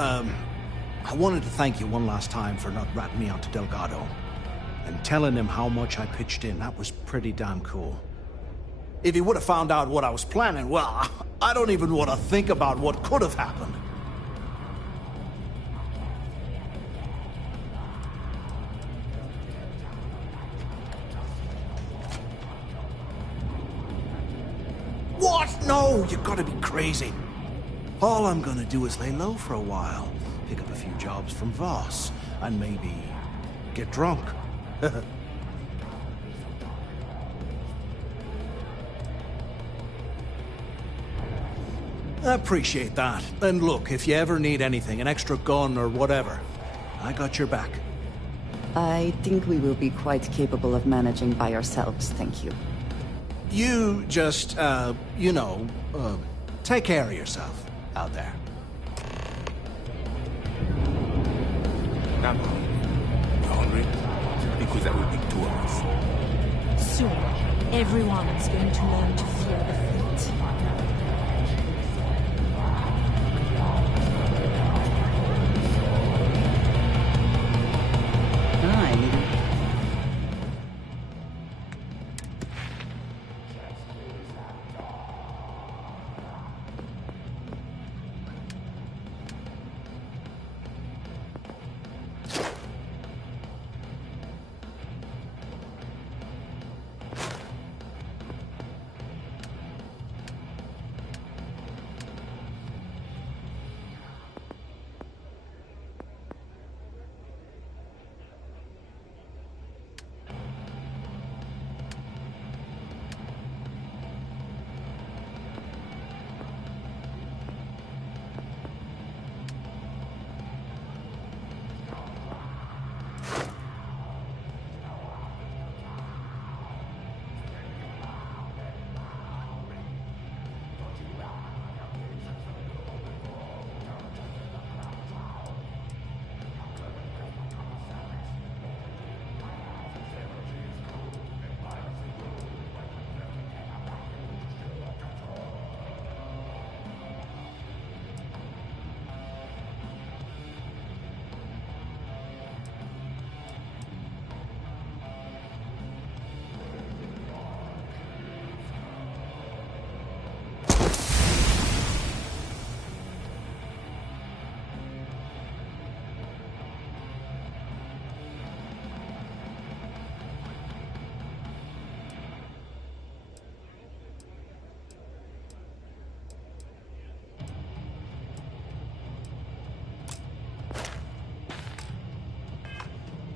I wanted to thank you one last time for not ratting me out to Delgado. And telling him how much I pitched in. That was pretty damn cool. If he would have found out what I was planning, well, I don't even want to think about what could have happened. What? No, you gotta be crazy. All I'm gonna do is lay low for a while, pick up a few jobs from Voss, and maybe get drunk. I appreciate that. And look, if you ever need anything, an extra gun or whatever, I got your back. I think we will be quite capable of managing by ourselves, thank you. You just, take care of yourself out there. I'm hungry. You hungry? Because that would be two of us. Soon, everyone is going to learn to fear the fleet.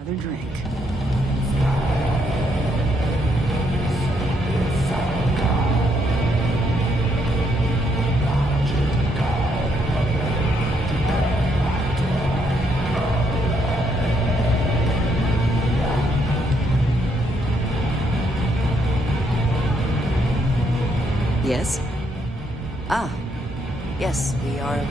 Another drink. Yes? Ah, yes, we are.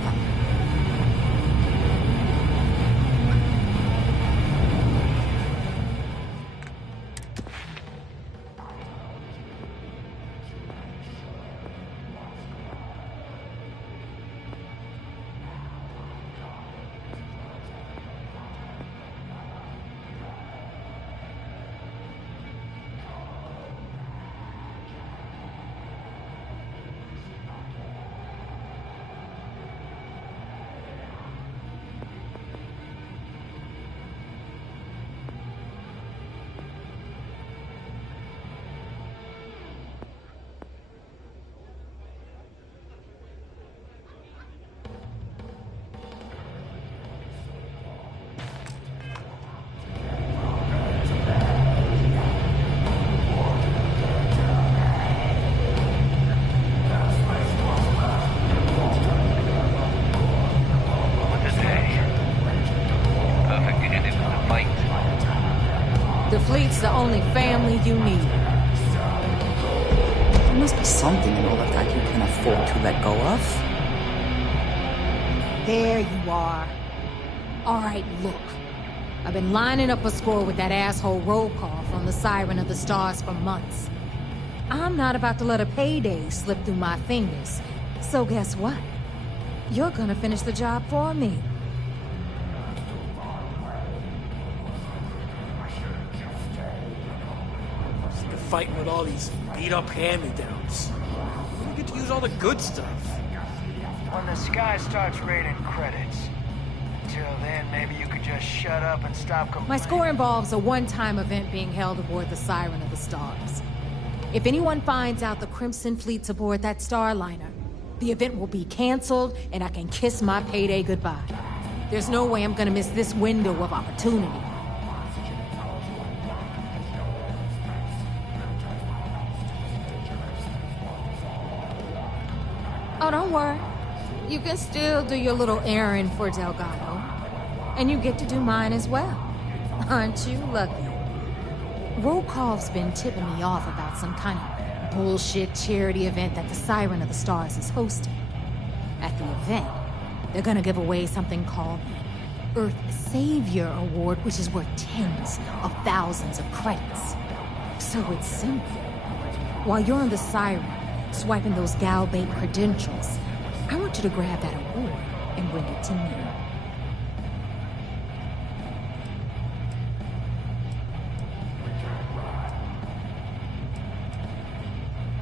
The fleet's the only family you need. There must be something in all of that you can afford to let go of. There you are. All right, look. I've been lining up a score with that asshole roll call from the Siren of the Stars for months. I'm not about to let a payday slip through my fingers. So guess what? You're gonna finish the job for me. fighting with all these beat-up hand-me-downs. We don't get to use all the good stuff. When the sky starts raining credits. Until then, maybe you could just shut up and stop complaining. My score involves a one-time event being held aboard the Siren of the Stars. If anyone finds out the Crimson Fleet's aboard that Starliner, the event will be canceled and I can kiss my payday goodbye. There's no way I'm gonna miss this window of opportunity. Oh, don't worry. You can still do your little errand for Delgado. And you get to do mine as well. Aren't you lucky? Rokov's been tipping me off about some kind of bullshit charity event that the Siren of the Stars is hosting. At the event, they're gonna give away something called the Earth Savior Award, which is worth tens of thousands of credits. So it's simple. While you're on the Siren, swiping those Galbait credentials, I want you to grab that award and bring it to me.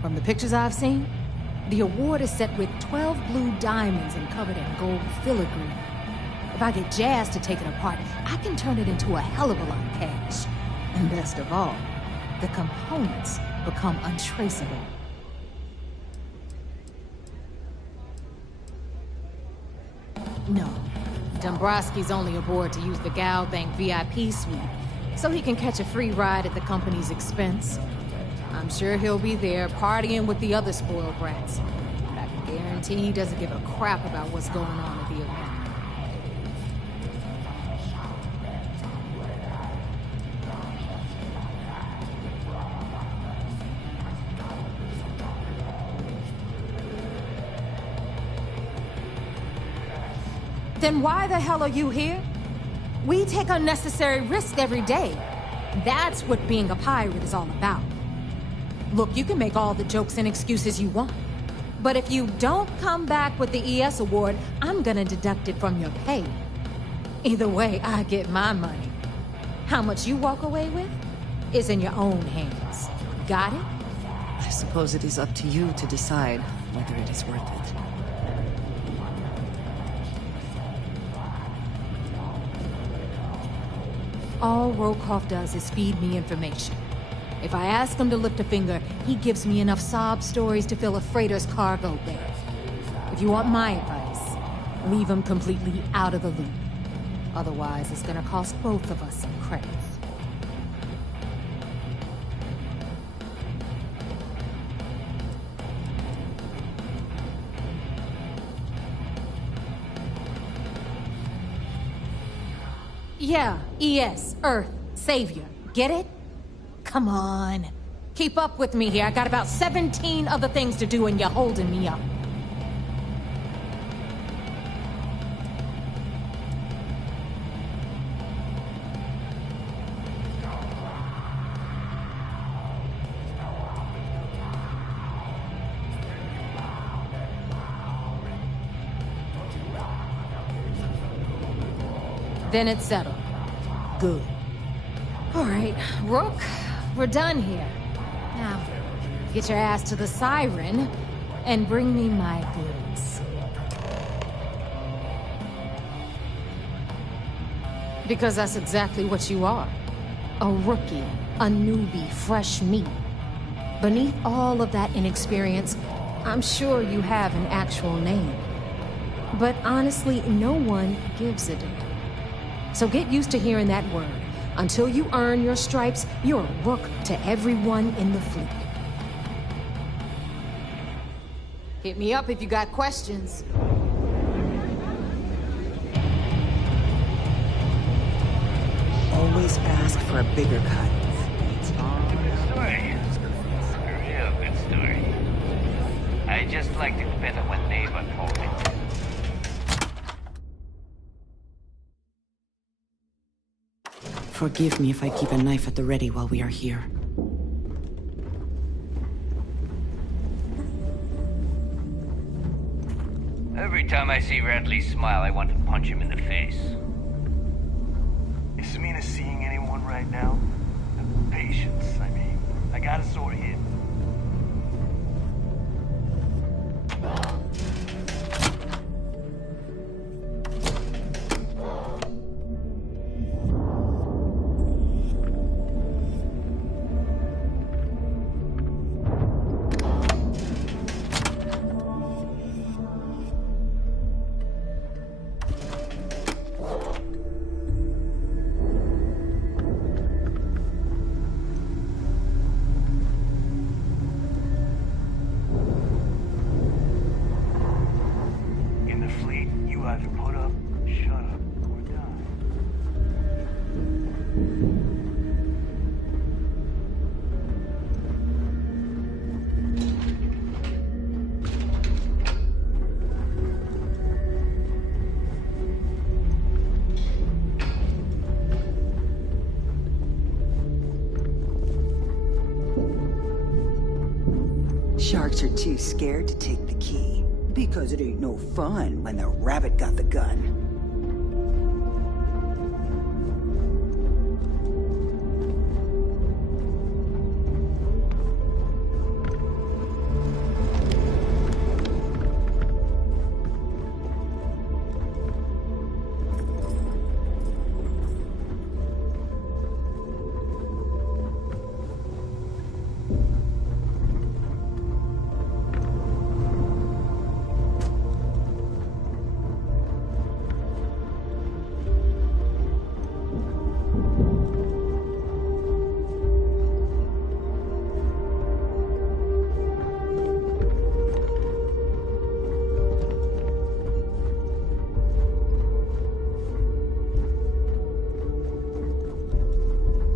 From the pictures I've seen, the award is set with 12 blue diamonds and covered in gold filigree. If I get Jazz to take it apart, I can turn it into a hell of a lot of cash. And best of all, the components become untraceable. No, Dombrowski's only aboard to use the Gal Bank VIP suite, so he can catch a free ride at the company's expense. I'm sure he'll be there partying with the other spoiled brats, but I can guarantee he doesn't give a crap about what's going on at the event. Then why the hell are you here? We take unnecessary risks every day. That's what being a pirate is all about. Look, you can make all the jokes and excuses you want. But if you don't come back with the ES award, I'm gonna deduct it from your pay. Either way, I get my money. How much you walk away with is in your own hands. Got it? I suppose it is up to you to decide whether it is worth it. All Rokov does is feed me information. If I ask him to lift a finger, he gives me enough sob stories to fill a freighter's cargo bay. If you want my advice, leave him completely out of the loop. Otherwise, it's gonna cost both of us some credits. Yeah, ES, Earth, Savior. Get it? Come on. Keep up with me here. I got about 17 other things to do and you're holding me up. Then it's settled. Good. All right, Rook, we're done here. Now, get your ass to the Siren and bring me my goods. Because that's exactly what you are. A rookie, a newbie, fresh meat. Beneath all of that inexperience, I'm sure you have an actual name. But honestly, no one gives a damn. So get used to hearing that word. Until you earn your stripes, you're a rook to everyone in the fleet. Hit me up if you got questions. Always ask for a bigger cut. Good story. A real good story. I just liked it better when Neighbor told it. Forgive me if I keep a knife at the ready while we are here. Every time I see Radley smile, I want to punch him in the face. Is Mina seeing anyone right now? Patience, I mean. I gotta us or him. Sharks are too scared to take the key, because it ain't no fun when the rabbit got the gun.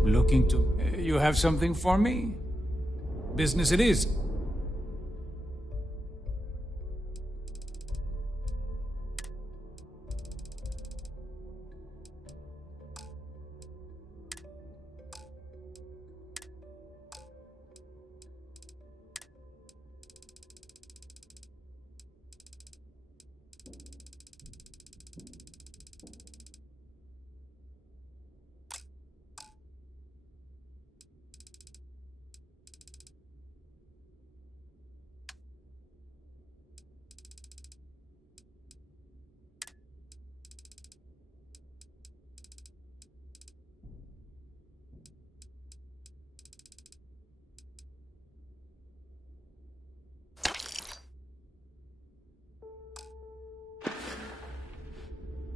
Looking to... you have something for me? Business it is.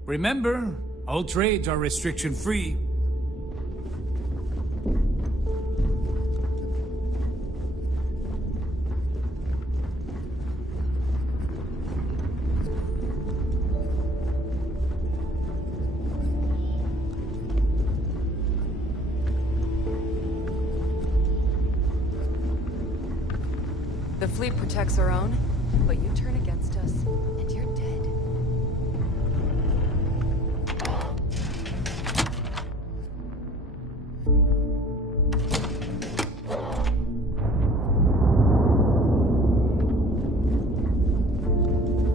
Remember, all trades are restriction-free. The fleet protects our own, but you turn against us, and you're dead.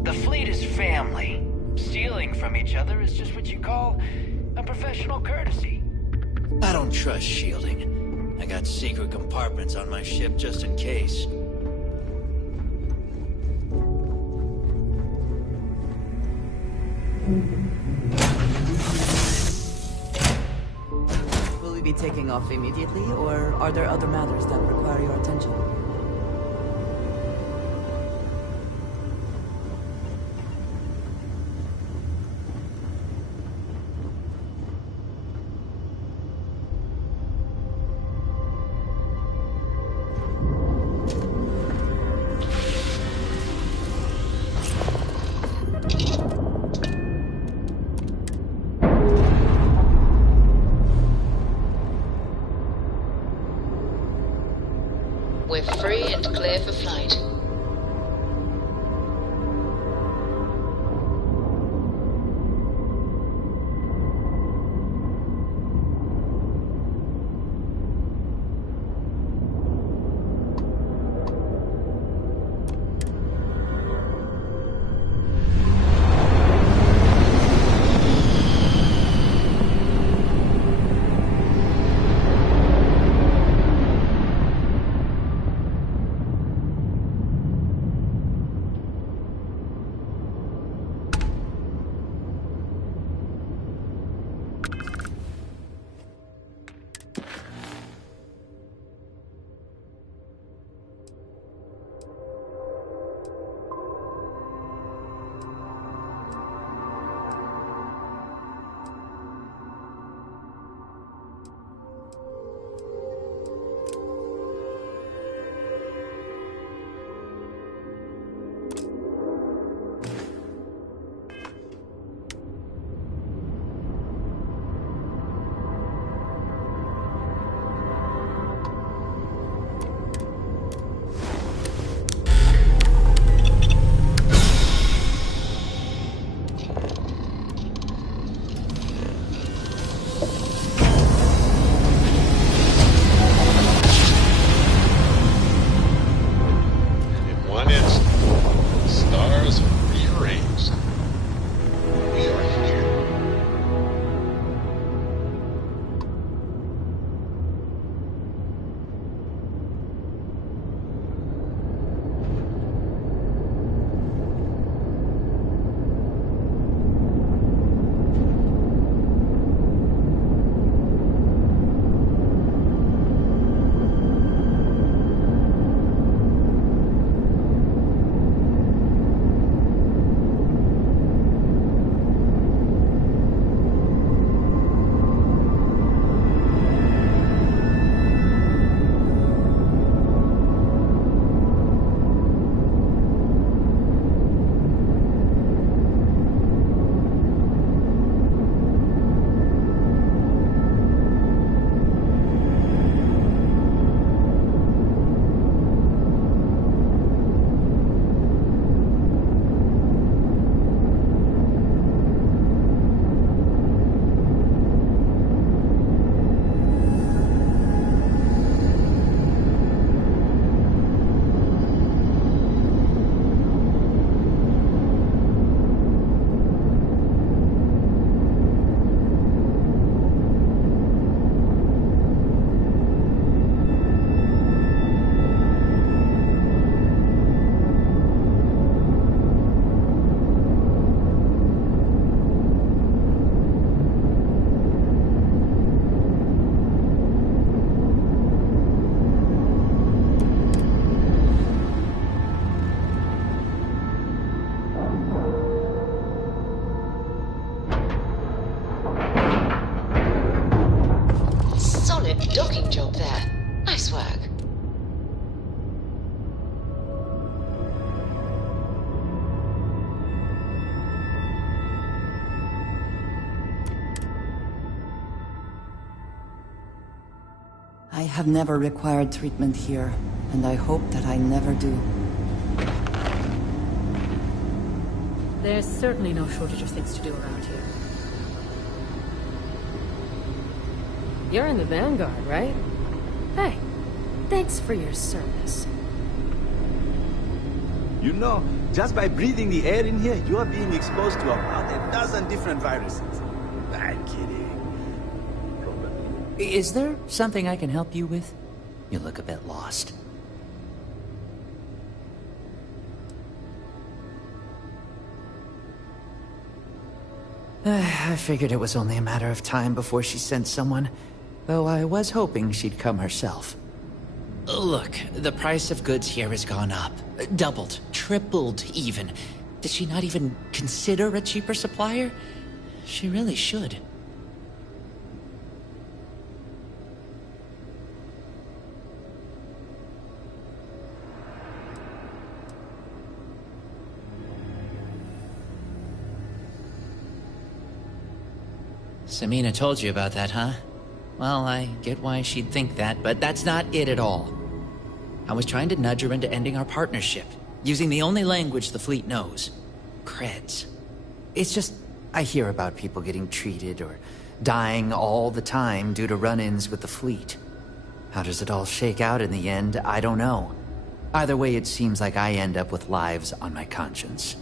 The fleet is family. Stealing from each other is just what you call a professional courtesy. I don't trust shielding. I got secret compartments on my ship just in case. Will we be taking off immediately, or are there other matters that require your attention? We're free and clear for flight. docking job there. Nice work. I have never required treatment here, and I hope that I never do. There's certainly no shortage of things to do around here. You're in the Vanguard, right? Hey, thanks for your service. You know, just by breathing the air in here, you are being exposed to about a dozen different viruses. I'm kidding. Is there something I can help you with? You look a bit lost. I figured it was only a matter of time before she sent someone, though I was hoping she'd come herself. Look, the price of goods here has gone up. Doubled, tripled even. Did she not even consider a cheaper supplier? She really should. Samina told you about that, huh? Well, I get why she'd think that, but that's not it at all. I was trying to nudge her into ending our partnership, using the only language the fleet knows. Creds. It's just, I hear about people getting treated or dying all the time due to run-ins with the fleet. How does it all shake out in the end? I don't know. Either way, it seems like I end up with lives on my conscience.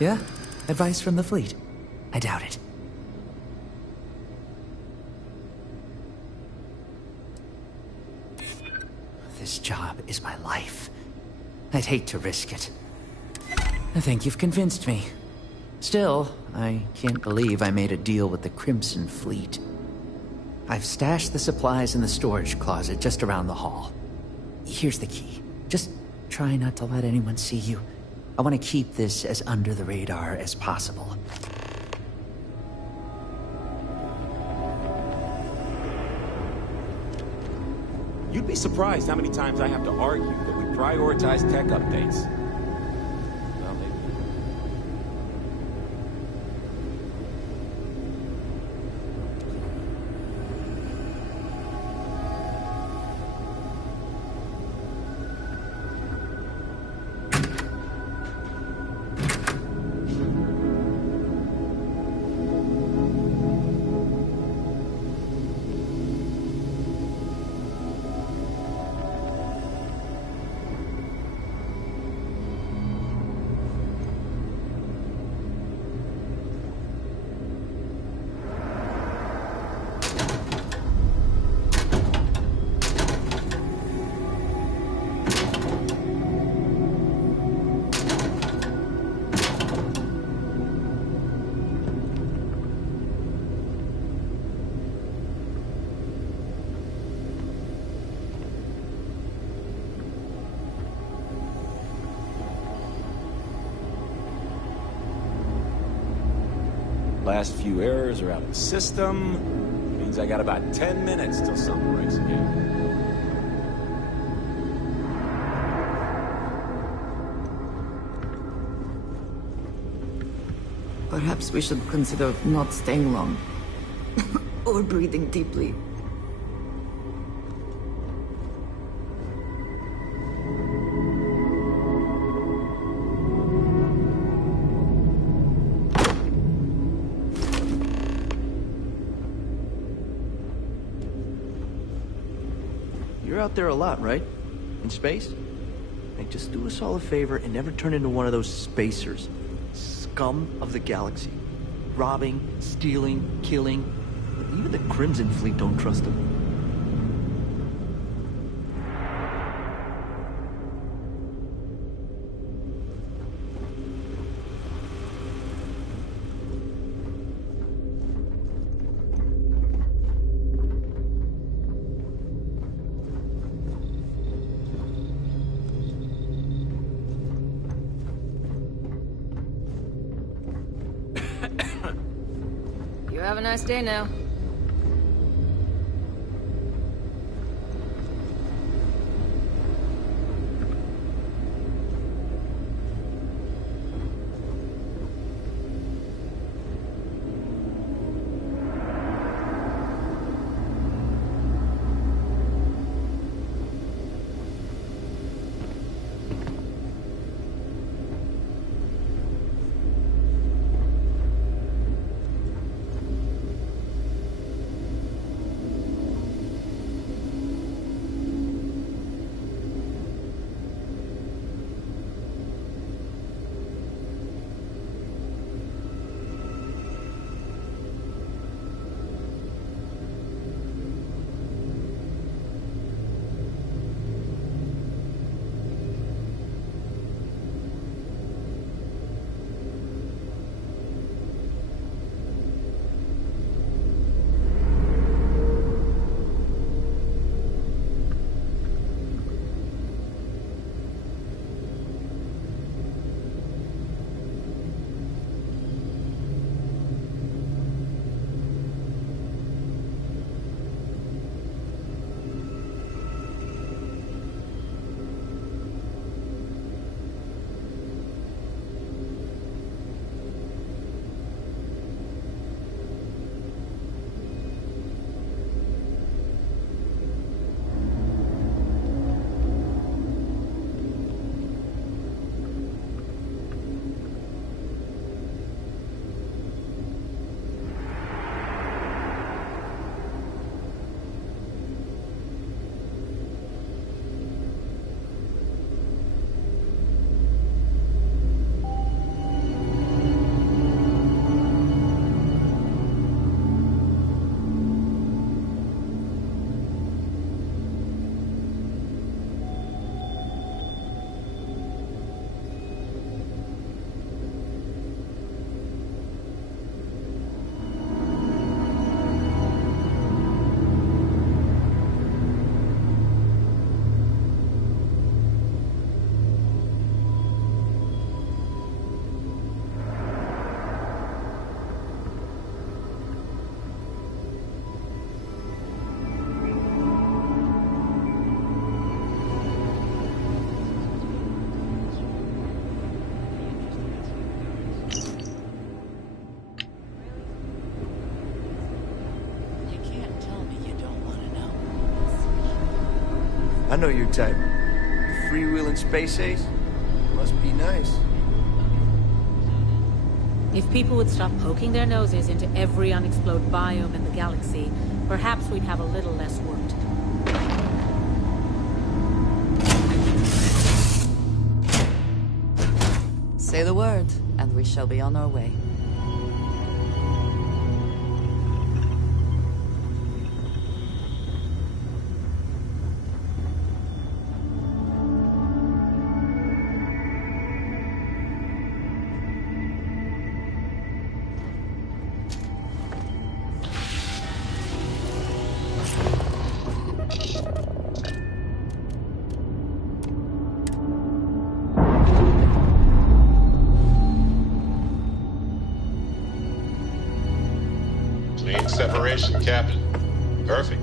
Yeah? Advice from the fleet? I doubt it. This job is my life. I'd hate to risk it. I think you've convinced me. Still, I can't believe I made a deal with the Crimson Fleet. I've stashed the supplies in the storage closet just around the hall. Here's the key. Just try not to let anyone see you. I want to keep this as under the radar as possible. You'd be surprised how many times I have to argue that we prioritize tech updates. Well, maybe. Last few errors are out of the system. Means I got about 10 minutes till something breaks again. Perhaps we should consider not staying long. Or breathing deeply. You're out there a lot, right? In space? Hey, just do us all a favor and never turn into one of those spacers. Scum of the galaxy. Robbing, stealing, killing. Even the Crimson Fleet don't trust them. You have a nice day now. I know your type. Freewheeling space ace? Must be nice. If people would stop poking their noses into every unexplored biome in the galaxy, perhaps we'd have a little less work to do. Say the word, and we shall be on our way. Clean separation, Captain. Perfect.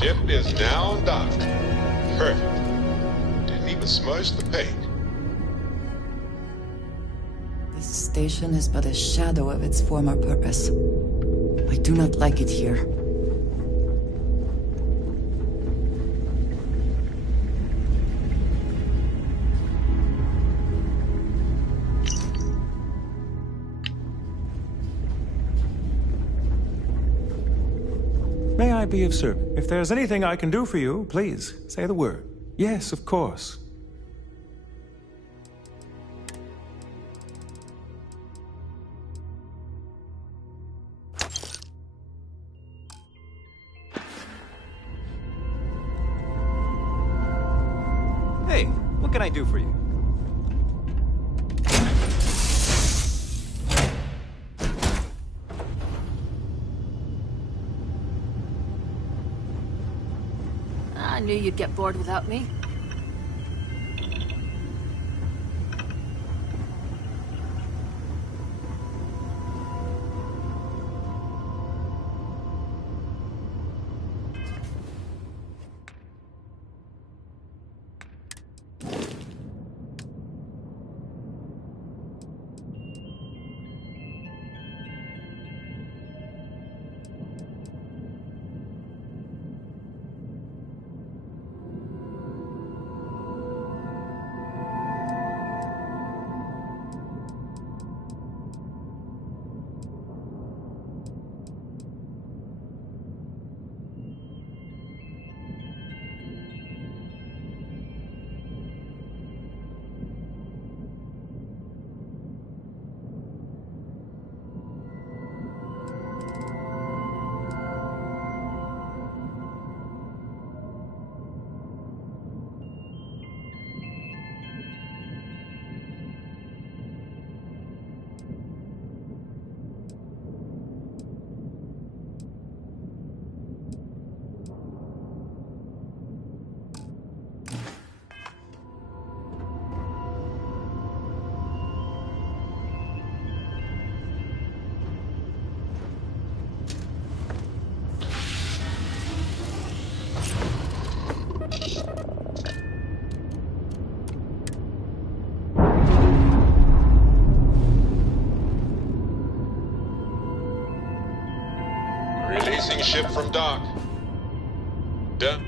Ship is now docked. Perfect. Didn't even smudge the paint. This station is but a shadow of its former purpose. I do not like it here. May I be of service? If there's anything I can do for you, please, say the word. Yes, of course. Hey, what can I do for you? I knew you'd get bored without me. Releasing ship from dock. Done.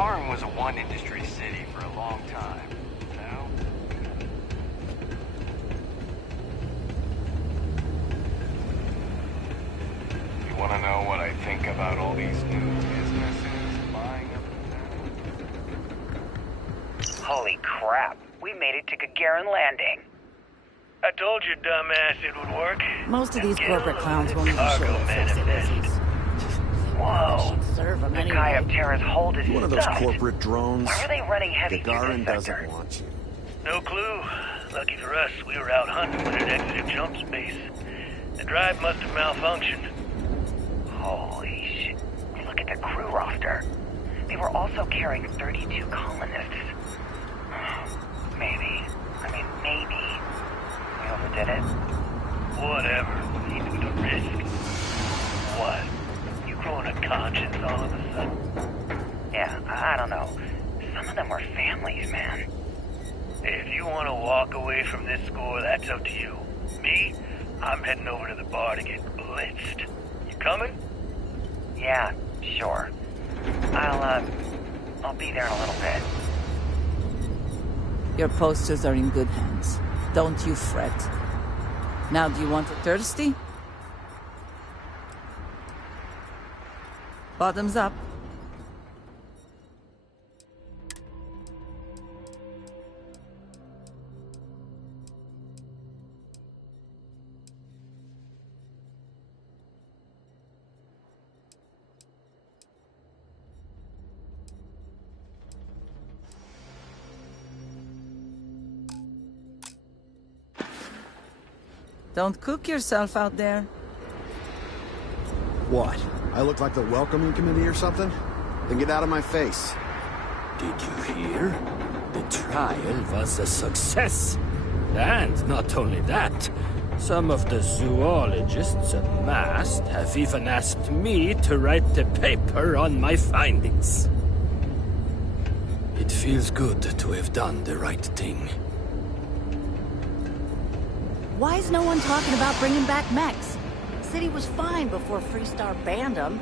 Garm was a one-industry city for a long time. Now... You want to know what I think about all these new businesses buying up and down? Holy crap, we made it to Gagarin Landing. I told you, dumbass, it would work. Most of these corporate clowns won't even show their facilities. Whoa, Serve them the anyway. guy up Terra's hold is One of those stuffed. corporate drones. Why are they running heavy through Gagarin this sector? doesn't want you. No clue. Lucky for us, we were out hunting when it exited jump space. The drive must have malfunctioned. Holy shit. Look at the crew roster. They were also carrying 32 colonists. Maybe. We overdid it. Whatever. He knew the risk. What? You growing a conscience all of a sudden? Yeah, I don't know. Some of them were families, man. If you want to walk away from this score, that's up to you. Me? I'm heading over to the bar to get blitzed. You coming? Yeah, sure. I'll be there in a little bit. Your posters are in good hands. Don't you fret. Now, do you want a thirsty? Bottoms up. Don't cook yourself out there. What? I look like the welcoming committee or something? Then get out of my face. Did you hear? The trial was a success. And not only that, some of the zoologists amassed have even asked me to write the paper on my findings. It feels good to have done the right thing. Why is no one talking about bringing back mechs? The city was fine before Freestar banned them.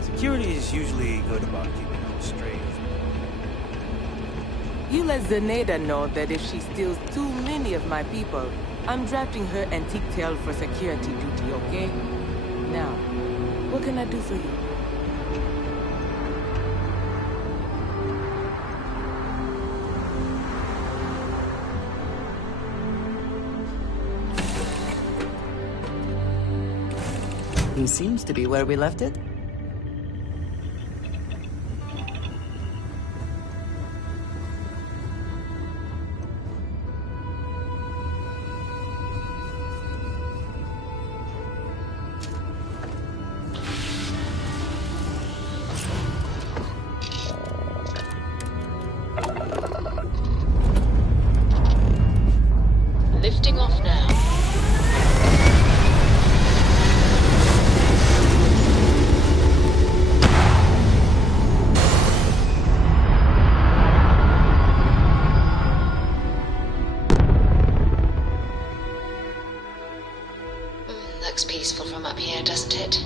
Security is usually good about keeping them straight. You let Zeneda know that if she steals too many of my people, I'm drafting her antique tail for security duty, okay? Now, what can I do for you? He seems to be where we left it. Lifting off now. Looks peaceful from up here, doesn't it?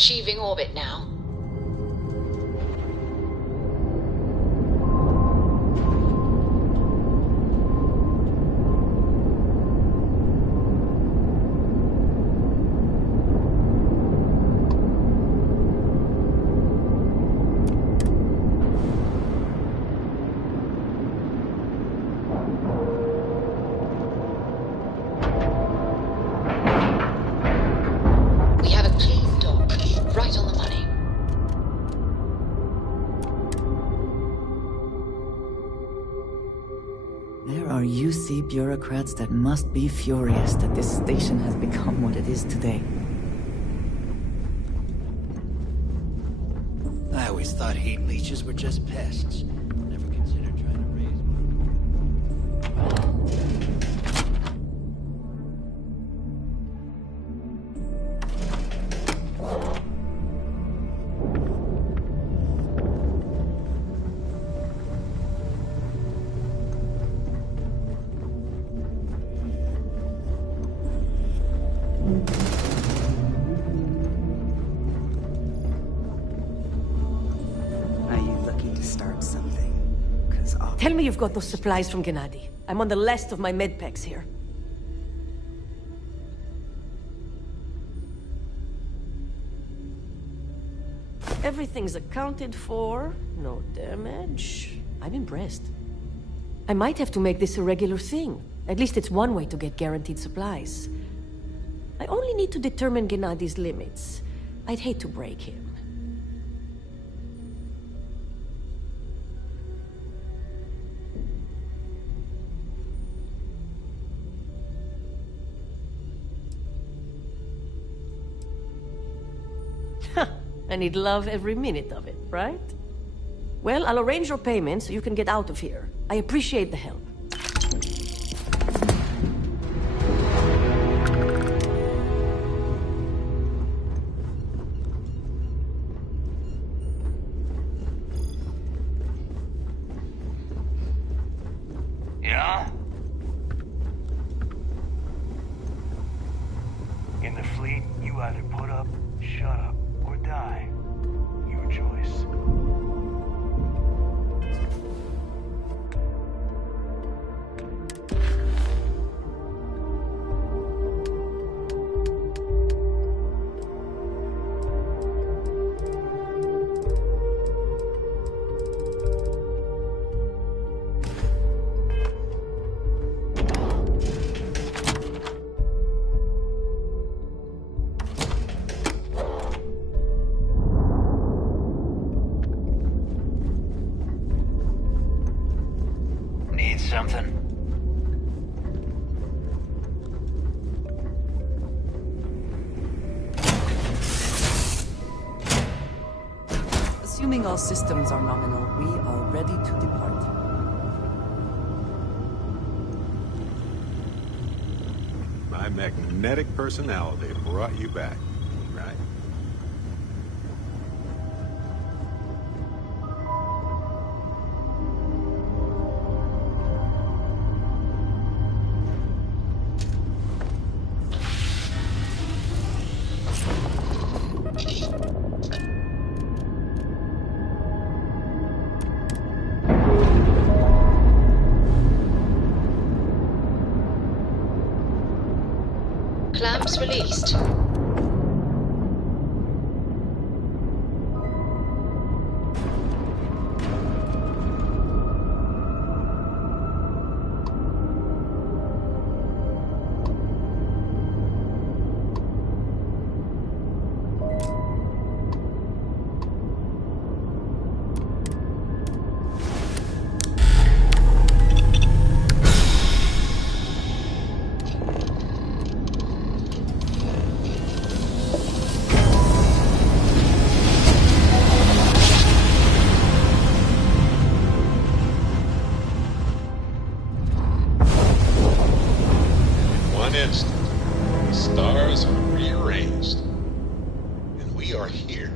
achieving orbit now. There are UC bureaucrats that must be furious that this station has become what it is today. I always thought heat leeches were just pests. Never considered trying to raise one. Tell me you've got those supplies from Gennady. I'm on the last of my medpacks here. Everything's accounted for. No damage. I'm impressed. I might have to make this a regular thing. At least it's one way to get guaranteed supplies. I only need to determine Gennady's limits. I'd hate to break him. And he'd love every minute of it, right? Well, I'll arrange your payment so you can get out of here. I appreciate the help. Yeah? In the fleet, you either put up, shut up, or die. Your choice. Something. Assuming all systems are nominal, we are ready to depart. My magnetic personality brought you back, right? Clamps released. The stars are rearranged, and we are here.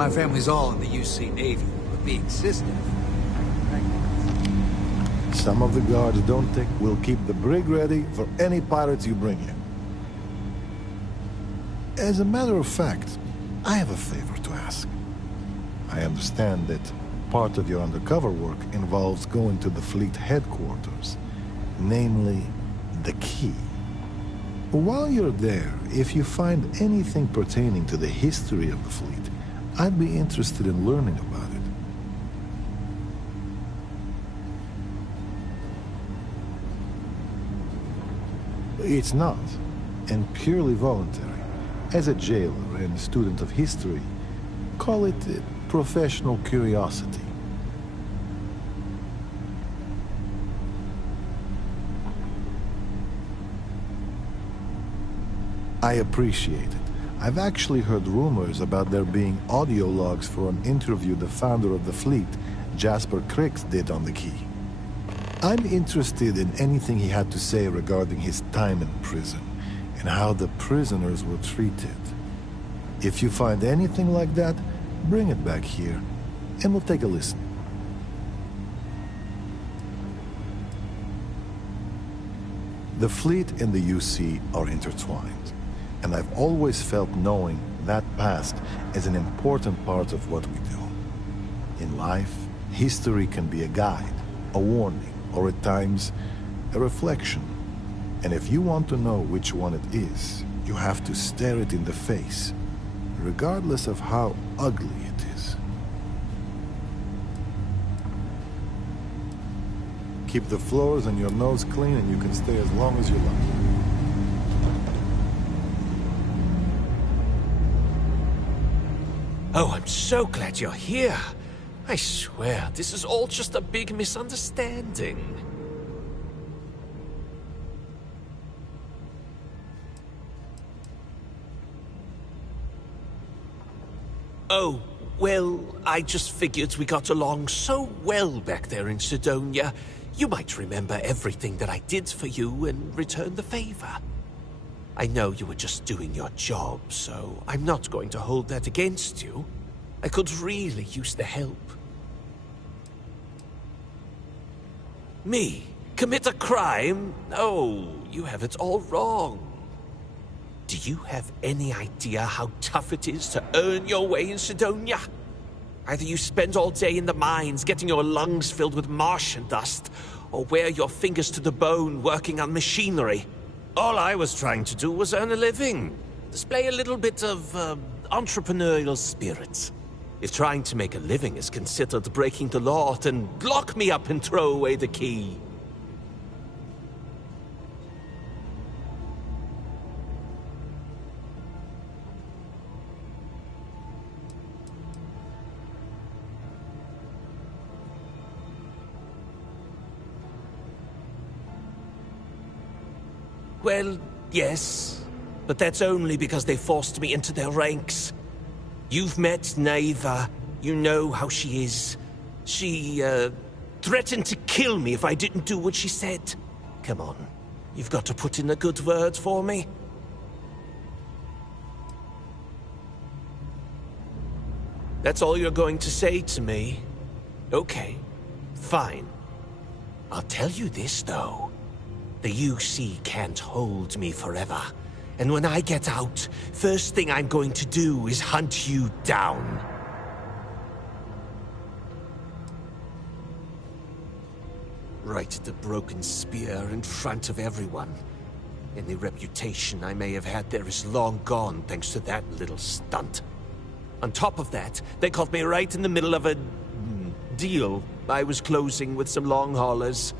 My family's all in the UC Navy, but being system. Some of the guards don't think we'll keep the brig ready for any pirates you bring in. As a matter of fact, I have a favor to ask. I understand that part of your undercover work involves going to the fleet headquarters, namely, the key. While you're there, if you find anything pertaining to the history of the fleet, I'd be interested in learning about it. It's not, and purely voluntary. As a jailer and student of history, call it professional curiosity. I appreciate it. I've actually heard rumors about there being audio logs for an interview the founder of the fleet, Jasper Crix, did on the Key. I'm interested in anything he had to say regarding his time in prison and how the prisoners were treated. If you find anything like that, bring it back here, and we'll take a listen. The fleet and the UC are intertwined, and I've always felt knowing that past as an important part of what we do. In life, history can be a guide, a warning, or at times, a reflection. And if you want to know which one it is, you have to stare it in the face, regardless of how ugly it is. Keep the floors and your nose clean and you can stay as long as you like. Oh, I'm so glad you're here. I swear, this is all just a big misunderstanding. Oh, well, I just figured we got along so well back there in Sidonia. You might remember everything that I did for you and return the favor. I know you were just doing your job, so I'm not going to hold that against you. I could really use the help. Me? Commit a crime? Oh, you have it all wrong. Do you have any idea how tough it is to earn your way in Sidonia? Either you spend all day in the mines getting your lungs filled with Martian dust, or wear your fingers to the bone working on machinery. All I was trying to do was earn a living. Display a little bit of entrepreneurial spirit. If trying to make a living is considered breaking the law, then lock me up and throw away the key. Well, yes, but that's only because they forced me into their ranks. You've met Naeva. You know how she is. She, threatened to kill me if I didn't do what she said. Come on, you've got to put in a good word for me. That's all you're going to say to me? Okay, fine. I'll tell you this, though. The UC can't hold me forever. And when I get out, first thing I'm going to do is hunt you down. Right at the broken spear in front of everyone. Any reputation I may have had there is long gone thanks to that little stunt. On top of that, they caught me right in the middle of a deal I was closing with some long haulers.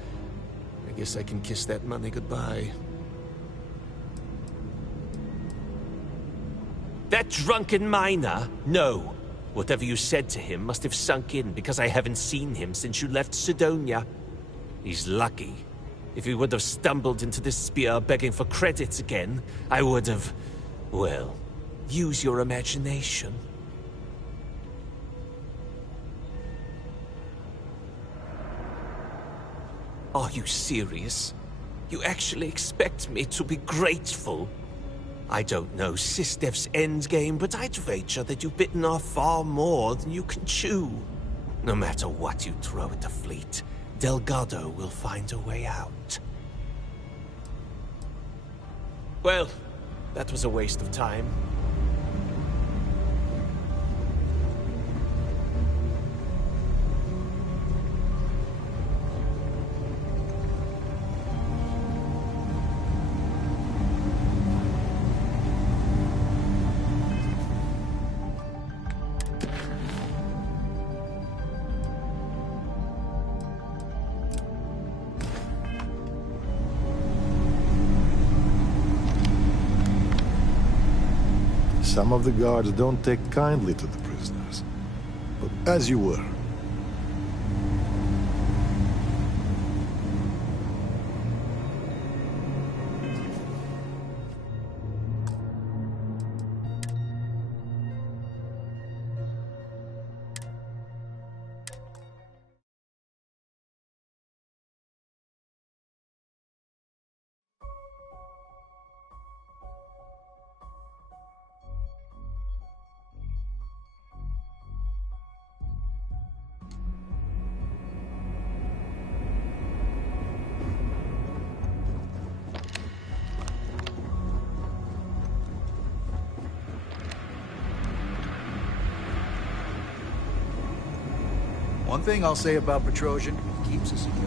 I guess I can kiss that money goodbye. That drunken miner? No. Whatever you said to him must have sunk in because I haven't seen him since you left Sidonia. He's lucky. If he would have stumbled into this spear begging for credits again, I would have... well, use your imagination. Are you serious? You actually expect me to be grateful? I don't know Sistev's endgame, but I'd wager that you've bitten off far more than you can chew. No matter what you throw at the fleet, Delgado will find a way out. Well, that was a waste of time. Some of the guards don't take kindly to the prisoners. But as you were. One thing I'll say about Petrosian, he keeps us secure.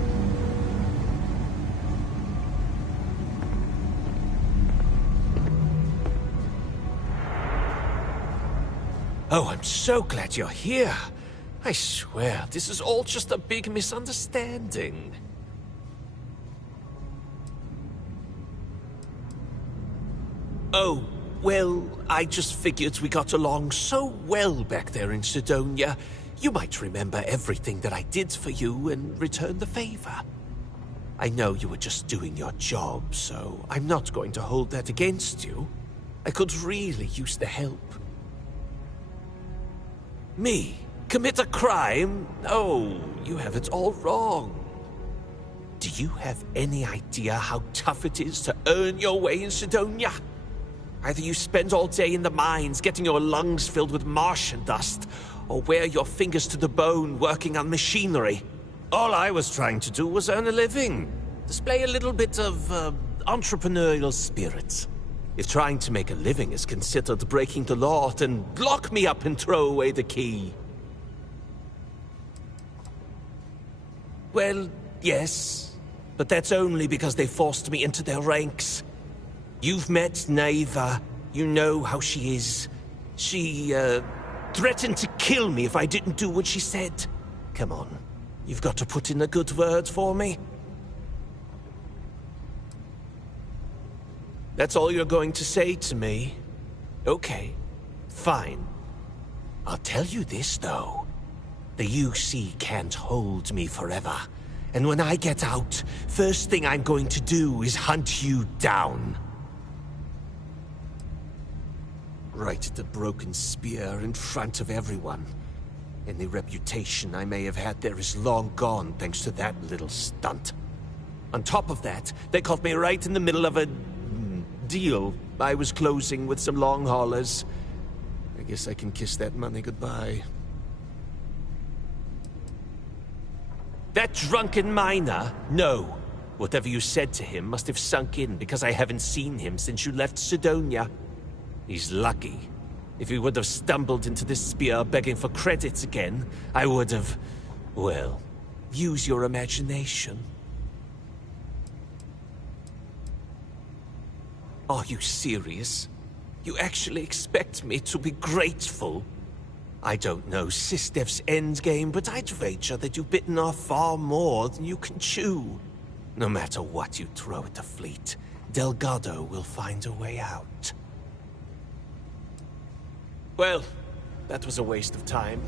Oh, I'm so glad you're here. I swear, this is all just a big misunderstanding. Oh, well, I just figured we got along so well back there in Sidonia. You might remember everything that I did for you and return the favor. I know you were just doing your job, so I'm not going to hold that against you. I could really use the help. Me? Commit a crime? Oh, you have it all wrong. Do you have any idea how tough it is to earn your way in Sidonia? Either you spend all day in the mines getting your lungs filled with Martian dust, or wear your fingers to the bone working on machinery. All I was trying to do was earn a living. Display a little bit of, entrepreneurial spirit. If trying to make a living is considered breaking the law, then lock me up and throw away the key. Well, yes, but that's only because they forced me into their ranks. You've met Naeva. You know how she is. She, threatened to kill me if I didn't do what she said. Come on, you've got to put in a good word for me. That's all you're going to say to me? Okay, fine. I'll tell you this, though. The UC can't hold me forever. And when I get out, first thing I'm going to do is hunt you down. Right at the broken spear in front of everyone. Any reputation I may have had there is long gone thanks to that little stunt. On top of that, they caught me right in the middle of a deal I was closing with some long haulers. I guess I can kiss that money goodbye. That drunken miner? No. Whatever you said to him must have sunk in because I haven't seen him since you left Sidonia. He's lucky. If he would have stumbled into this spear begging for credits again, I would have... well, use your imagination. Are you serious? You actually expect me to be grateful? I don't know Sistev's endgame, but I'd wager that you've bitten off far more than you can chew. No matter what you throw at the fleet, Delgado will find a way out. Well, that was a waste of time.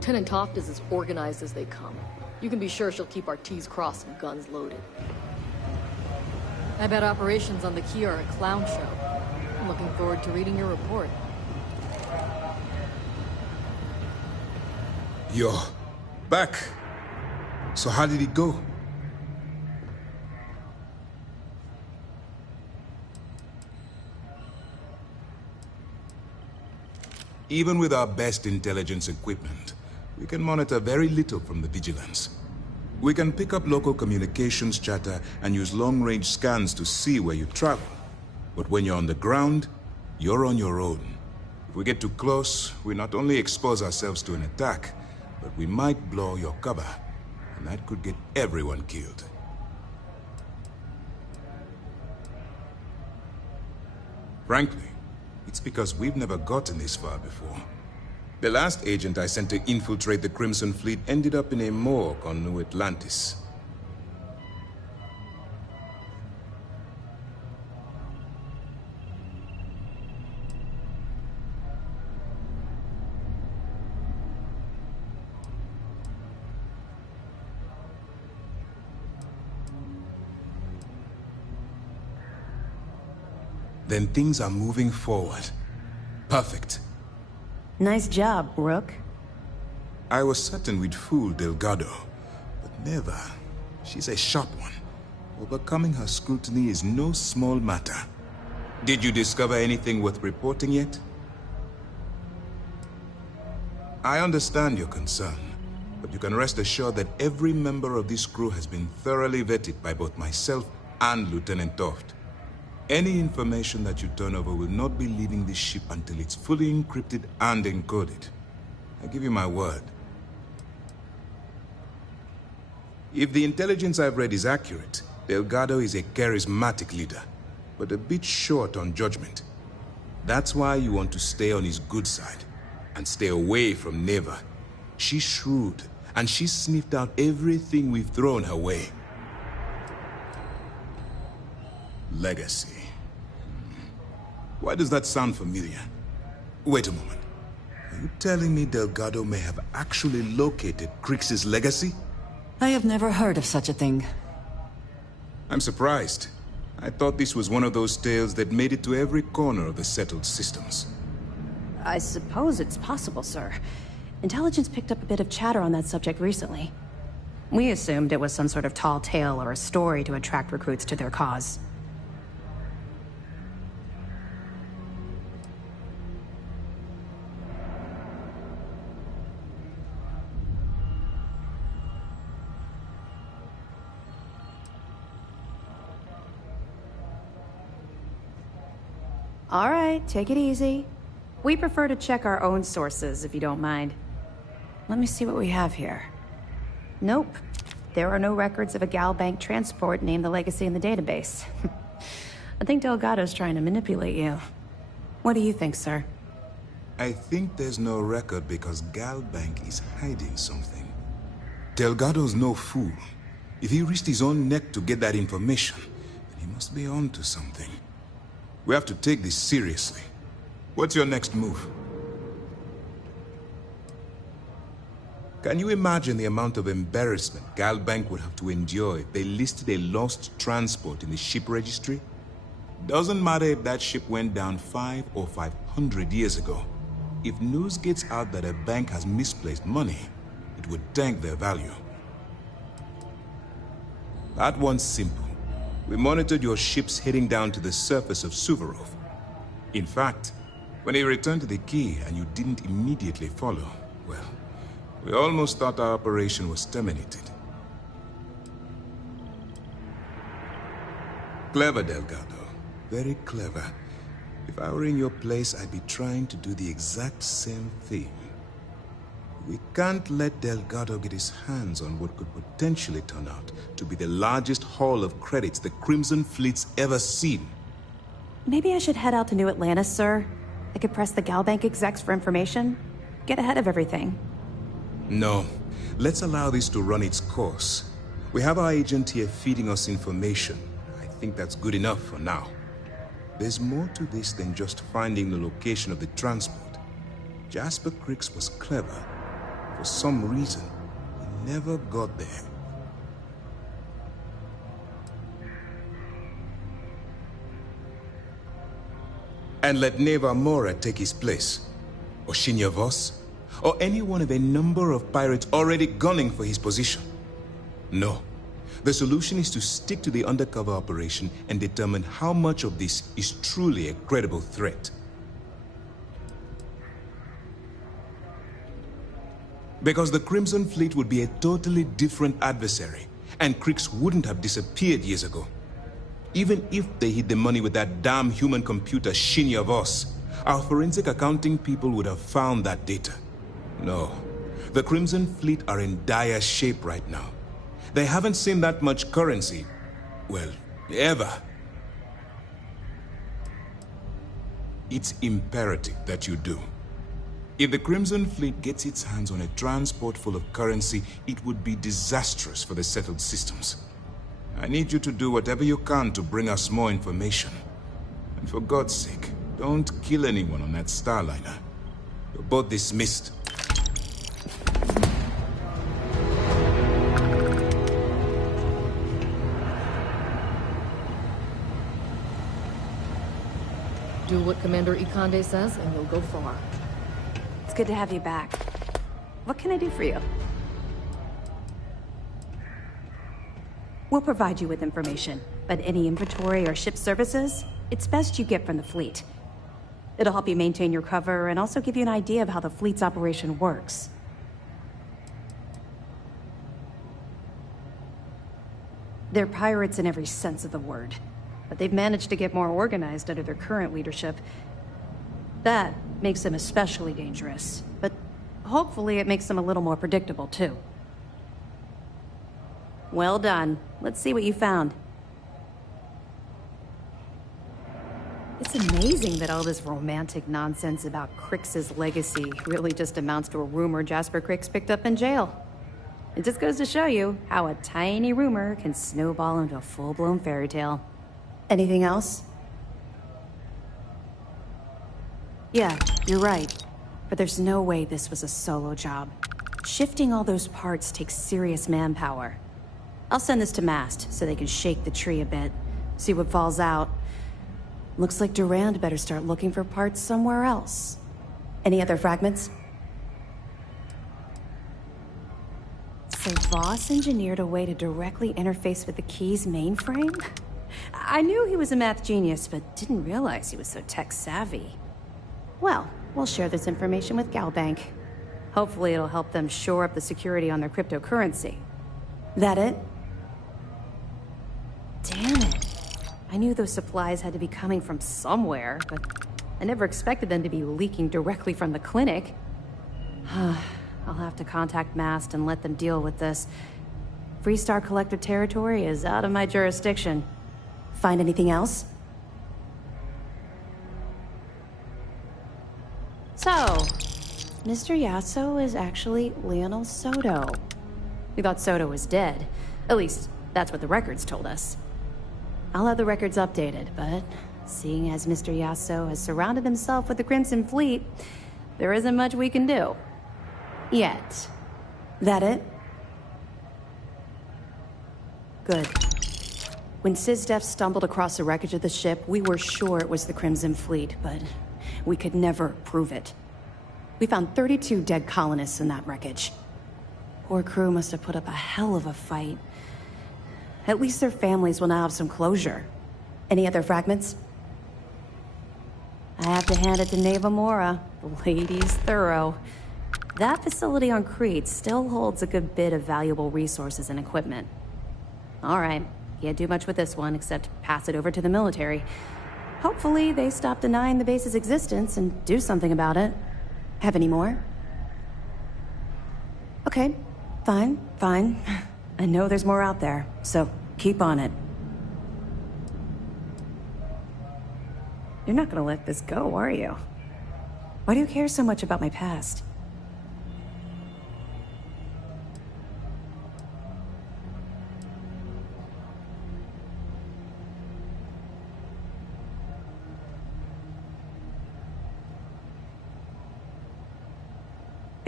Lieutenant Toft is as organized as they come. You can be sure she'll keep our T's crossed and guns loaded. I bet operations on the key are a clown show. I'm looking forward to reading your report. You're back. So how did it go? Even with our best intelligence equipment, we can monitor very little from the vigilance. We can pick up local communications chatter and use long-range scans to see where you travel. But when you're on the ground, you're on your own. If we get too close, we not only expose ourselves to an attack, but we might blow your cover, and that could get everyone killed. Frankly, it's because we've never gotten this far before. The last agent I sent to infiltrate the Crimson Fleet ended up in a morgue on New Atlantis. Then things are moving forward. Perfect. Nice job, Rook. I was certain we'd fool Delgado, but never. She's a sharp one. Overcoming her scrutiny is no small matter. Did you discover anything worth reporting yet? I understand your concern, but you can rest assured that every member of this crew has been thoroughly vetted by both myself and Lieutenant Toft. Any information that you turn over will not be leaving this ship until it's fully encrypted and encoded. I give you my word. If the intelligence I've read is accurate, Delgado is a charismatic leader, but a bit short on judgment. That's why you want to stay on his good side, and stay away from Neva. She's shrewd, and she's sniffed out everything we've thrown her way. Legacy. Why does that sound familiar? Wait a moment. Are you telling me Delgado may have actually located Crix's legacy? I have never heard of such a thing. I'm surprised. I thought this was one of those tales that made it to every corner of the settled systems. I suppose it's possible, sir. Intelligence picked up a bit of chatter on that subject recently. We assumed it was some sort of tall tale or a story to attract recruits to their cause. All right, take it easy. We prefer to check our own sources, if you don't mind. Let me see what we have here. Nope. There are no records of a Gal Bank transport named the Legacy in the database. I think Delgado's trying to manipulate you. What do you think, sir? I think there's no record because Gal Bank is hiding something. Delgado's no fool. If he risked his own neck to get that information, then he must be on to something. We have to take this seriously. What's your next move? Can you imagine the amount of embarrassment Gal Bank would have to endure if they listed a lost transport in the ship registry? Doesn't matter if that ship went down 5 or 500 years ago. If news gets out that a bank has misplaced money, it would tank their value. That one's simple. We monitored your ships heading down to the surface of Suvorov. In fact, when he returned to the key and you didn't immediately follow, well, we almost thought our operation was terminated. Clever, Delgado. Very clever. If I were in your place, I'd be trying to do the exact same thing. We can't let Delgado get his hands on what could potentially turn out to be the largest haul of credits the Crimson Fleet's ever seen. Maybe I should head out to New Atlantis, sir. I could press the Gal Bank execs for information. Get ahead of everything. No. Let's allow this to run its course. We have our agent here feeding us information. I think that's good enough for now. There's more to this than just finding the location of the transport. Jasper Crix was clever. for some reason, he never got there. And let Neva Mora take his place, or Shinya Voss, or any one of a number of pirates already gunning for his position. No. The solution is to stick to the undercover operation and determine how much of this is truly a credible threat. Because the Crimson Fleet would be a totally different adversary, and Kriegs wouldn't have disappeared years ago. Even if they hid the money with that damn human computer Shinya Voss, our forensic accounting people would have found that data. No, the Crimson Fleet are in dire shape right now. They haven't seen that much currency, well, ever. It's imperative that you do. If the Crimson Fleet gets its hands on a transport full of currency, it would be disastrous for the settled systems. I need you to do whatever you can to bring us more information. And for God's sake, don't kill anyone on that Starliner. You're both dismissed. Do what Commander Ikande says, and you'll go far. It's good to have you back. What can I do for you? We'll provide you with information, but any inventory or ship services, it's best you get from the fleet. It'll help you maintain your cover and also give you an idea of how the fleet's operation works. They're pirates in every sense of the word, but they've managed to get more organized under their current leadership. That makes them especially dangerous, but hopefully it makes them a little more predictable too. Well done. Let's see what you found. It's amazing that all this romantic nonsense about Kriegs' legacy really just amounts to a rumor Jasper Kriegs picked up in jail. It just goes to show you how a tiny rumor can snowball into a full-blown fairy tale. Anything else? Yeah, you're right. But there's no way this was a solo job. Shifting all those parts takes serious manpower. I'll send this to Mast so they can shake the tree a bit, see what falls out. Looks like Durand better start looking for parts somewhere else. Any other fragments? So Voss engineered a way to directly interface with the key's mainframe? I knew he was a math genius, but didn't realize he was so tech-savvy. Well, we'll share this information with Galbank. Hopefully it'll help them shore up the security on their cryptocurrency. That it? Damn it. I knew those supplies had to be coming from somewhere, but I never expected them to be leaking directly from the clinic. I'll have to contact Mast and let them deal with this. Freestar Collector territory is out of my jurisdiction. Find anything else? So, Mr. Yasso is actually Lionel Soto. We thought Soto was dead. At least, that's what the records told us. I'll have the records updated, but seeing as Mr. Yasso has surrounded himself with the Crimson Fleet, there isn't much we can do. Yet. That it? Good. When Sizdef stumbled across the wreckage of the ship, we were sure it was the Crimson Fleet, but we could never prove it. We found 32 dead colonists in that wreckage. Poor crew must have put up a hell of a fight. At least their families will now have some closure. Any other fragments? I have to hand it to Neva Mora. The lady's thorough. That facility on Crete still holds a good bit of valuable resources and equipment. All right, can't do much with this one except pass it over to the military. Hopefully they stop denying the base's existence and do something about it. Have any more? Okay, fine. I know there's more out there, so keep on it. You're not gonna let this go, are you? Why do you care so much about my past?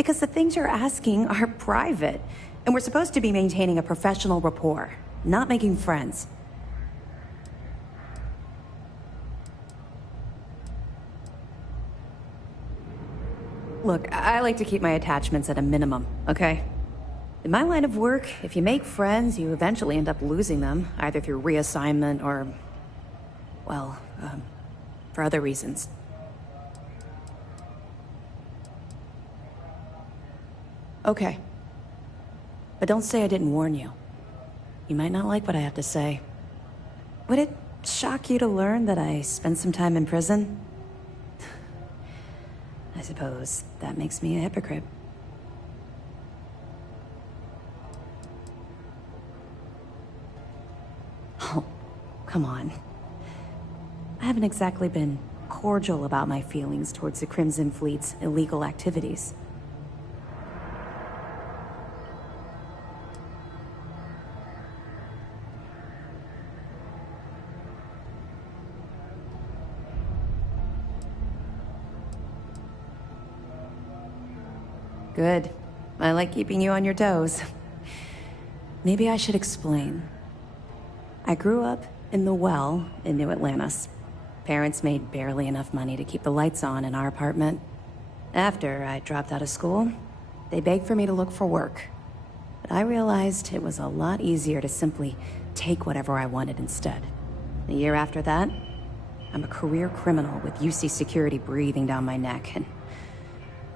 Because the things you're asking are private, and we're supposed to be maintaining a professional rapport, not making friends. Look, I like to keep my attachments at a minimum, okay? In my line of work, if you make friends, you eventually end up losing them, either through reassignment or, well, for other reasons. Okay. But don't say I didn't warn you. You might not like what I have to say. Would it shock you to learn that I spent some time in prison? I suppose that makes me a hypocrite. Oh, come on. I haven't exactly been cordial about my feelings towards the Crimson Fleet's illegal activities. Good. I like keeping you on your toes. Maybe I should explain. I grew up in the Well in New Atlantis. Parents made barely enough money to keep the lights on in our apartment. After I dropped out of school, they begged for me to look for work. But I realized it was a lot easier to simply take whatever I wanted instead. A year after that, I'm a career criminal with UC security breathing down my neck, and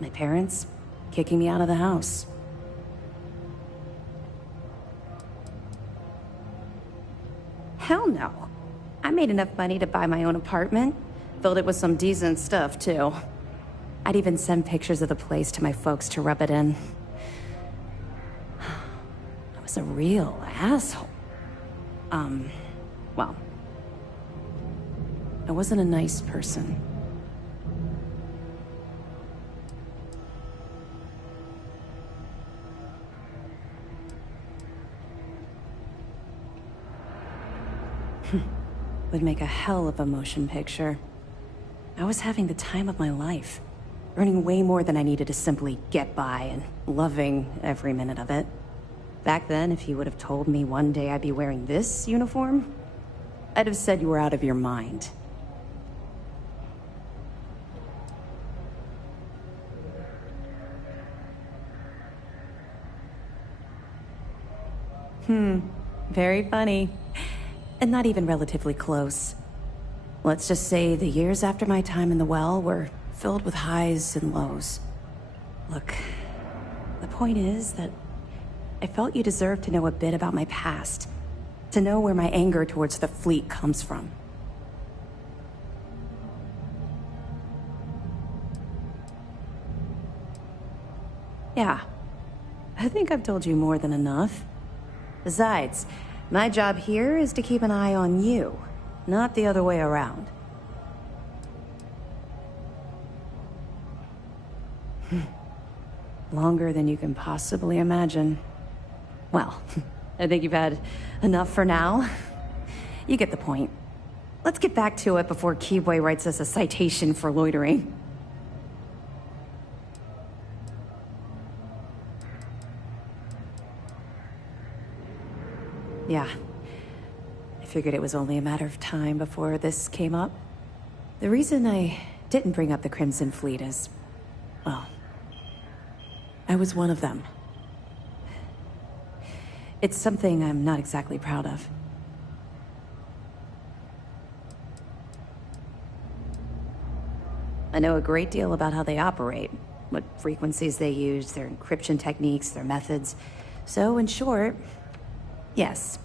my parents kicking me out of the house. Hell no. I made enough money to buy my own apartment. Filled it with some decent stuff, too. I'd even send pictures of the place to my folks to rub it in. I was a real asshole. Well, I wasn't a nice person. Would make a hell of a motion picture. I was having the time of my life, earning way more than I needed to simply get by and loving every minute of it. Back then, if you would have told me one day I'd be wearing this uniform, I'd have said you were out of your mind. Very funny. And not even relatively close. Let's just say the years after my time in the Well were filled with highs and lows. Look, the point is that I felt you deserved to know a bit about my past. To know where my anger towards the fleet comes from. Yeah. I think I've told you more than enough. Besides, my job here is to keep an eye on you, not the other way around. Longer than you can possibly imagine. Well, I think you've had enough for now. You get the point. Let's get back to it before Keyboy writes us a citation for loitering. Yeah. I figured it was only a matter of time before this came up. The reason I didn't bring up the Crimson Fleet is, well, I was one of them. It's something I'm not exactly proud of. I know a great deal about how they operate, what frequencies they use, their encryption techniques, their methods. So, in short, yes.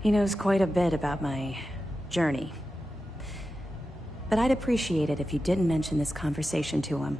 He knows quite a bit about my journey. But I'd appreciate it if you didn't mention this conversation to him.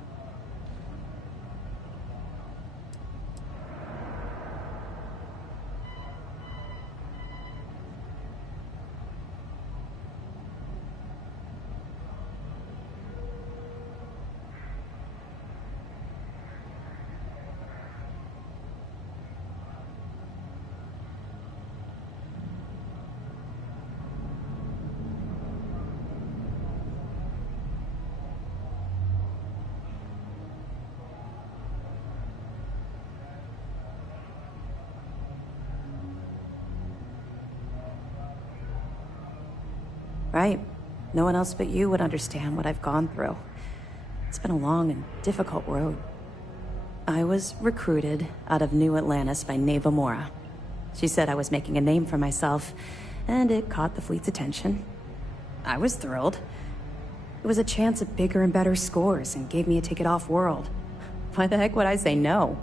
Right. No one else but you would understand what I've gone through. It's been a long and difficult road. I was recruited out of New Atlantis by Neva Mora. She said I was making a name for myself, and it caught the fleet's attention. I was thrilled. It was a chance at bigger and better scores and gave me a ticket off-world. Why the heck would I say no?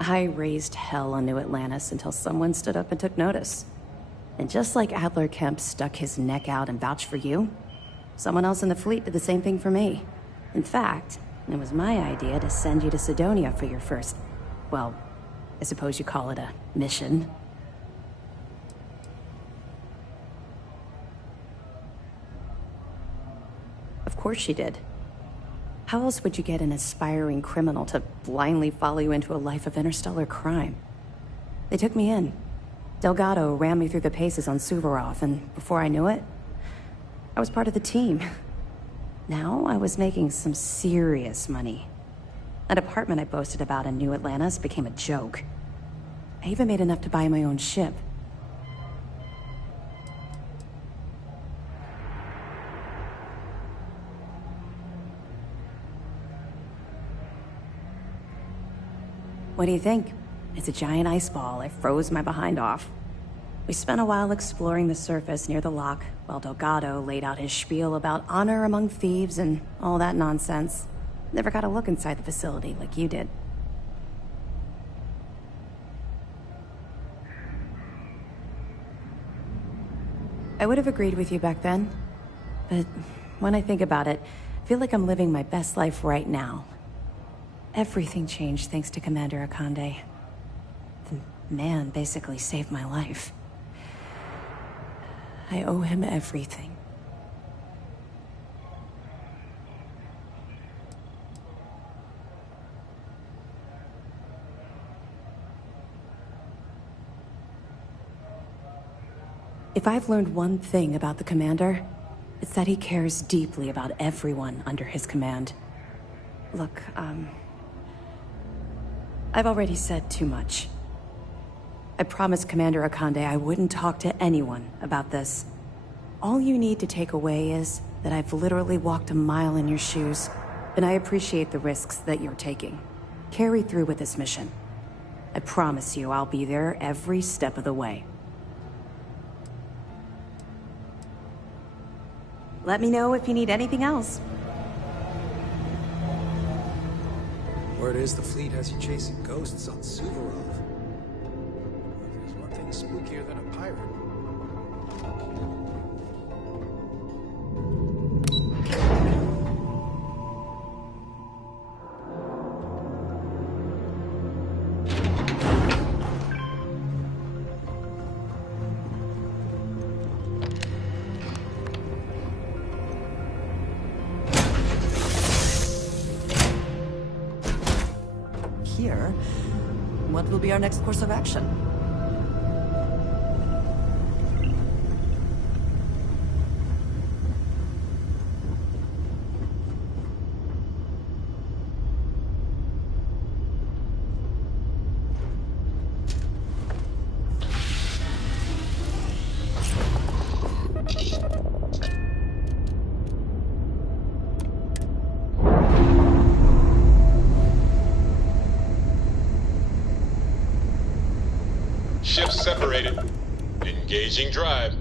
I raised hell on New Atlantis until someone stood up and took notice. And just like Adler Kemp stuck his neck out and vouched for you, someone else in the fleet did the same thing for me. In fact, it was my idea to send you to Sidonia for your first, well, I suppose you call it a mission. Of course she did. How else would you get an aspiring criminal to blindly follow you into a life of interstellar crime? They took me in. Delgado ran me through the paces on Suvorov, and before I knew it, I was part of the team. Now I was making some serious money. That apartment I boasted about in New Atlantis became a joke. I even made enough to buy my own ship. What do you think? It's a giant ice ball. I froze my behind off. We spent a while exploring the surface near the lock, while Delgado laid out his spiel about honor among thieves and all that nonsense. Never got a look inside the facility like you did. I would have agreed with you back then, but when I think about it, I feel like I'm living my best life right now. Everything changed thanks to Commander Akande. The man basically saved my life. I owe him everything. If I've learned one thing about the Commander, it's that he cares deeply about everyone under his command. Look, I've already said too much. I promised Commander Akande I wouldn't talk to anyone about this. All you need to take away is that I've literally walked a mile in your shoes, and I appreciate the risks that you're taking. Carry through with this mission. I promise you I'll be there every step of the way. Let me know if you need anything else. Word is the fleet has you chasing ghosts on Suvorov. There's one thing spookier than a pirate. Here, what will be our next course of action? Ships separated. Engaging drive.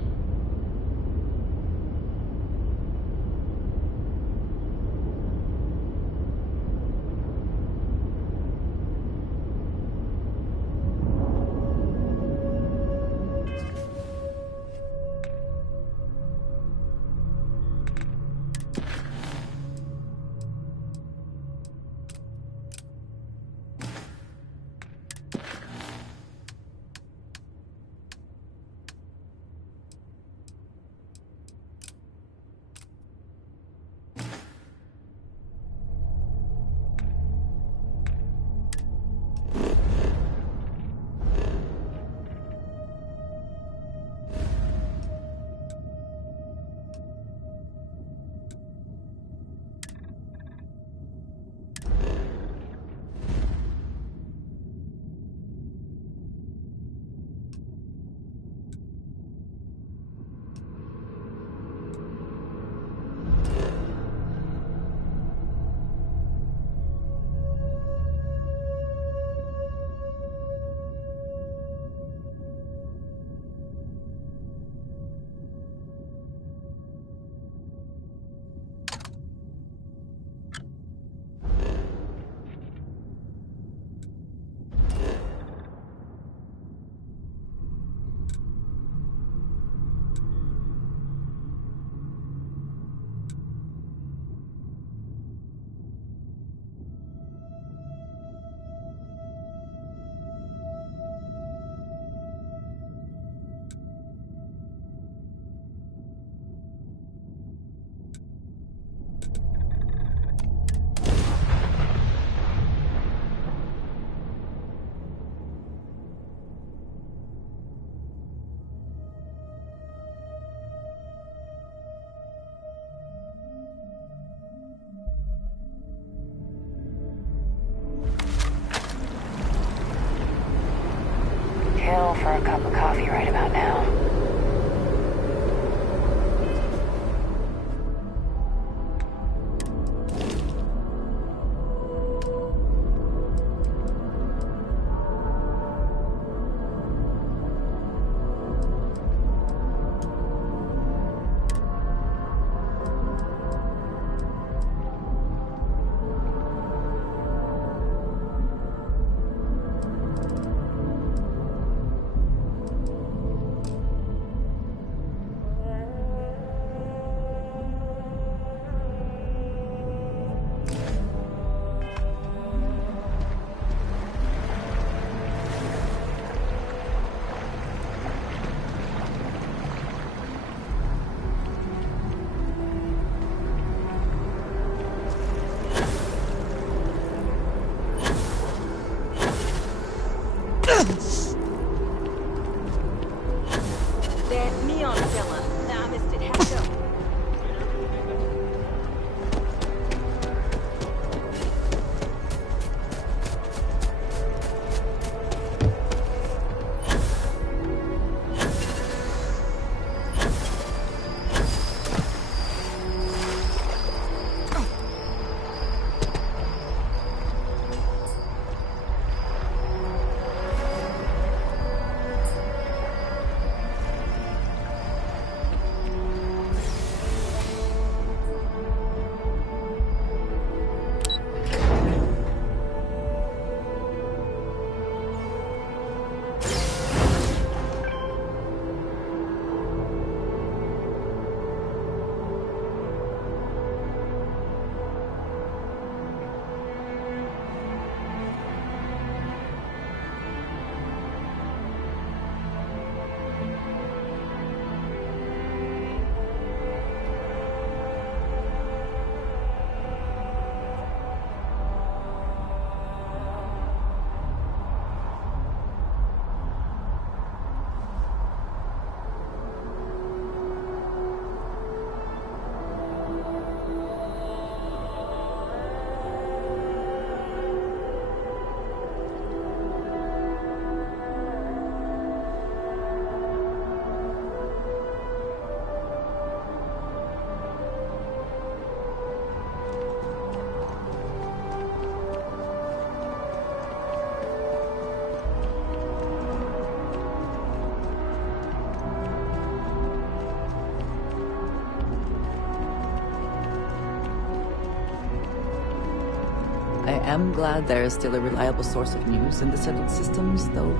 I am glad there is still a reliable source of news in the settled systems, though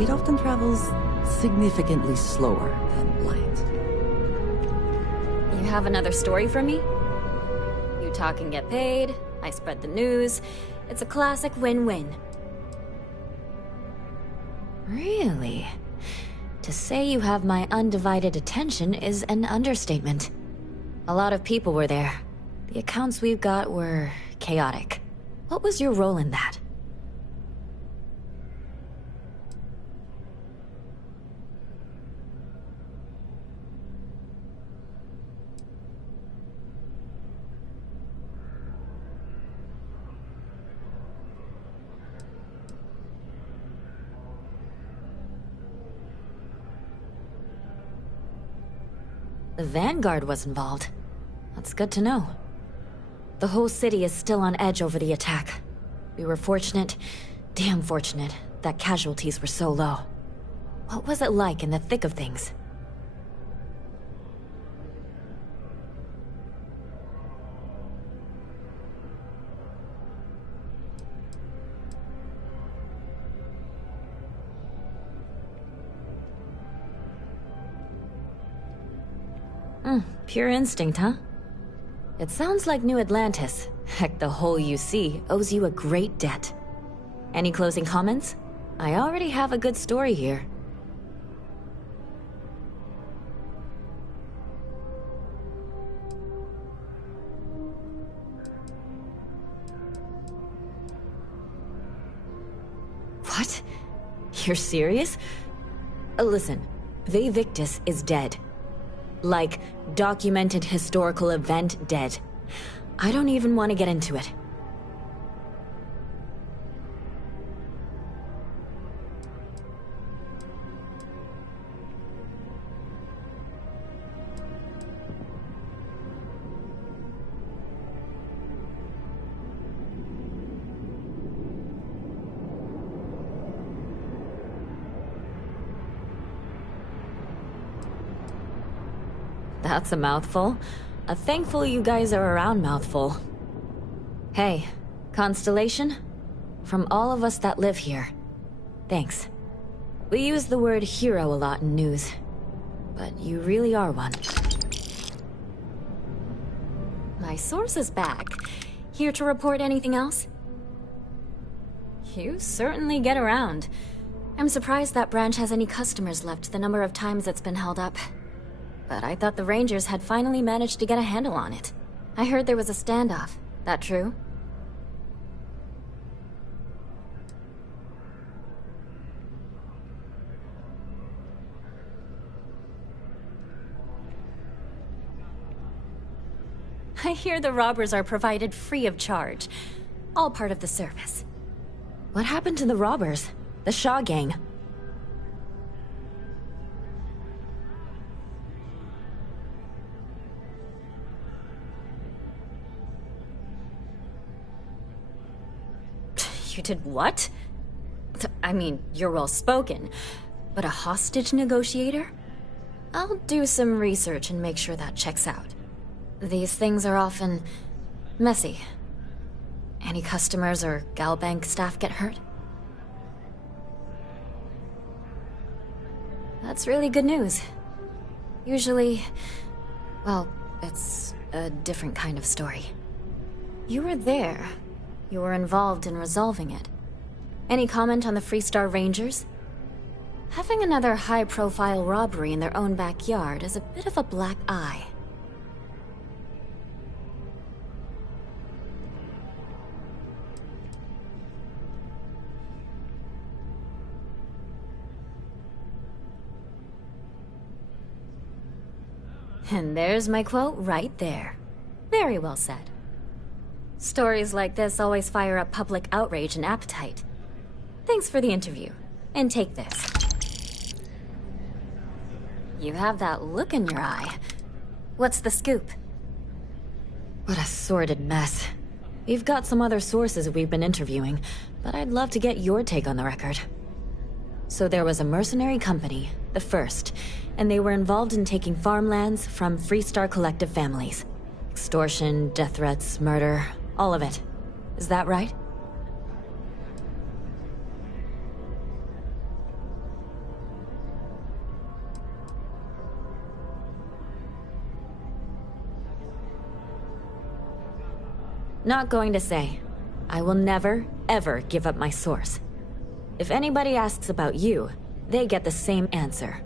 it often travels significantly slower than light. You have another story for me? You talk and get paid, I spread the news. It's a classic win-win. Really? To say you have my undivided attention is an understatement. A lot of people were there. The accounts we've got were chaotic. What was your role in that? The Vanguard was involved. That's good to know. The whole city is still on edge over the attack. We were fortunate, damn fortunate, that casualties were so low. What was it like in the thick of things? Pure instinct, huh? It sounds like New Atlantis, heck, the whole UC, owes you a great debt. Any closing comments? I already have a good story here. What? You're serious? Listen, Vivictus is dead. Like, documented historical event dead. I don't even want to get into it. That's a mouthful. A thankful you guys are around mouthful. Hey, Constellation? From all of us that live here, thanks. We use the word hero a lot in news, but you really are one. My source is back. Here to report anything else? You certainly get around. I'm surprised that branch has any customers left, the number of times it's been held up. But I thought the Rangers had finally managed to get a handle on it. I heard there was a standoff. That true? I hear the robbers are provided free of charge. All part of the service. What happened to the robbers? The Shaw gang? You did what? I mean, you're well spoken, but a hostage negotiator? I'll do some research and make sure that checks out. These things are often messy. Any customers or Galbank staff get hurt? That's really good news. Usually, well, it's a different kind of story. You were there. You were involved in resolving it. Any comment on the Freestar Rangers? Having another high-profile robbery in their own backyard is a bit of a black eye. And there's my quote right there. Very well said. Stories like this always fire up public outrage and appetite. Thanks for the interview. And take this. You have that look in your eye. What's the scoop? What a sordid mess. We've got some other sources we've been interviewing, but I'd love to get your take on the record. So there was a mercenary company, the First, and they were involved in taking farmlands from Freestar Collective families. Extortion, death threats, murder, all of it. Is that right? Not going to say. I will never, ever give up my source. If anybody asks about you, they get the same answer.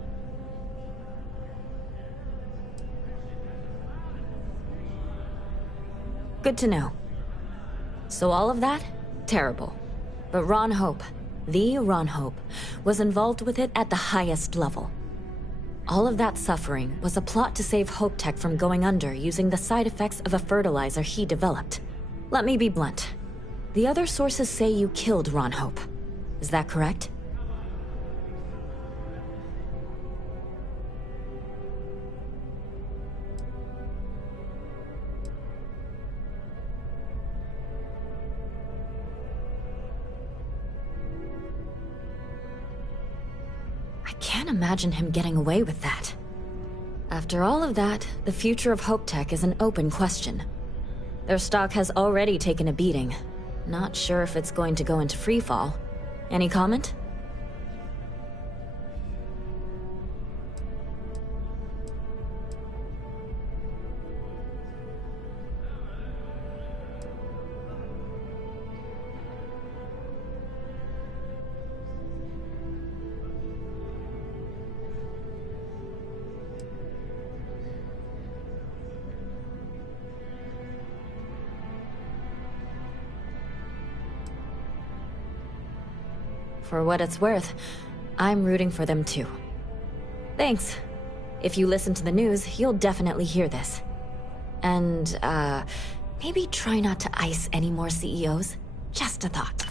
Good to know. So all of that? Terrible. But Ron Hope, the Ron Hope, was involved with it at the highest level. All of that suffering was a plot to save Hope Tech from going under using the side effects of a fertilizer he developed. Let me be blunt. The other sources say you killed Ron Hope. Is that correct? I can't imagine him getting away with that. After all of that, the future of Hope Tech is an open question. Their stock has already taken a beating. Not sure if it's going to go into freefall. Any comment? For what it's worth, I'm rooting for them too. Thanks. If you listen to the news, you'll definitely hear this. And, maybe try not to ice any more CEOs. Just a thought.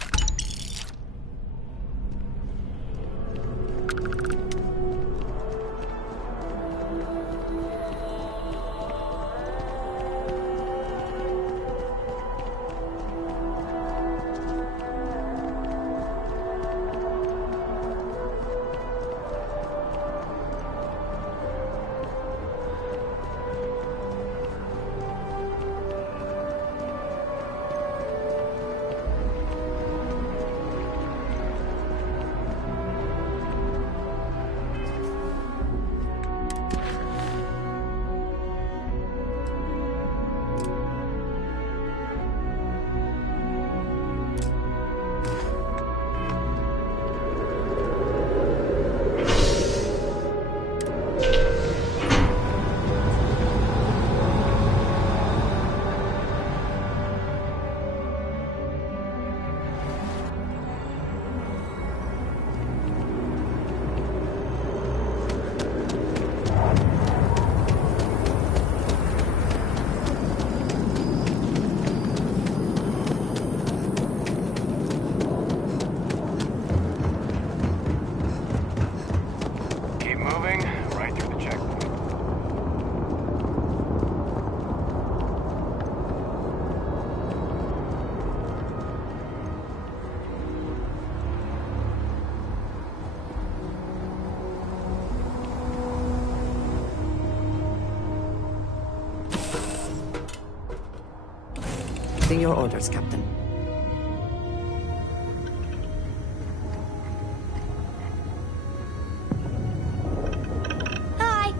Your orders, Captain. Hi.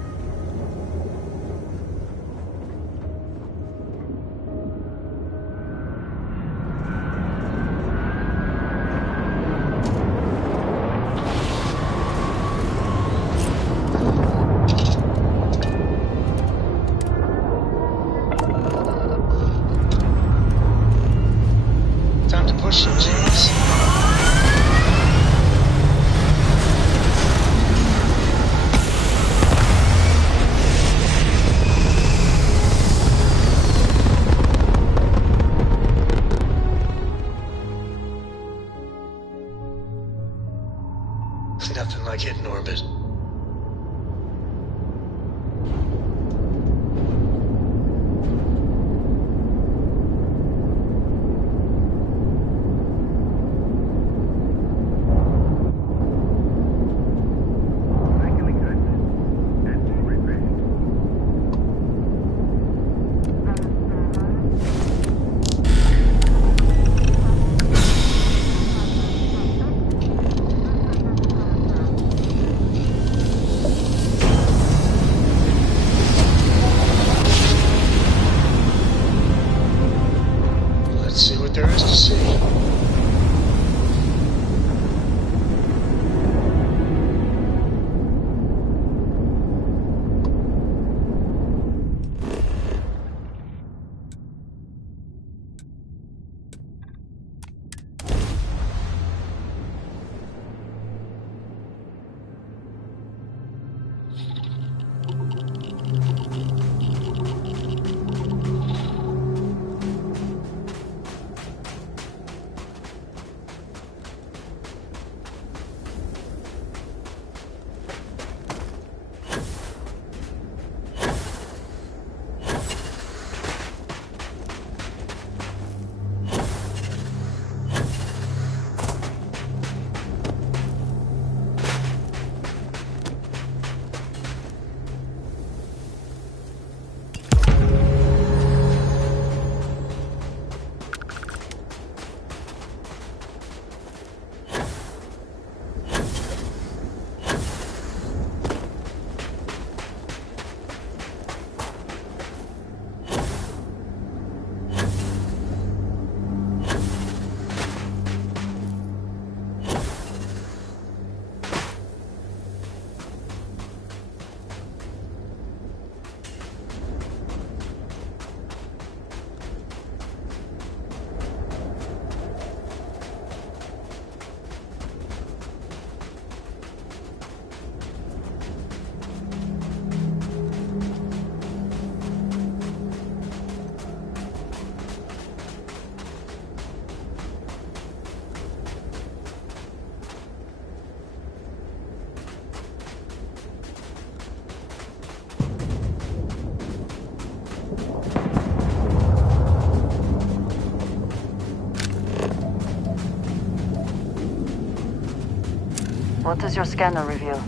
What does your scanner reveal?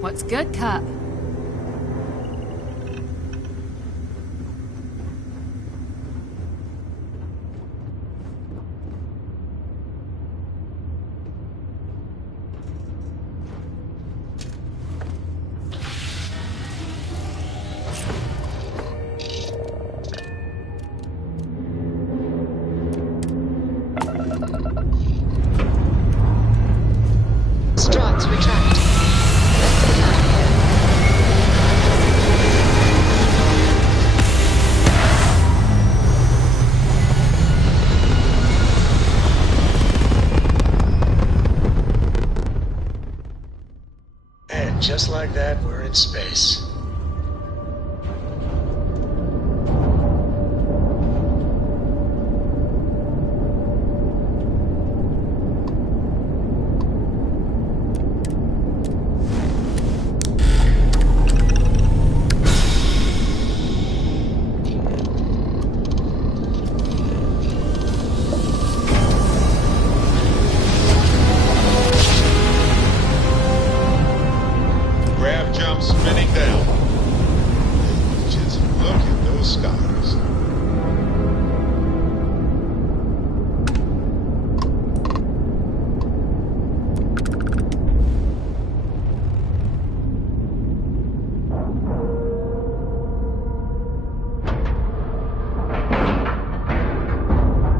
What's good, Cup? Struts retract. And just like that, we're in space. Grab jump spinning down. Just look at those scars.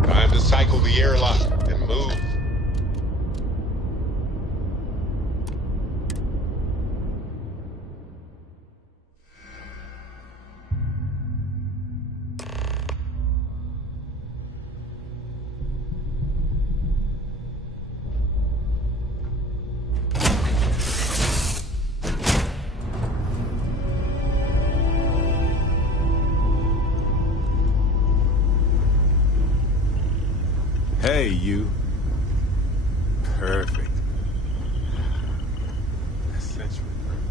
Time to cycle the airlock and move. Hey, you. Perfect. Essentially perfect.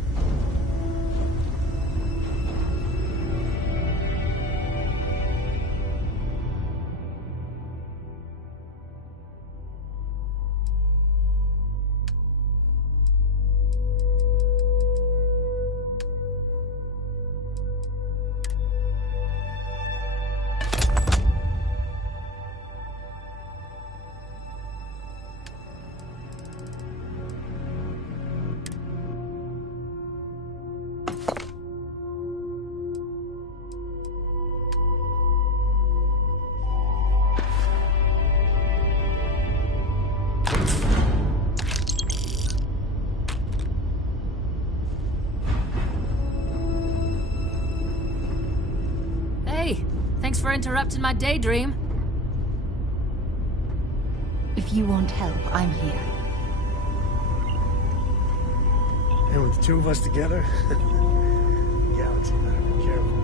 Hey, thanks for interrupting my daydream. If you want help, I'm here. And with the two of us together, Galaxy better be careful.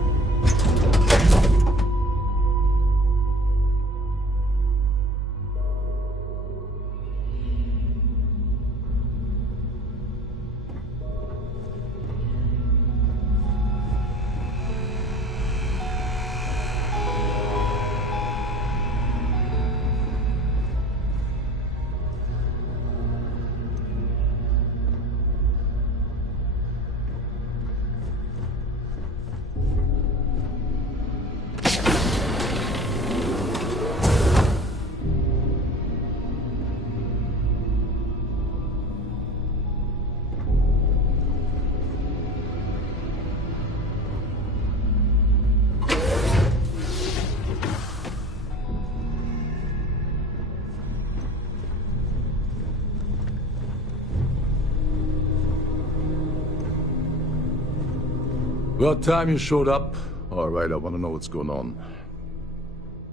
About time you showed up. All right, I want to know what's going on.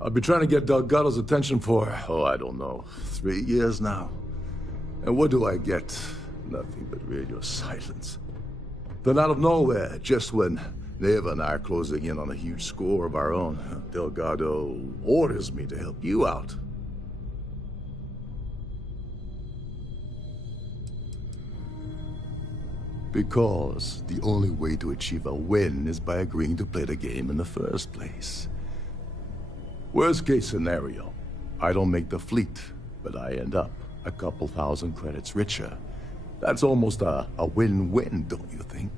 I've been trying to get Delgado's attention for, I don't know, 3 years now. And what do I get? Nothing but radio silence. Then out of nowhere, just when Neva and I are closing in on a huge score of our own, Delgado orders me to help you out. Because the only way to achieve a win is by agreeing to play the game in the first place. Worst case scenario, I don't make the fleet, but I end up a couple thousand credits richer. That's almost a win-win, don't you think?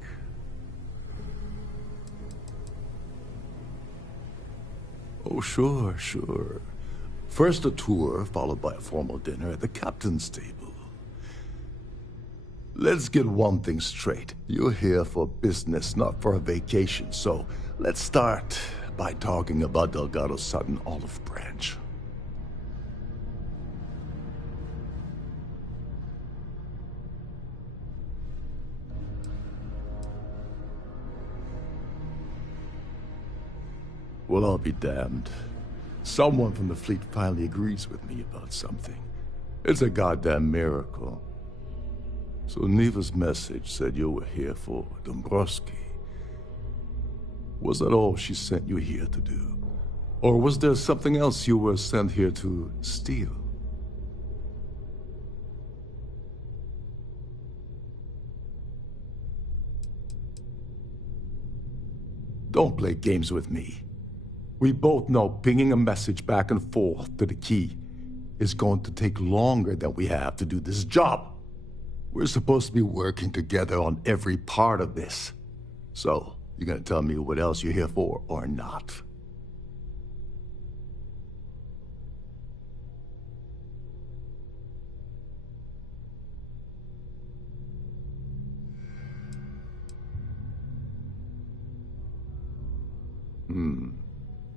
Oh, sure, sure. First a tour, followed by a formal dinner at the captain's table. Let's get one thing straight. You're here for business, not for a vacation, so let's start by talking about Delgado's sudden olive branch. Well, I'll be damned. Someone from the fleet finally agrees with me about something. It's a goddamn miracle. So Neva's message said you were here for Dombrowski. Was that all she sent you here to do? Or was there something else you were sent here to steal? Don't play games with me. We both know pinging a message back and forth to the key is going to take longer than we have to do this job. We're supposed to be working together on every part of this. So, you gonna tell me what else you're here for, or not?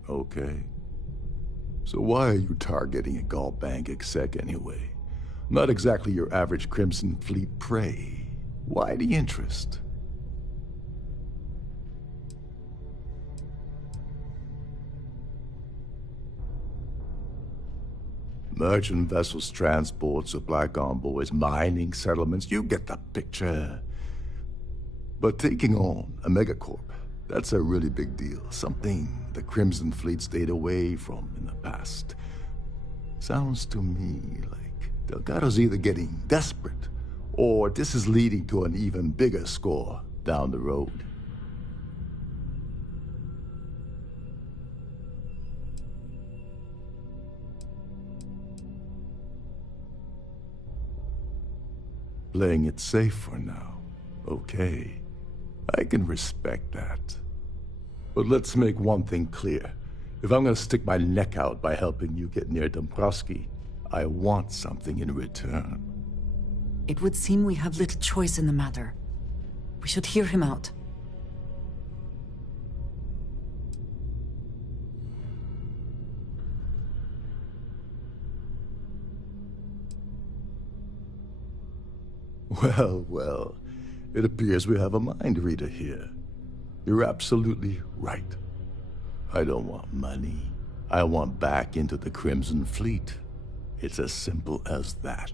Okay. So why are you targeting a Gallbank exec anyway? Not exactly your average Crimson Fleet prey. Why the interest? Merchant vessels, transport, supply convoys, mining settlements, you get the picture. But taking on a megacorp, that's a really big deal. Something the Crimson Fleet stayed away from in the past. Sounds to me like Delgado's either getting desperate, or this is leading to an even bigger score down the road. Playing it safe for now. Okay. I can respect that. But let's make one thing clear. If I'm gonna stick my neck out by helping you get near Dombrowski, I want something in return. It would seem we have little choice in the matter. We should hear him out. Well, well. It appears we have a mind reader here. You're absolutely right. I don't want money. I want back into the Crimson Fleet. It's as simple as that.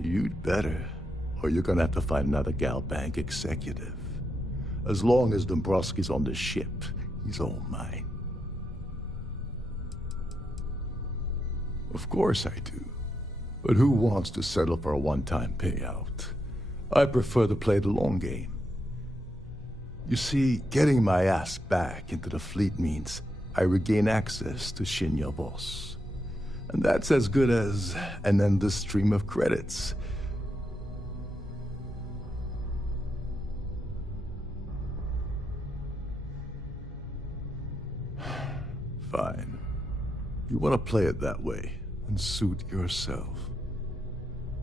You'd better, or you're gonna have to find another Gallbank executive. As long as Dombrowski's on the ship, he's all mine. Of course I do. But who wants to settle for a one-time payout? I prefer to play the long game. You see, getting my ass back into the fleet means I regain access to Shinya Voss. And that's as good as an endless stream of credits. Fine. You want to play it that way, and suit yourself.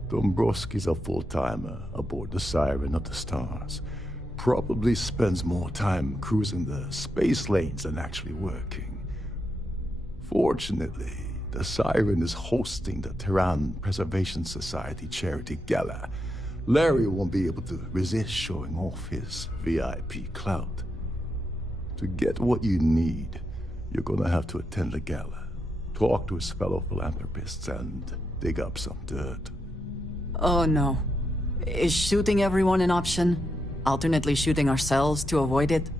Dombrowski's a full-timer aboard the Siren of the Stars. Probably spends more time cruising the space lanes than actually working. Fortunately, The Siren is hosting the Tehran Preservation Society charity gala. Larry won't be able to resist showing off his VIP clout. To get what you need, you're gonna have to attend the gala, talk to his fellow philanthropists, and dig up some dirt. Oh no. Is shooting everyone an option? Alternately shooting ourselves to avoid it?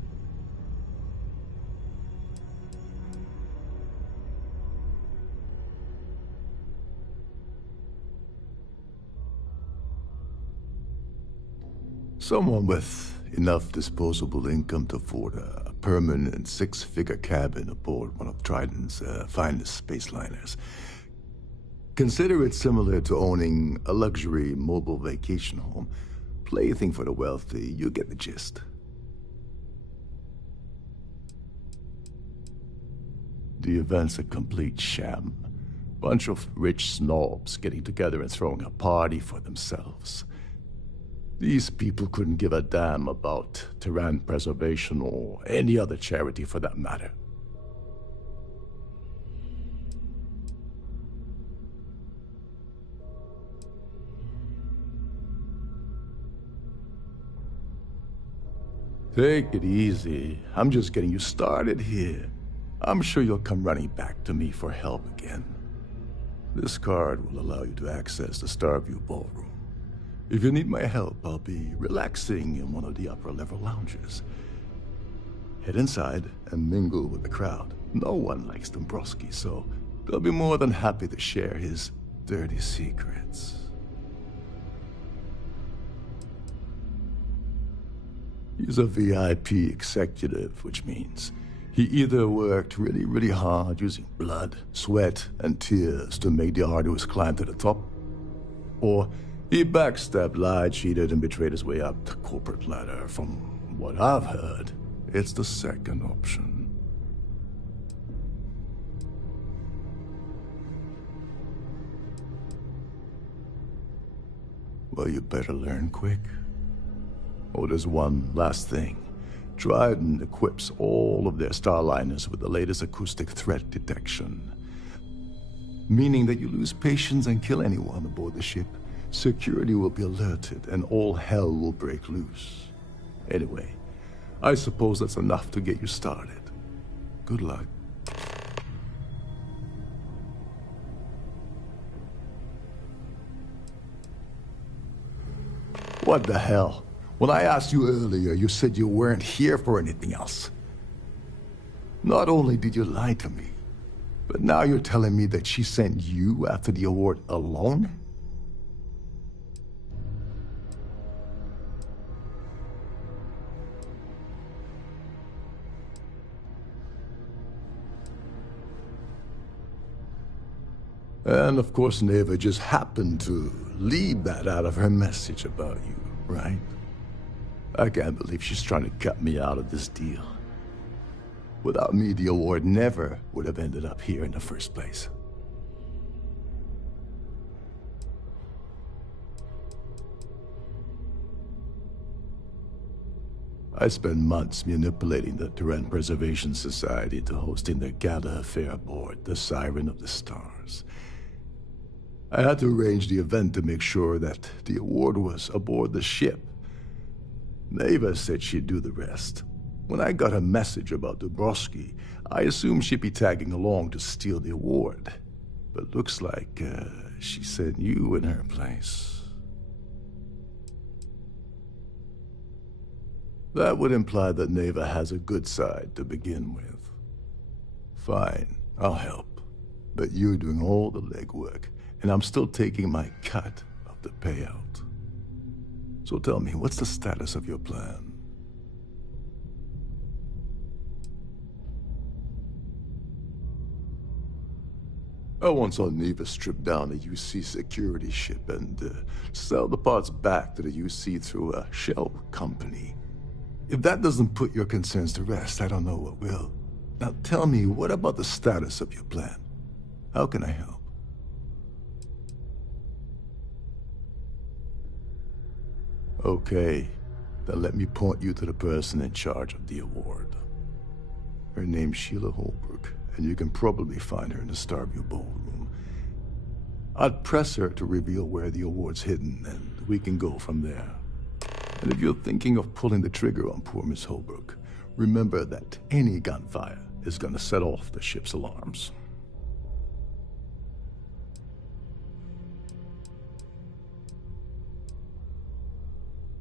Someone with enough disposable income to afford a permanent six-figure cabin aboard one of Trident's finest spaceliners. Consider it similar to owning a luxury mobile vacation home. Plaything for the wealthy, you get the gist. The event's a complete sham. Bunch of rich snobs getting together and throwing a party for themselves. These people couldn't give a damn about Tehran preservation or any other charity for that matter. Take it easy. I'm just getting you started here. I'm sure you'll come running back to me for help again. This card will allow you to access the Starview Ballroom. If you need my help, I'll be relaxing in one of the upper-level lounges. Head inside and mingle with the crowd. No one likes Dombrowski, so they'll be more than happy to share his dirty secrets. He's a VIP executive, which means he either worked really, really hard using blood, sweat, and tears to make the arduous climb to the top, or he backstabbed, lied, cheated, and betrayed his way up the corporate ladder. From what I've heard, it's the second option. Well, you better learn quick. Oh, there's one last thing. Trident equips all of their starliners with the latest acoustic threat detection, meaning that you lose patience and kill anyone aboard the ship, security will be alerted and all hell will break loose. Anyway, I suppose that's enough to get you started. Good luck. What the hell? When I asked you earlier, you said you weren't here for anything else. Not only did you lie to me, but now you're telling me that she sent you after the award alone? And of course, Neva just happened to leave that out of her message about you, right? I can't believe she's trying to cut me out of this deal. Without me, the award never would have ended up here in the first place. I spent months manipulating the Tehran Preservation Society to hosting their gala affair aboard the Siren of the Stars. I had to arrange the event to make sure that the award was aboard the ship. Neva said she'd do the rest. When I got a message about Dombrowski, I assumed she'd be tagging along to steal the award. But looks like she sent you in her place. That would imply that Neva has a good side to begin with. Fine, I'll help. But you're doing all the legwork, and I'm still taking my cut of the payout. So tell me, what's the status of your plan? I once saw Neva strip down a UC security ship and sell the parts back to the UC through a shell company. If that doesn't put your concerns to rest, I don't know what will. Now tell me, what about the status of your plan? How can I help? Okay, then let me point you to the person in charge of the award. Her name's Sheila Holbrook, and you can probably find her in the Starview Ballroom. I'd press her to reveal where the award's hidden, and we can go from there. And if you're thinking of pulling the trigger on poor Miss Holbrook, remember that any gunfire is gonna set off the ship's alarms.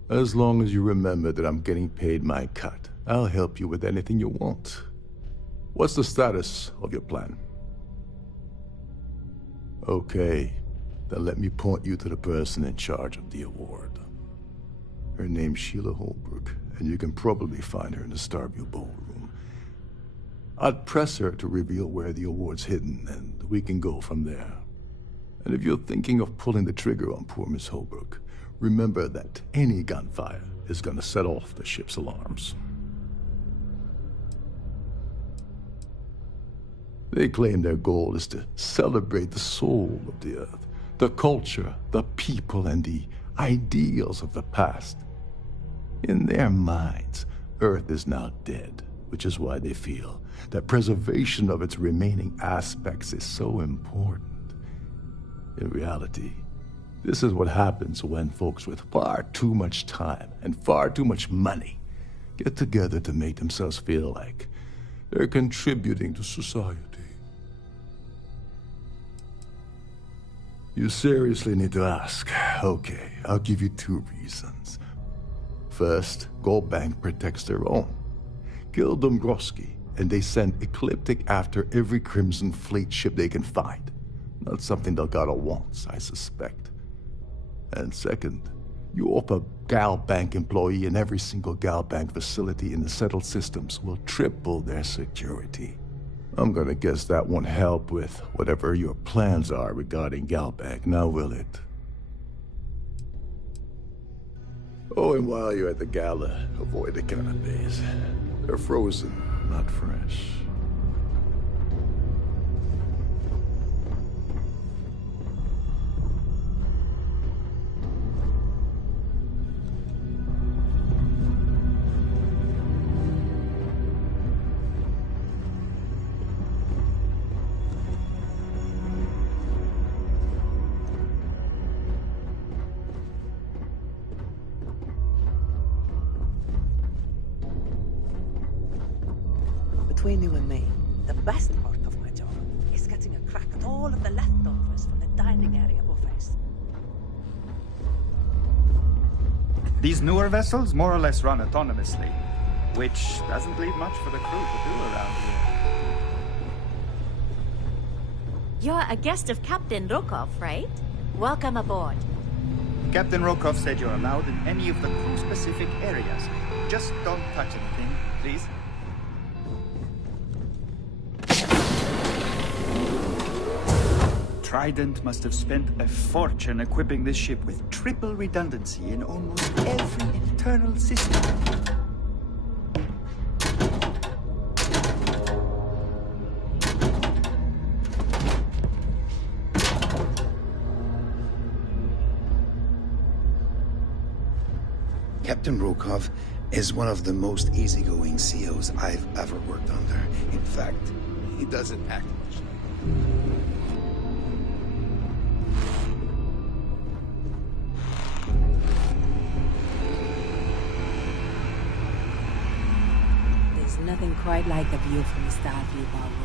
As long as you remember that I'm getting paid my cut, I'll help you with anything you want. What's the status of your plan? Okay, then let me point you to the person in charge of the award. Her name's Sheila Holbrook, and you can probably find her in the Starview Ballroom. I'd press her to reveal where the award's hidden, and we can go from there. And if you're thinking of pulling the trigger on poor Miss Holbrook, remember that any gunfire is gonna set off the ship's alarms. They claim their goal is to celebrate the soul of the Earth, the culture, the people, and the ideals of the past. In their minds, Earth is now dead, which is why they feel that preservation of its remaining aspects is so important. In reality, this is what happens when folks with far too much time and far too much money get together to make themselves feel like they're contributing to society. You seriously need to ask. Okay, I'll give you 2 reasons. First, Gold Bank protects their own. Kill Dombrowski, and they send Ecliptic after every Crimson Fleet ship they can find. Not something Delgado wants, I suspect. And second, you offer Gal Bank employee in every single Gal Bank facility in the settled systems will triple their security. I'm gonna guess that won't help with whatever your plans are regarding Gal Bank, now will it? Oh, and while you're at the gala, avoid the canapes. They're frozen, not fresh. Between you and me, the best part of my job is getting a crack at all of the leftovers from the dining area buffets. These newer vessels more or less run autonomously, which doesn't leave much for the crew to do around here. You're a guest of Captain Rokov, right? Welcome aboard. Captain Rokov said you're allowed in any of the crew-specific areas. Just don't touch anything, please. Trident must have spent a fortune equipping this ship with triple redundancy in almost every internal system. Captain Rokov is one of the most easygoing COs I've ever worked under. In fact, he doesn't act much. There's nothing quite like the view from the Starview Ballroom.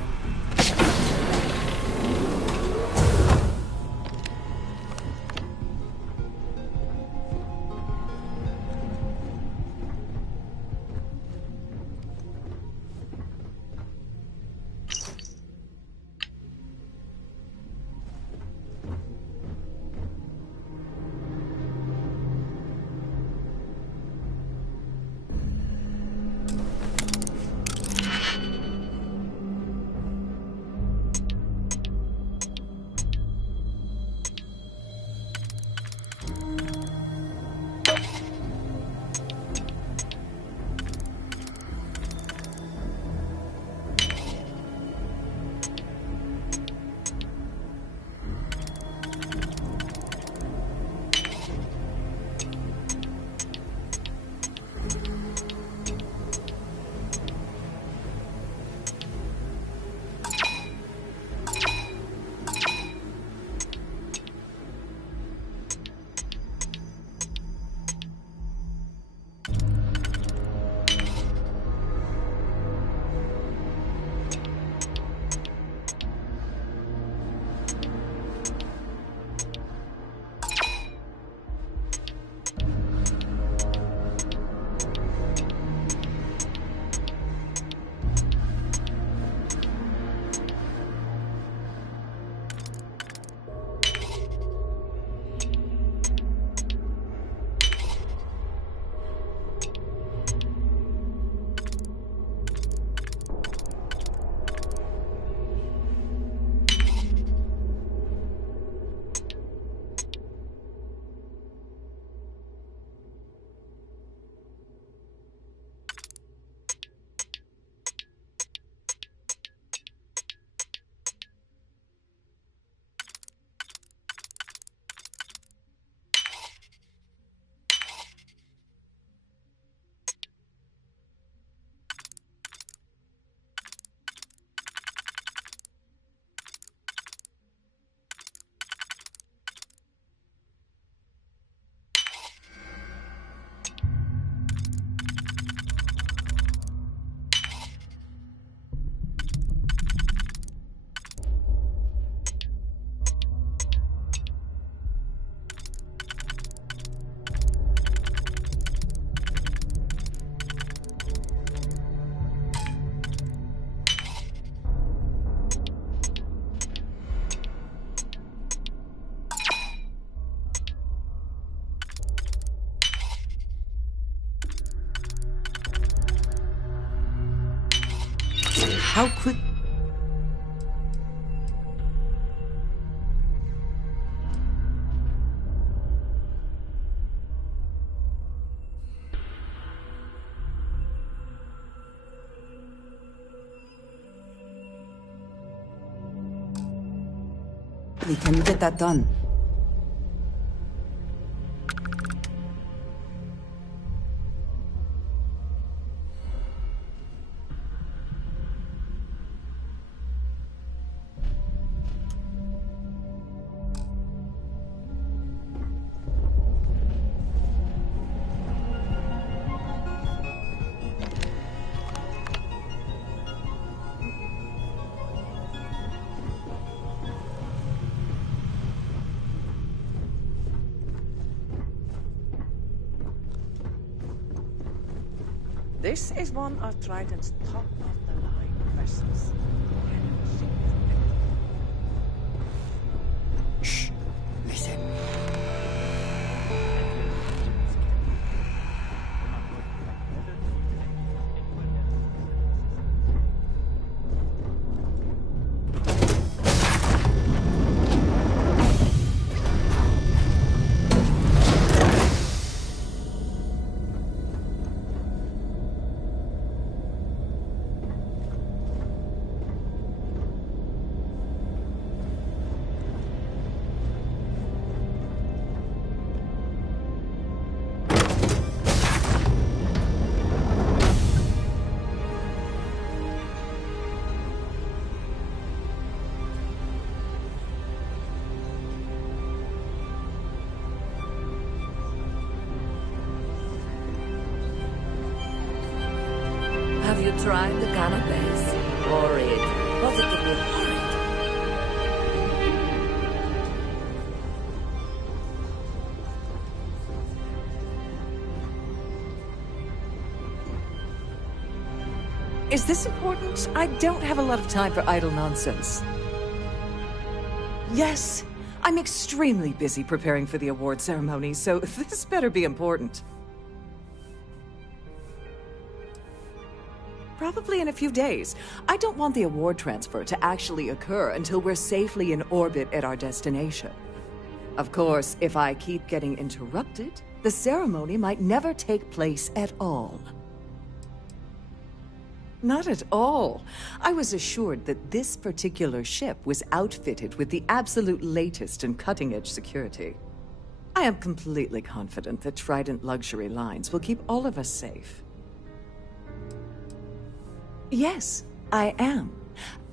How quick... Can you get that done? This is one of Trident's top-of-the-line vessels. Shh. Listen. Have you tried the canapes? Horrid. Positively horrid. Is this important? I don't have a lot of time for idle nonsense. Yes, I'm extremely busy preparing for the award ceremony, so this better be important. Probably in a few days. I don't want the award transfer to actually occur until we're safely in orbit at our destination. Of course, if I keep getting interrupted, the ceremony might never take place at all. Not at all. I was assured that this particular ship was outfitted with the absolute latest and cutting-edge security. I am completely confident that Trident Luxury Lines will keep all of us safe. Yes, I am.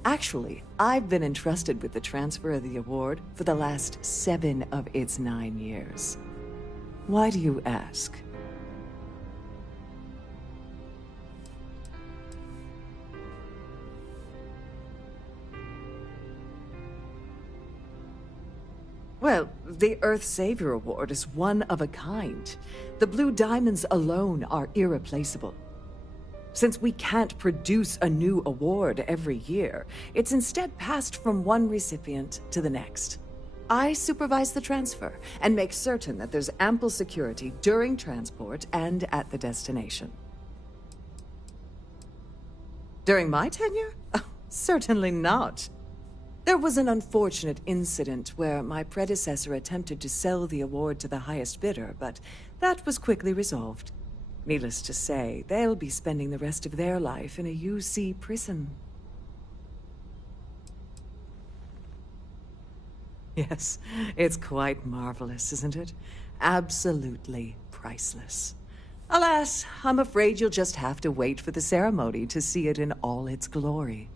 Actually, I've been entrusted with the transfer of the award for the last 7 of its 9 years. Why do you ask? Well, the Earth Savior Award is one of a kind. The Blue Diamonds alone are irreplaceable. Since we can't produce a new award every year, it's instead passed from one recipient to the next. I supervise the transfer and make certain that there's ample security during transport and at the destination. During my tenure? Oh, certainly not. There was an unfortunate incident where my predecessor attempted to sell the award to the highest bidder, but that was quickly resolved. Needless to say, they'll be spending the rest of their life in a UC prison. Yes, it's quite marvelous, isn't it? Absolutely priceless. Alas, I'm afraid you'll just have to wait for the ceremony to see it in all its glory.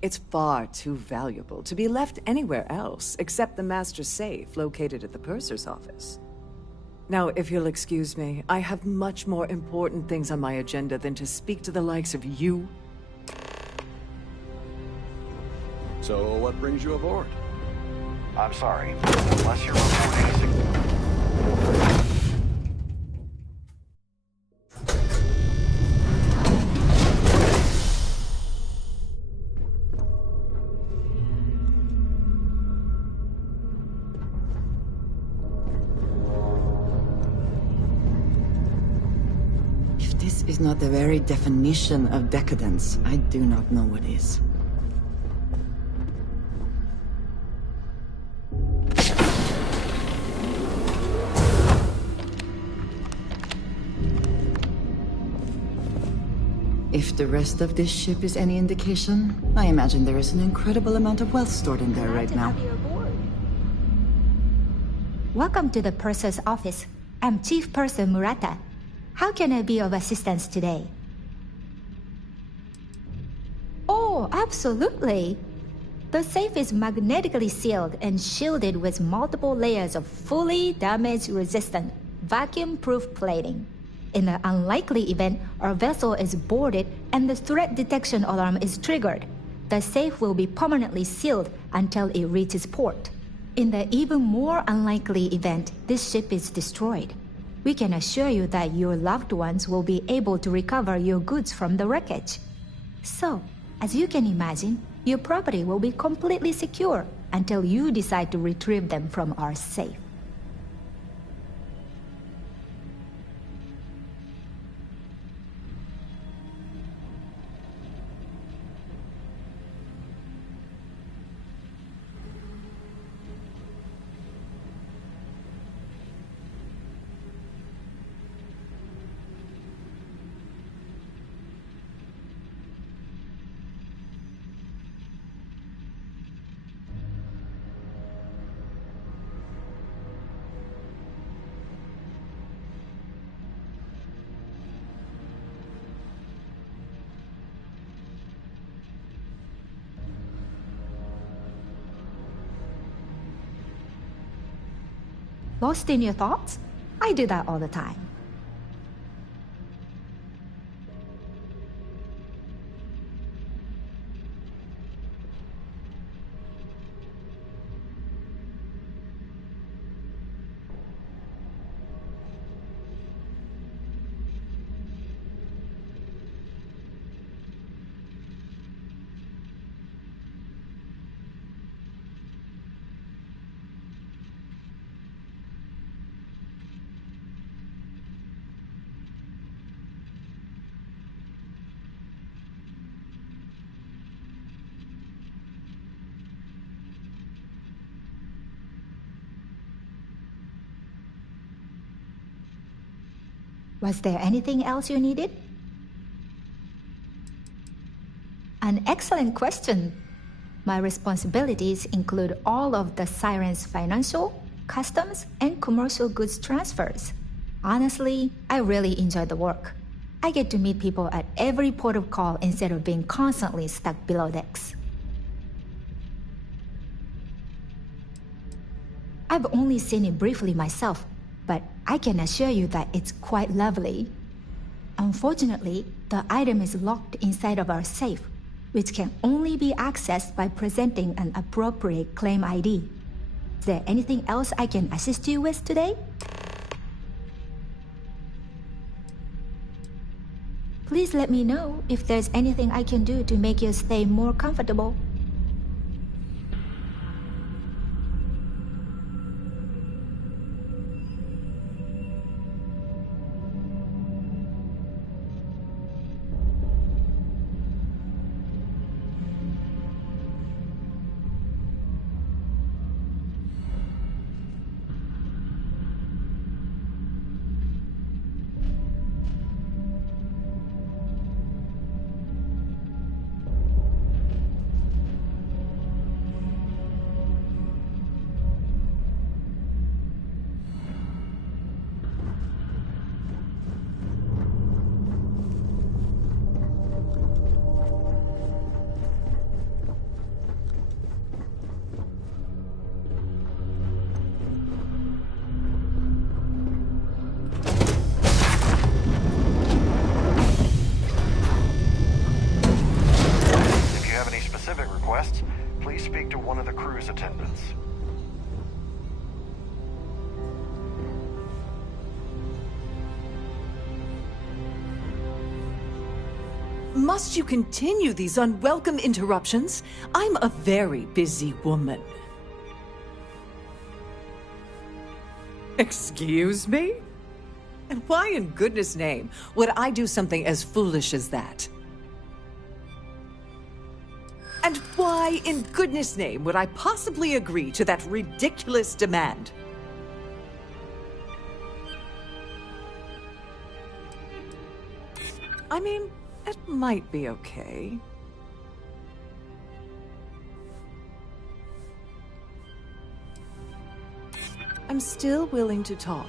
It's far too valuable to be left anywhere else except the master safe located at the purser's office. Now, if you'll excuse me, I have much more important things on my agenda than to speak to the likes of you. So, what brings you aboard? I'm sorry, unless you're reporting a signal. This is is not the very definition of decadence, I do not know what is. If the rest of this ship is any indication, I imagine there is an incredible amount of wealth stored in there right now. Welcome to the Purser's office. I'm Chief Purser Murata. How can I be of assistance today? Oh, absolutely. The safe is magnetically sealed and shielded with multiple layers of fully damage-resistant, vacuum-proof plating. In the unlikely event our vessel is boarded and the threat detection alarm is triggered, the safe will be permanently sealed until it reaches port. In the even more unlikely event this ship is destroyed, we can assure you that your loved ones will be able to recover your goods from the wreckage. So, as you can imagine, your property will be completely secure until you decide to retrieve them from our safe. Lost in your thoughts? I do that all the time. Was there anything else you needed? An excellent question. My responsibilities include all of the Siren's financial, customs, and commercial goods transfers. Honestly, I really enjoy the work. I get to meet people at every port of call instead of being constantly stuck below decks. I've only seen it briefly myself, but I can assure you that it's quite lovely. Unfortunately, the item is locked inside of our safe, which can only be accessed by presenting an appropriate claim ID. Is there anything else I can assist you with today? Please let me know if there's anything I can do to make your stay more comfortable. Please speak to one of the crew's attendants. Must you continue these unwelcome interruptions? I'm a very busy woman. Excuse me? And why in goodness name would I do something as foolish as that? And why in goodness name would I possibly agree to that ridiculous demand? I mean, it might be okay. I'm still willing to talk.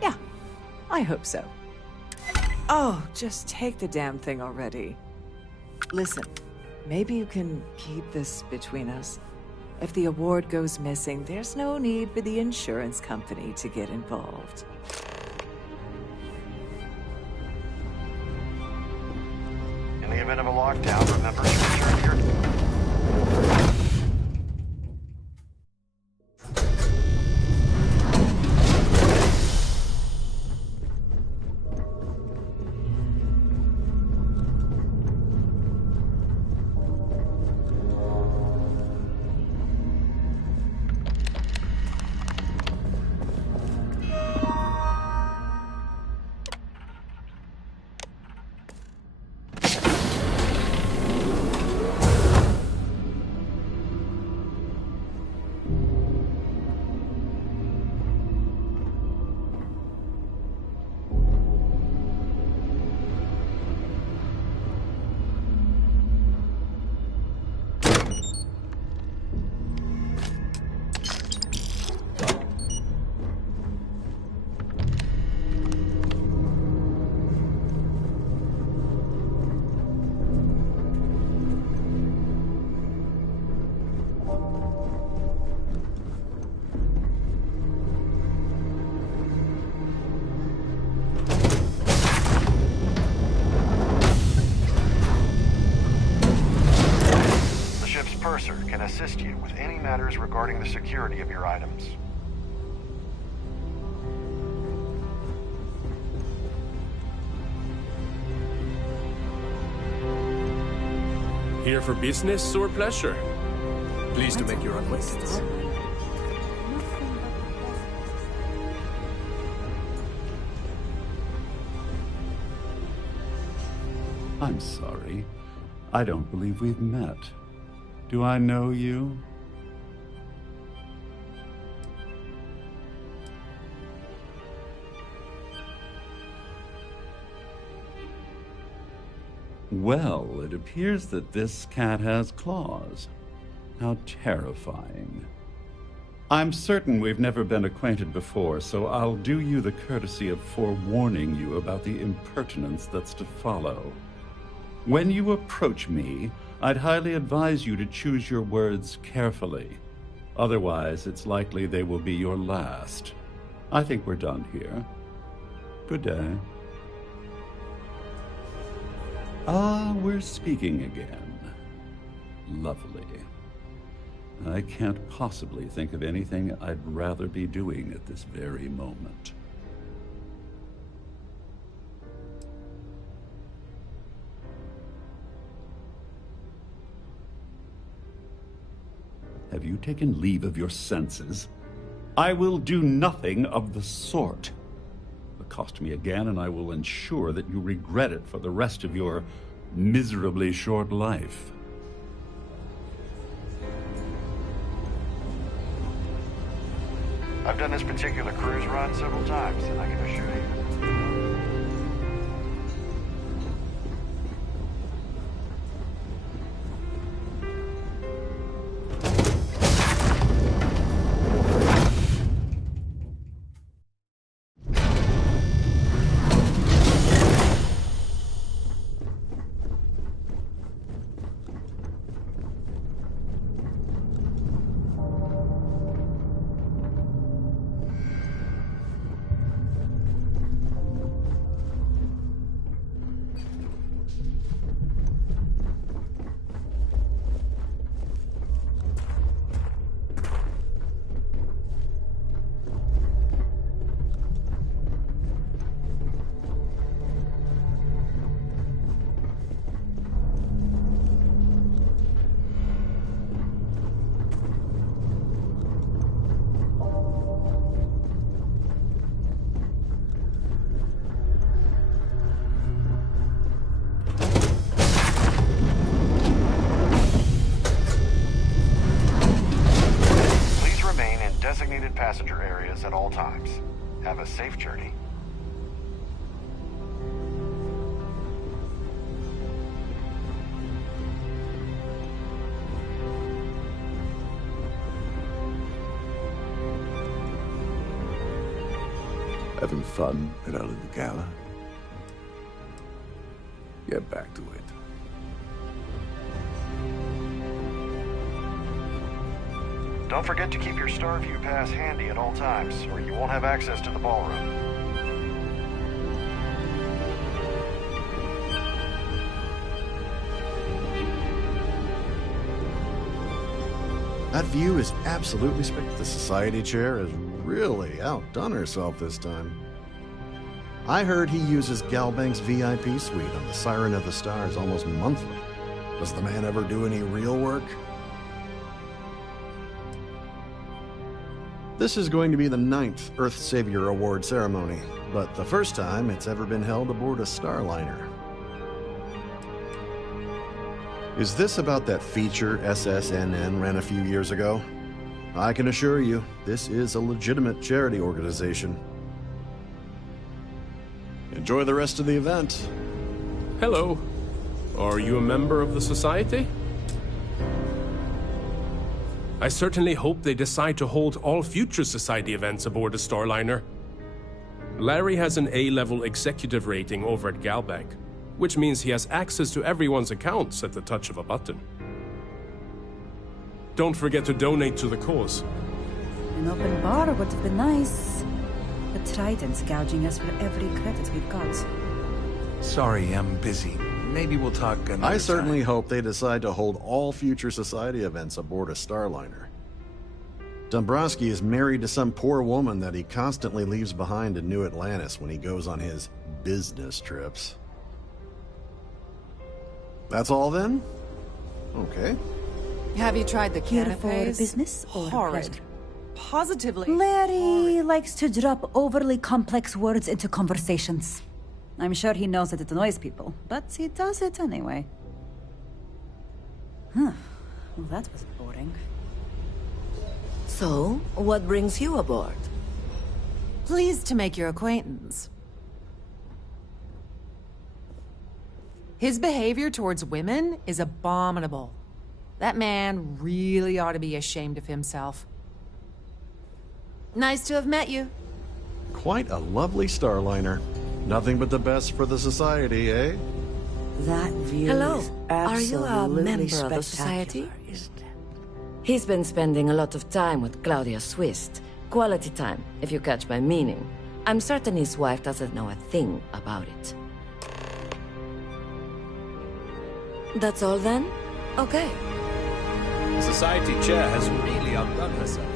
Yeah, I hope so. Oh, just take the damn thing already. Listen, maybe you can keep this between us. If the award goes missing, there's no need for the insurance company to get involved. In the event of a lockdown, remember to return your... Can assist you with any matters regarding the security of your items. Here for business or pleasure? Pleased to make your acquaintance. I'm sorry. I don't believe we've met. Do I know you? Well, it appears that this cat has claws. How terrifying. I'm certain we've never been acquainted before, so I'll do you the courtesy of forewarning you about the impertinence that's to follow. When you approach me, I'd highly advise you to choose your words carefully. Otherwise, it's likely they will be your last. I think we're done here. Good day. Ah, we're speaking again. Lovely. I can't possibly think of anything I'd rather be doing at this very moment. Have you taken leave of your senses? I will do nothing of the sort. Accost me again, and I will ensure that you regret it for the rest of your miserably short life. I've done this particular cruise run several times, and I can assure you. passenger areas at all times. Have a safe journey. Having fun at our little gala? Get back to it. Don't forget to keep your Starview pass handy at all times, or you won't have access to the ballroom. That view is absolutely spectacular. The Society chair has really outdone herself this time. I heard he uses Galbank's VIP suite on the Siren of the Stars almost monthly. Does the man ever do any real work? This is going to be the 9th Earth Savior Award ceremony, but the first time it's ever been held aboard a Starliner. Is this about that feature SSNN ran a few years ago? I can assure you, this is a legitimate charity organization. Enjoy the rest of the event. Hello. Are you a member of the Society? I certainly hope they decide to hold all future Society events aboard the Starliner. Larry has an A-level executive rating over at Galbank, which means he has access to everyone's accounts at the touch of a button. Don't forget to donate to the cause. An open bar would have been nice. The Trident's gouging us for every credit we've got. Sorry, I'm busy. Maybe we'll talk another time. I certainly hope they decide to hold all future Society events aboard a Starliner. Dombrowski is married to some poor woman that he constantly leaves behind in New Atlantis when he goes on his business trips. That's all then? Okay. Have you tried the Here canapes? for business or Horrid. pleasure? Positively. Larry likes to drop overly complex words into conversations. I'm sure he knows that it annoys people, but he does it anyway. Huh. Well, that was boring. So, what brings you aboard? Pleased to make your acquaintance. His behavior towards women is abominable. That man really ought to be ashamed of himself. Nice to have met you. Quite a lovely Starliner. Nothing but the best for the Society, eh? That view Hello. Are you a member of the Society? He's been spending a lot of time with Claudia Swist. Quality time, if you catch my meaning. I'm certain his wife doesn't know a thing about it. That's all then? Okay. The Society chair has really outdone herself.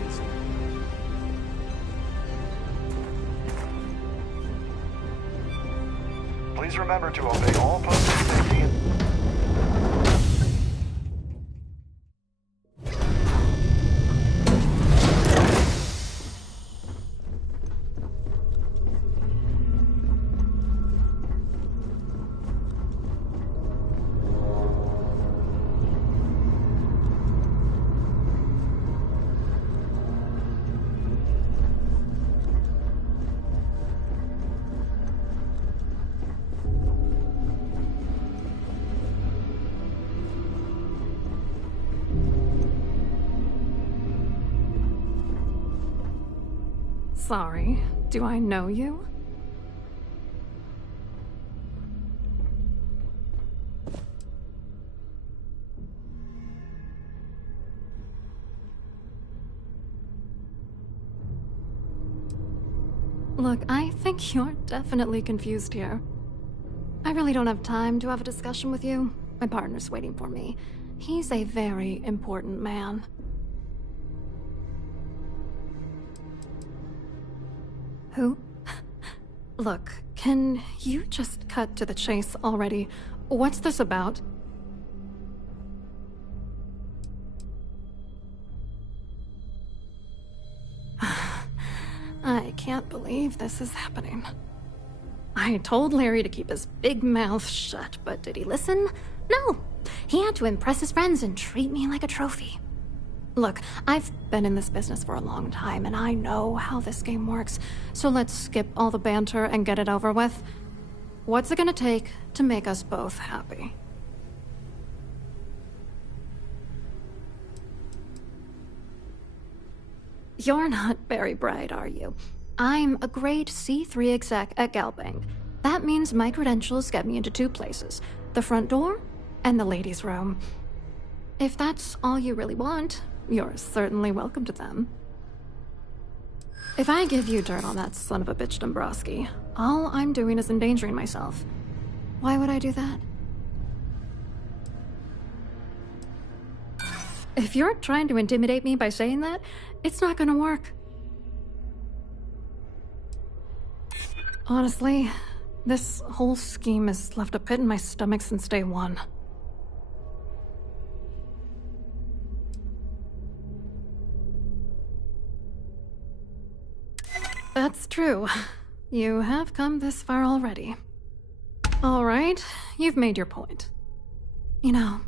Please remember to obey all posted safety and... Sorry, do I know you? Look, I think you're definitely confused here. I really don't have time to have a discussion with you. My partner's waiting for me. He's a very important man. Who? Look, can you just cut to the chase already? What's this about? I can't believe this is happening. I told Larry to keep his big mouth shut, but did he listen? No. He had to impress his friends and treat me like a trophy. Look, I've been in this business for a long time, and I know how this game works, so let's skip all the banter and get it over with. What's it gonna take to make us both happy? You're not very bright, are you? I'm a grade C3 exec at Galbank. That means my credentials get me into 2 places, the front door and the ladies' room. If that's all you really want, you're certainly welcome to them. If I give you dirt on that son of a bitch Dombrowski, all I'm doing is endangering myself. Why would I do that? If you're trying to intimidate me by saying that, it's not gonna work. Honestly, this whole scheme has left a pit in my stomach since day one. That's true. You have come this far already. All right, you've made your point. You know,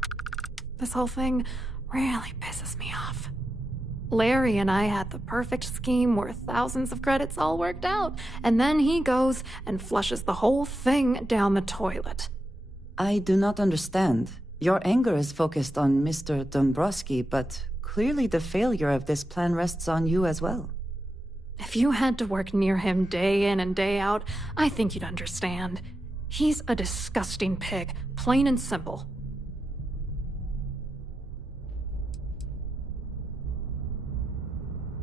this whole thing really pisses me off. Larry and I had the perfect scheme worth thousands of credits all worked out, and then he goes and flushes the whole thing down the toilet. I do not understand. Your anger is focused on Mr. Dombrowski, but clearly the failure of this plan rests on you as well. If you had to work near him day in and day out, I think you'd understand. He's a disgusting pig, plain and simple.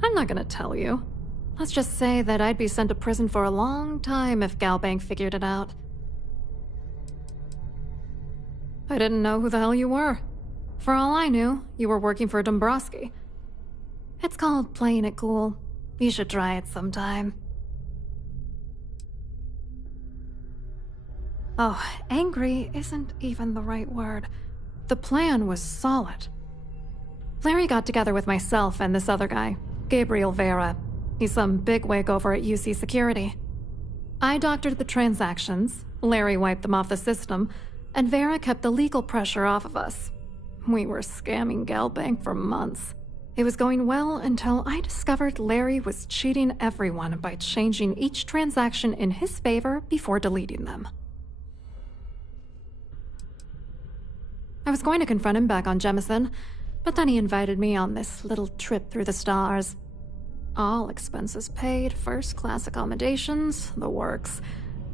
I'm not gonna tell you. Let's just say that I'd be sent to prison for a long time if Galbank figured it out. I didn't know who the hell you were. For all I knew, you were working for Dombrowski. It's called playing it cool. You should try it sometime. Oh, angry isn't even the right word. The plan was solid. Larry got together with myself and this other guy, Gabriel Vera. He's some bigwig over at UC Security. I doctored the transactions, Larry wiped them off the system, and Vera kept the legal pressure off of us. We were scamming Galbank for months. It was going well until I discovered Larry was cheating everyone by changing each transaction in his favor before deleting them. I was going to confront him back on Jemison, but then he invited me on this little trip through the stars. All expenses paid, first-class accommodations, the works.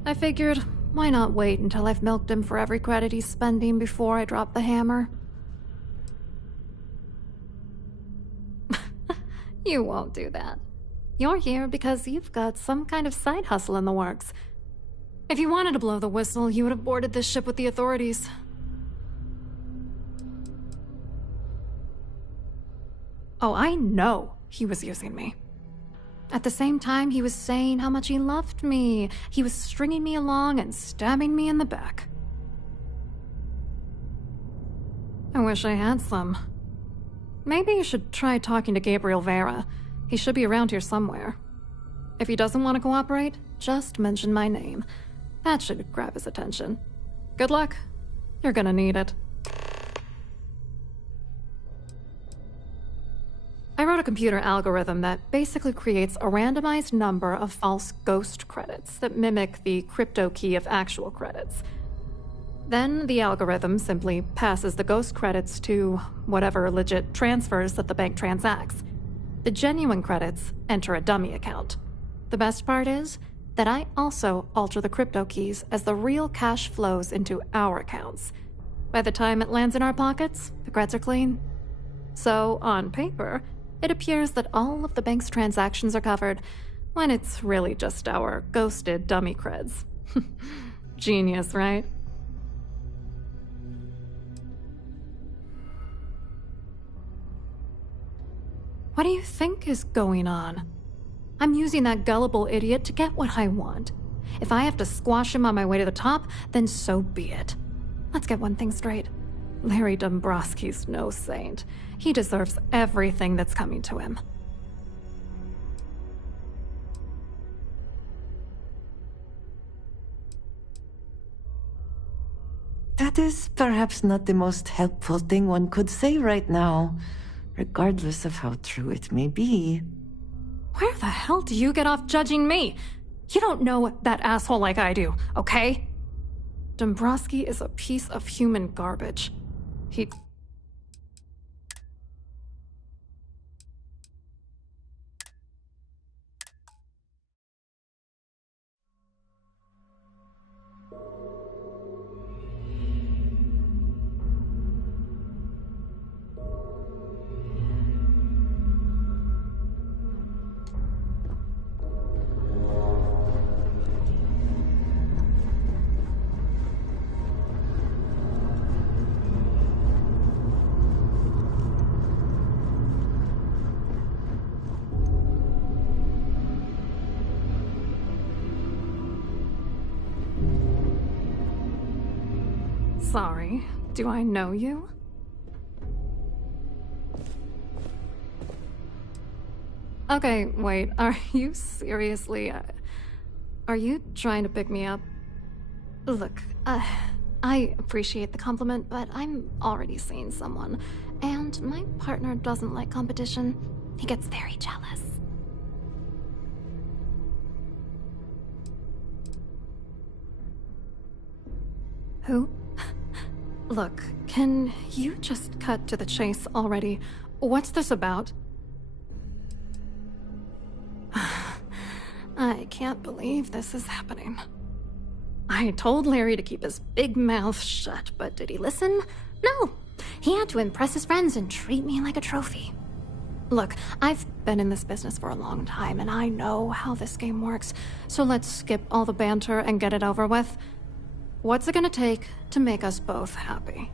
I figured, why not wait until I've milked him for every credit he's spending before I drop the hammer? You won't do that. You're here because you've got some kind of side hustle in the works. If you wanted to blow the whistle, you would have boarded this ship with the authorities. Oh, I know he was using me. At the same time, he was saying how much he loved me. He was stringing me along and stabbing me in the back. I wish I had some. Maybe you should try talking to Gabriel Vera. He should be around here somewhere. If he doesn't want to cooperate, just mention my name. That should grab his attention. Good luck. You're gonna need it. I wrote a computer algorithm that basically creates a randomized number of false ghost credits that mimic the crypto key of actual credits. Then the algorithm simply passes the ghost credits to whatever legit transfers that the bank transacts. The genuine credits enter a dummy account. The best part is that I also alter the crypto keys as the real cash flows into our accounts. By the time it lands in our pockets, the creds are clean. So, on paper, it appears that all of the bank's transactions are covered, when it's really just our ghosted dummy creds. Genius, right? What do you think is going on? I'm using that gullible idiot to get what I want. If I have to squash him on my way to the top, then so be it. Let's get one thing straight. Larry Dombrowski's no saint. He deserves everything that's coming to him. That is perhaps not the most helpful thing one could say right now. regardless of how true it may be. Where the hell do you get off judging me? You don't know that asshole like I do, okay? Dombrowski is a piece of human garbage. He... Sorry, do I know you? Okay, wait, are you seriously... are you trying to pick me up? Look, I appreciate the compliment, but I'm already seeing someone, and my partner doesn't like competition. He gets very jealous. Who? Look, can you just cut to the chase already? What's this about? I can't believe this is happening. I told Larry to keep his big mouth shut, but did he listen? No! He had to impress his friends and treat me like a trophy. Look, I've been in this business for a long time, and I know how this game works, so let's skip all the banter and get it over with. What's it gonna take to make us both happy?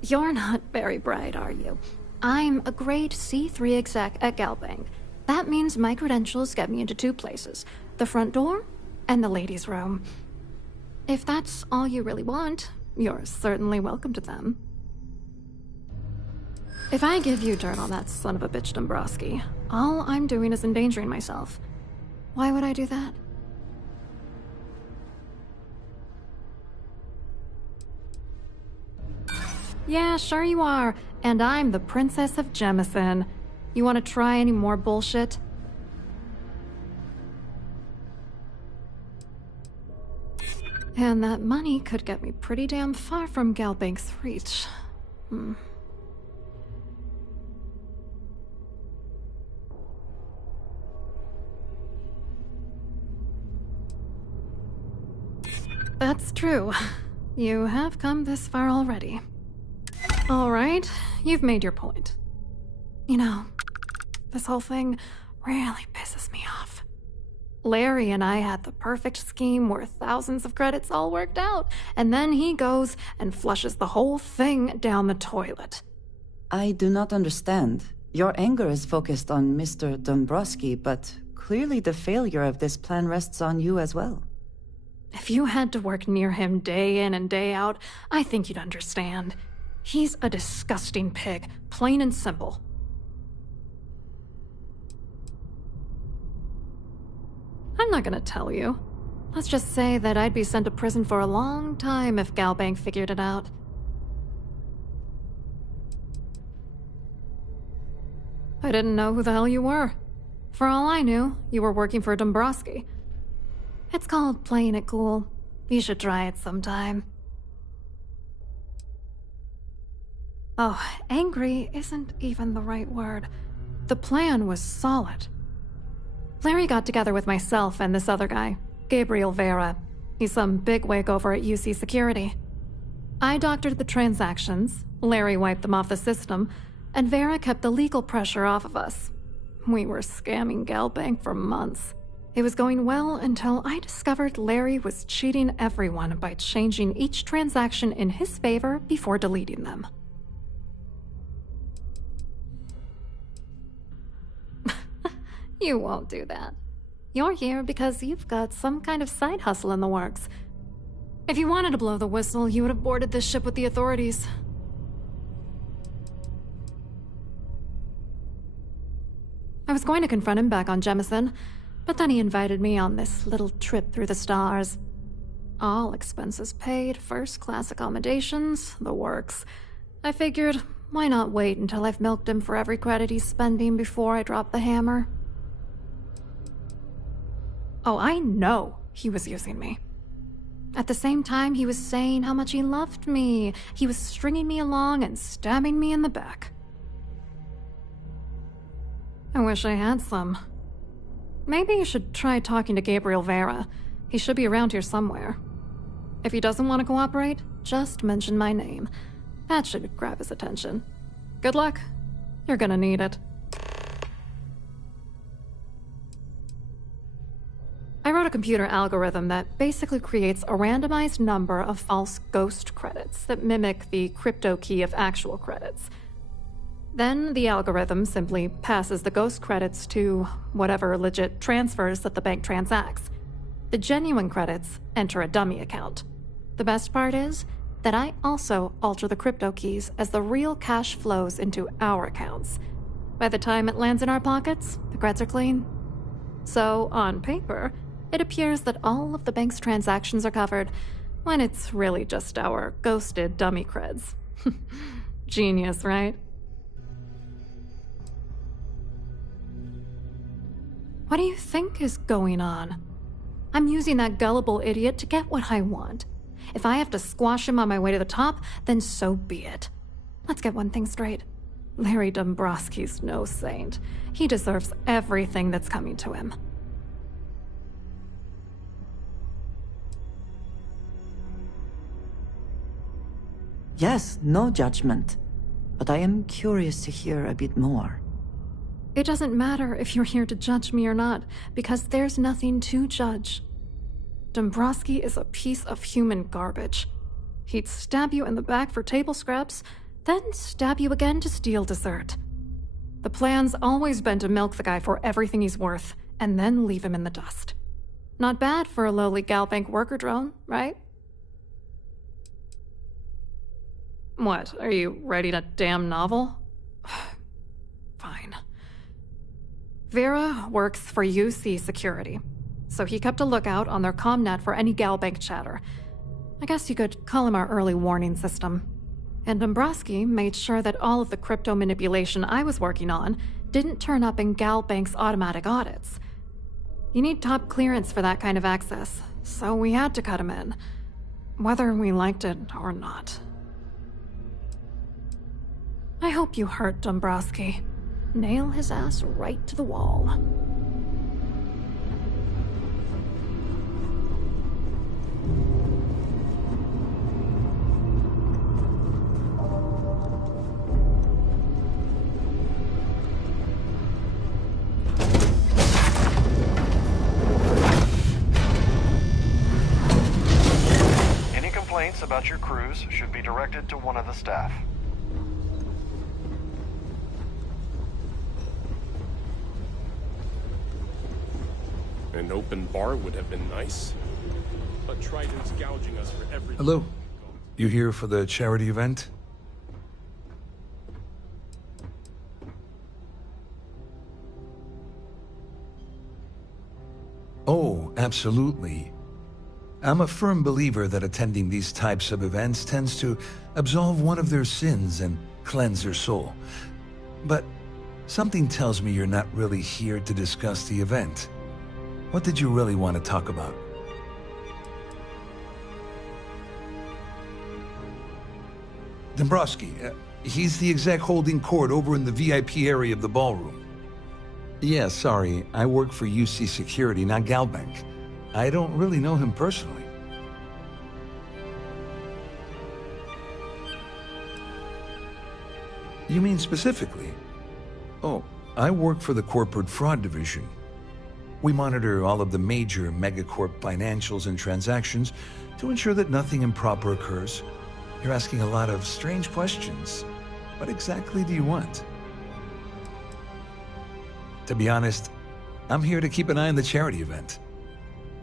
You're not very bright, are you? I'm a grade C3 exec at Galbank. That means my credentials get me into two places, the front door and the ladies' room. If that's all you really want, you're certainly welcome to them. If I give you dirt on that son of a bitch Dombrowski, all I'm doing is endangering myself. Why would I do that? Yeah, sure you are. And I'm the Princess of Jemison. You want to try any more bullshit? And that money could get me pretty damn far from Galbank's reach. That's true. You have come this far already. All right, you've made your point. You know, this whole thing really pisses me off. Larry and I had the perfect scheme worth thousands of credits all worked out, and then he goes and flushes the whole thing down the toilet. I do not understand. Your anger is focused on Mr. Dombrowski, but clearly the failure of this plan rests on you as well. If you had to work near him day in and day out, I think you'd understand. He's a disgusting pig, plain and simple. I'm not gonna tell you. Let's just say that I'd be sent to prison for a long time if Galbank figured it out. I didn't know who the hell you were. For all I knew, you were working for Dombrowski. It's called playing it cool. You should try it sometime. Oh, angry isn't even the right word. The plan was solid. Larry got together with myself and this other guy, Gabriel Vera. He's some bigwig over at UC Security. I doctored the transactions, Larry wiped them off the system, and Vera kept the legal pressure off of us. We were scamming Galbank for months. It was going well until I discovered Larry was cheating everyone by changing each transaction in his favor before deleting them. You won't do that. You're here because you've got some kind of side hustle in the works. If you wanted to blow the whistle, you would have boarded this ship with the authorities. I was going to confront him back on Jemison, but then he invited me on this little trip through the stars. All expenses paid, first-class accommodations, the works. I figured, why not wait until I've milked him for every credit he's spending before I drop the hammer? Oh, I know he was using me. At the same time, he was saying how much he loved me. He was stringing me along and stabbing me in the back. I wish I had some. Maybe you should try talking to Gabriel Vera. He should be around here somewhere. If he doesn't want to cooperate, just mention my name. That should grab his attention. Good luck. You're gonna need it. I wrote a computer algorithm that basically creates a randomized number of false ghost credits that mimic the crypto key of actual credits. Then the algorithm simply passes the ghost credits to whatever legit transfers that the bank transacts. The genuine credits enter a dummy account. The best part is that I also alter the crypto keys as the real cash flows into our accounts. By the time it lands in our pockets, the creds are clean. So, on paper, it appears that all of the bank's transactions are covered, when it's really just our ghosted dummy creds. Genius, right? What do you think is going on? I'm using that gullible idiot to get what I want. If I have to squash him on my way to the top, then so be it. Let's get one thing straight. Larry Dombrowski's no saint. He deserves everything that's coming to him. Yes, no judgment. But I am curious to hear a bit more. It doesn't matter if you're here to judge me or not, because there's nothing to judge. Dombrowski is a piece of human garbage. He'd stab you in the back for table scraps, then stab you again to steal dessert. The plan's always been to milk the guy for everything he's worth, and then leave him in the dust. Not bad for a lowly Galbank worker drone, right? What, are you writing a damn novel? Fine. Vera works for UC Security, so he kept a lookout on their commnet for any Galbank chatter. I guess you could call him our early warning system. And Dombrowski made sure that all of the crypto manipulation I was working on didn't turn up in Galbank's automatic audits. You need top clearance for that kind of access, so we had to cut him in, whether we liked it or not. I hope you hurt Dombrowski. Nail his ass right to the wall. Any complaints about your crews should be directed to one of the staff. An open bar would have been nice. But Trident's gouging us for every... Hello. You here for the charity event? Oh, absolutely. I'm a firm believer that attending these types of events tends to absolve one of their sins and cleanse their soul. But something tells me you're not really here to discuss the event. What did you really want to talk about? Dombrowski, he's the exec holding court over in the VIP area of the ballroom. Yeah, sorry, I work for UC Security, not Galbank. I don't really know him personally. You mean specifically? Oh, I work for the Corporate Fraud Division. We monitor all of the major megacorp financials and transactions to ensure that nothing improper occurs. You're asking a lot of strange questions. What exactly do you want? To be honest, I'm here to keep an eye on the charity event.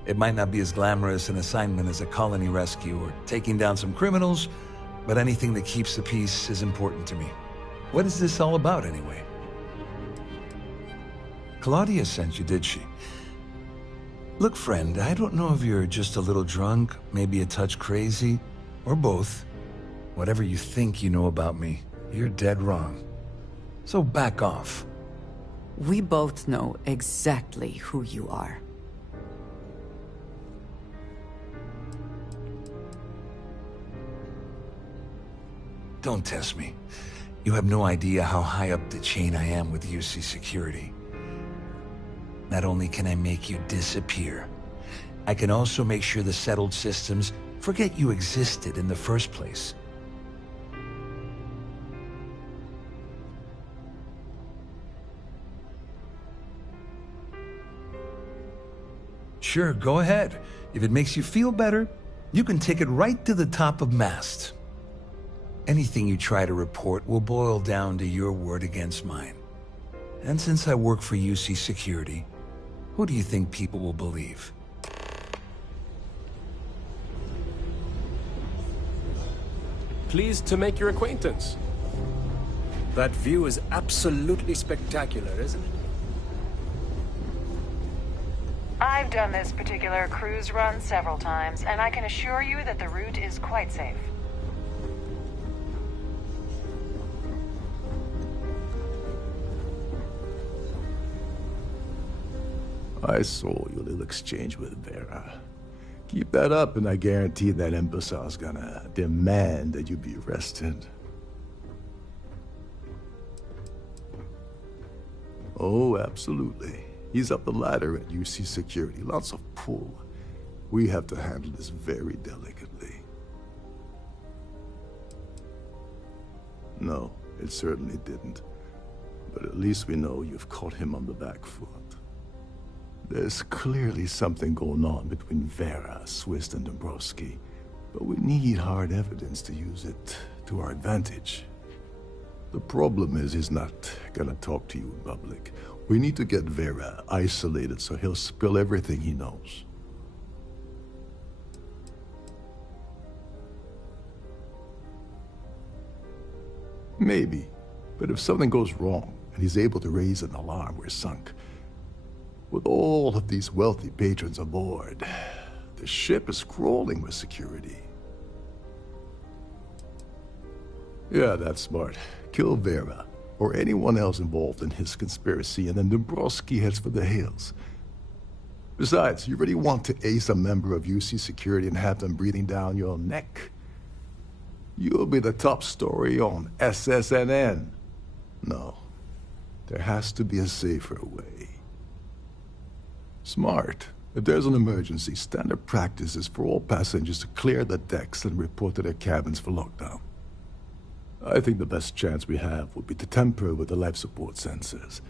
It might not be as glamorous an assignment as a colony rescue or taking down some criminals, but anything that keeps the peace is important to me. What is this all about, anyway? Claudia sent you, did she? Look, friend, I don't know if you're just a little drunk, maybe a touch crazy, or both. Whatever you think you know about me, you're dead wrong. So back off. We both know exactly who you are. Don't test me. You have no idea how high up the chain I am with UC Security. Not only can I make you disappear, I can also make sure the settled systems forget you existed in the first place. Sure, go ahead. If it makes you feel better, you can take it right to the top of mast. Anything you try to report will boil down to your word against mine. And since I work for UC Security, who do you think people will believe? Pleased to make your acquaintance. That view is absolutely spectacular, isn't it? I've done this particular cruise run several times, and I can assure you that the route is quite safe. I saw your little exchange with Vera. Keep that up, and I guarantee that imbecile's gonna demand that you be arrested. Oh, absolutely. He's up the ladder at UC Security. Lots of pull. We have to handle this very delicately. No, it certainly didn't. But at least we know you've caught him on the back foot. There's clearly something going on between Vera, Swiss, and Dombrowski, but we need hard evidence to use it to our advantage. The problem is he's not gonna talk to you in public. We need to get Vera isolated so he'll spill everything he knows. Maybe, but if something goes wrong and he's able to raise an alarm, we're sunk. With all of these wealthy patrons aboard, the ship is crawling with security. Yeah, that's smart. Kill Vera, or anyone else involved in his conspiracy, and then Dombrowski heads for the hills. Besides, you really want to ace a member of UC Security and have them breathing down your neck? You'll be the top story on SSNN. No, there has to be a safer way. Smart. If there's an emergency, standard practice is for all passengers to clear the decks and report to their cabins for lockdown. I think the best chance we have would be to tamper with the life support sensors.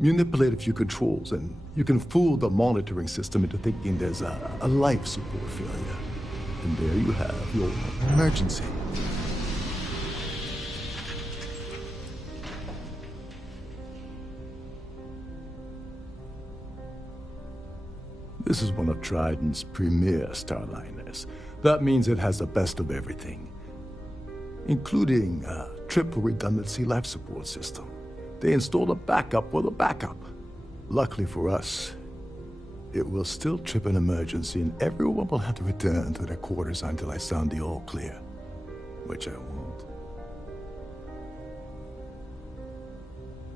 Manipulate a few controls, and you can fool the monitoring system into thinking there's a life support failure. And there you have your emergency. This is one of Trident's premier starliners. That means it has the best of everything, including a triple redundancy life support system. They installed a backup with a backup. Luckily for us, it will still trip an emergency and everyone will have to return to their quarters until I sound the all clear, which I won't.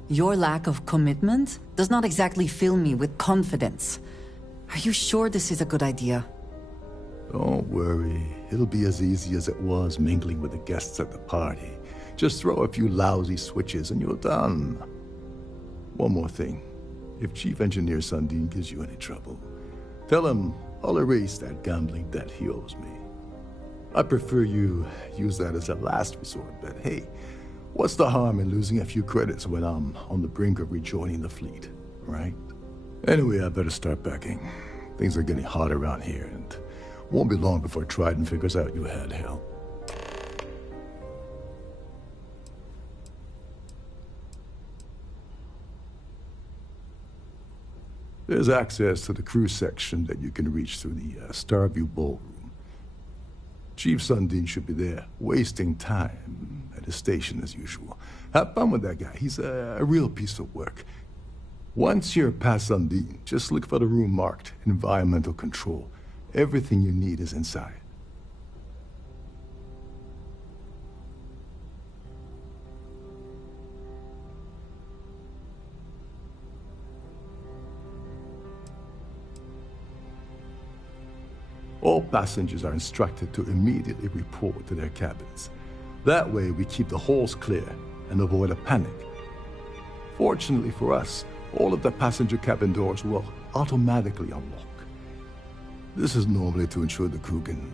Your lack of commitment does not exactly fill me with confidence. Are you sure this is a good idea? Don't worry. It'll be as easy as it was mingling with the guests at the party. Just throw a few lousy switches and you're done. One more thing. If Chief Engineer Sundin gives you any trouble, tell him I'll erase that gambling debt he owes me. I prefer you use that as a last resort, but hey, what's the harm in losing a few credits when I'm on the brink of rejoining the fleet, right? Anyway, I better start packing. Things are getting hot around here, and won't be long before Trident figures out you had help. There's access to the crew section that you can reach through the Starview Ballroom. Chief Sundin should be there, wasting time at his station as usual. Have fun with that guy. He's a real piece of work. Once you're past Sundin, just look for the room marked Environmental Control. Everything you need is inside. All passengers are instructed to immediately report to their cabins. That way we keep the halls clear and avoid a panic. Fortunately for us, all of the passenger cabin doors will automatically unlock. This is normally to ensure the crew can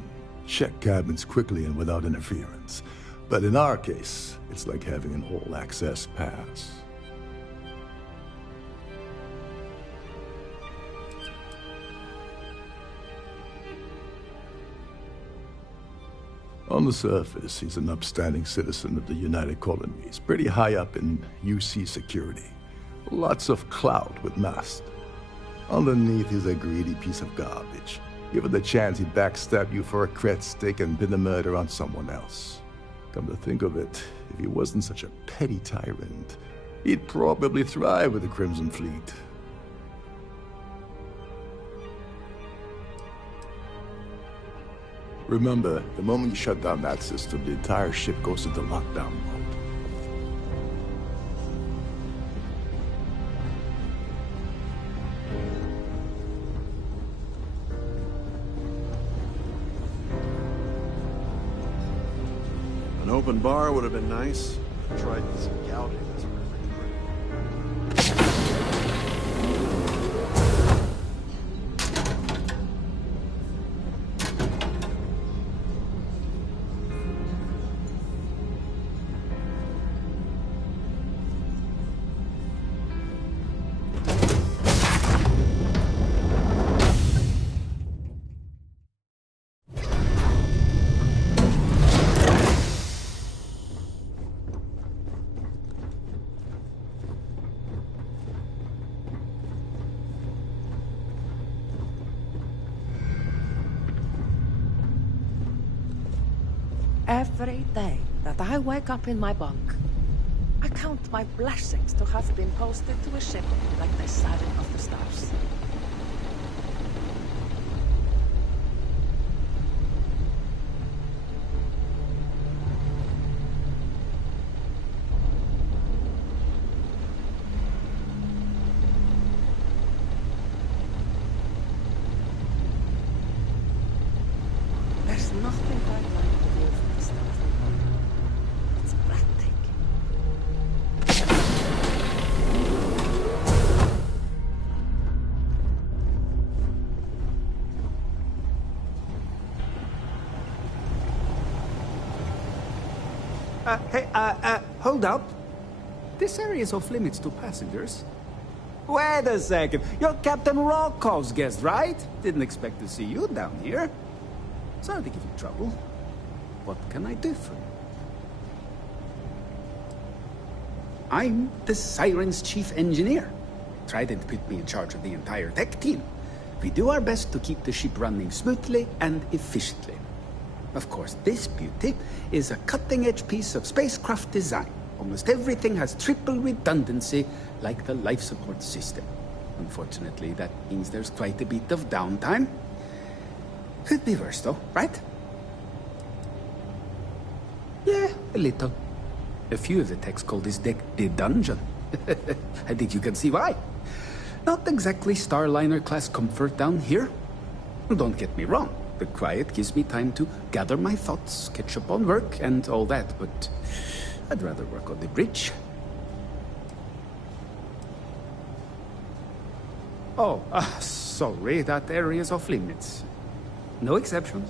check cabins quickly and without interference. But in our case, it's like having an all-access pass. On the surface, he's an upstanding citizen of the United Colonies, pretty high up in UC security. Lots of clout with Mast. Underneath, he's a greedy piece of garbage. Given the chance, he'd backstab you for a cret stick and pin the murder on someone else. Come to think of it, if he wasn't such a petty tyrant, he'd probably thrive with the Crimson Fleet. Remember, the moment you shut down that system, the entire ship goes into lockdown mode. An open bar would have been nice. I tried some gouging this early. Every day that I wake up in my bunk, I count my blessings to have been posted to a ship like the siren of the stars. There's nothing quite like the view from the stars. It's breathtaking. Hold up. This area is off limits to passengers. Wait a second. You're Captain Rocco's guest, right? Didn't expect to see you down here. Sorry to give you trouble. What can I do for you? I'm the Siren's chief engineer. Trident put me in charge of the entire tech team. We do our best to keep the ship running smoothly and efficiently. Of course, this beauty is a cutting-edge piece of spacecraft design. Almost everything has triple redundancy, like the life support system. Unfortunately, that means there's quite a bit of downtime. Could be worse, though, right? Yeah, a little. A few of the techs call this deck the dungeon. I think you can see why. Not exactly Starliner-class comfort down here. Don't get me wrong. The quiet gives me time to gather my thoughts, catch up on work, and all that, but I'd rather work on the bridge. Oh, sorry, that area is off limits. No exceptions.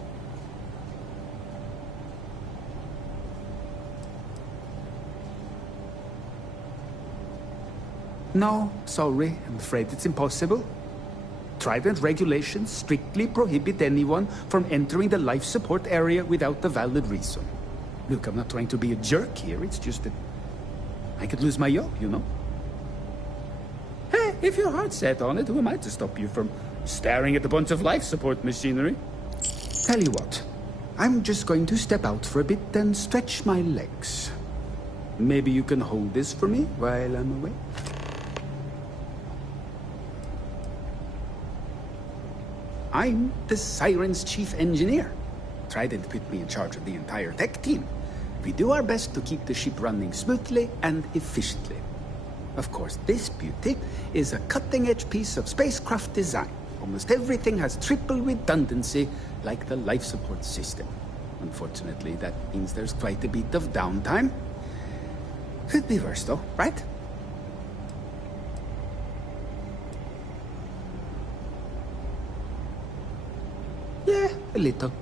No, sorry, I'm afraid it's impossible. Trident regulations strictly prohibit anyone from entering the life support area without a valid reason. Look, I'm not trying to be a jerk here, it's just that I could lose my job, you know? Hey, if your heart's set on it, who am I to stop you from staring at a bunch of life support machinery? Tell you what, I'm just going to step out for a bit and stretch my legs. Maybe you can hold this for me while I'm away? I'm the Siren's chief engineer. Trident put me in charge of the entire tech team. We do our best to keep the ship running smoothly and efficiently. Of course, this beauty is a cutting-edge piece of spacecraft design. Almost everything has triple redundancy, like the life support system. Unfortunately, that means there's quite a bit of downtime. Could be worse, though, right? Yeah, a little.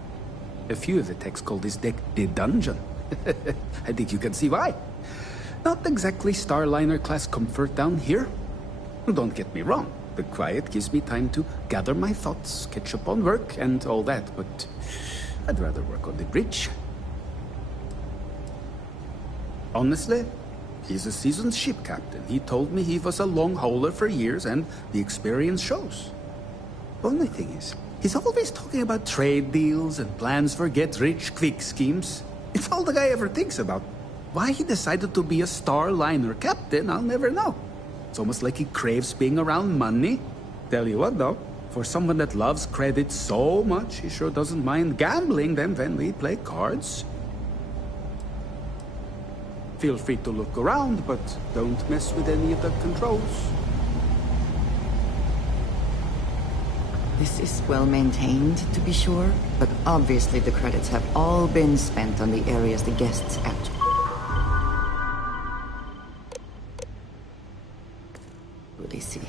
A few of the techs call this deck the dungeon. I think you can see why. Not exactly Starliner-class comfort down here. Don't get me wrong. The quiet gives me time to gather my thoughts, catch up on work, and all that, but I'd rather work on the bridge. Honestly, he's a seasoned ship captain. He told me he was a long hauler for years, and the experience shows. Only thing is, he's always talking about trade deals and plans for get-rich-quick schemes. It's all the guy ever thinks about. Why he decided to be a Starliner captain, I'll never know. It's almost like he craves being around money. Tell you what, though, for someone that loves credit so much, he sure doesn't mind gambling them when we play cards. Feel free to look around, but don't mess with any of the controls. This is well maintained, to be sure, but obviously the credits have all been spent on the areas the guests enter. Really see.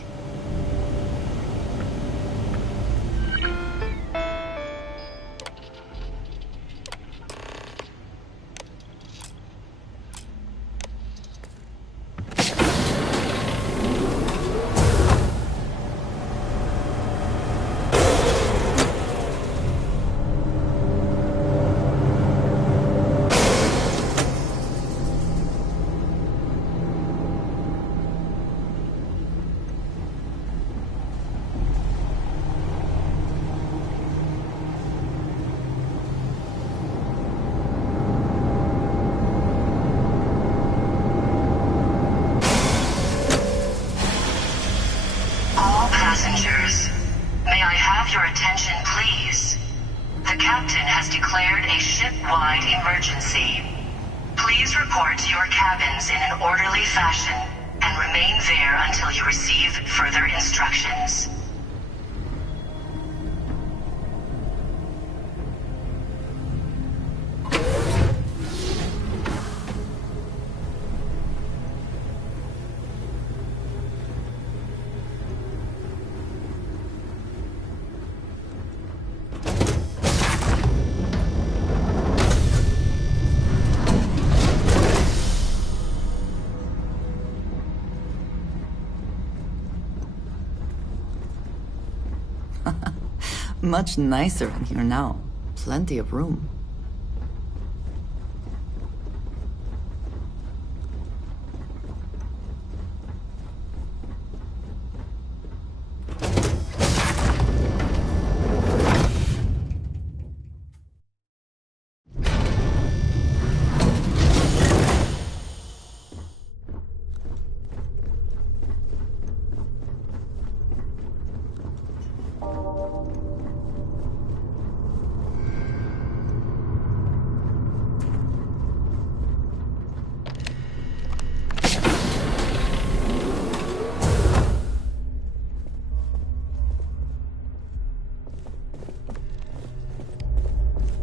Passengers, may I have your attention, please? The captain has declared a ship-wide emergency. Please report to your cabins in an orderly fashion and remain there until you receive further instructions. Much nicer in here now. Plenty of room.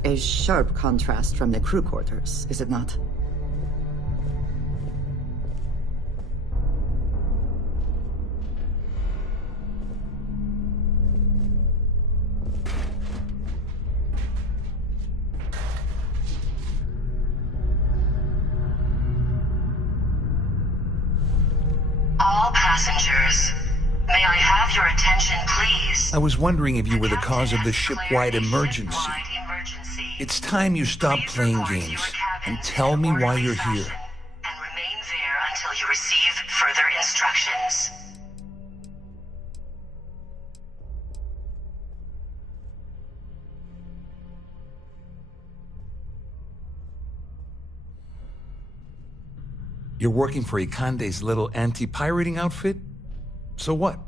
A sharp contrast from the crew quarters, is it not? All passengers, may I have your attention, please? I was wondering if you were the cause of the ship-wide emergency. It's time you stop playing games and tell me why you're here. And remain there until you receive further instructions. You're working for Ikande's little anti-pirating outfit? So what?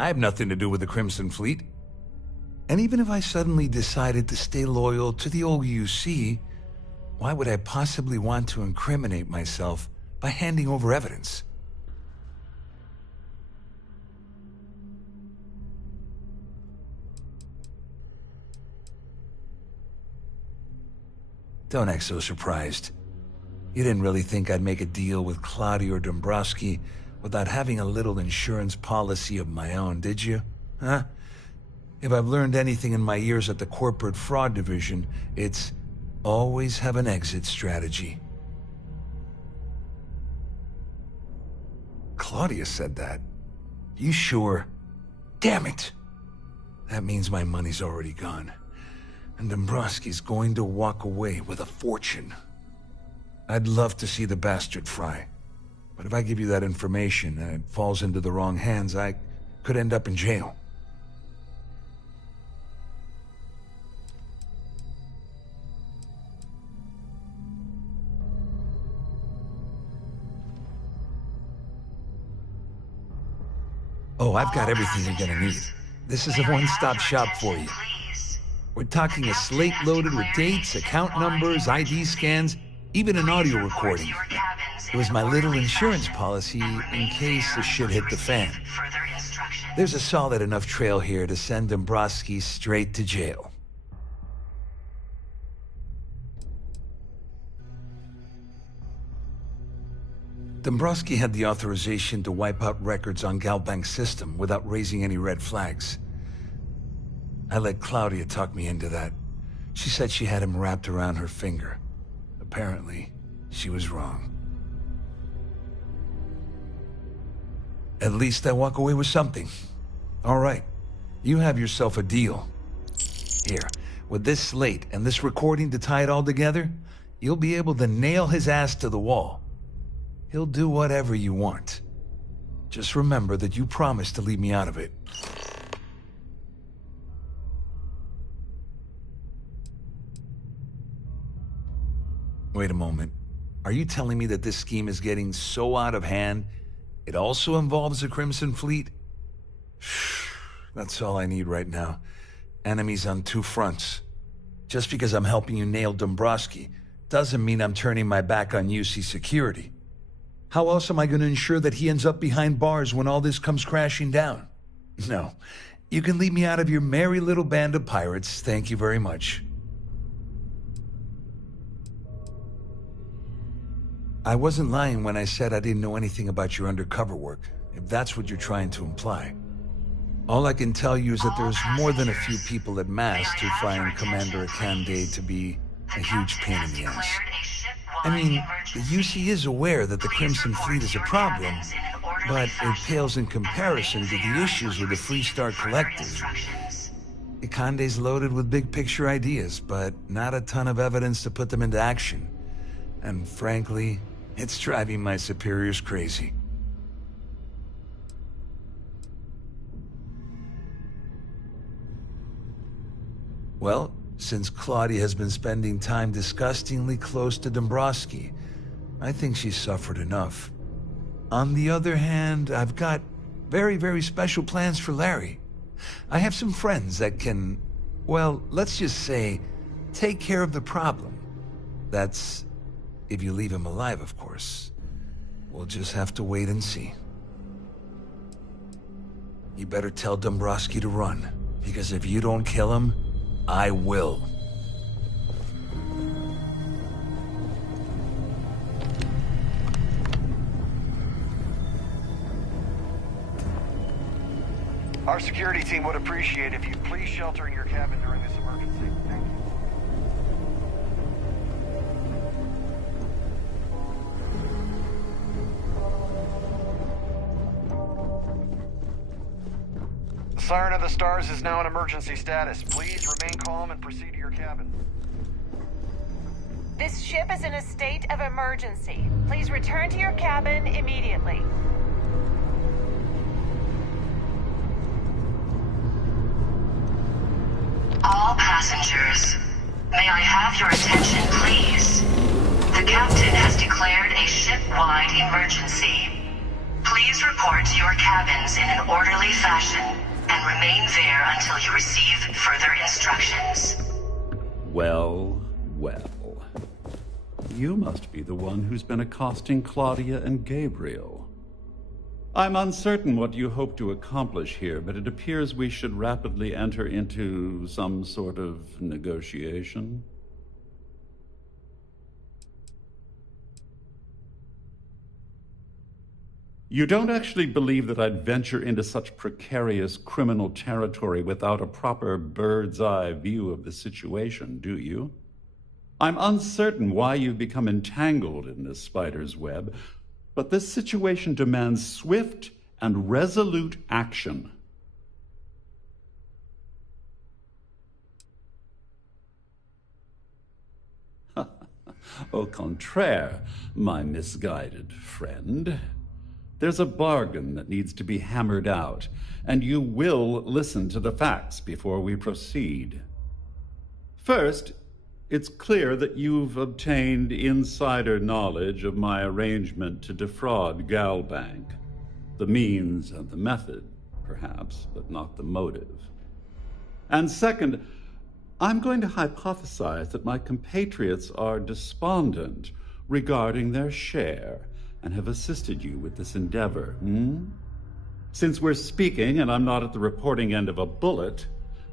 I have nothing to do with the Crimson Fleet. And even if I suddenly decided to stay loyal to the old UC, why would I possibly want to incriminate myself by handing over evidence? Don't act so surprised. You didn't really think I'd make a deal with Claudia or Dombrowski without having a little insurance policy of my own, did you? Huh? If I've learned anything in my years at the corporate fraud division, it's always have an exit strategy. Claudia said that. You sure? Damn it! That means my money's already gone. And Dombrowski's going to walk away with a fortune. I'd love to see the bastard fry. But if I give you that information and it falls into the wrong hands, I could end up in jail. Oh, I've got everything you're gonna need. This is a one-stop shop for you. We're talking a slate loaded with dates, account numbers, ID scans, even an audio recording. It was my little insurance policy in case the shit hit the fan. There's a solid enough trail here to send Dombrowski straight to jail. Dombrowski had the authorization to wipe out records on Galbank's system without raising any red flags. I let Claudia talk me into that. She said she had him wrapped around her finger. Apparently, she was wrong. At least I walk away with something. All right, you have yourself a deal. Here, with this slate and this recording to tie it all together, you'll be able to nail his ass to the wall. He'll do whatever you want. Just remember that you promised to leave me out of it. Wait a moment. Are you telling me that this scheme is getting so out of hand, it also involves the Crimson Fleet? That's all I need right now. Enemies on two fronts. Just because I'm helping you nail Dombrowski doesn't mean I'm turning my back on UC security. How else am I going to ensure that he ends up behind bars when all this comes crashing down? No. You can leave me out of your merry little band of pirates, thank you very much. I wasn't lying when I said I didn't know anything about your undercover work, if that's what you're trying to imply. All I can tell you is that there's more than a few people at Mast who find Commander Akande to be a huge pain in the ass. I mean, the UC is aware that the Crimson Fleet is a problem, but it pales in comparison to the issues with the Freestar Collective. Akande's loaded with big-picture ideas, but not a ton of evidence to put them into action. And frankly, it's driving my superiors crazy. Well, since Claudia has been spending time disgustingly close to Dombrowski, I think she's suffered enough. On the other hand, I've got very, very special plans for Larry. I have some friends that can, well, let's just say, take care of the problem. That's if you leave him alive, of course. We'll just have to wait and see. You better tell Dombrowski to run, because if you don't kill him, I will. Our security team would appreciate if you'd please shelter in your cabin during this emergency. Thank you. The Siren of the Stars is now in emergency status. Please remain calm and proceed to your cabin. This ship is in a state of emergency. Please return to your cabin immediately. All passengers, may I have your attention, please? The captain has declared a ship-wide emergency. Please report to your cabins in an orderly fashion and remain there until you receive further instructions. Well, well. You must be the one who's been accosting Claudia and Gabriel. I'm uncertain what you hope to accomplish here, but it appears we should rapidly enter into some sort of negotiation. You don't actually believe that I'd venture into such precarious criminal territory without a proper bird's-eye view of the situation, do you? I'm uncertain why you've become entangled in this spider's web, but this situation demands swift and resolute action. Au contraire, my misguided friend. There's a bargain that needs to be hammered out, and you will listen to the facts before we proceed. First, it's clear that you've obtained insider knowledge of my arrangement to defraud Galbank. The means and the method, perhaps, but not the motive. And second, I'm going to hypothesize that my compatriots are despondent regarding their share and have assisted you with this endeavor. Since we're speaking and I'm not at the reporting end of a bullet,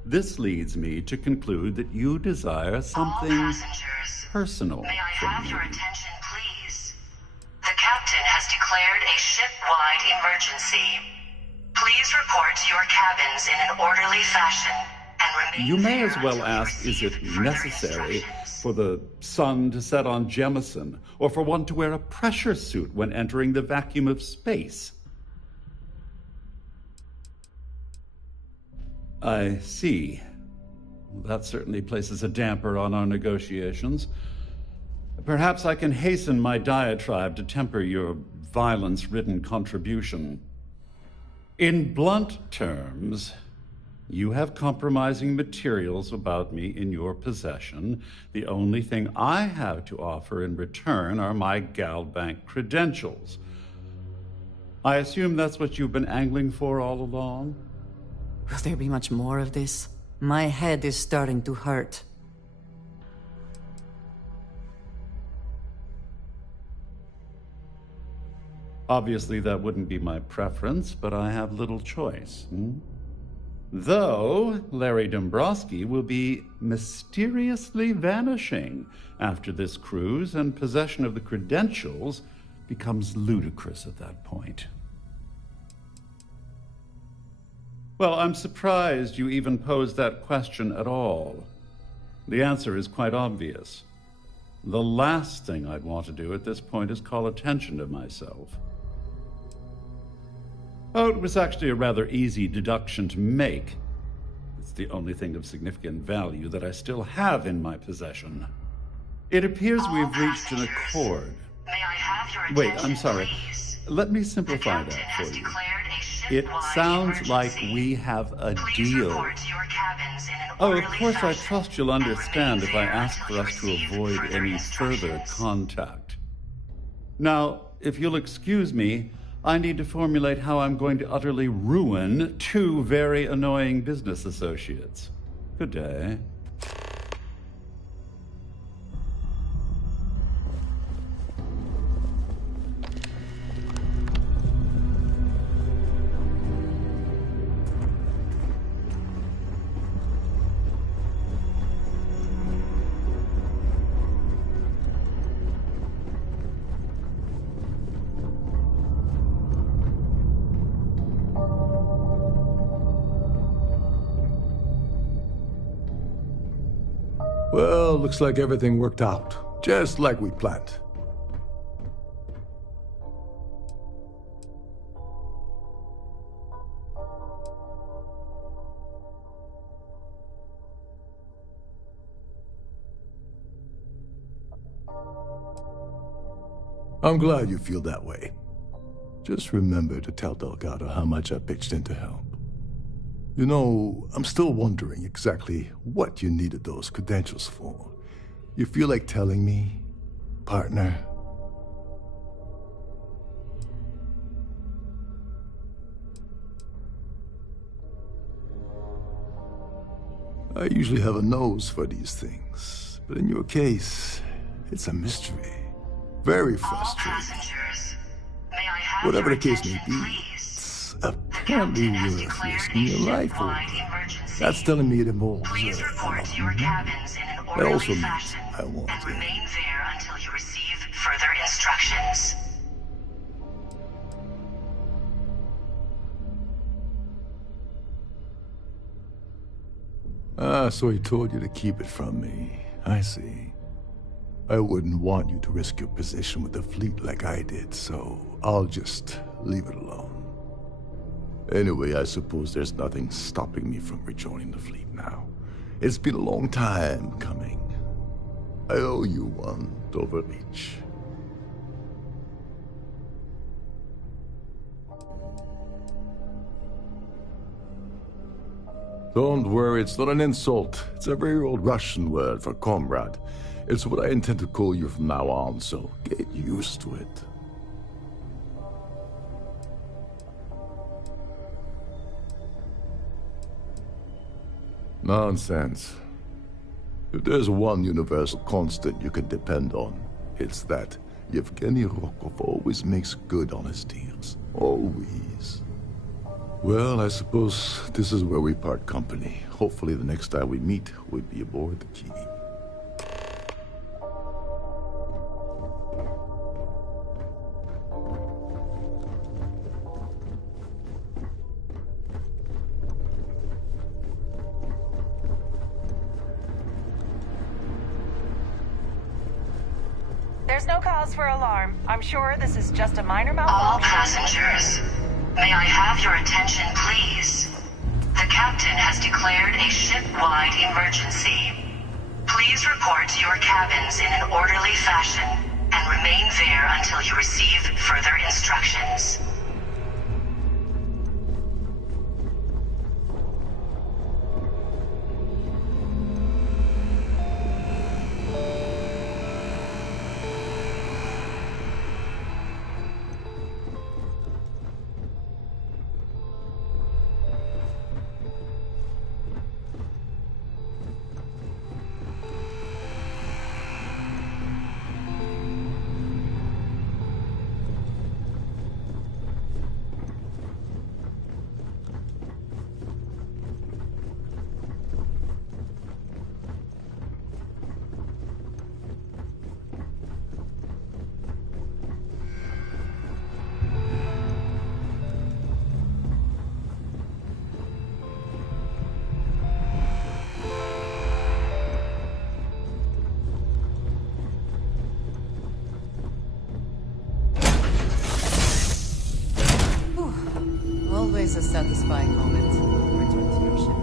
this leads me to conclude that you desire something personal. May I have your attention, please? The captain has declared a ship-wide emergency. Please report to your cabins in an orderly fashion. You may as well ask, is it necessary for the sun to set on Jemison, or for one to wear a pressure suit when entering the vacuum of space? I see. That certainly places a damper on our negotiations. Perhaps I can hasten my diatribe to temper your violence-ridden contribution. In blunt terms, you have compromising materials about me in your possession. The only thing I have to offer in return are my Galbank credentials. I assume that's what you've been angling for all along? Will there be much more of this? My head is starting to hurt. Obviously, that wouldn't be my preference, but I have little choice. Though Larry Dombrowski will be mysteriously vanishing after this cruise, and possession of the credentials becomes ludicrous at that point. Well, I'm surprised you even posed that question at all. The answer is quite obvious. The last thing I'd want to do at this point is call attention to myself. Oh, it was actually a rather easy deduction to make. It's the only thing of significant value that I still have in my possession. It appears we've reached an accord. May I have your Wait, attention, I'm sorry. please? Let me simplify that for you. It sounds like we have a deal. Oh, of course, I trust you'll understand if I ask for us to avoid any further contact. Now, if you'll excuse me, I need to formulate how I'm going to utterly ruin two very annoying business associates. Good day. Well, looks like everything worked out, just like we planned. I'm glad you feel that way. Just remember to tell Delgado how much I pitched in to help. You know, I'm still wondering exactly what you needed those credentials for. You feel like telling me, partner? I usually have a nose for these things, but in your case, it's a mystery. Very frustrating. Whatever the case may be, it's apparently worth risking your life over. That's telling me it involves that also means I want and remain there until you receive further instructions. Ah, so he told you to keep it from me. I see. I wouldn't want you to risk your position with the fleet like I did, so I'll just leave it alone. Anyway, I suppose there's nothing stopping me from rejoining the fleet now. It's been a long time coming. I owe you one, Overreach. Don't worry, it's not an insult. It's a very old Russian word for comrade. It's what I intend to call you from now on, so get used to it. Nonsense. If there's one universal constant you can depend on, it's that Yevgeny Rokov always makes good on his deals. Always. Well, I suppose this is where we part company. Hopefully the next time we meet, we'll be aboard the Key. There's no cause for alarm. I'm sure this is just a minor malfunction. All passengers, may I have your attention, please? The captain has declared a ship-wide emergency. Please report to your cabins in an orderly fashion and remain there until you receive further instructions. Always a satisfying moment. Return to your ship.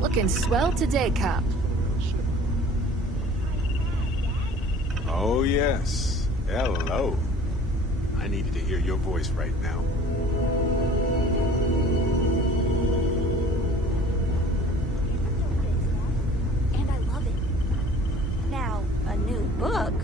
Looking swell today, Cap. Oh, yes. Hello. I needed to hear your voice right now. And I love it. Now, a new book?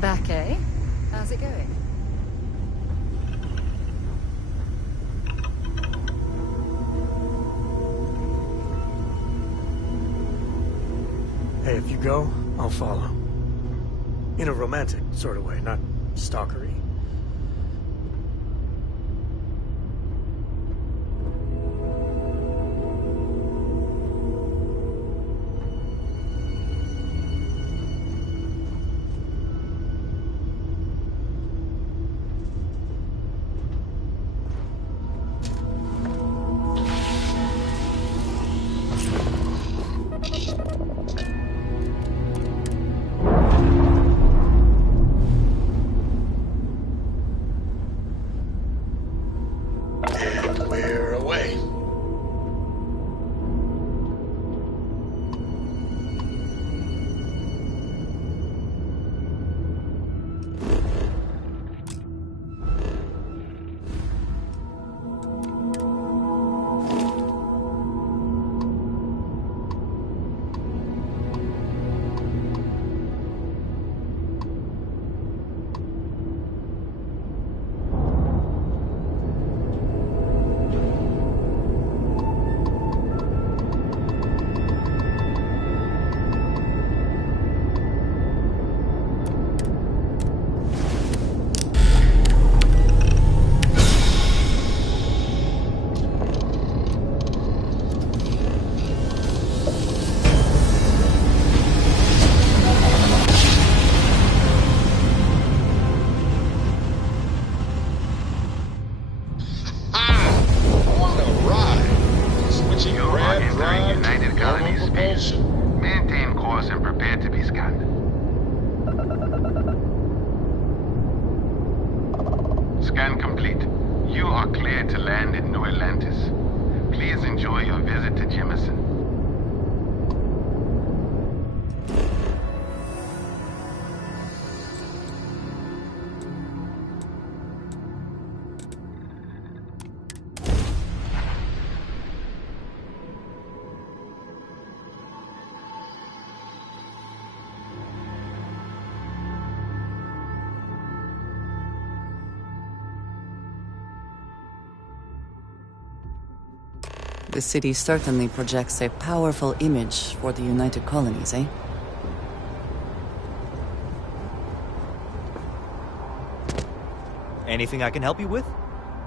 Back, eh? How's it going? Hey, if you go, I'll follow. In a romantic sort of way, not stalkery. Scan complete. You are cleared to land in New Atlantis. Please enjoy your visit to Jemison. The city certainly projects a powerful image for the United Colonies, eh? Anything I can help you with?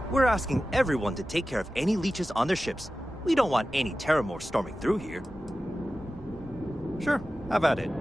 We're asking everyone to take care of any leeches on their ships. We don't want any Terramore storming through here. Sure, have at it.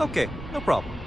Okay, no problem.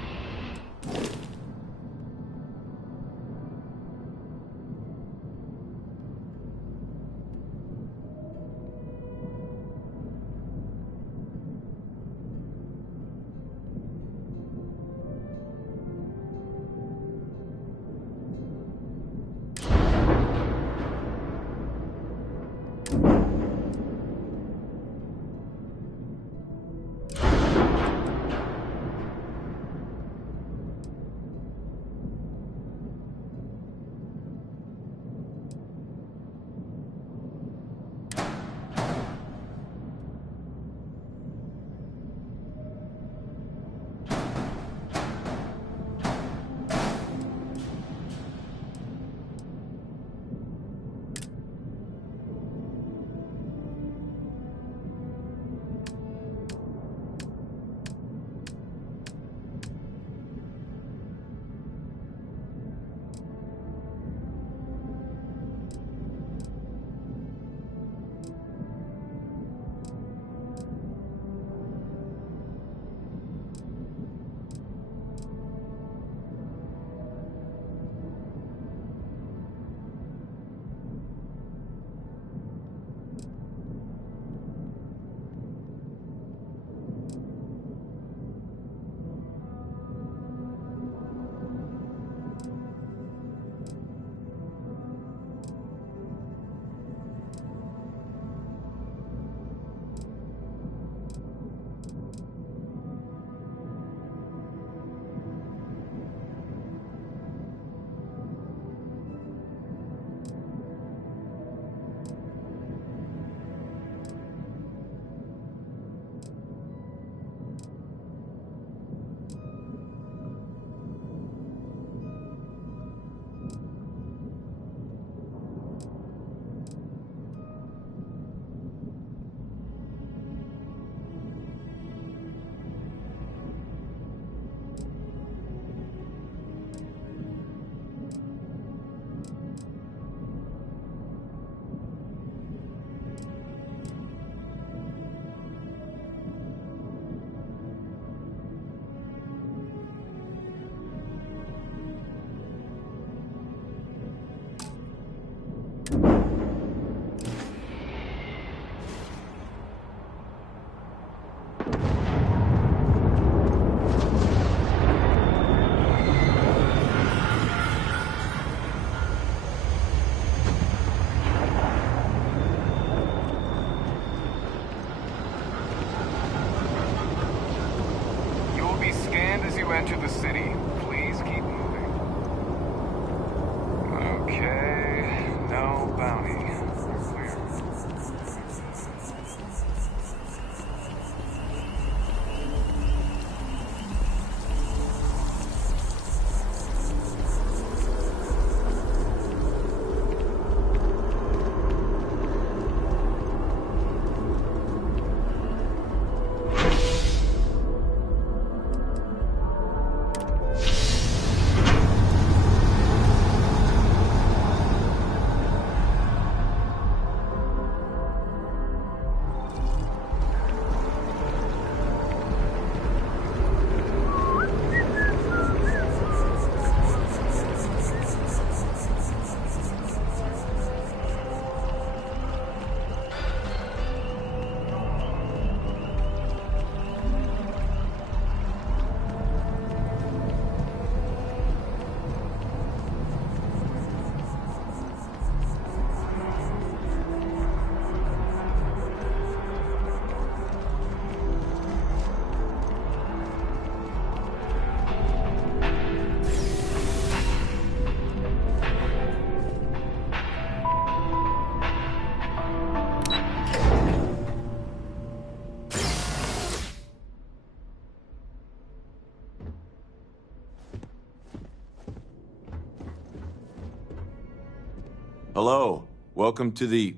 Hello. Welcome to the...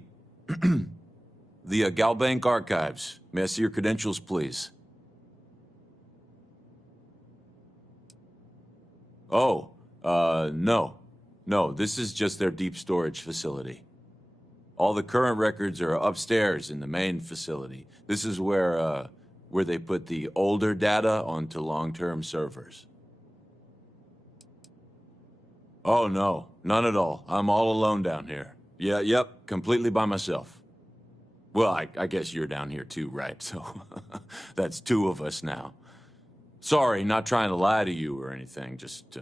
the Galbank Archives. May I see your credentials, please? Oh, no. No, this is just their deep storage facility. All the current records are upstairs in the main facility. This is where they put the older data onto long-term servers. Oh, no. None at all. I'm all alone down here. Yeah, yep, completely by myself. Well, I guess you're down here too, right? So, that's two of us now. Sorry, not trying to lie to you or anything, just,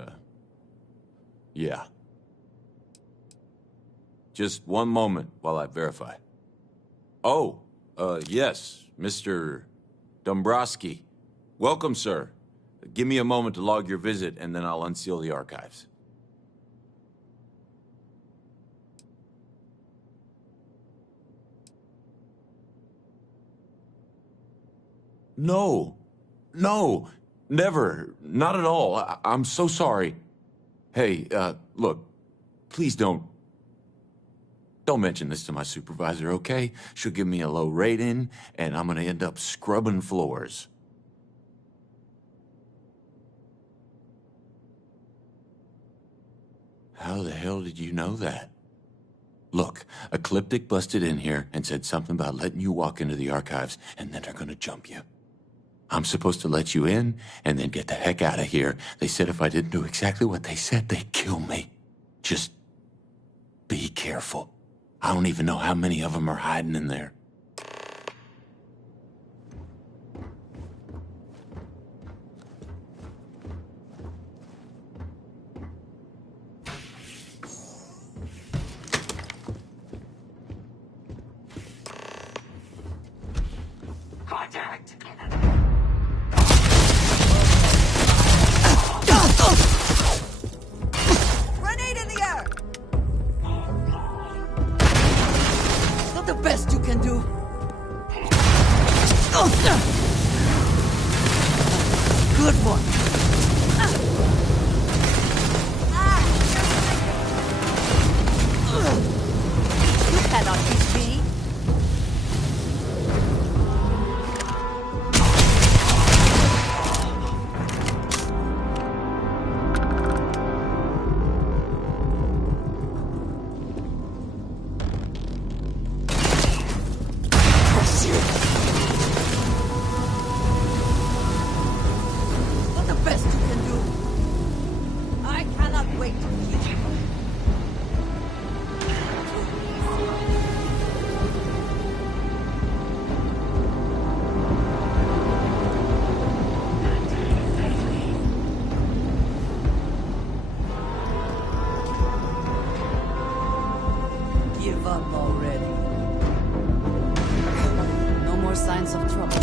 yeah. Just one moment while I verify. Oh, yes, Mr. Dombrowski. Welcome, sir. Give me a moment to log your visit, and then I'll unseal the archives. No. No. Never. Not at all. I'm so sorry. Hey, look, please don't mention this to my supervisor, okay? She'll give me a low rating, and I'm gonna end up scrubbing floors. How the hell did you know that? Look, Ecliptic busted in here and said something about letting you walk into the archives, and then they're gonna jump you. I'm supposed to let you in, and then get the heck out of here. They said if I didn't do exactly what they said, they'd kill me. Just be careful. I don't even know how many of them are hiding in there. Contact. Grenade in the air! Not the best you can do. Good one. You cannot beat me. Not the best you can do. I cannot wait to kill you. Give up already. No more signs of trouble.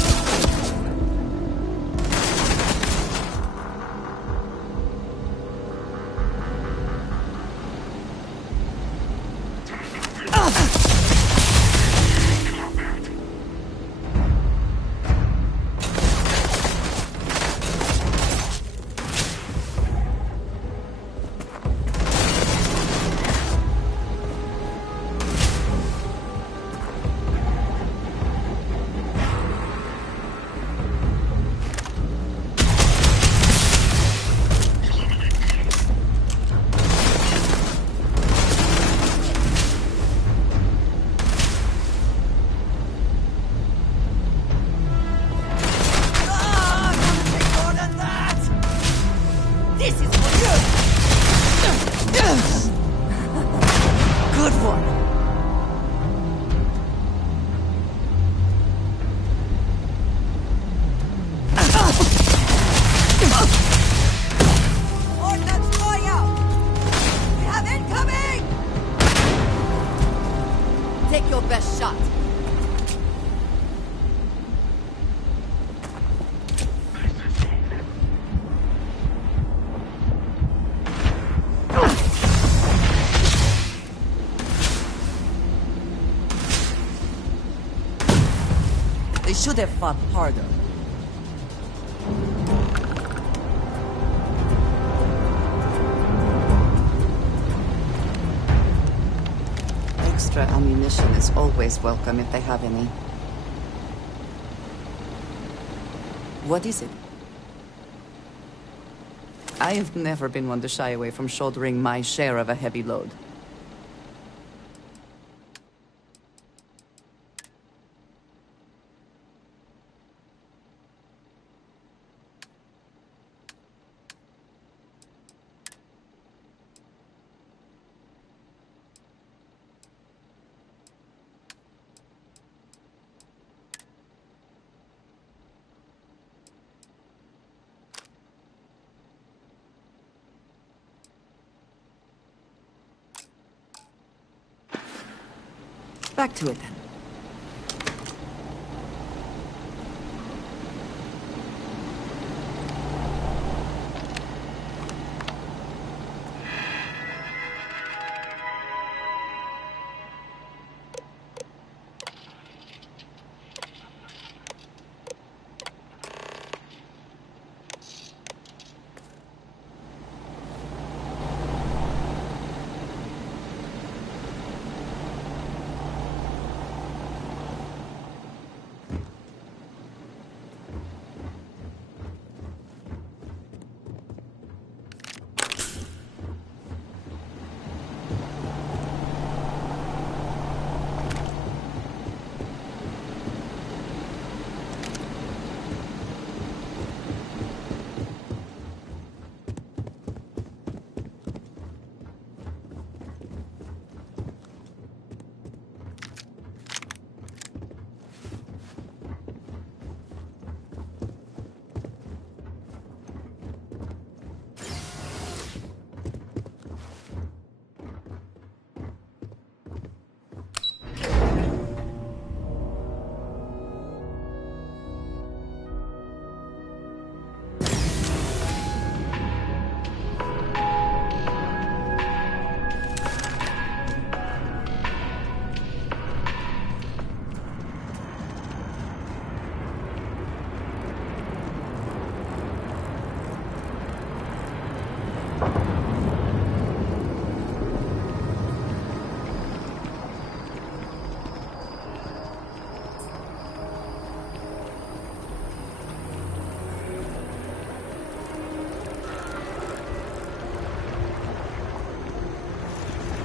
This is for you! Good one! Ordnance going out! We have incoming! Take your best shot. They should have fought harder. extra ammunition is always welcome if they have any. What is it? I have never been one to shy away from shouldering my share of a heavy load. Back to it then.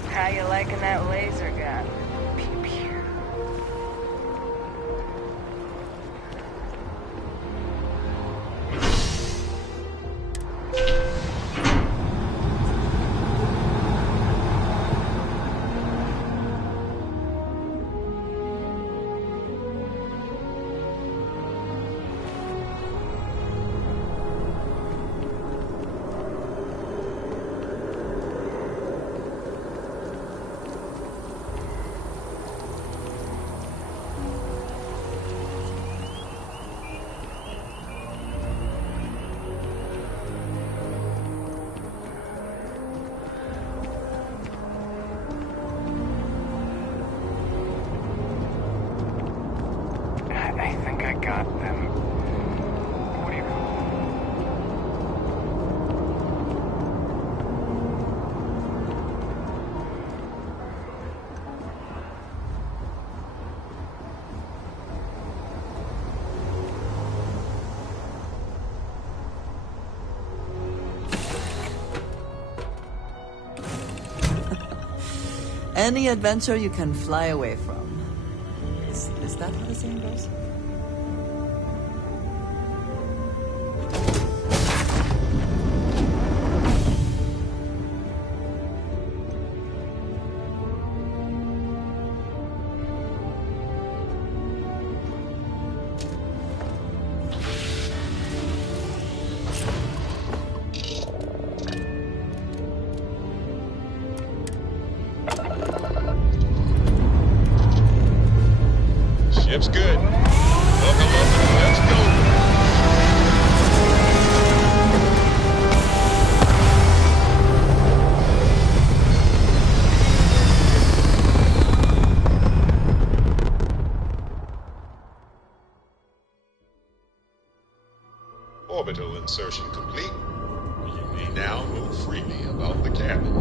How you liking that laser gun? Pew pew. I think I got them. What do you call Any adventure you can fly away from. Is that how the saying goes? Ship's good. Buckle up and let's go. Orbital insertion complete. You may now move freely about the cabin.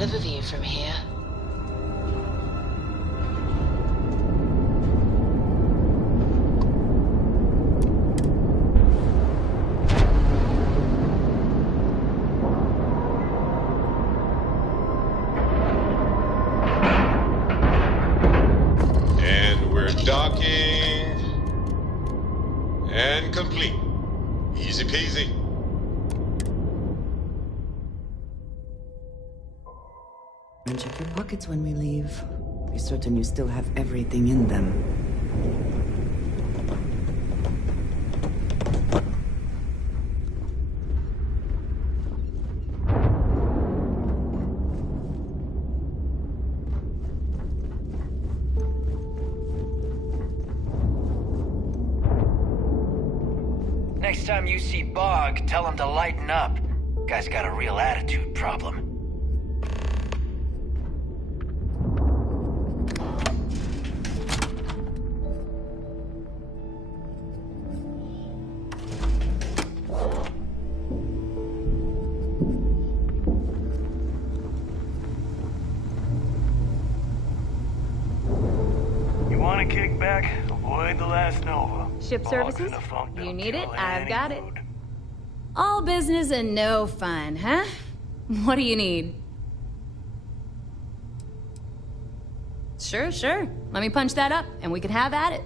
hell of a view from here. And we're docking. And complete. Easy peasy. And check your pockets when we leave. Be certain you still have everything in them. Next time you see Bog, tell him to lighten up. Guy's got a real attitude problem. You want to kick back? Avoid the last Nova. Ship Bog's services? in a funk that'll You need it? kill I've any got it. mood. All business and no fun, huh? What do you need? Sure. Let me punch that up, and we can have at it.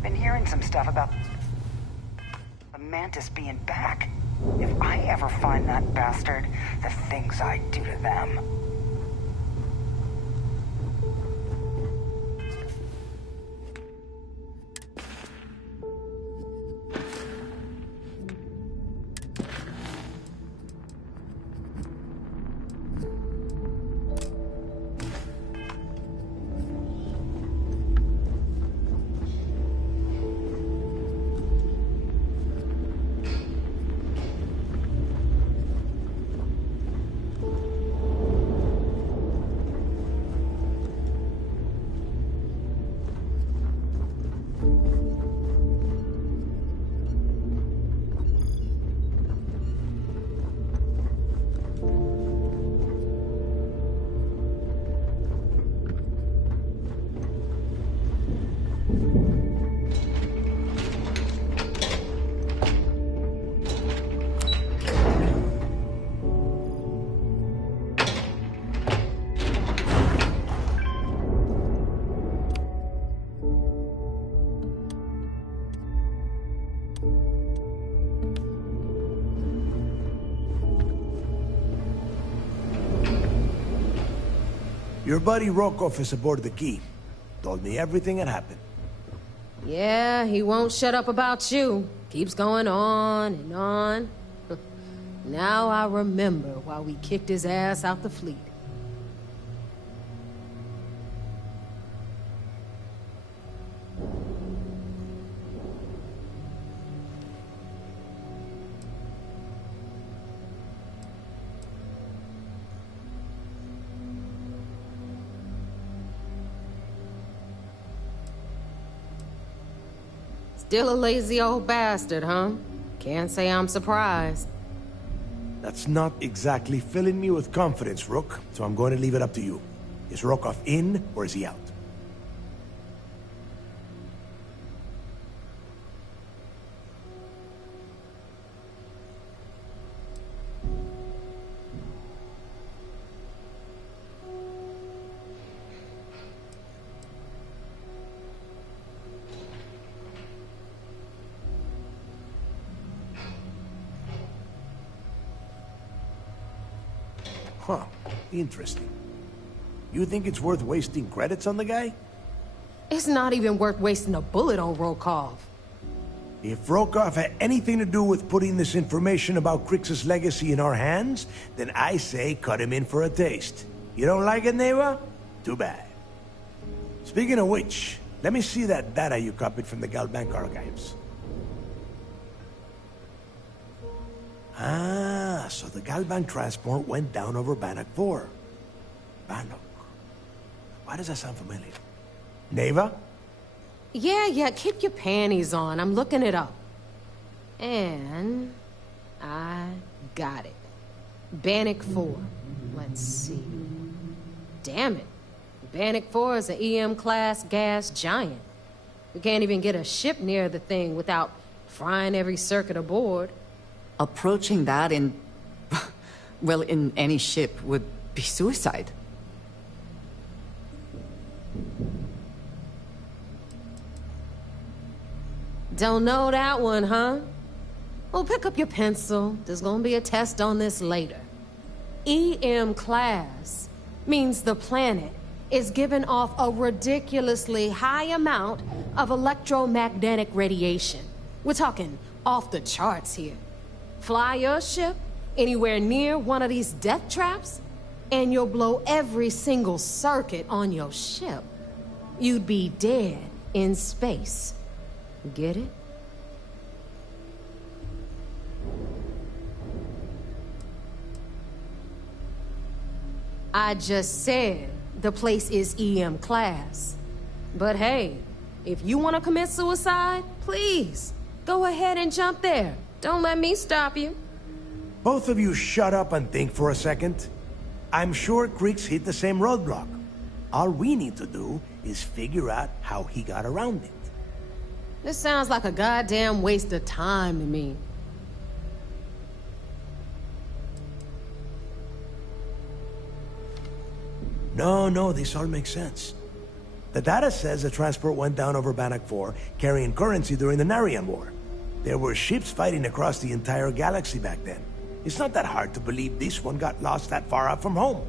Been hearing some stuff about the Mantis being back. If I ever find that bastard, the things I'd do to them. Your buddy Rokoff is aboard the Key. Told me everything that happened. Yeah, he won't shut up about you. Keeps going on and on. Now I remember why we kicked his ass out the fleet. Still a lazy old bastard, huh? Can't say I'm surprised. That's not exactly filling me with confidence, Rook, so I'm going to leave it up to you. Is Rokoff in, or is he out? Huh. Interesting. You think it's worth wasting credits on the guy? It's not even worth wasting a bullet on Rokoff. If Rokoff had anything to do with putting this information about Crix's legacy in our hands, then I say cut him in for a taste. You don't like it, Neva? Too bad. Speaking of which, let me see that data you copied from the Galbank archives. Ah, so the Galbank transport went down over Bannock 4. Bannock. Why does that sound familiar? Neva? Yeah, keep your panties on. I'm looking it up. And I got it. Bannock 4. Let's see. Damn it. Bannock 4 is an EM-class gas giant. We can't even get a ship near the thing without frying every circuit aboard. Approaching that in... well, in any ship would be suicide. Don't know that one, huh? Well, pick up your pencil. There's gonna be a test on this later. EM class means the planet is giving off a ridiculously high amount of electromagnetic radiation. We're talking off the charts here. Fly your ship anywhere near one of these death traps, and you'll blow every single circuit on your ship. You'd be dead in space. Get it? I just said the place is EM class. But hey, if you want to commit suicide, please, go ahead and jump there. Don't let me stop you. Both of you shut up and think for a second. I'm sure Creeks hit the same roadblock. All we need to do is figure out how he got around it. This sounds like a goddamn waste of time to me. No, this all makes sense. The data says the transport went down over Bannock 4, carrying currency during the Narian War. There were ships fighting across the entire galaxy back then. It's not that hard to believe this one got lost that far out from home.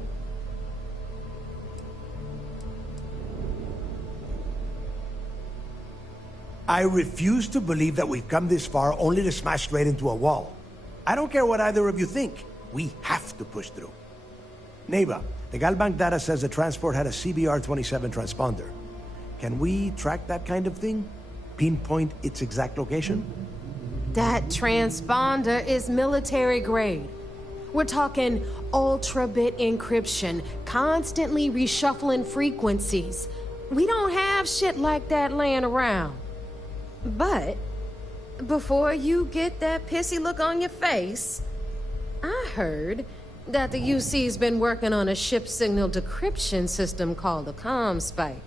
I refuse to believe that we've come this far only to smash straight into a wall. I don't care what either of you think. We have to push through. Neva, the Galbank data says the transport had a CBR-27 transponder. Can we track that kind of thing? Pinpoint its exact location? That transponder is military grade. We're talking ultra-bit encryption, constantly reshuffling frequencies. We don't have shit like that laying around. But before you get that pissy look on your face, I heard that the UC's been working on a ship signal decryption system called the ComSpike.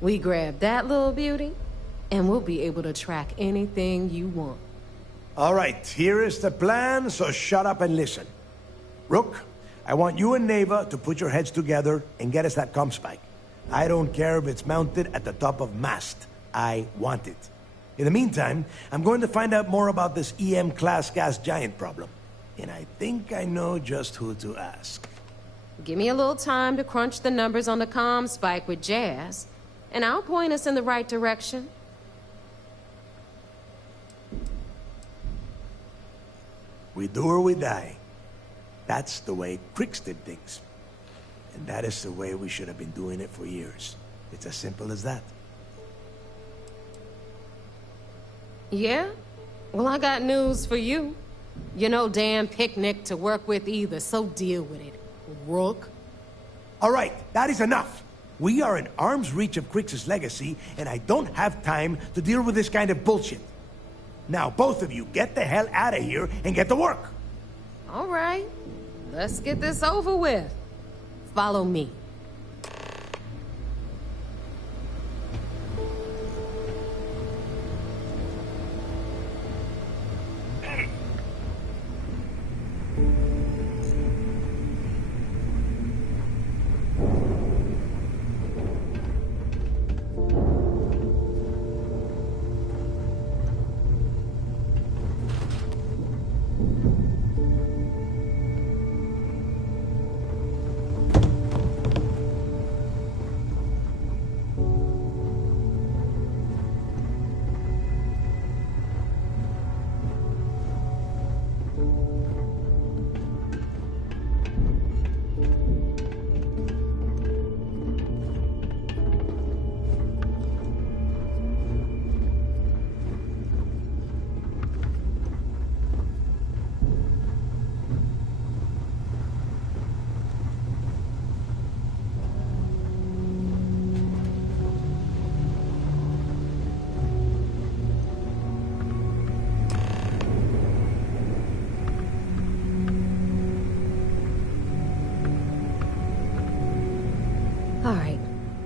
We grab that little beauty, and we'll be able to track anything you want. All right, here is the plan, so shut up and listen. Rook, I want you and Neva to put your heads together and get us that ComSpike. I don't care if it's mounted at the top of mast. I want it. In the meantime, I'm going to find out more about this EM-class gas giant problem. And I think I know just who to ask. Give me a little time to crunch the numbers on the ComSpike with Jazz, and I'll point us in the right direction. We do or we die. That's the way Crix did things. And that is the way we should have been doing it for years. It's as simple as that. Yeah? Well, I got news for you. You're no damn picnic to work with either, so deal with it, Rook. All right, that is enough. We are in arm's reach of Crix's legacy, and I don't have time to deal with this kind of bullshit. Now, both of you, get the hell out of here and get to work. All right, let's get this over with. Follow me.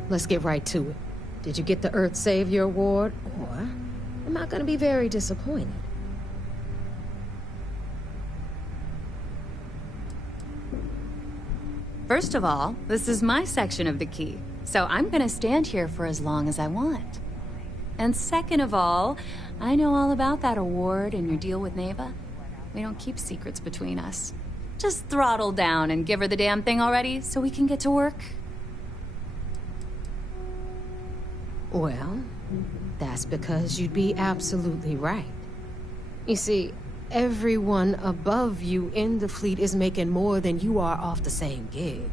let's get right to it. Did you get the Earth Savior Award, or am I gonna be very disappointed? First of all, this is my section of the key, so I'm gonna stand here for as long as I want. And second of all, I know all about that award and your deal with Neva. We don't keep secrets between us. Just throttle down and give her the damn thing already so we can get to work. Well, that's because you'd be absolutely right. You see, everyone above you in the fleet is making more than you are off the same gig.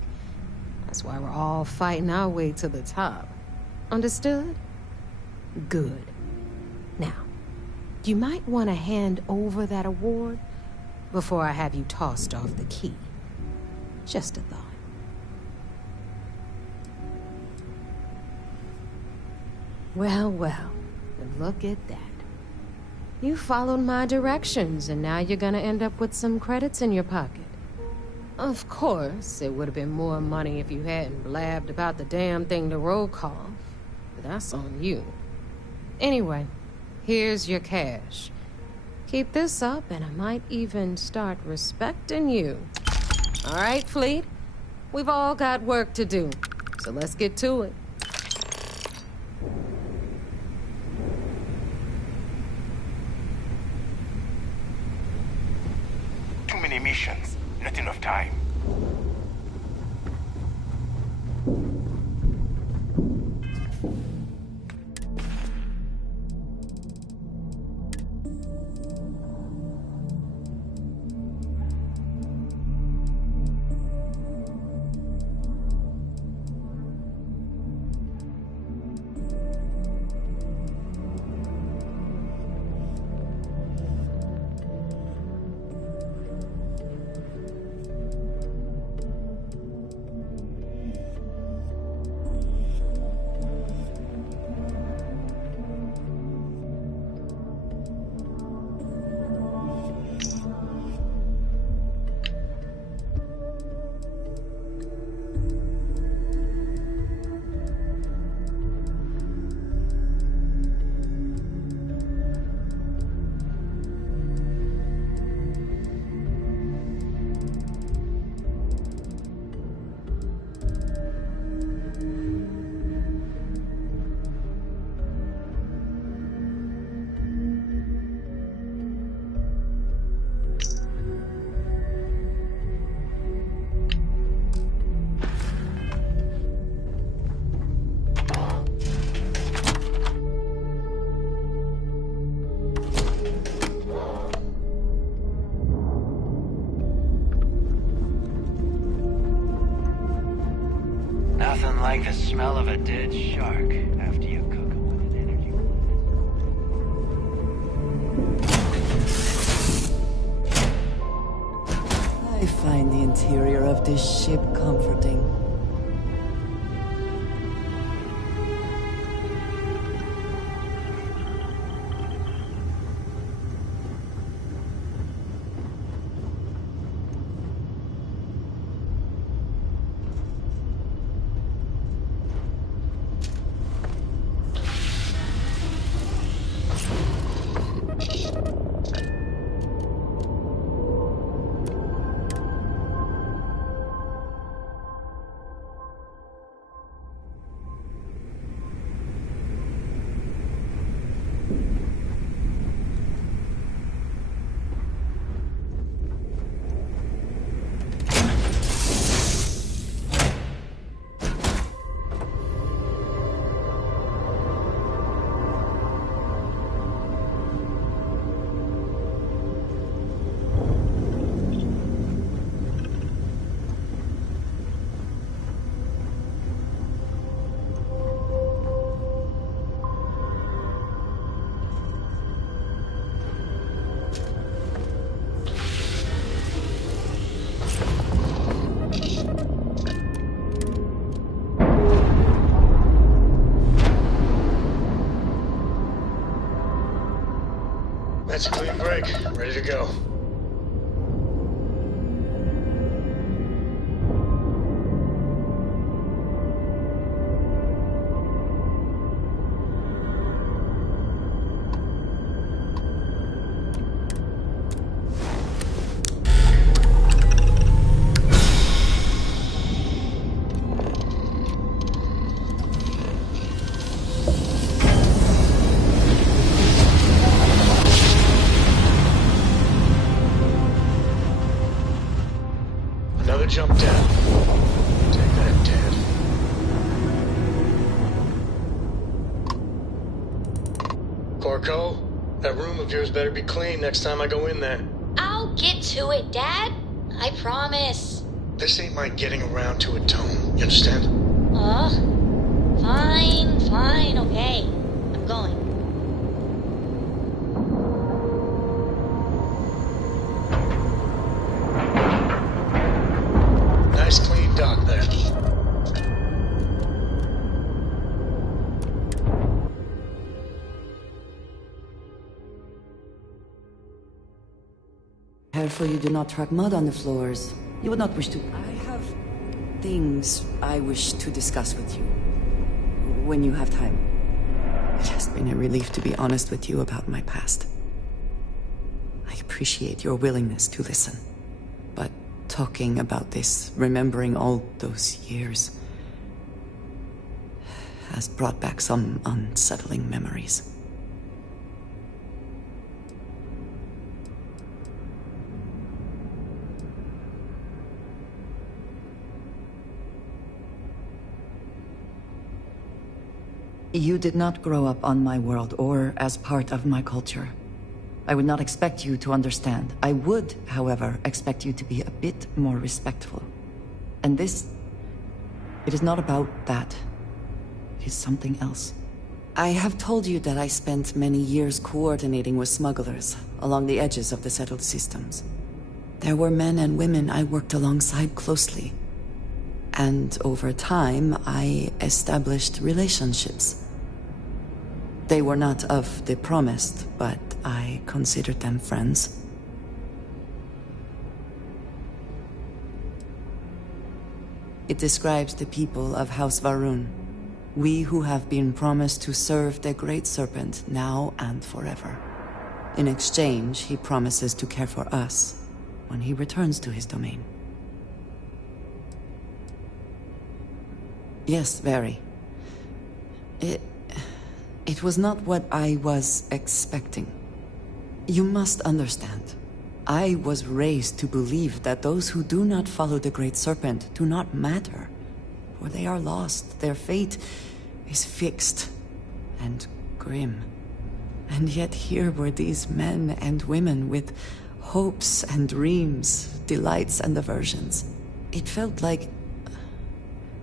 That's why we're all fighting our way to the top. Understood? Good. Now, you might want to hand over that award before I have you tossed off the key. Just a thought. Well, well, look at that. You followed my directions, and now you're gonna end up with some credits in your pocket. Of course, it would have been more money if you hadn't blabbed about the damn thing to roll call. But that's on you. Anyway, here's your cash. Keep this up, and I might even start respecting you. All right, Fleet? We've all got work to do, so let's get to it. Too many missions, not enough time. Nothing like the smell of a dead shark after you cook them with an energy. I find the interior of this ship comforting. That's a clean break. Ready to go. Corco, that room of yours better be clean next time I go in there. I'll get to it, Dad. I promise. This ain't my getting around to it, Tone. You understand? Fine, okay. I'm going. Nice clean dock there. Careful you do not track mud on the floors. You would not wish to... I have things I wish to discuss with you. When you have time. It has been a relief to be honest with you about my past. I appreciate your willingness to listen. But talking about this, remembering all those years, has brought back some unsettling memories. You did not grow up on my world or as part of my culture. I would not expect you to understand. I would, however, expect you to be a bit more respectful. And this... it is not about that. It is something else. I have told you that I spent many years coordinating with smugglers along the edges of the settled systems. There were men and women I worked alongside closely. And over time, I established relationships. They were not of the promised, but I considered them friends. It describes the people of House Varun. We who have been promised to serve the Great Serpent now and forever. In exchange, he promises to care for us when he returns to his domain. Yes, very. It was not what I was expecting. You must understand. I was raised to believe that those who do not follow the Great Serpent do not matter. For they are lost. Their fate is fixed and grim. And yet here were these men and women with hopes and dreams, delights and aversions. It felt like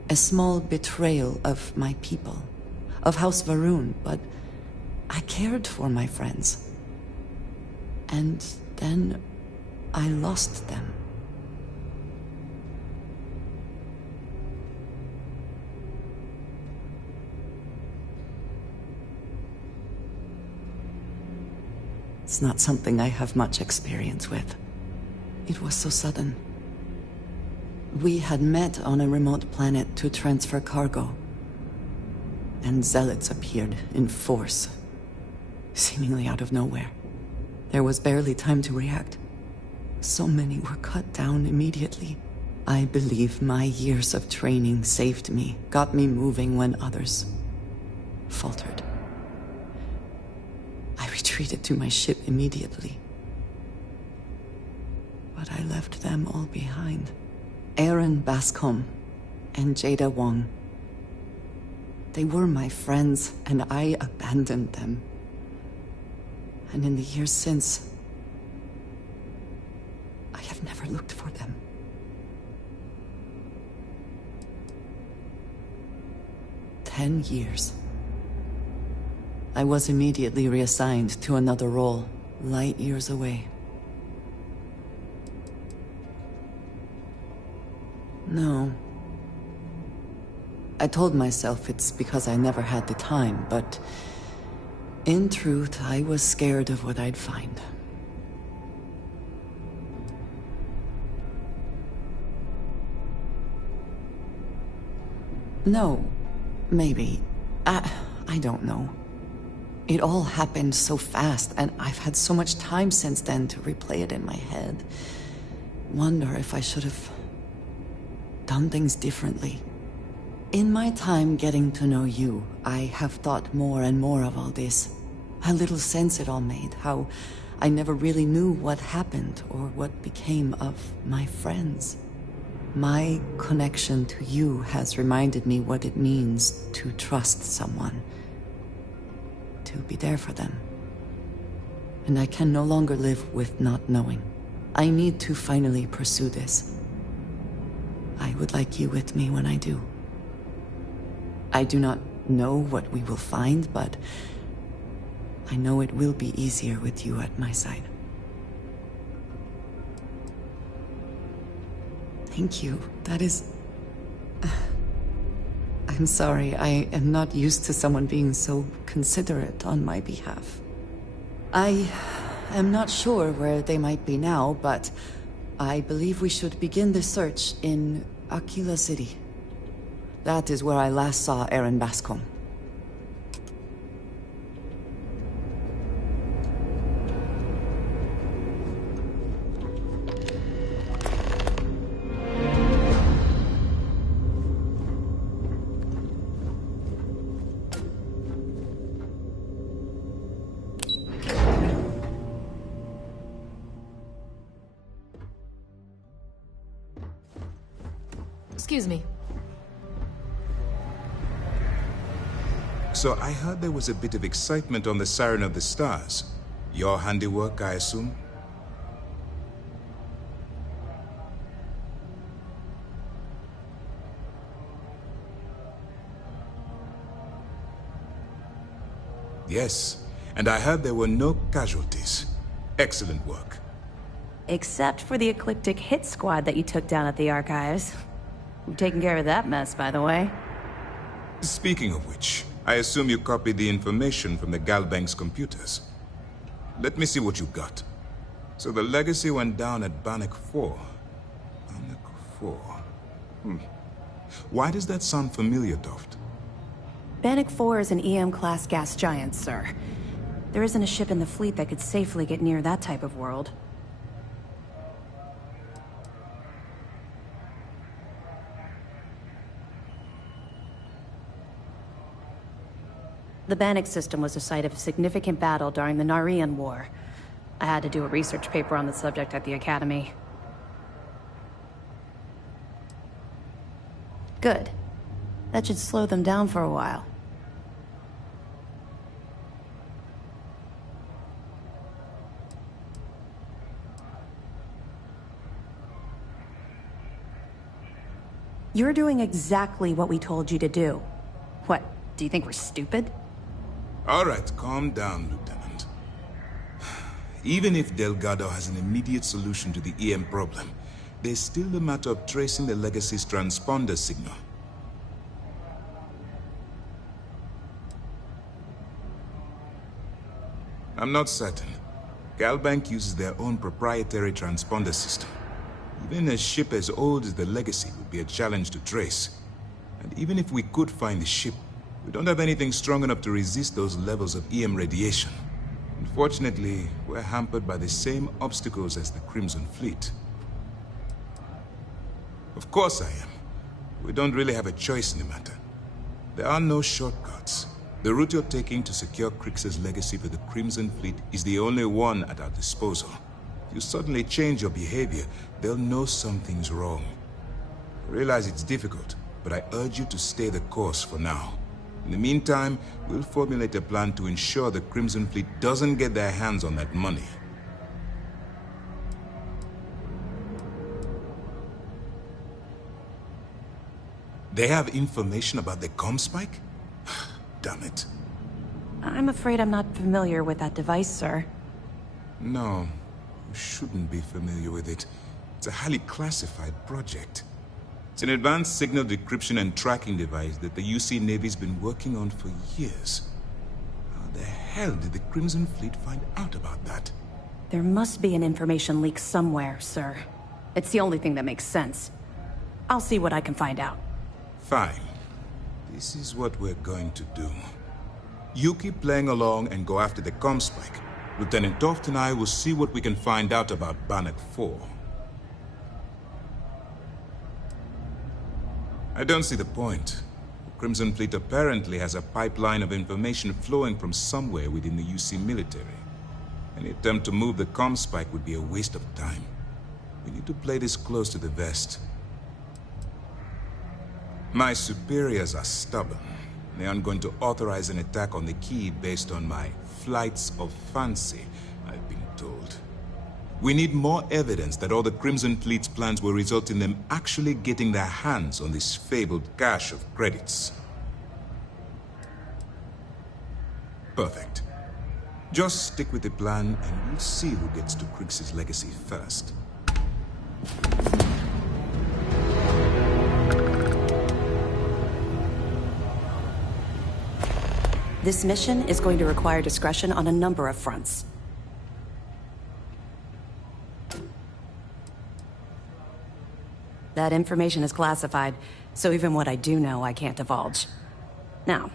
a small betrayal of my people, of House Varun, but I cared for my friends. And then I lost them. It's not something I have much experience with. It was so sudden. We had met on a remote planet to transfer cargo. And zealots appeared in force, seemingly out of nowhere. There was barely time to react. So many were cut down immediately. I believe my years of training saved me, got me moving when others faltered. I retreated to my ship immediately. But I left them all behind. Aaron Bascom and Jada Wong. They were my friends, and I abandoned them. And in the years since, I have never looked for them. 10 years. I was immediately reassigned to another role, light years away. No. I told myself it's because I never had the time, but in truth, I was scared of what I'd find. No, maybe. I don't know. It all happened so fast, and I've had so much time since then to replay it in my head. Wonder if I should have done things differently. In my time getting to know you, I have thought more and more of all this. How little sense it all made, how I never really knew what happened or what became of my friends. My connection to you has reminded me what it means to trust someone. to be there for them. And I can no longer live with not knowing. I need to finally pursue this. I would like you with me when I do. I do not know what we will find, but I know it will be easier with you at my side. Thank you. That is... I'm sorry, I am not used to someone being so considerate on my behalf. I am not sure where they might be now, but I believe we should begin the search in Aquila City. That is where I last saw Aaron Bascom. Excuse me. So I heard there was a bit of excitement on the Siren of the Stars. Your handiwork, I assume? Yes, and I heard there were no casualties. Excellent work. Except for the eclectic hit squad that you took down at the archives. You've taken care of that mess, by the way. Speaking of which, I assume you copied the information from the Galbank's computers. Let me see what you got. So the legacy went down at Bannock 4. Bannock 4. Why does that sound familiar, Toft? Bannock 4 is an EM-class gas giant, sir. There isn't a ship in the fleet that could safely get near that type of world. The Bannock system was the site of a significant battle during the Narian War. I had to do a research paper on the subject at the Academy. Good. That should slow them down for a while. You're doing exactly what we told you to do. What, do you think we're stupid? All right, calm down, Lieutenant. Even if Delgado has an immediate solution to the EM problem, there's still the matter of tracing the Legacy's transponder signal. I'm not certain. Galbank uses their own proprietary transponder system. Even a ship as old as the Legacy would be a challenge to trace. And even if we could find the ship, we don't have anything strong enough to resist those levels of EM radiation. Unfortunately, we're hampered by the same obstacles as the Crimson Fleet. Of course I am. We don't really have a choice in the matter. There are no shortcuts. The route you're taking to secure Crix's legacy for the Crimson Fleet is the only one at our disposal. If you suddenly change your behavior, they'll know something's wrong. I realize it's difficult, but I urge you to stay the course for now. In the meantime, we'll formulate a plan to ensure the Crimson Fleet doesn't get their hands on that money. They have information about the Comspike? Damn it. I'm afraid I'm not familiar with that device, sir. No, you shouldn't be familiar with it. It's a highly classified project. It's an advanced signal decryption and tracking device that the UC Navy's been working on for years. How the hell did the Crimson Fleet find out about that? There must be an information leak somewhere, sir. It's the only thing that makes sense. I'll see what I can find out. Fine. This is what we're going to do. You keep playing along and go after the Comspike. Lieutenant Toft and I will see what we can find out about Bannock 4. I don't see the point. The Crimson Fleet apparently has a pipeline of information flowing from somewhere within the UC military. Any attempt to move the Comspike would be a waste of time. We need to play this close to the vest. My superiors are stubborn. They aren't going to authorize an attack on the key based on my flights of fancy, I've been told. We need more evidence that all the Crimson Fleet's plans will result in them actually getting their hands on this fabled cache of credits. Perfect. Just stick with the plan and we'll see who gets to Krix's legacy first. This mission is going to require discretion on a number of fronts. That information is classified, so even what I do know, I can't divulge. Now,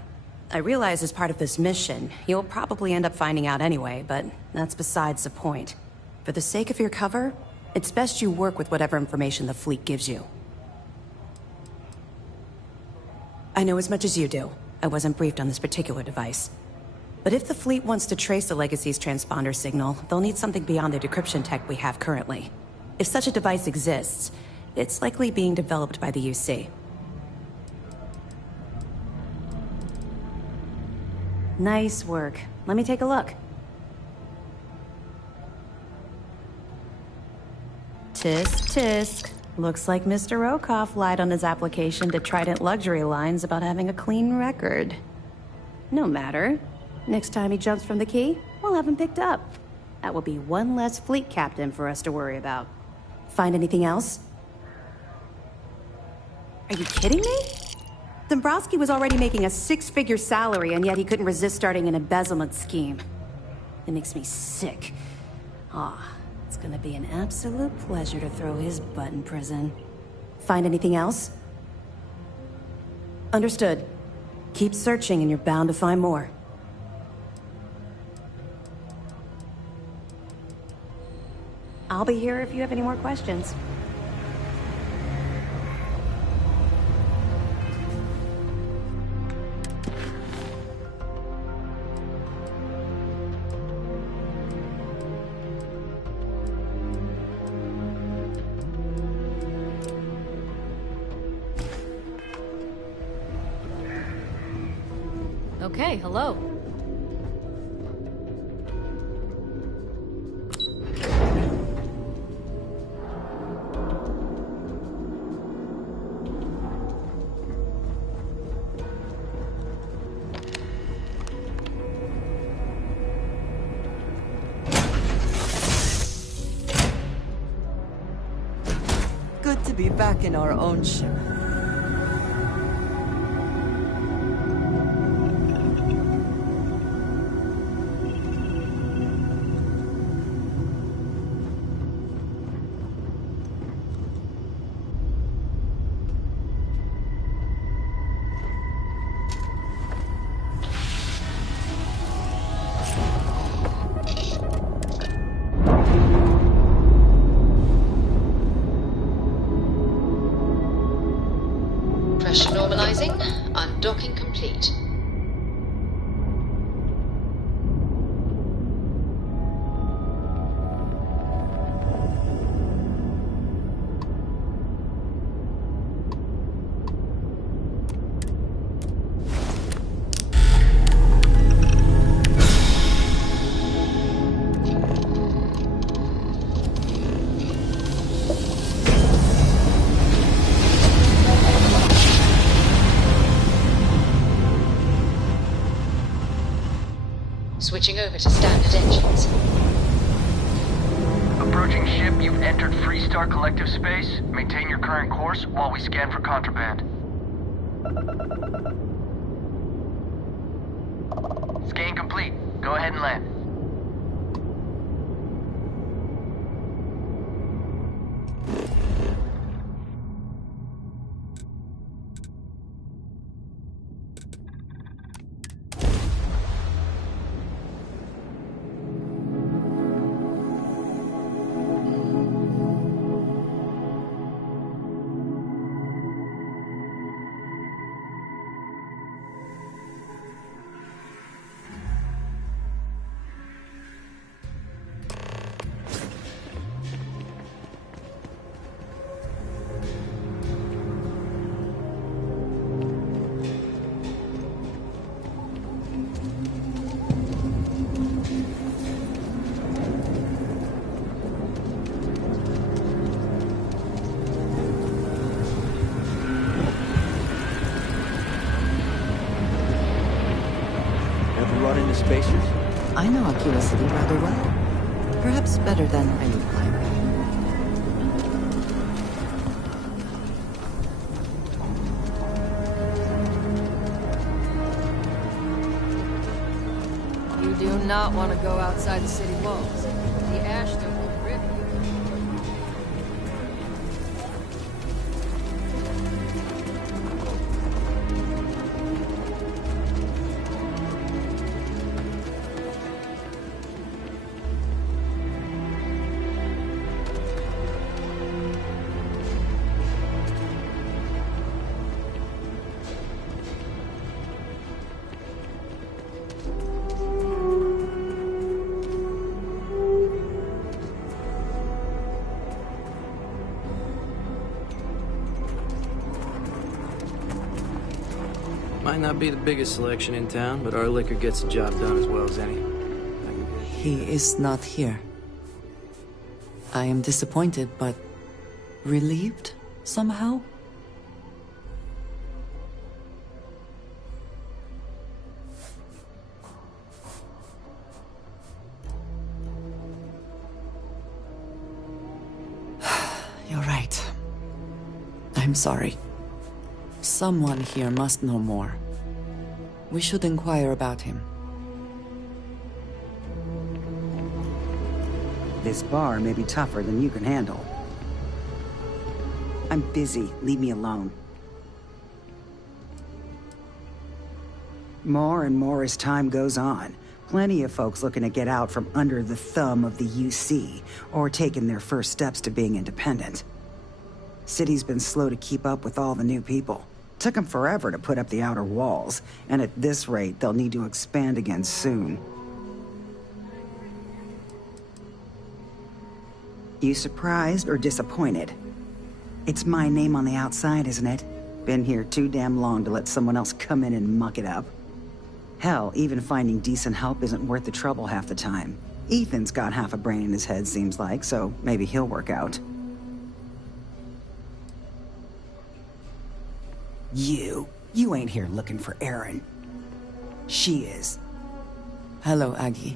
I realize as part of this mission, you'll probably end up finding out anyway, but that's besides the point. For the sake of your cover, it's best you work with whatever information the fleet gives you. I know as much as you do. I wasn't briefed on this particular device. But if the fleet wants to trace the Legacy's transponder signal, they'll need something beyond the decryption tech we have currently. If such a device exists, it's likely being developed by the UC. Nice work. Let me take a look. Tisk, tisk. Looks like Mr. Rokoff lied on his application to Trident Luxury Lines about having a clean record. No matter. Next time he jumps from the key, we'll have him picked up. That will be one less fleet captain for us to worry about. Find anything else? Are you kidding me? Dombrowski was already making a 6-figure salary, and yet he couldn't resist starting an embezzlement scheme. It makes me sick. It's gonna be an absolute pleasure to throw his butt in prison. Find anything else? Understood. Keep searching and you're bound to find more. I'll be here if you have any more questions. Okay, hello. Good to be back in our own ship. Pressure normalizing. Undocking complete. Switching over to standard engines. Approaching ship, you've entered Freestar Collective Space. Maintain your current course while we scan for contraband. Scan complete. Go ahead and land. You run into spacers? I know Aquila City rather well. Perhaps better than I would like. You do not want to go outside the city walls. The Ashton will rip you. Might not be the biggest selection in town, but our liquor gets the job done as well as any. He is not here. I am disappointed, but relieved somehow. You're right. I'm sorry. Someone here must know more. We should inquire about him. This bar may be tougher than you can handle. I'm busy. Leave me alone. More and more as time goes on. Plenty of folks looking to get out from under the thumb of the UC, or taking their first steps to being independent. City's been slow to keep up with all the new people. Took them forever to put up the outer walls, and at this rate, they'll need to expand again soon. You surprised or disappointed? It's my name on the outside, isn't it? Been here too damn long to let someone else come in and muck it up. Hell, even finding decent help isn't worth the trouble half the time. Ethan's got half a brain in his head, seems like, so maybe he'll work out. You ain't here looking for Erin. She is. Hello, Aggie.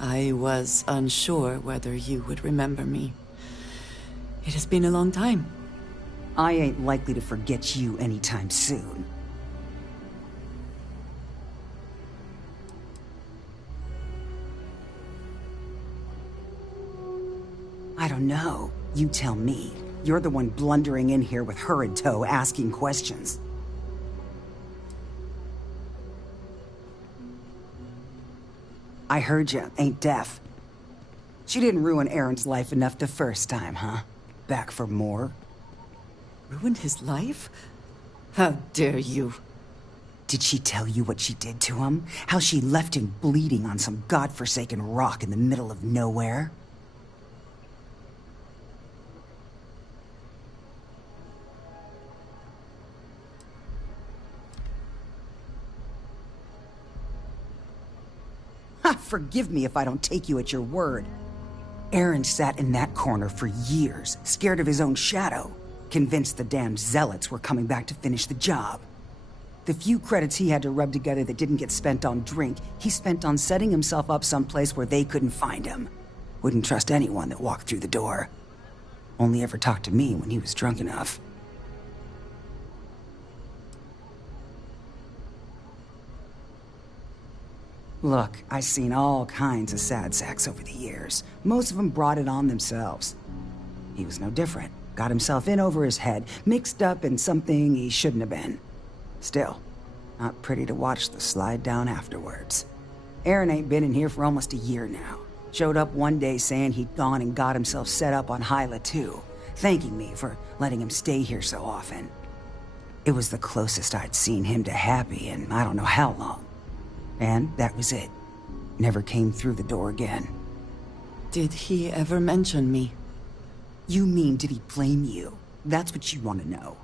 I was unsure whether you would remember me. It has been a long time. I ain't likely to forget you anytime soon. I don't know. You tell me. You're the one blundering in here with her in tow, asking questions. I heard you, ain't deaf. She didn't ruin Aaron's life enough the first time, huh? Back for more? Ruined his life? How dare you? Did she tell you what she did to him? How she left him bleeding on some godforsaken rock in the middle of nowhere? Forgive me if I don't take you at your word. Aaron sat in that corner for years, scared of his own shadow, convinced the damn zealots were coming back to finish the job. The few credits he had to rub together that didn't get spent on drink, he spent on setting himself up someplace where they couldn't find him. Wouldn't trust anyone that walked through the door. Only ever talked to me when he was drunk enough. Look, I've seen all kinds of sad sacks over the years. Most of them brought it on themselves. He was no different. Got himself in over his head, mixed up in something he shouldn't have been. Still, not pretty to watch the slide down afterwards. Aaron ain't been in here for almost a year now. Showed up one day saying he'd gone and got himself set up on Hyla too, thanking me for letting him stay here so often. It was the closest I'd seen him to happy in I don't know how long. And that was it. Never came through the door again. Did he ever mention me? You mean, did he blame you? That's what you want to know.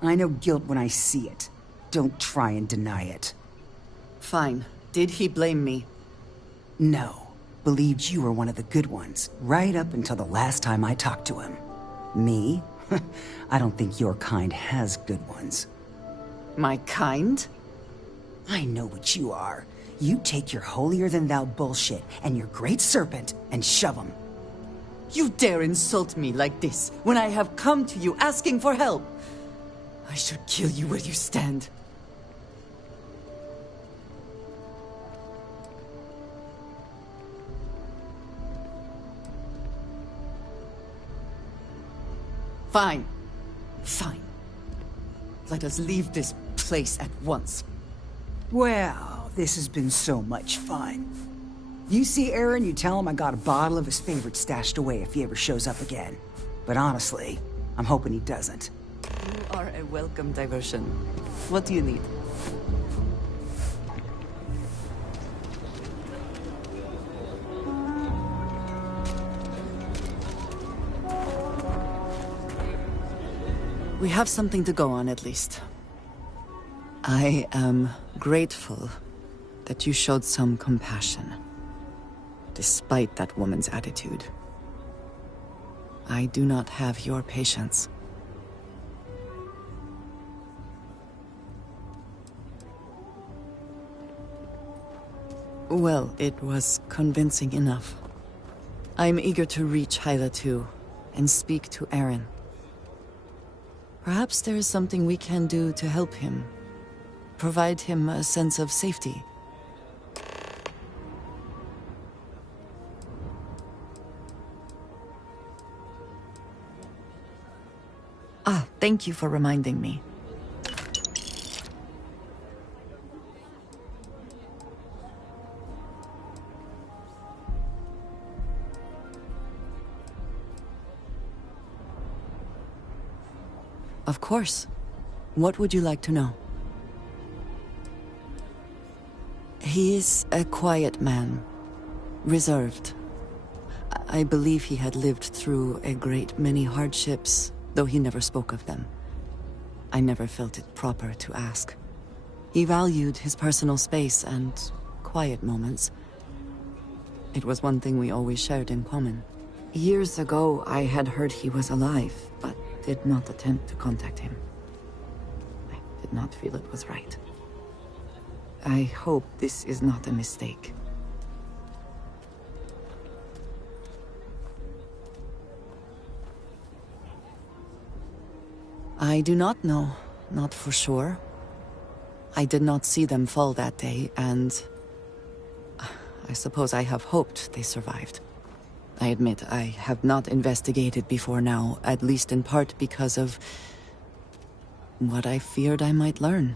I know guilt when I see it. Don't try and deny it. Fine. Did he blame me? No. Believed you were one of the good ones, right up until the last time I talked to him. Me? I don't think your kind has good ones. My kind? I know what you are. You take your holier-than-thou bullshit and your great serpent and shove them. You dare insult me like this when I have come to you asking for help. I should kill you where you stand. Fine. Fine. Let us leave this place at once. Well, this has been so much fun. You see Aaron, you tell him I got a bottle of his favorite stashed away if he ever shows up again. But honestly, I'm hoping he doesn't. You are a welcome diversion. What do you need? We have something to go on, at least. I am grateful that you showed some compassion, despite that woman's attitude. I do not have your patience. Well, it was convincing enough. I'm eager to reach Hyla too, and speak to Aaron. Perhaps there is something we can do to help him. Provide him a sense of safety. Ah, thank you for reminding me. Of course. What would you like to know? He is a quiet man, reserved. I believe he had lived through a great many hardships, though he never spoke of them. I never felt it proper to ask. He valued his personal space and quiet moments. It was one thing we always shared in common. Years ago, I had heard he was alive, but did not attempt to contact him. I did not feel it was right. I hope this is not a mistake. I do not know, not for sure. I did not see them fall that day, and I suppose I have hoped they survived. I admit I have not investigated before now, at least in part because of what I feared I might learn.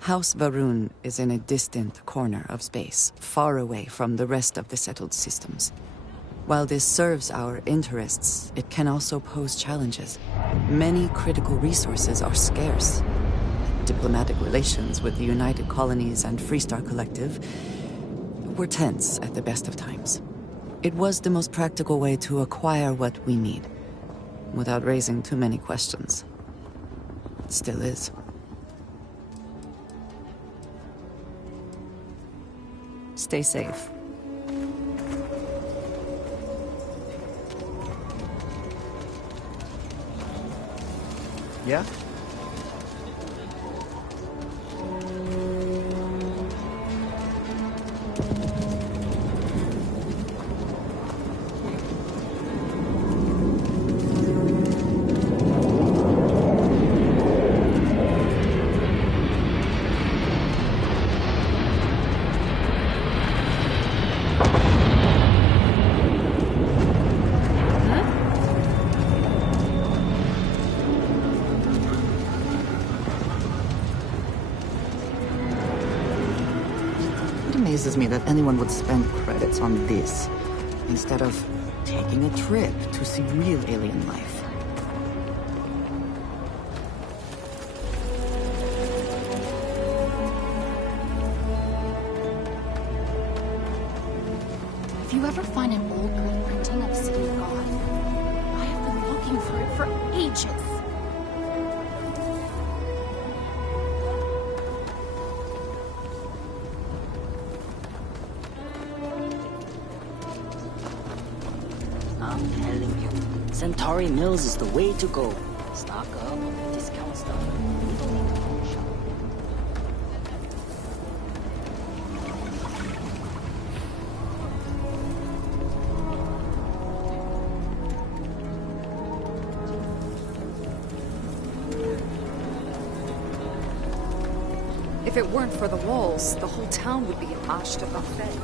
House Varun is in a distant corner of space, far away from the rest of the settled systems. While this serves our interests, it can also pose challenges. Many critical resources are scarce. Diplomatic relations with the United Colonies and Freestar Collective were tense at the best of times. It was the most practical way to acquire what we need, without raising too many questions. It still is. Stay safe. Yeah? It amazes me that anyone would spend credits on this, instead of taking a trip to see real alien life. If you ever find an old Earth printing of City of God, I have been looking for it for ages. I'm telling you, Centauri Mills is the way to go. Stock up on the discount stuff. We don't need to phone shop. If it weren't for the walls, the whole town would be an arch to buffet.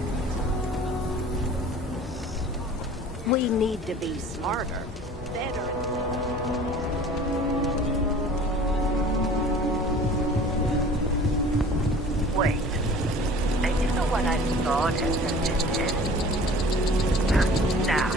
We need to be smarter, better. Wait. And you know what I thought as a Nah.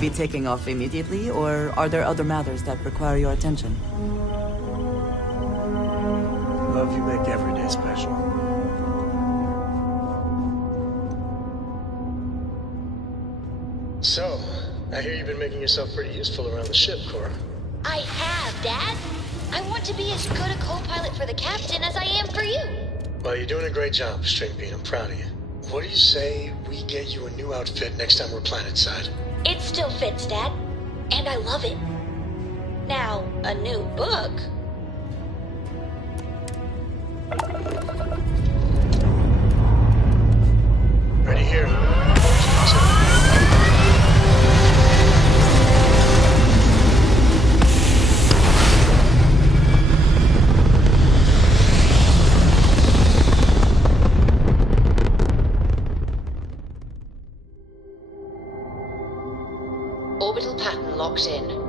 Be taking off immediately, or are there other matters that require your attention? Love, you make every day special. So, I hear you've been making yourself pretty useful around the ship, Cora. I have, Dad. I want to be as good a co-pilot for the captain as I am for you. Well, you're doing a great job, String Bean. I'm proud of you. What do you say we get you a new outfit next time we're planetside? It still fits, Dad. And I love it. Now, a new book. Ready here. Orbital pattern locked in.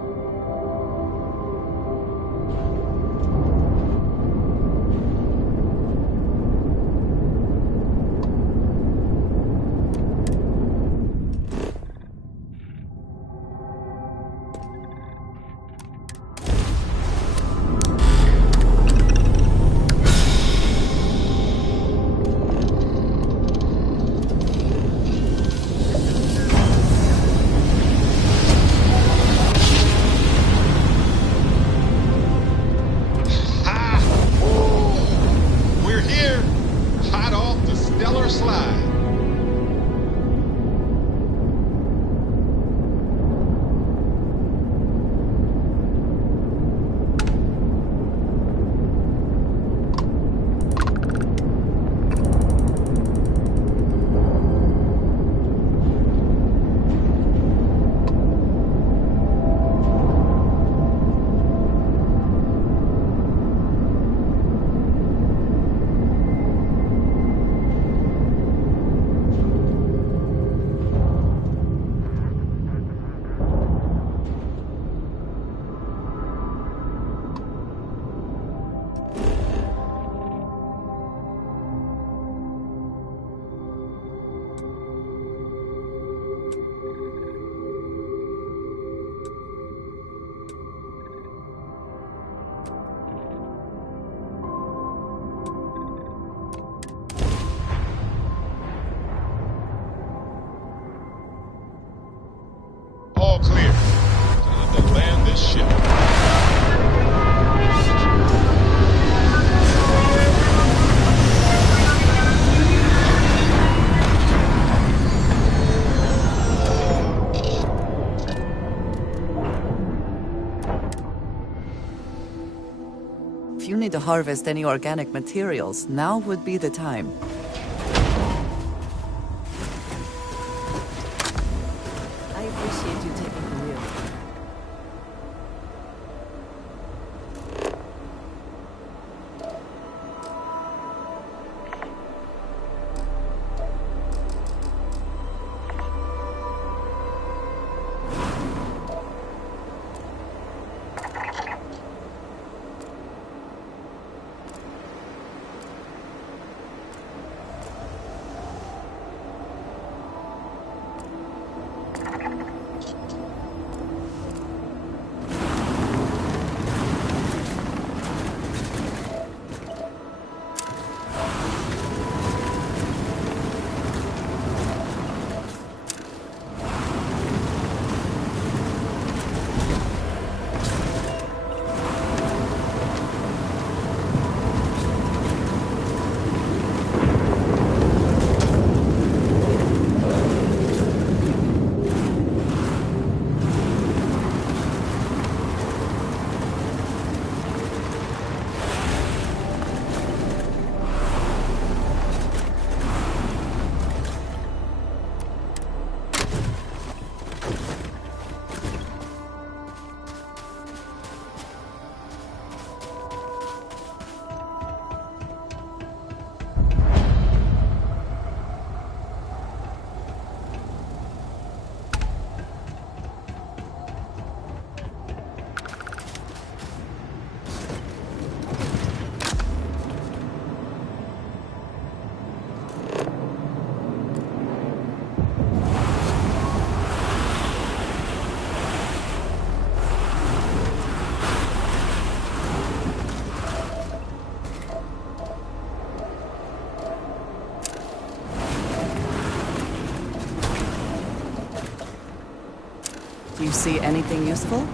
All clear. Time to land this ship. If you need to harvest any organic materials, now would be the time. I appreciate you taking the wheel. Do you see anything useful?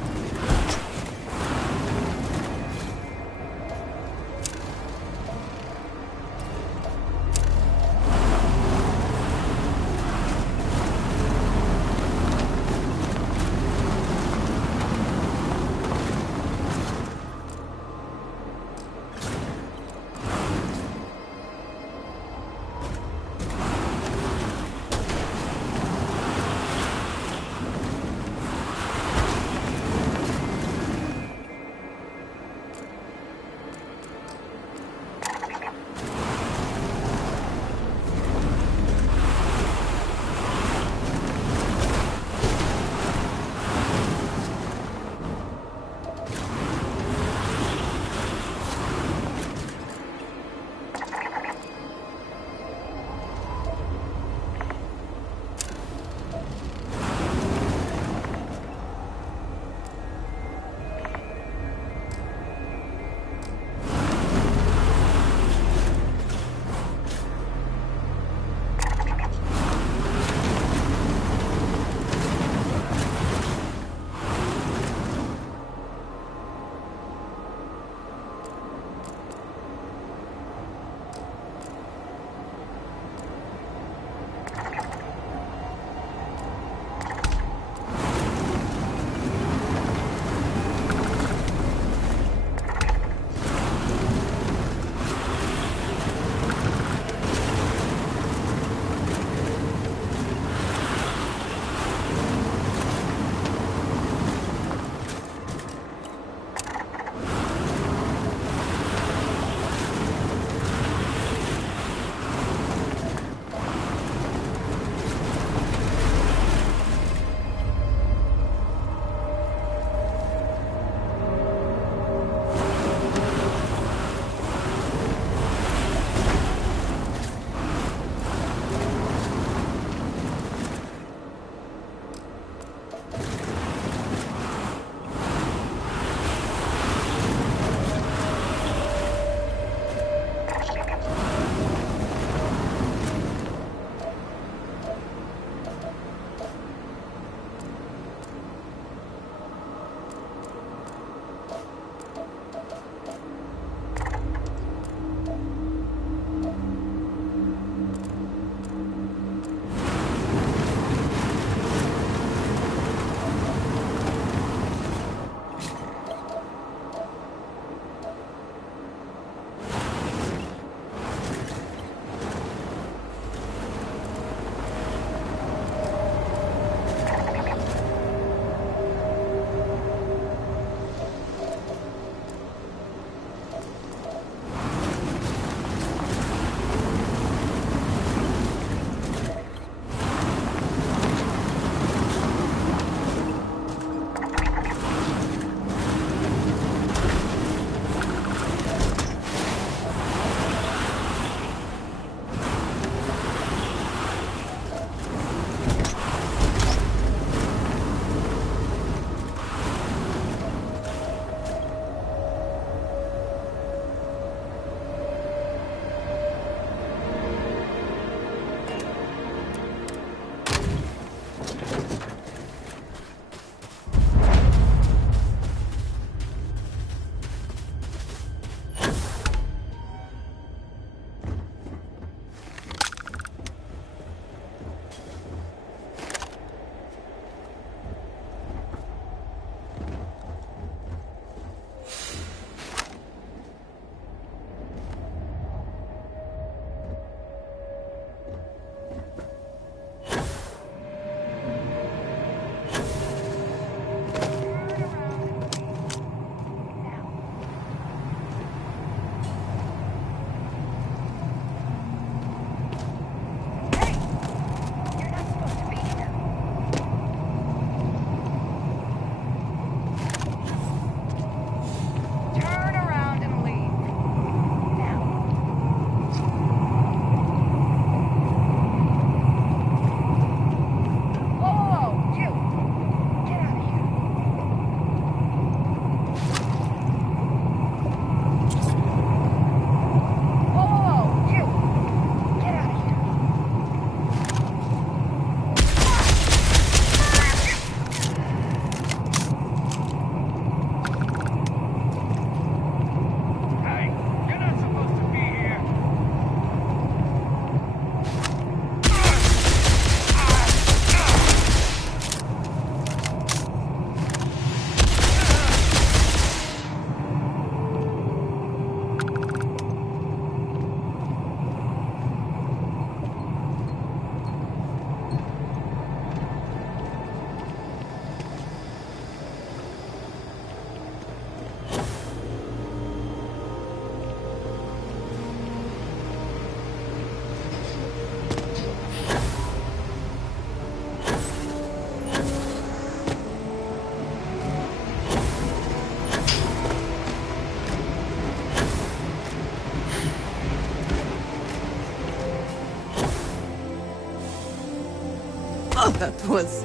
Oh, that was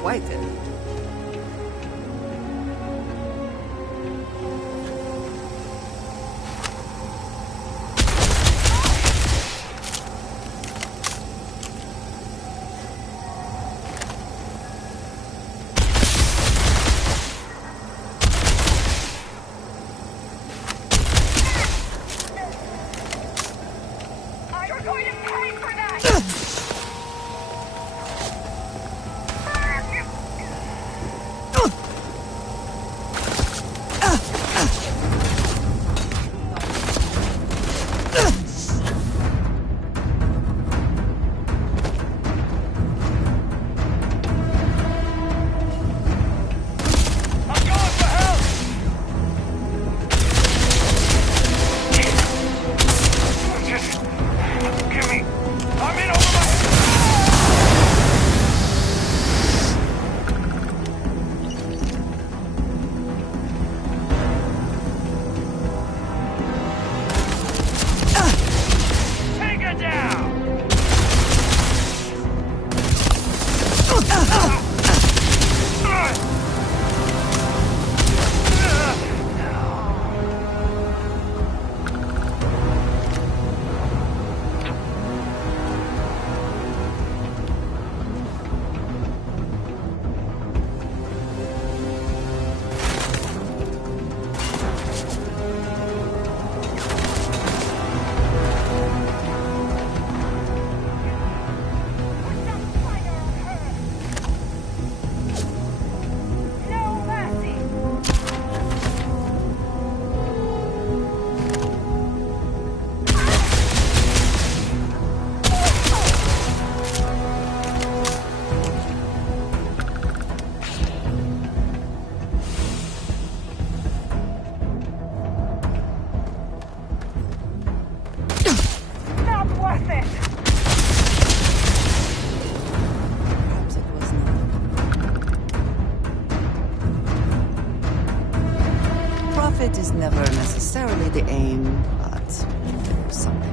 quite it. Profit is never necessarily the aim, but something.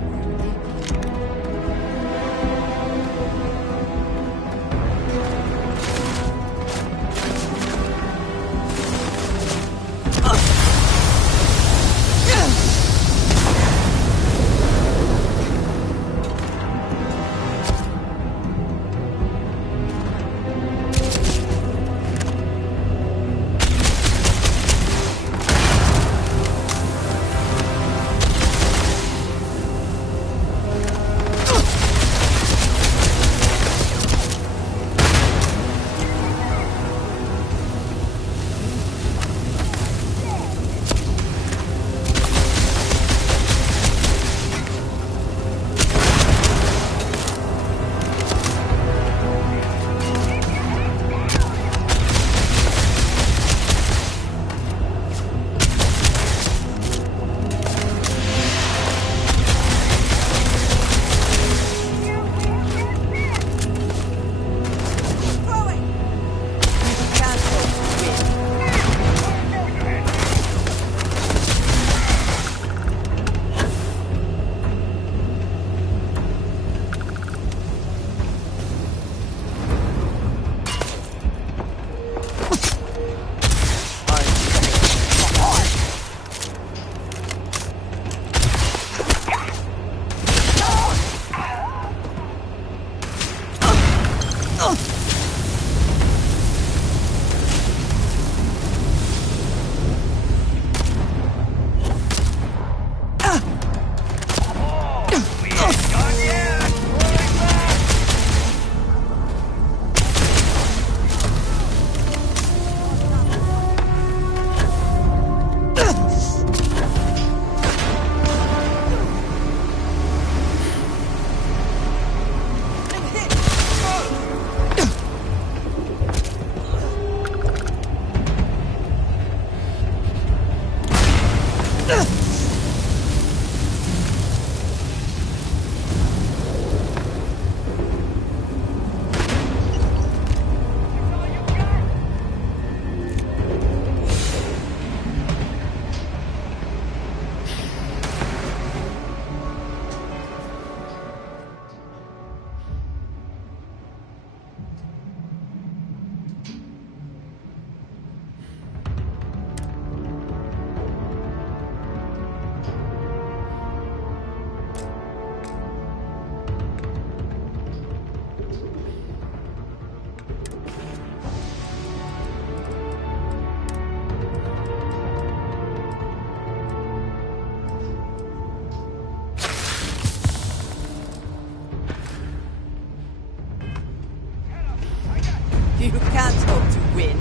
You can't hope to win.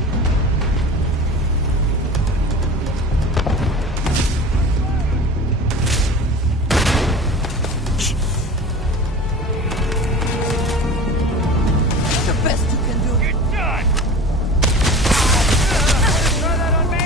The best you can do. You're done! Throw that on me!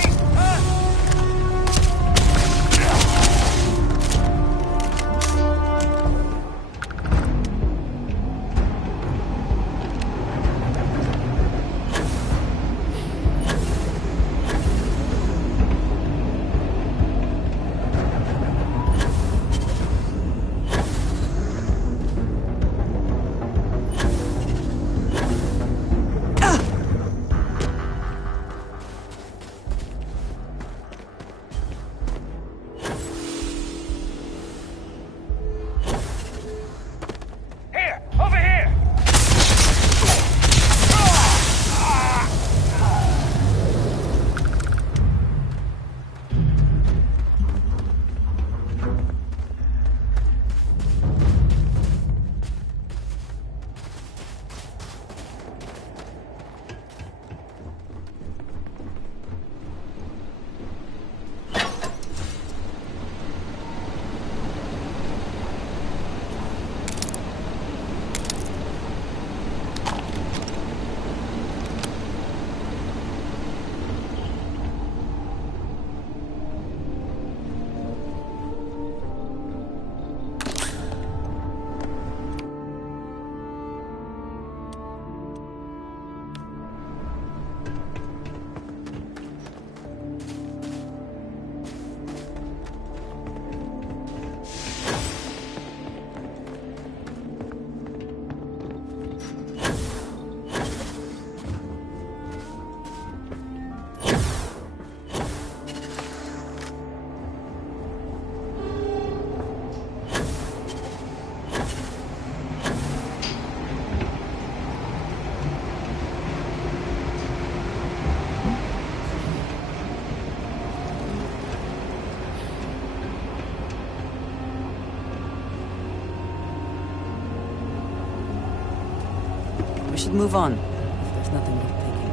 Here! Over here! We should move on, if there's nothing worth taking.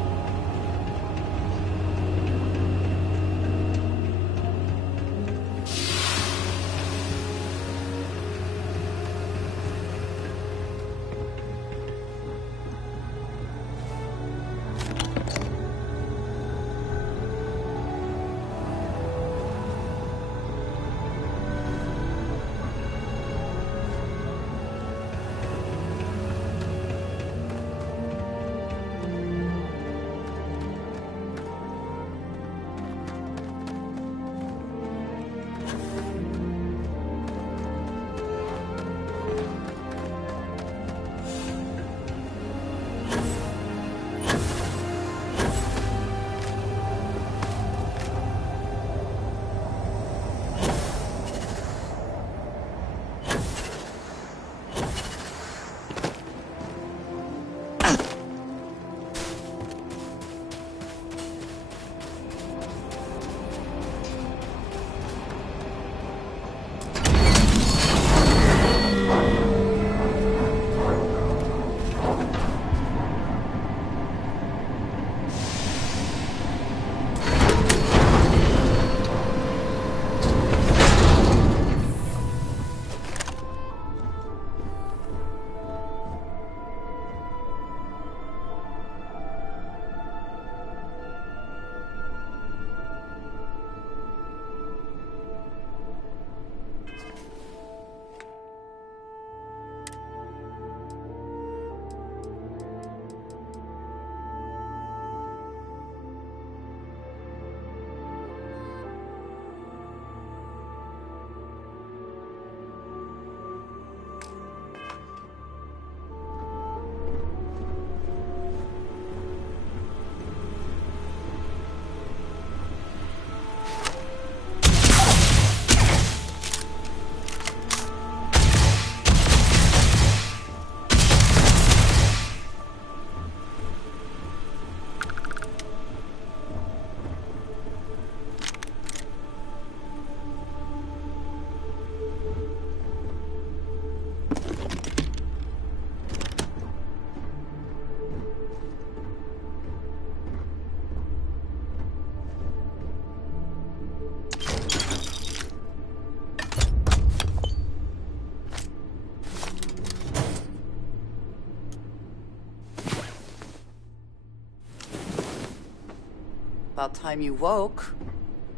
About time you woke.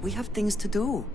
We have things to do.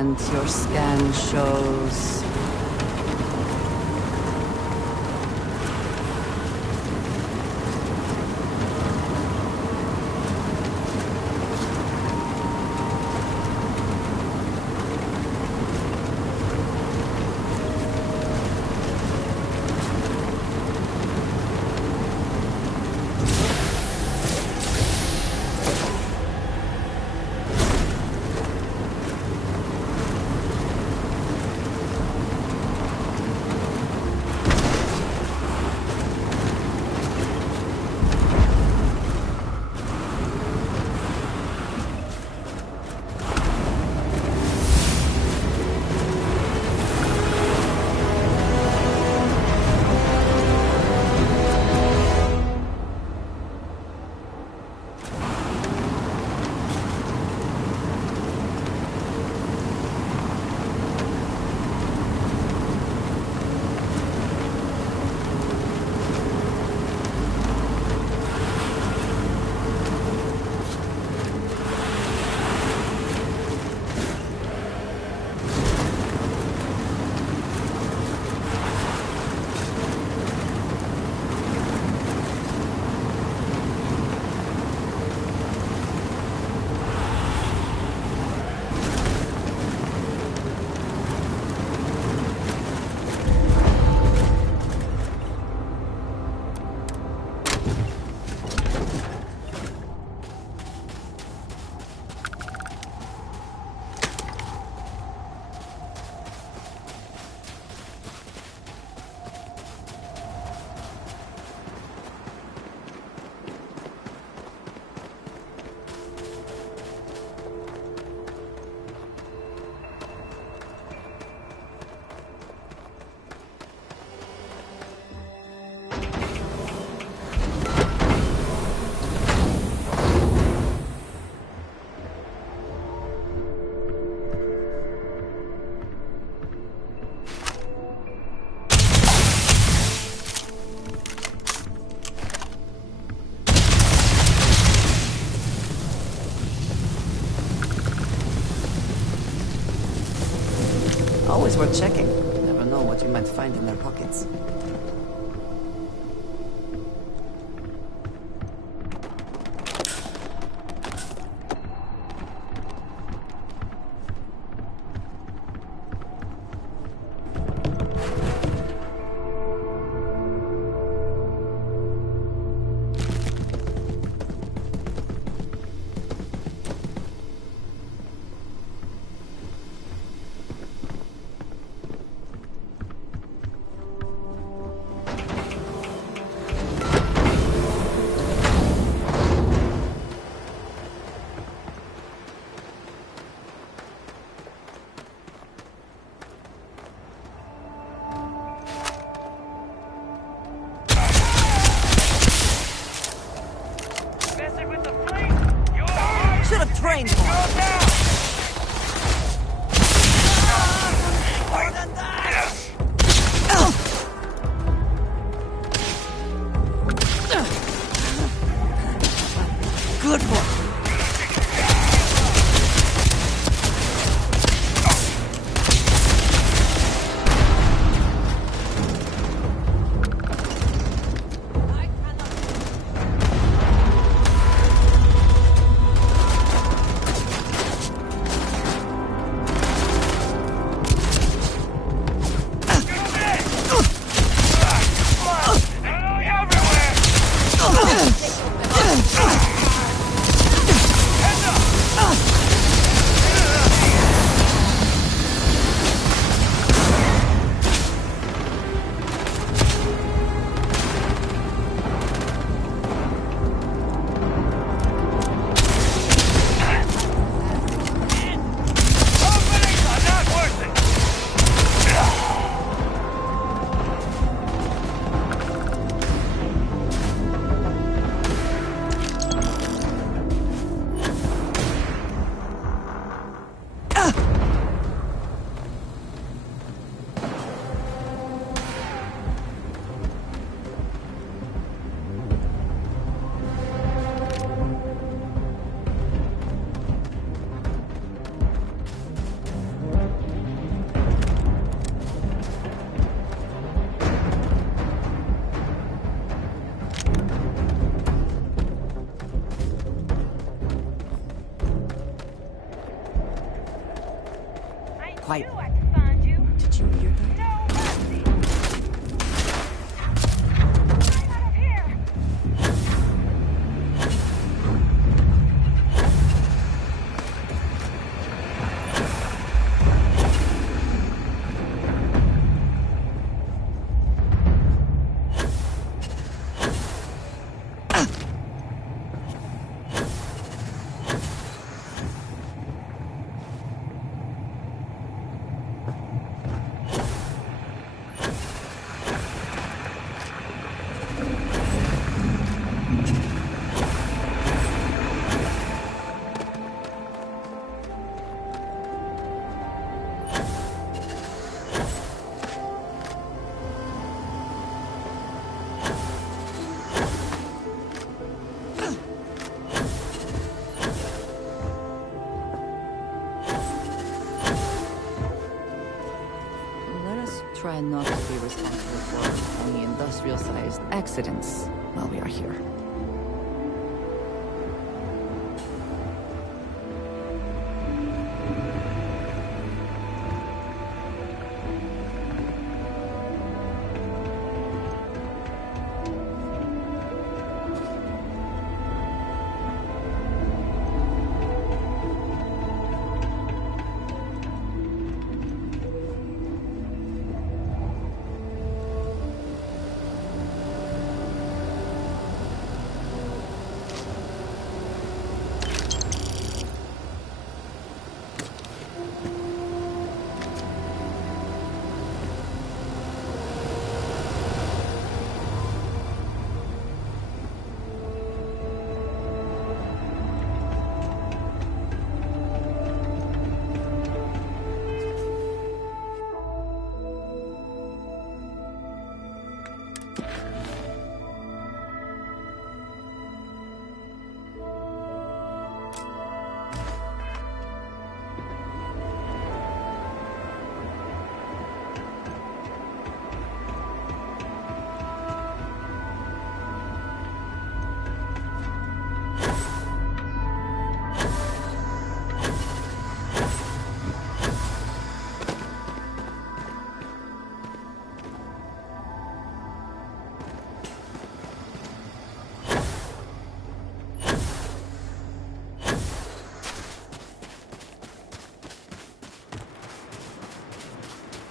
And your scan shows... Always worth checking. Never know what you might find in their pockets. quiet. Did you hear that? Try not to be responsible for any industrial-sized accidents while we are here.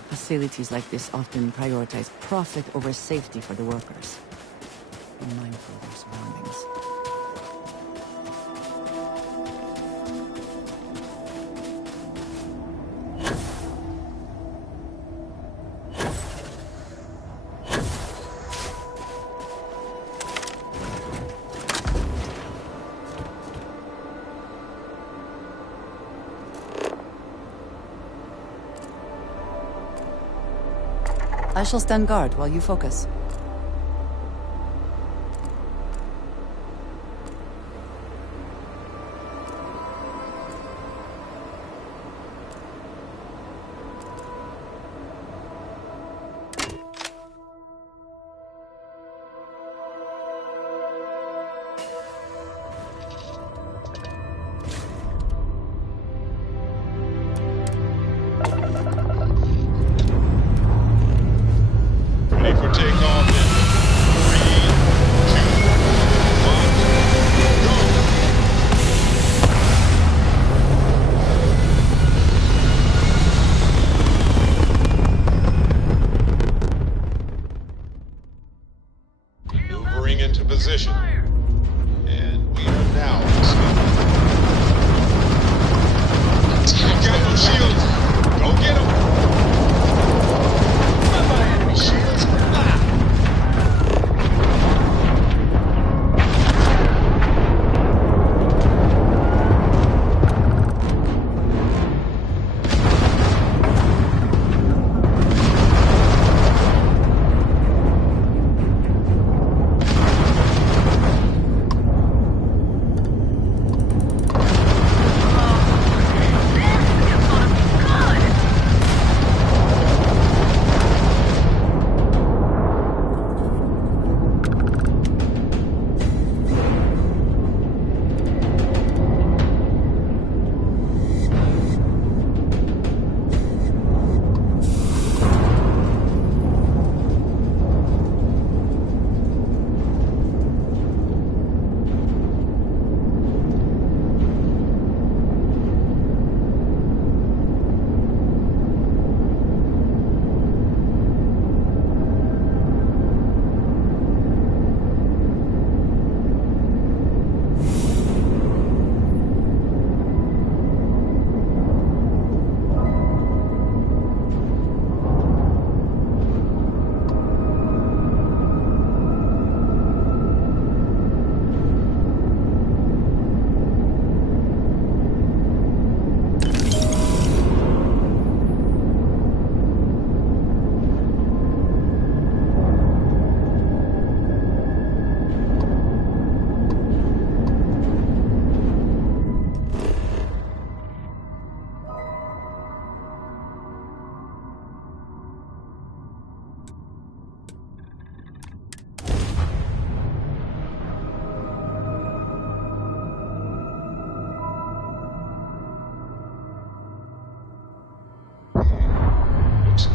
Facilities like this often prioritize profit over safety for the workers. Be mindful of their surroundings. I shall stand guard while you focus. Into position. And we are now. Got no shields. Go get them. Enemy shields.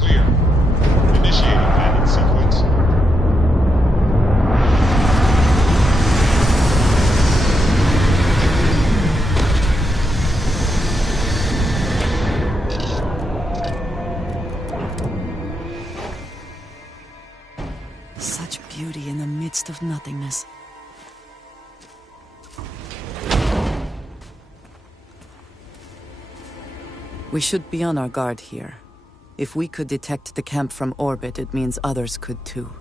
clear. Initiating landing sequence. Such beauty in the midst of nothingness. We should be on our guard here. If we could detect the camp from orbit, it means others could too.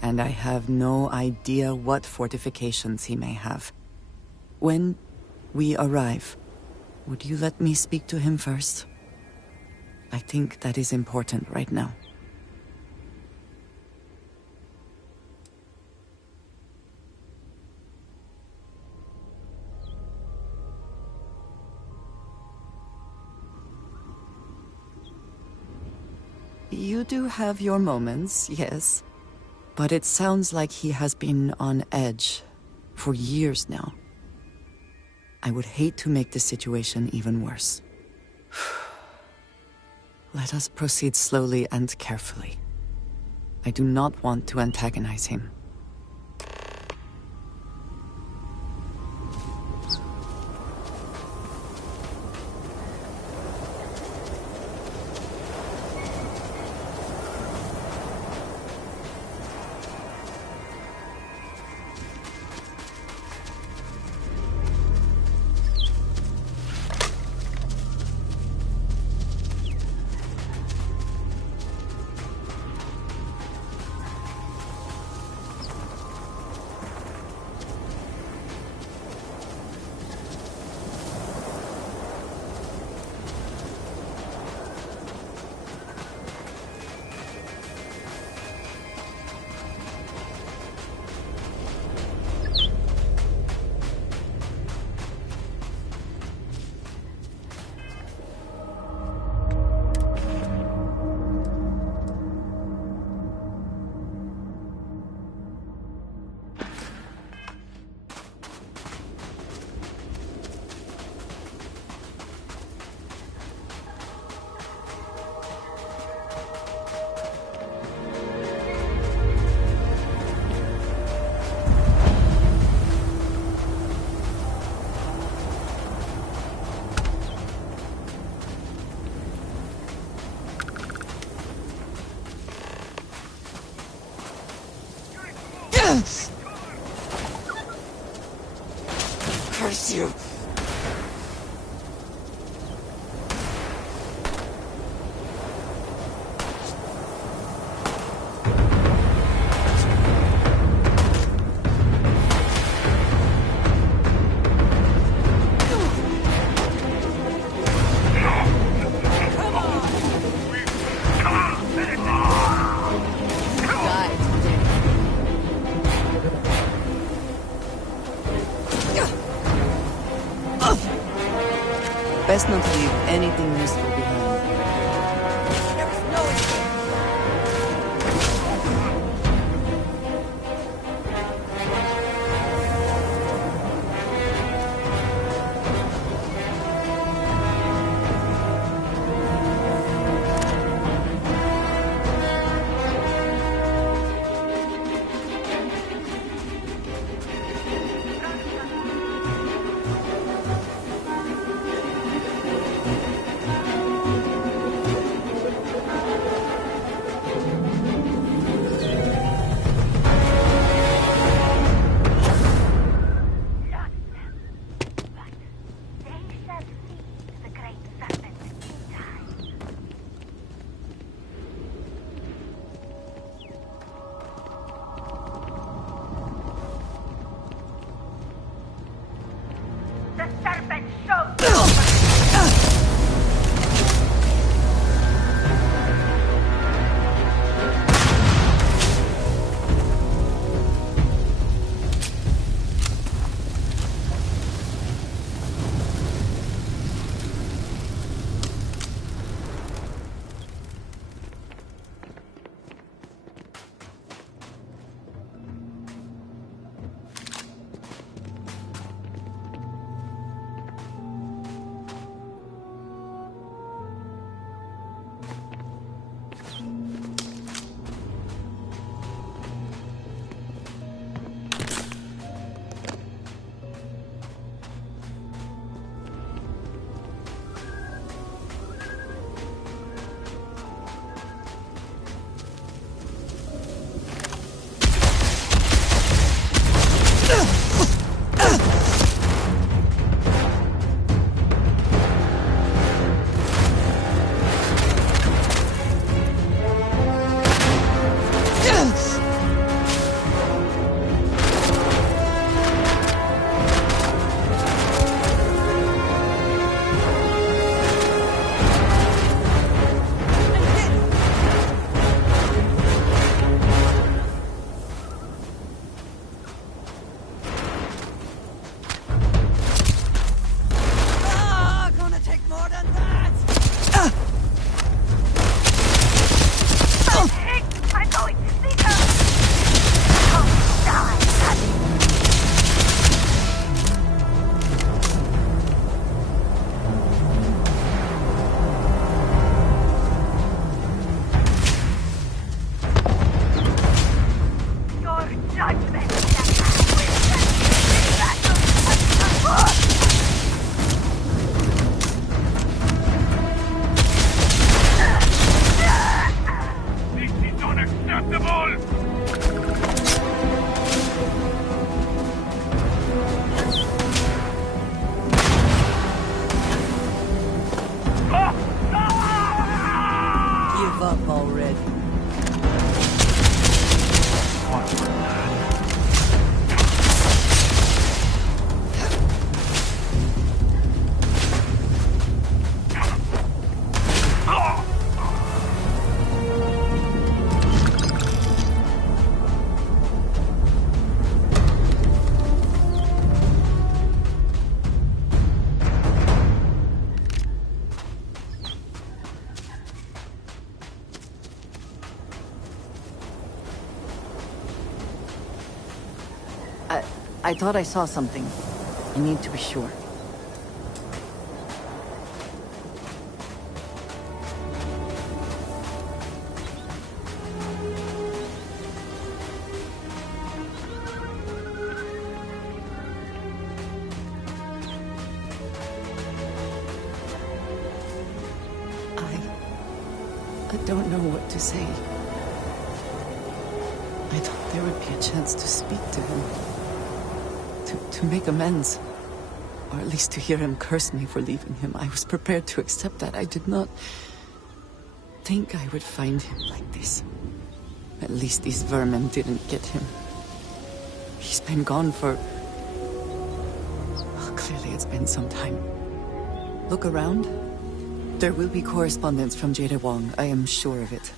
And I have no idea what fortifications he may have. When we arrive, would you let me speak to him first? I think that is important right now. You do have your moments, yes. But it sounds like he has been on edge for years now. I would hate to make the situation even worse. Let us proceed slowly and carefully. I do not want to antagonize him. Curse you! Best not to leave anything useful behind. There was no escape. I thought I saw something. I need to be sure. I don't know what to say. I thought there would be a chance to speak to him. To make amends. Or at least to hear him curse me for leaving him. I was prepared to accept that. I did not think I would find him like this. At least these vermin didn't get him. He's been gone for... Oh, clearly it's been some time. Look around. There will be correspondence from Jade Wong. I am sure of it.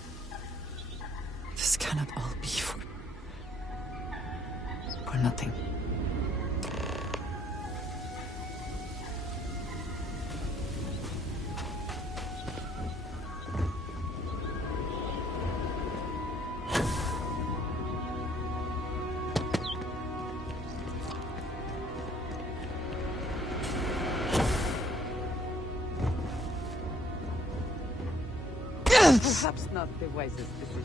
This cannot all be for nothing. Perhaps not the wisest decision.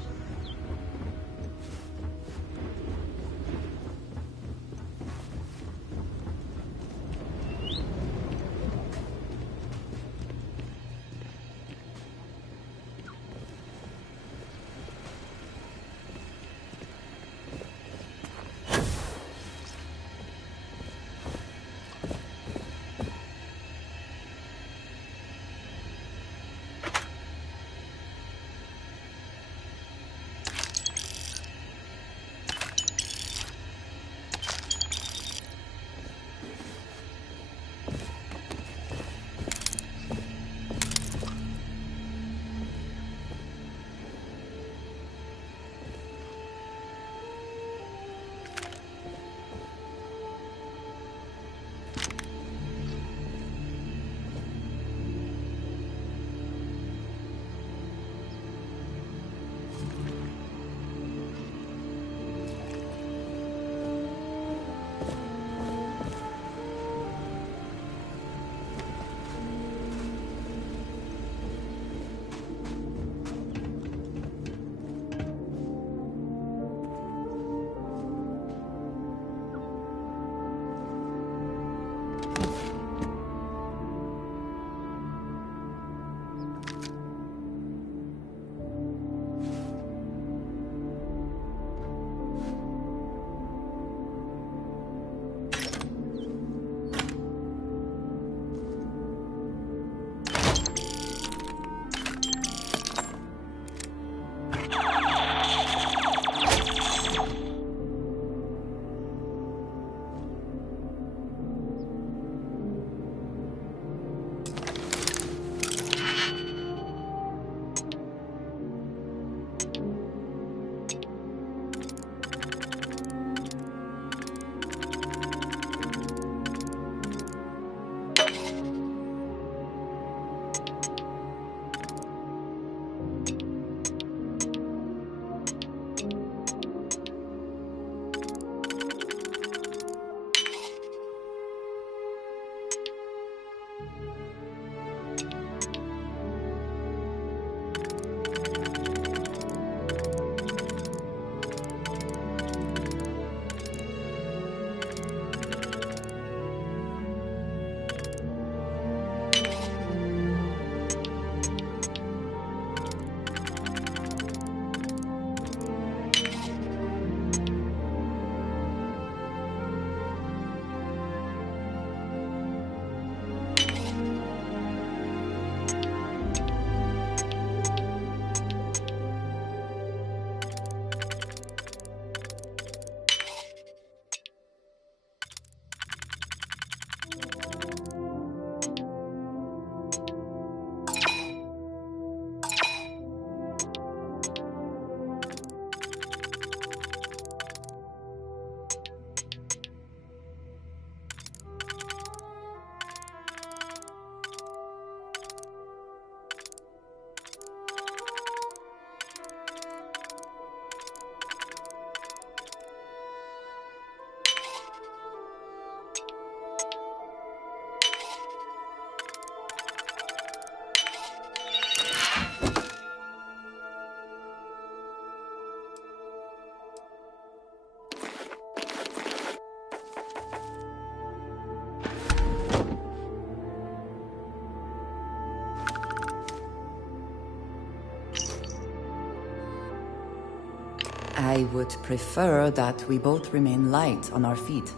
I would prefer that we both remain light on our feet.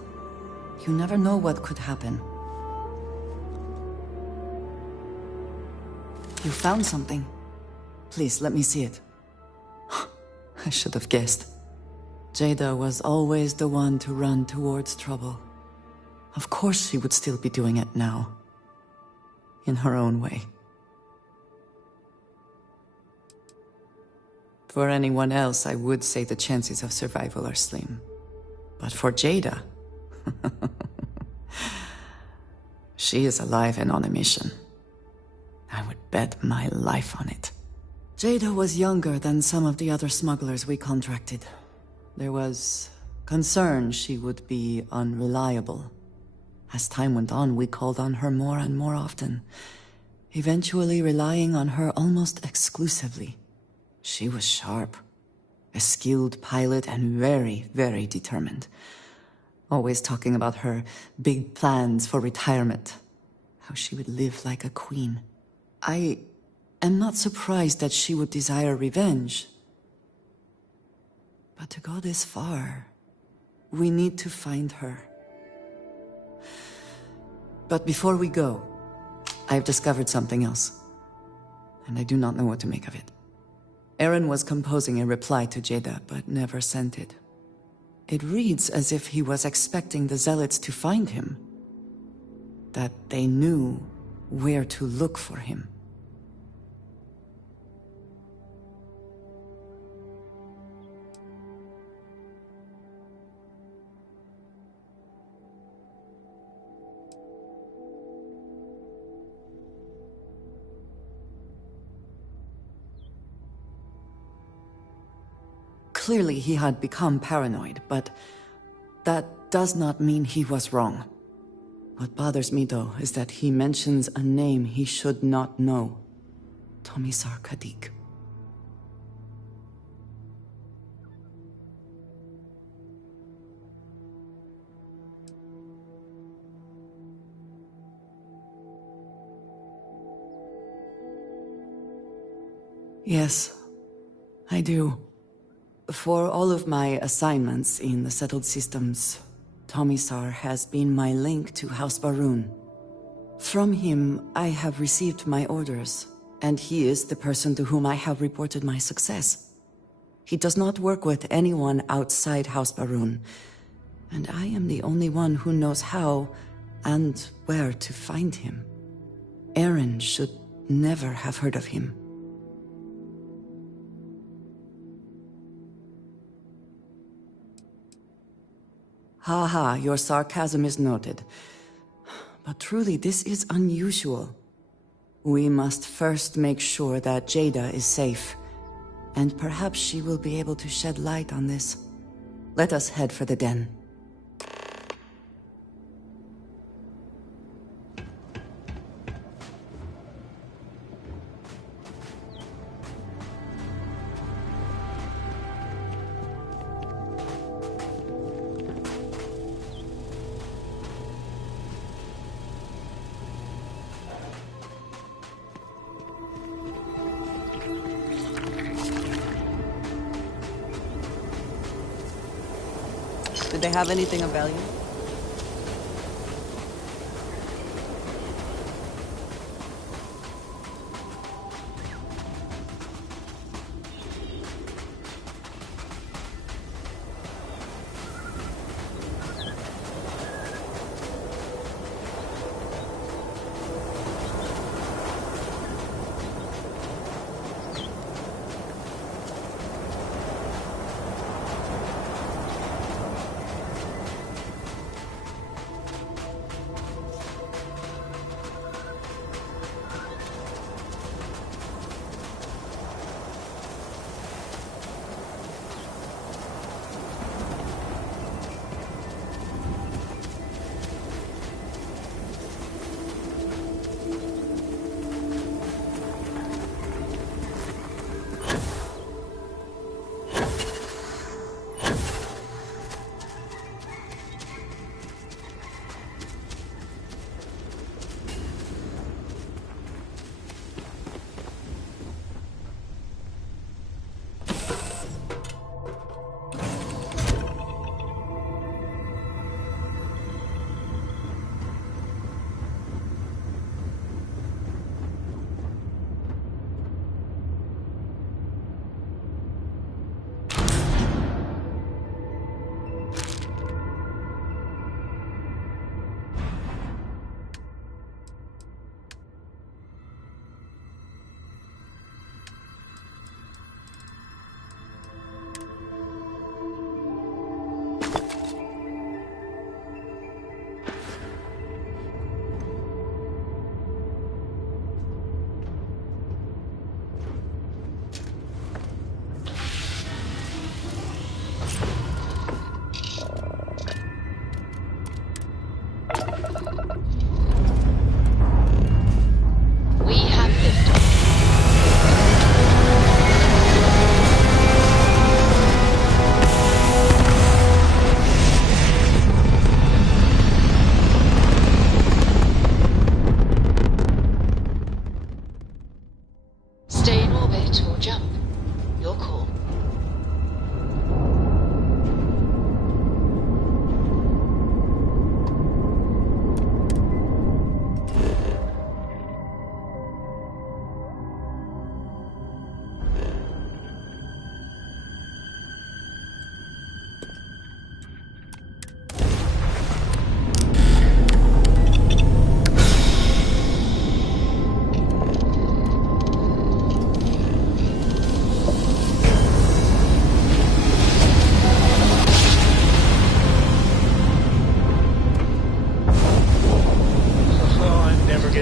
You never know what could happen. You found something. Please, let me see it. I should have guessed. Jada was always the one to run towards trouble. Of course she would still be doing it now. In her own way. For anyone else, I would say the chances of survival are slim. But for Jada... she is alive and on a mission. I would bet my life on it. Jada was younger than some of the other smugglers we contracted. There was concern she would be unreliable. As time went on, we called on her more and more often, eventually relying on her almost exclusively. She was sharp, a skilled pilot and very, very determined. Always talking about her big plans for retirement, how she would live like a queen. I am not surprised that she would desire revenge. But to go this far, we need to find her. But before we go, I've discovered something else. And I do not know what to make of it. Aaron was composing a reply to Jada, but never sent it. It reads as if he was expecting the Zealots to find him. That they knew where to look for him. Clearly he had become paranoid, but that does not mean he was wrong. What bothers me, though, is that he mentions a name he should not know. Tomisar Kadik. Yes, I do. For all of my assignments in the settled systems, Tomisar has been my link to House Barun. From him, I have received my orders, and he is the person to whom I have reported my success. He does not work with anyone outside House Barun, and I am the only one who knows how and where to find him. Aaron should never have heard of him. Haha, your sarcasm is noted. But truly, this is unusual. We must first make sure that Jada is safe, and perhaps she will be able to shed light on this. Let us head for the den. Did they have anything of value?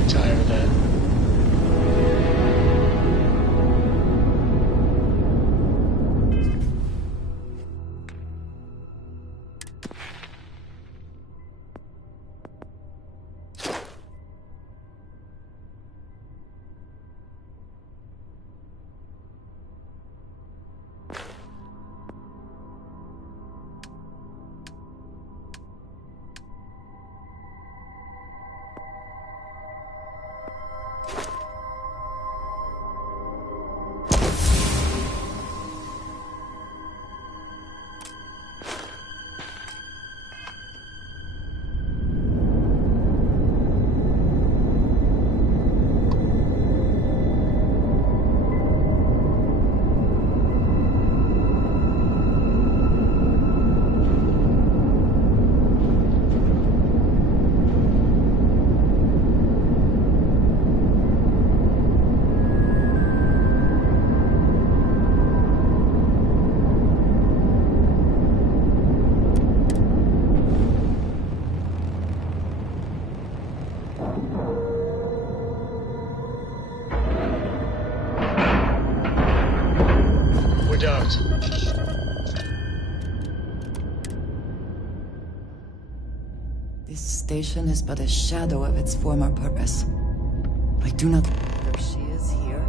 get tired of that. We're docked. This station is but a shadow of its former purpose. I do not know whether she is here,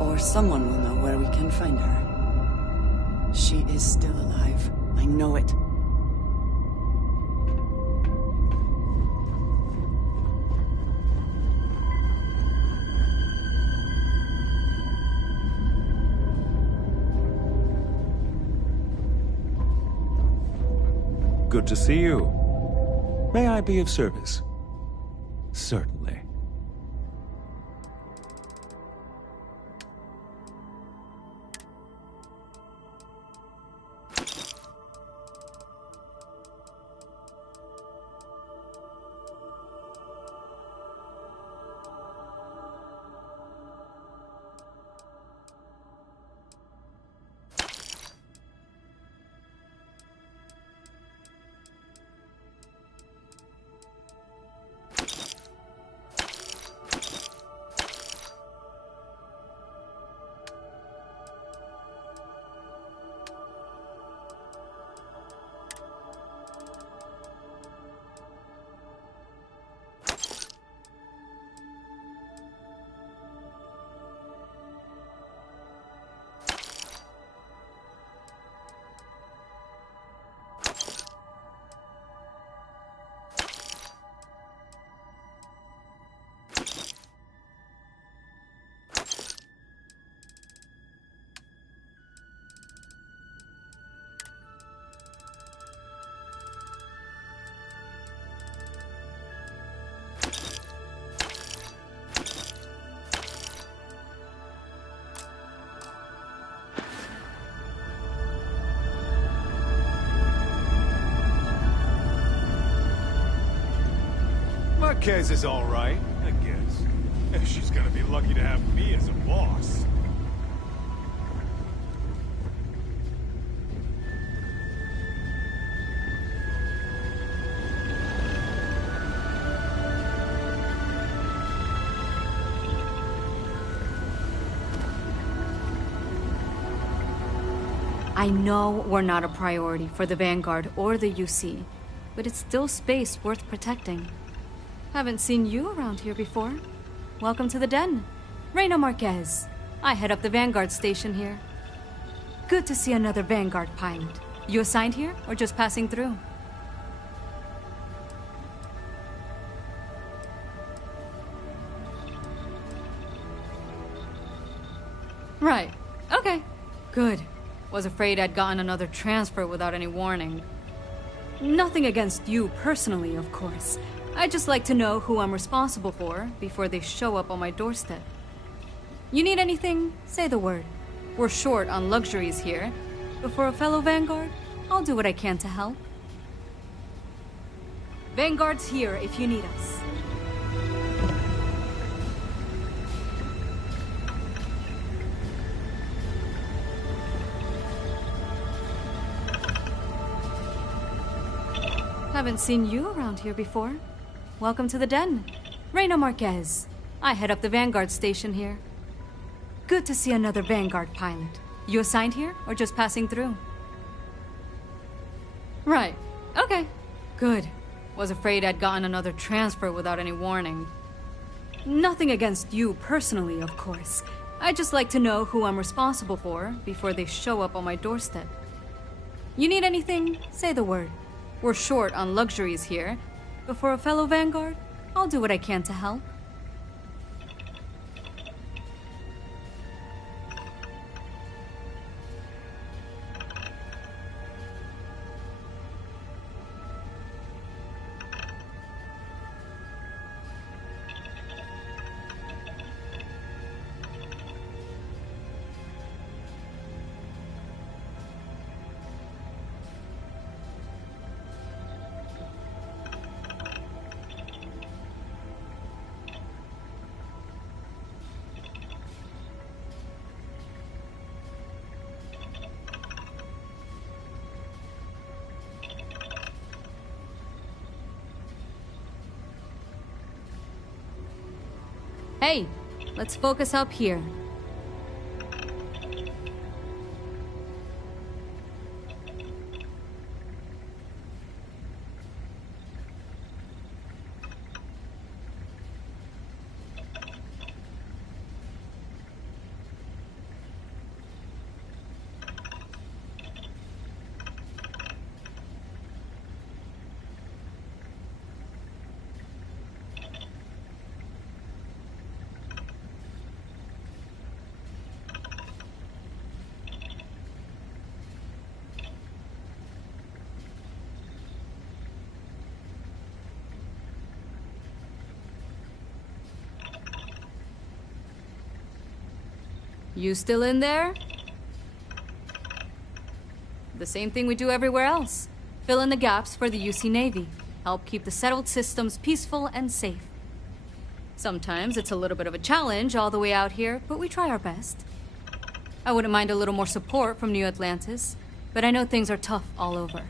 or someone will know where we can find her. She is still alive. I know it. Good to see you. May I be of service? Certainly. Marquez is all right, I guess. She's gonna be lucky to have me as a boss. I know we're not a priority for the Vanguard or the UC, but it's still space worth protecting. Haven't seen you around here before. Welcome to the den. Reina Marquez. I head up the Vanguard station here. Good to see another Vanguard pilot. You assigned here or just passing through? Right. Okay. Good. Was afraid I'd gotten another transfer without any warning. Nothing against you personally, of course. I'd just like to know who I'm responsible for before they show up on my doorstep. You need anything? Say the word. We're short on luxuries here, but for a fellow Vanguard, I'll do what I can to help. Vanguard's here if you need us. Haven't seen you around here before. Welcome to the den. Reina Marquez. I head up the Vanguard station here. Good to see another Vanguard pilot. You assigned here, or just passing through? Right. Okay. Good. Was afraid I'd gotten another transfer without any warning. Nothing against you personally, of course. I'd just like to know who I'm responsible for before they show up on my doorstep. You need anything? Say the word. We're short on luxuries here, but for a fellow Vanguard, I'll do what I can to help. Hey, let's focus up here. You still in there? The same thing we do everywhere else. Fill in the gaps for the UC Navy. Help keep the settled systems peaceful and safe. Sometimes it's a little bit of a challenge all the way out here, but we try our best. I wouldn't mind a little more support from New Atlantis, but I know things are tough all over.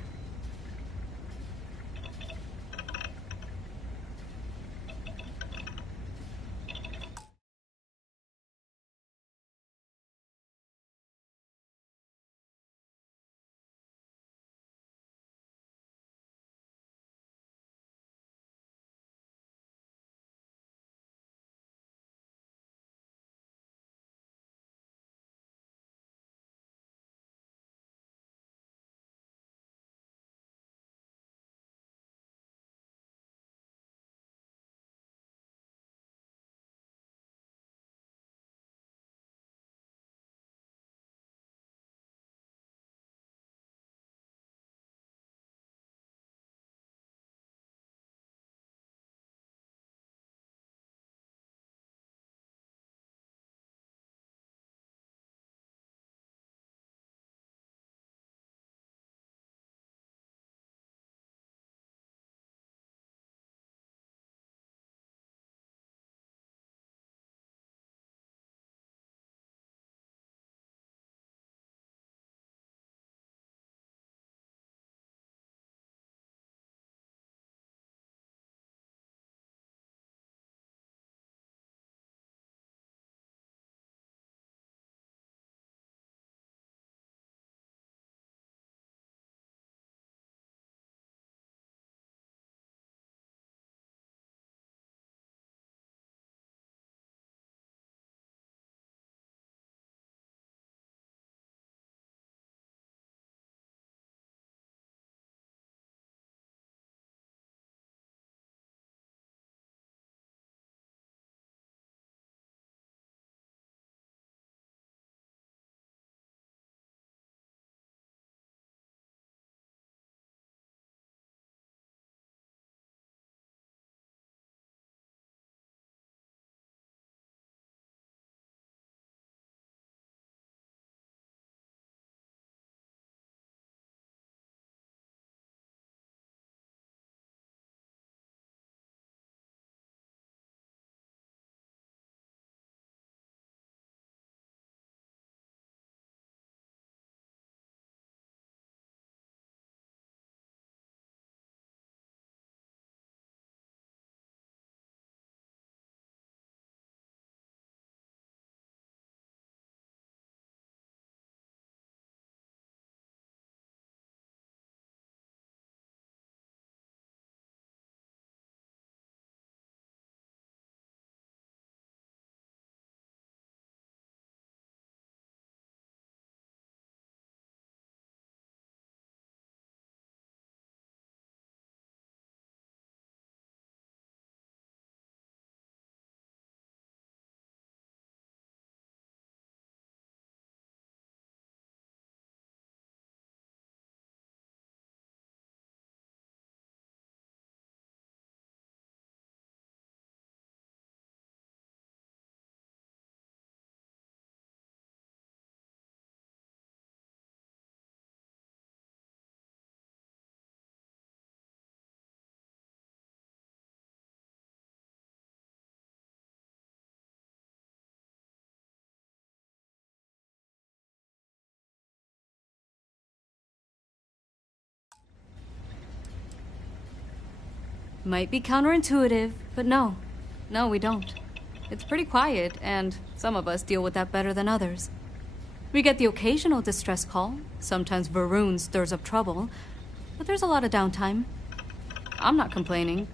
Might be counterintuitive, but no. No, we don't. It's pretty quiet, and some of us deal with that better than others. We get the occasional distress call. Sometimes Varun stirs up trouble, but there's a lot of downtime. I'm not complaining,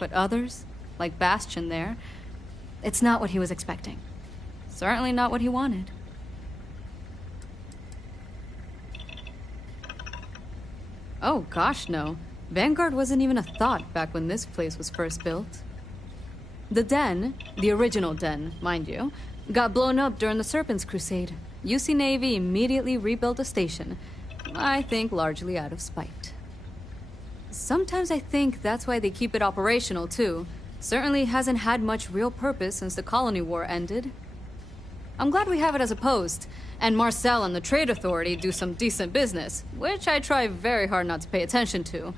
but others, like Bastion there, it's not what he was expecting. Certainly not what he wanted. Oh gosh, no. Vanguard wasn't even a thought back when this place was first built. The Den, the original Den, mind you, got blown up during the Serpent's Crusade. UC Navy immediately rebuilt the station, I think largely out of spite. Sometimes I think that's why they keep it operational too. Certainly hasn't had much real purpose since the Colony War ended. I'm glad we have it as a post, and Marcel and the Trade Authority do some decent business, which I try very hard not to pay attention to.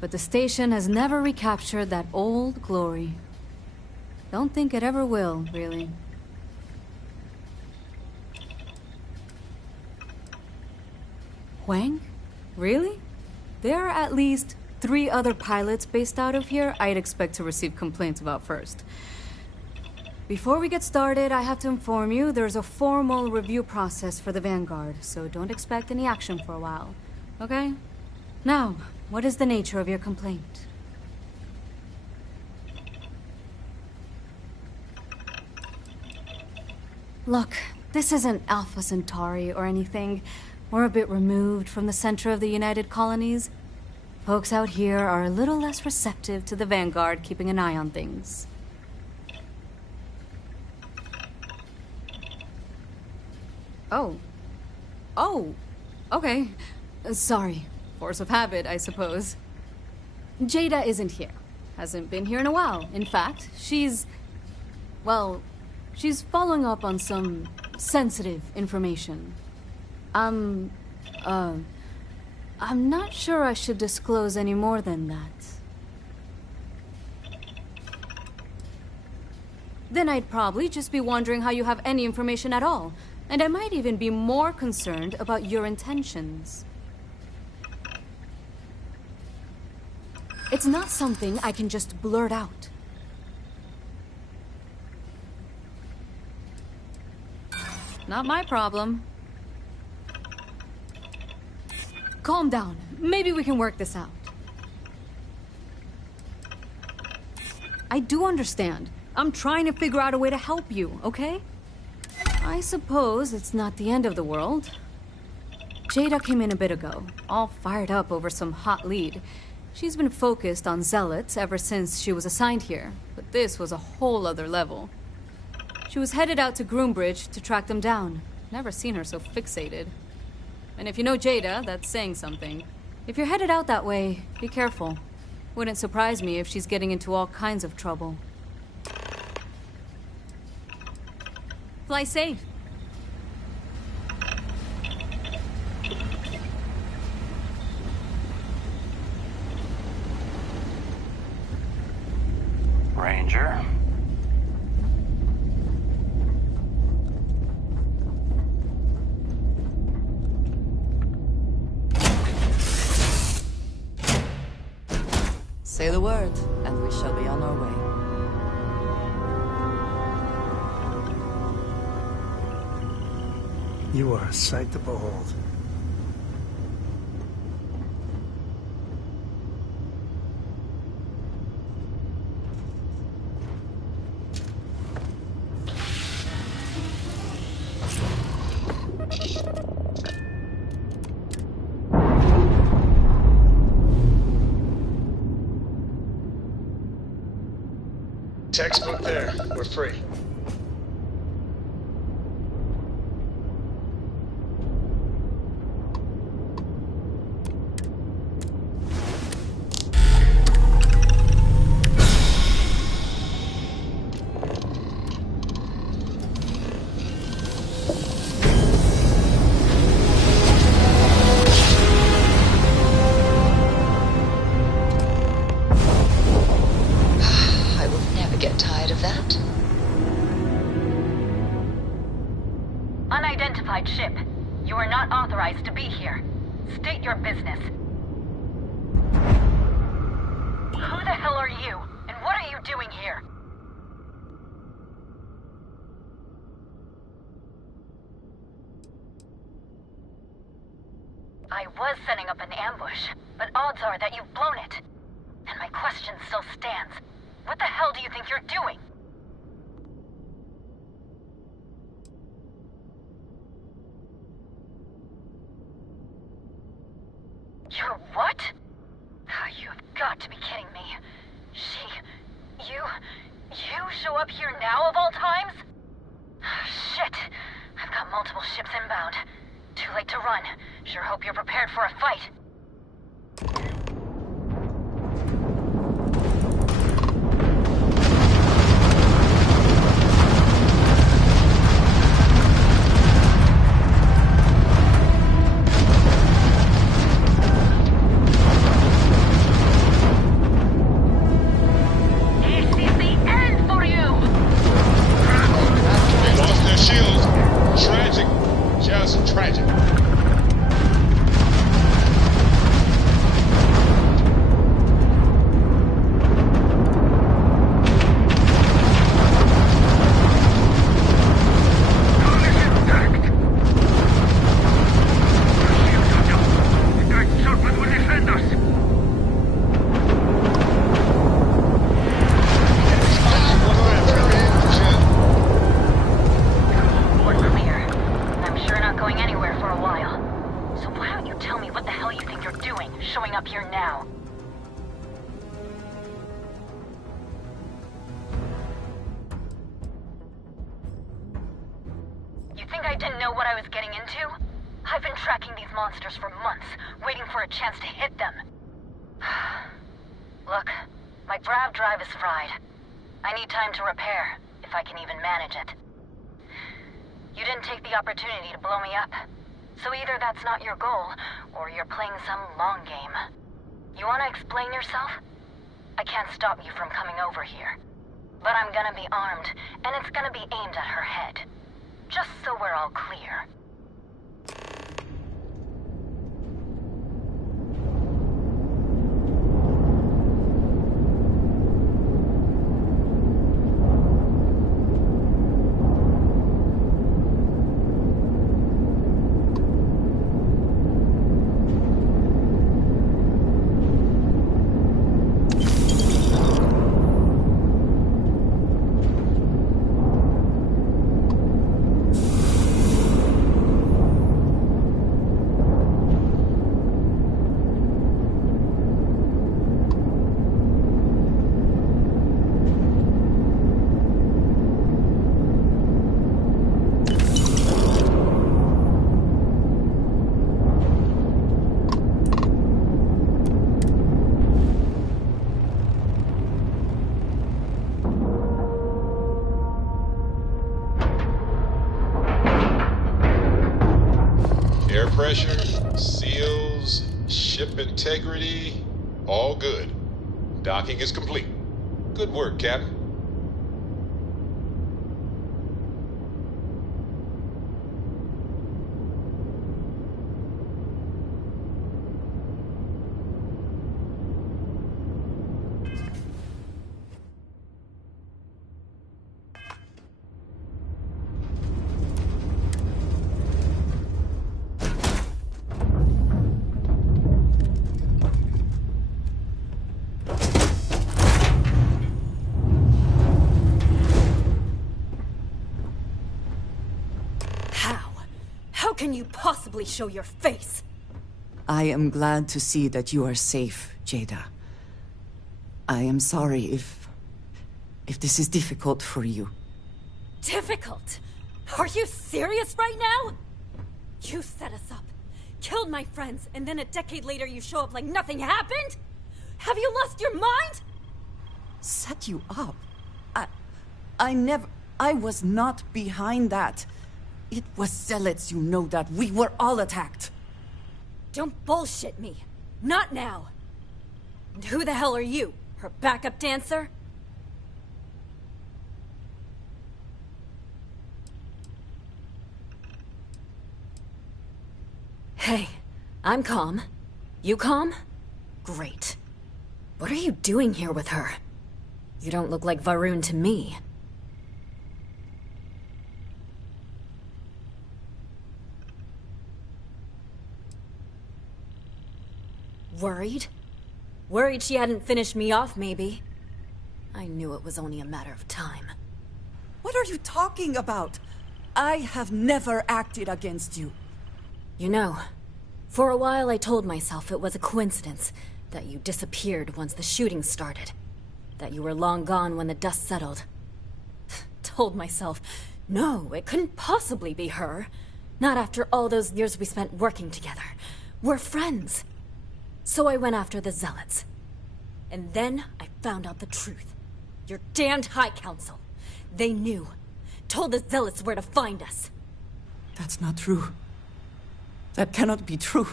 But the station has never recaptured that old glory. Don't think it ever will, really. Huang? Really? There are at least 3 other pilots based out of here I'd expect to receive complaints about first. Before we get started, I have to inform you there's a formal review process for the Vanguard, so don't expect any action for a while, okay? Now, what is the nature of your complaint? Look, this isn't Alpha Centauri or anything. We're a bit removed from the center of the United Colonies. Folks out here are a little less receptive to the Vanguard keeping an eye on things. Oh, okay. Sorry. Force of habit, I suppose. Jada isn't here. Hasn't been here in a while. In fact, she's following up on some sensitive information. I'm not sure I should disclose any more than that. Then I'd probably just be wondering how you have any information at all. And I might even be more concerned about your intentions. It's not something I can just blurt out. Not my problem. Calm down. Maybe we can work this out. I do understand. I'm trying to figure out a way to help you, okay? I suppose it's not the end of the world. Jada came in a bit ago, all fired up over some hot lead. She's been focused on zealots ever since she was assigned here, but this was a whole other level. She was headed out to Groombridge to track them down. Never seen her so fixated. And if you know Jada, that's saying something. If you're headed out that way, be careful. Wouldn't surprise me if she's getting into all kinds of trouble. Fly safe. Ranger. Say the word, and we shall be on our way. You are a sight to behold. Textbook there. We're free. Unidentified ship. You are not authorized to be here. State your business. Who the hell are you? And what are you doing here? I was setting up an ambush, but odds are that you've blown it. And my question still stands. What the hell do you think you're doing? You're what? You've got to be kidding me. You show up here now of all times? Shit. I've got multiple ships inbound. Too late to run. Sure hope you're prepared for a fight. Pressure, seals, ship integrity, all good. Docking is complete. Good work, Captain. How can you possibly show your face? I am glad to see that you are safe, Jada. I am sorry if this is difficult for you. Difficult? Are you serious right now? You set us up, killed my friends, and then a decade later you show up like nothing happened? Have you lost your mind? Set you up? I was not behind that. It was zealots, you know that. We were all attacked. Don't bullshit me. Not now. And who the hell are you? Her backup dancer? Hey, I'm calm. You calm? Great. What are you doing here with her? You don't look like Varun to me. Worried? Worried she hadn't finished me off, maybe. I knew it was only a matter of time. What are you talking about? I have never acted against you. You know, for a while I told myself it was a coincidence that you disappeared once the shooting started. That you were long gone when the dust settled. Told myself, no, it couldn't possibly be her. Not after all those years we spent working together. We're friends. So I went after the Zealots. And then I found out the truth. Your damned High Council. They knew. Told the Zealots where to find us. That's not true. That cannot be true.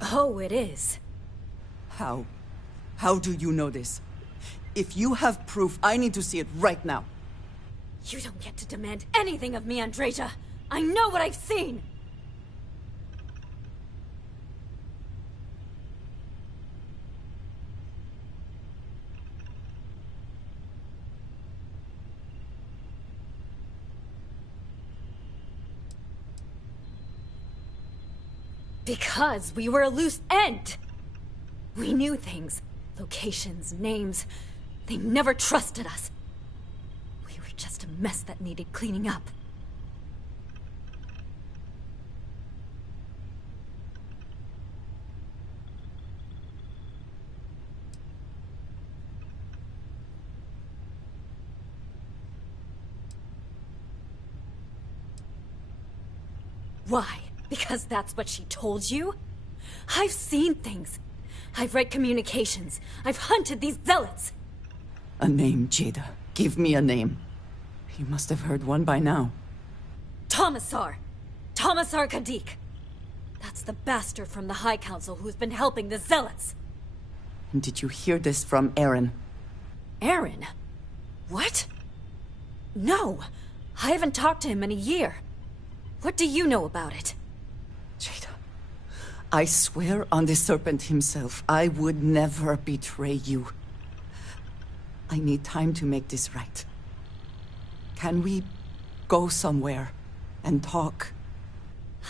Oh, it is. How? How do you know this? If you have proof, I need to see it right now. You don't get to demand anything of me, Andreja. I know what I've seen! Because we were a loose end! We knew things. Locations, names. They never trusted us. We were just a mess that needed cleaning up. Why? Because that's what she told you? I've seen things. I've read communications. I've hunted these zealots. A name, Jada. Give me a name. You must have heard one by now. Tomasar. Tomasar Kadik. That's the bastard from the High Council who's been helping the zealots. And did you hear this from Aaron? Aaron? What? No. I haven't talked to him in a year. What do you know about it? Jada, I swear on the Serpent himself, I would never betray you. I need time to make this right. Can we go somewhere and talk?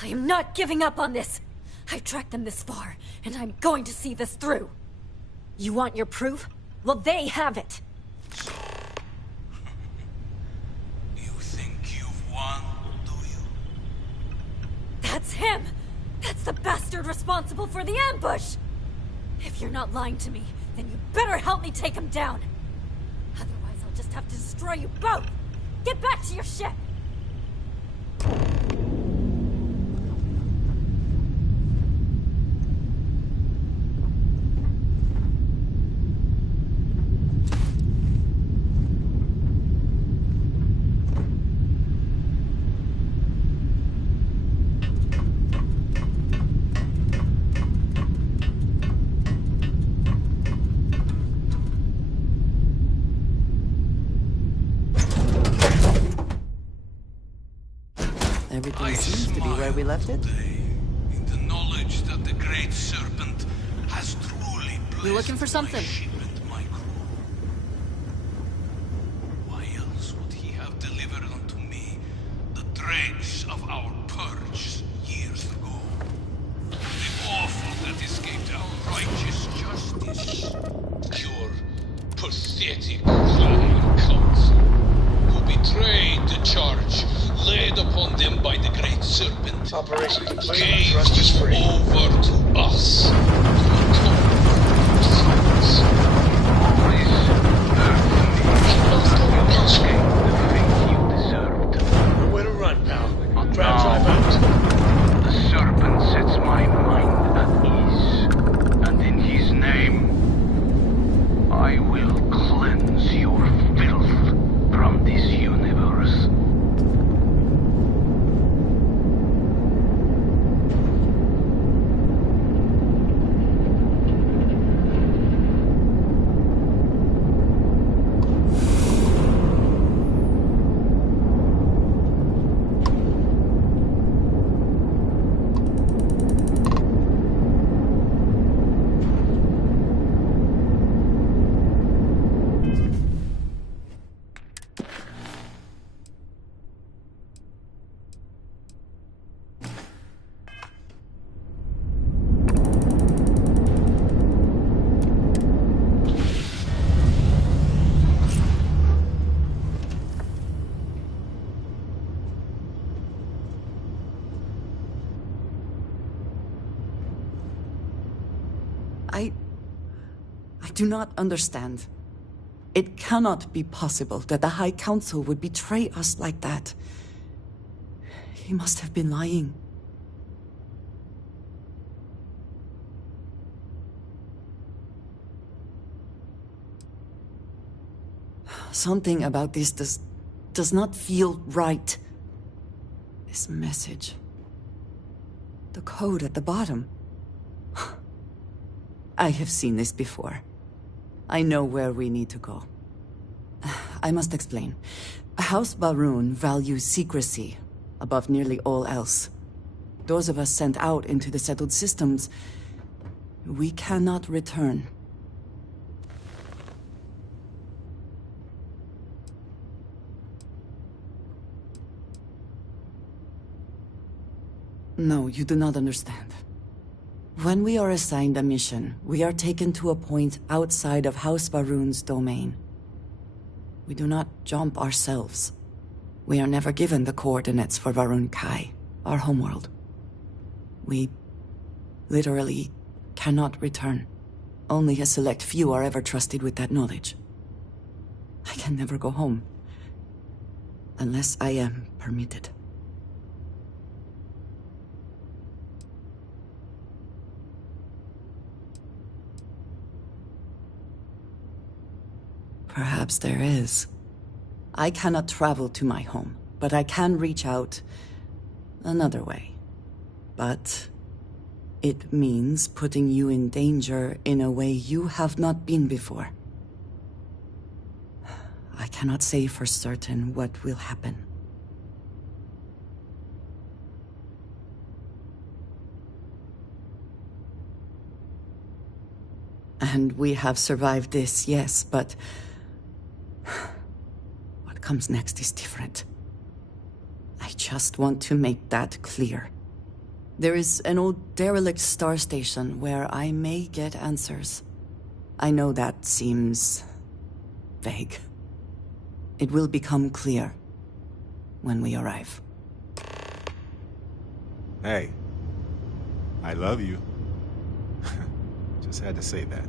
I am not giving up on this. I've tracked them this far, and I'm going to see this through. You want your proof? Well, they have it. You think you've won, do you? That's him! That's the bastard responsible for the ambush! If you're not lying to me, then you better help me take him down. Otherwise, I'll just have to destroy you both! Get back to your ship! Everything seems to be where we left it. In the knowledge that the Great Serpent has truly blessed You looking for something? my ship and my crew. Why else would he have delivered unto me the dregs of our purge years ago? The awful that escaped our righteous justice. Your pathetic lying council, who betrayed the charge laid upon them by the Great Serpent, Operation complete. gave Thrust is free. over to us to atone for sins. Escape the fate you deserved. Nowhere to run, pal. But Drive now, out. the Serpent sets my mind at ease, and in his name, I will cleanse your filth from this universe. I do not understand. It cannot be possible that the High Council would betray us like that. He must have been lying. Something about this does not feel right. This message. The code at the bottom. I have seen this before. I know where we need to go. I must explain. House Baroon values secrecy above nearly all else. Those of us sent out into the settled systems, we cannot return. No, you do not understand. When we are assigned a mission, we are taken to a point outside of House Baroon's domain. We do not jump ourselves. We are never given the coordinates for Varun Kai, our homeworld. We literally cannot return. Only a select few are ever trusted with that knowledge. I can never go home. Unless I am permitted. Perhaps there is. I cannot travel to my home, but I can reach out another way. But it means putting you in danger in a way you have not been before. I cannot say for certain what will happen. And we have survived this, yes, but what comes next is different. I just want to make that clear. There is an old derelict star station where I may get answers. I know that seems vague. It will become clear when we arrive. Hey, I love you. Just had to say that.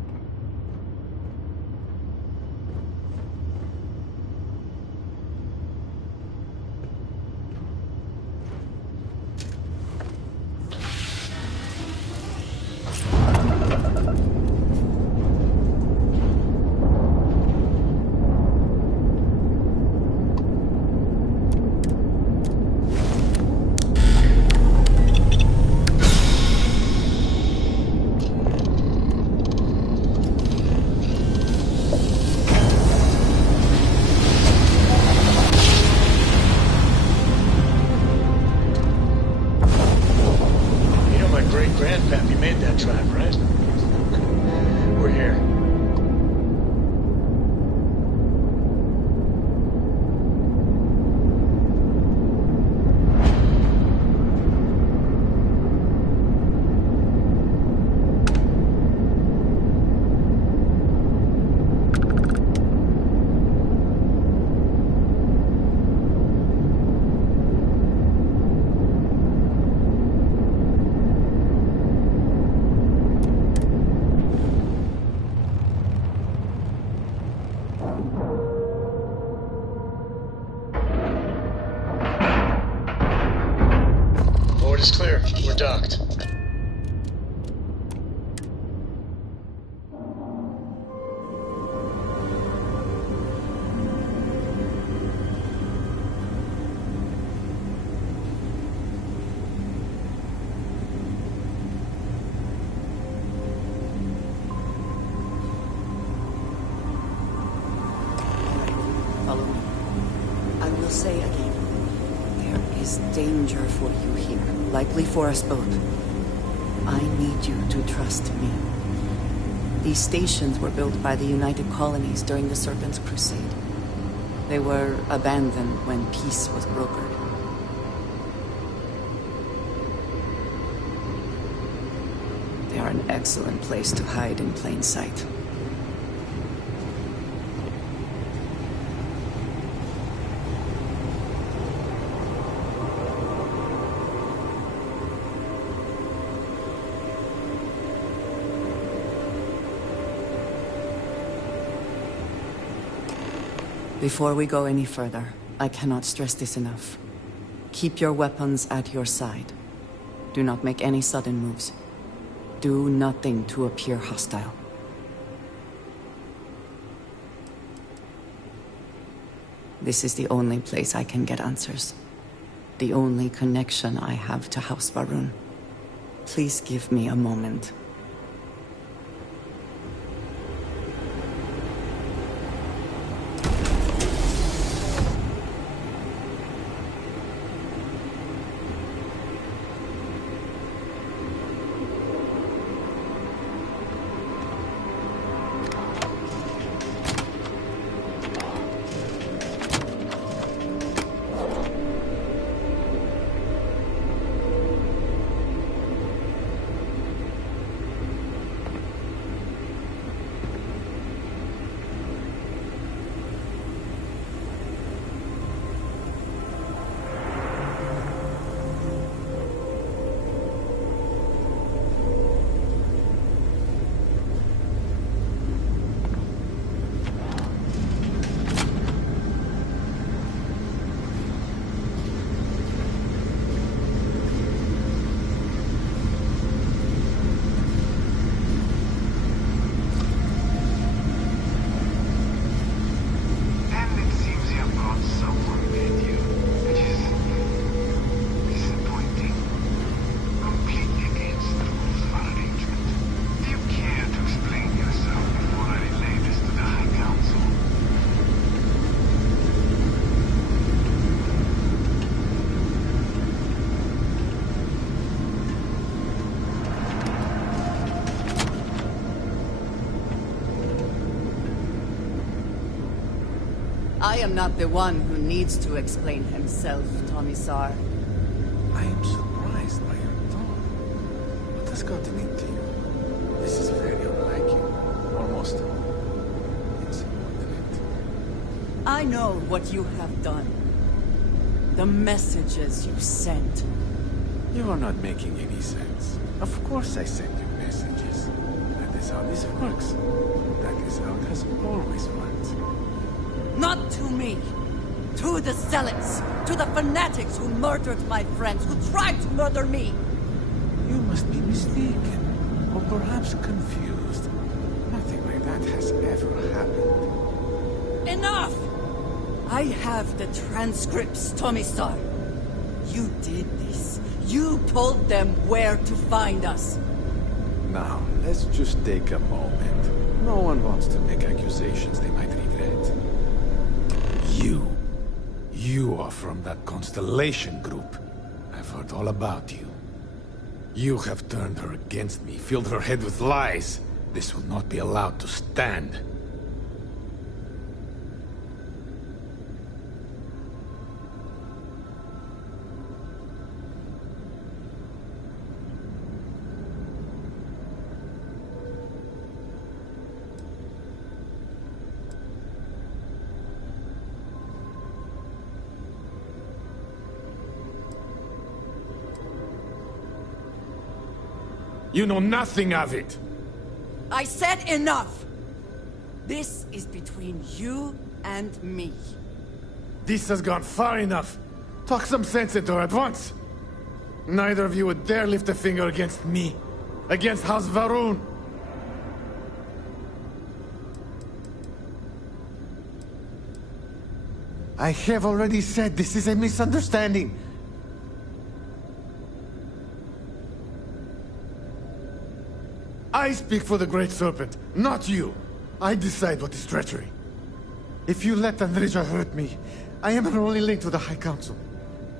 Grandpappy made that drive, right? We're here. It's clear. We're docked. Follow me. I will say again, there is danger for you here. Likely for us both. I need you to trust me. These stations were built by the United Colonies during the Serpent's Crusade. They were abandoned when peace was brokered. They are an excellent place to hide in plain sight. Before we go any further, I cannot stress this enough. Keep your weapons at your side. Do not make any sudden moves. Do nothing to appear hostile. This is the only place I can get answers. The only connection I have to House Varun. Please give me a moment. I am not the one who needs to explain himself, Tomisar. I am surprised by your tone. What has gotten into you? This is very unlike you. Almost insubordinate. I know what you have done. The messages you sent. You are not making any sense. Of course I send you messages. That is how this works. That is how it has always worked. Not to me. To the zealots. To the fanatics who murdered my friends, who tried to murder me. You must be mistaken. Or perhaps confused. Nothing like that has ever happened. Enough! I have the transcripts, Tomisar. You did this. You told them where to find us. Now, let's just take a moment. No one wants to make accusations they might regret. You are from that Constellation group. I've heard all about you. You have turned her against me, filled her head with lies. This will not be allowed to stand. You know nothing of it! I said enough! This is between you and me. This has gone far enough. Talk some sense into her at once. Neither of you would dare lift a finger against me. Against House Varun. I have already said this is a misunderstanding. I speak for the Great Serpent, not you. I decide what is treachery. If you let Andreja hurt me, I am her only link to the High Council.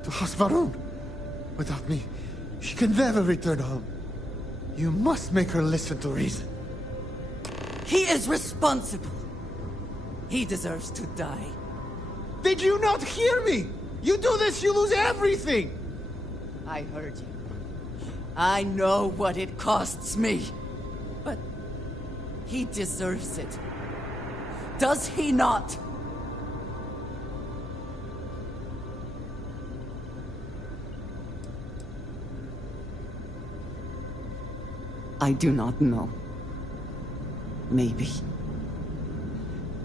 To House Varun. Without me, she can never return home. You must make her listen to reason. He is responsible. He deserves to die. Did you not hear me? You do this, you lose everything! I heard you. I know what it costs me. But he deserves it. Does he not? I do not know. Maybe.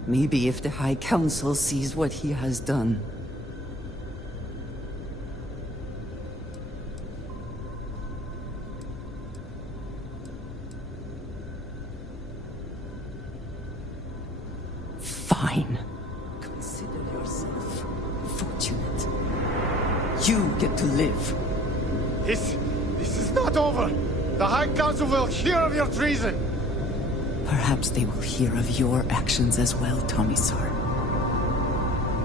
Maybe if the High Council sees what he has done. Fine. Consider yourself fortunate. You get to live. This is not over. The High Council will hear of your treason. Perhaps they will hear of your actions as well, Tomisar.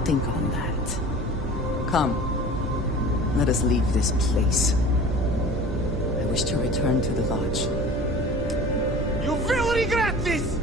Think on that. Come. Let us leave this place. I wish to return to the lodge. You will regret this!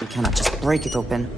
We cannot just break it open.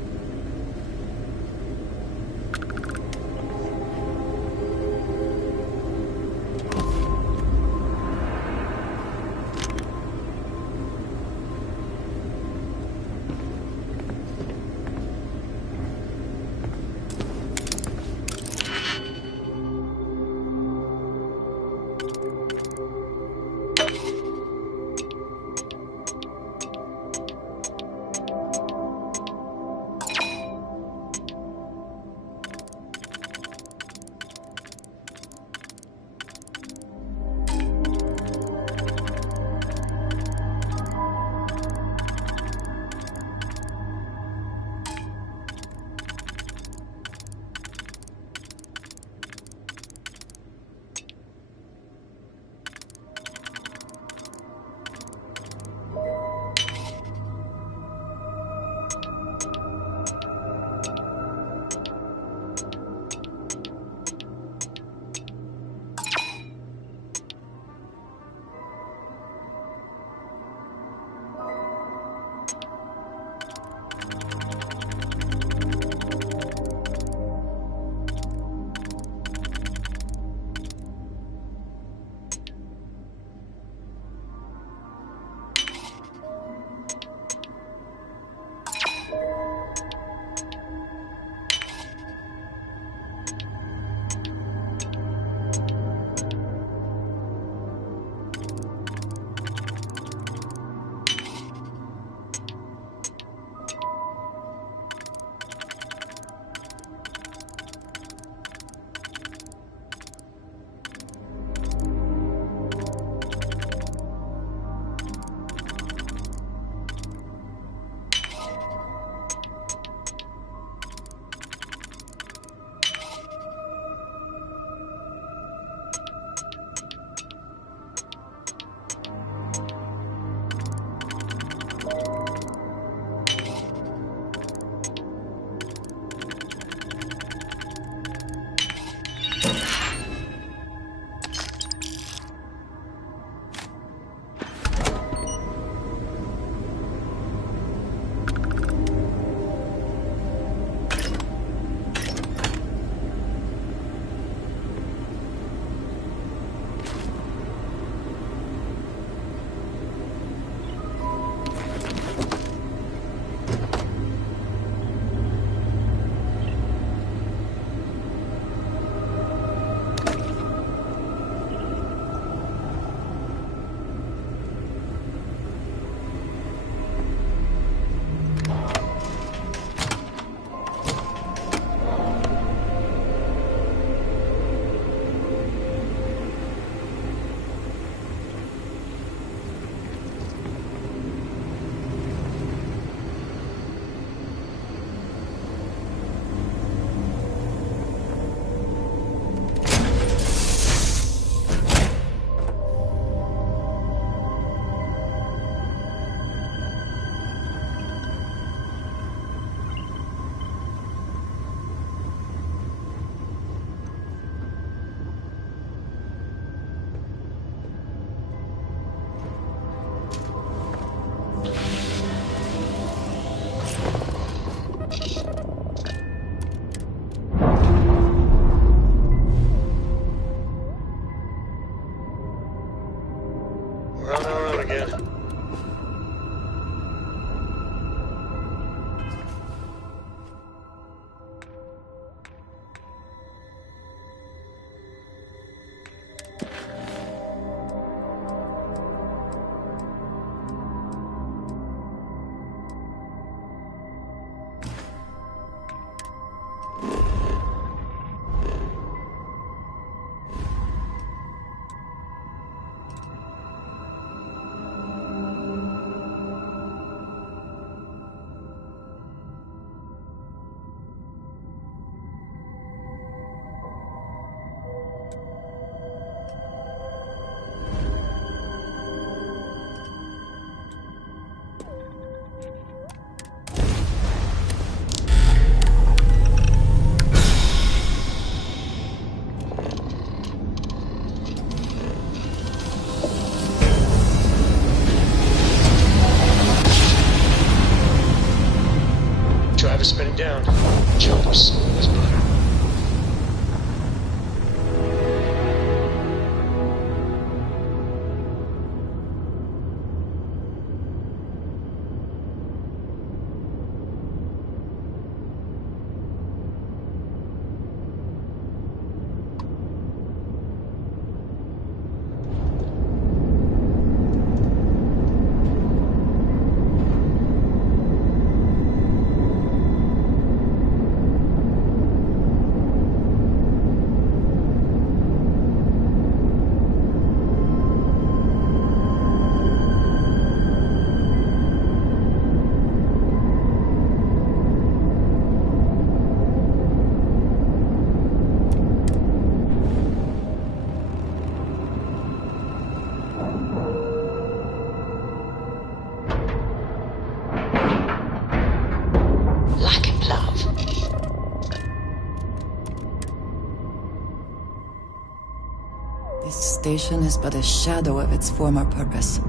This station is but a shadow of its former purpose.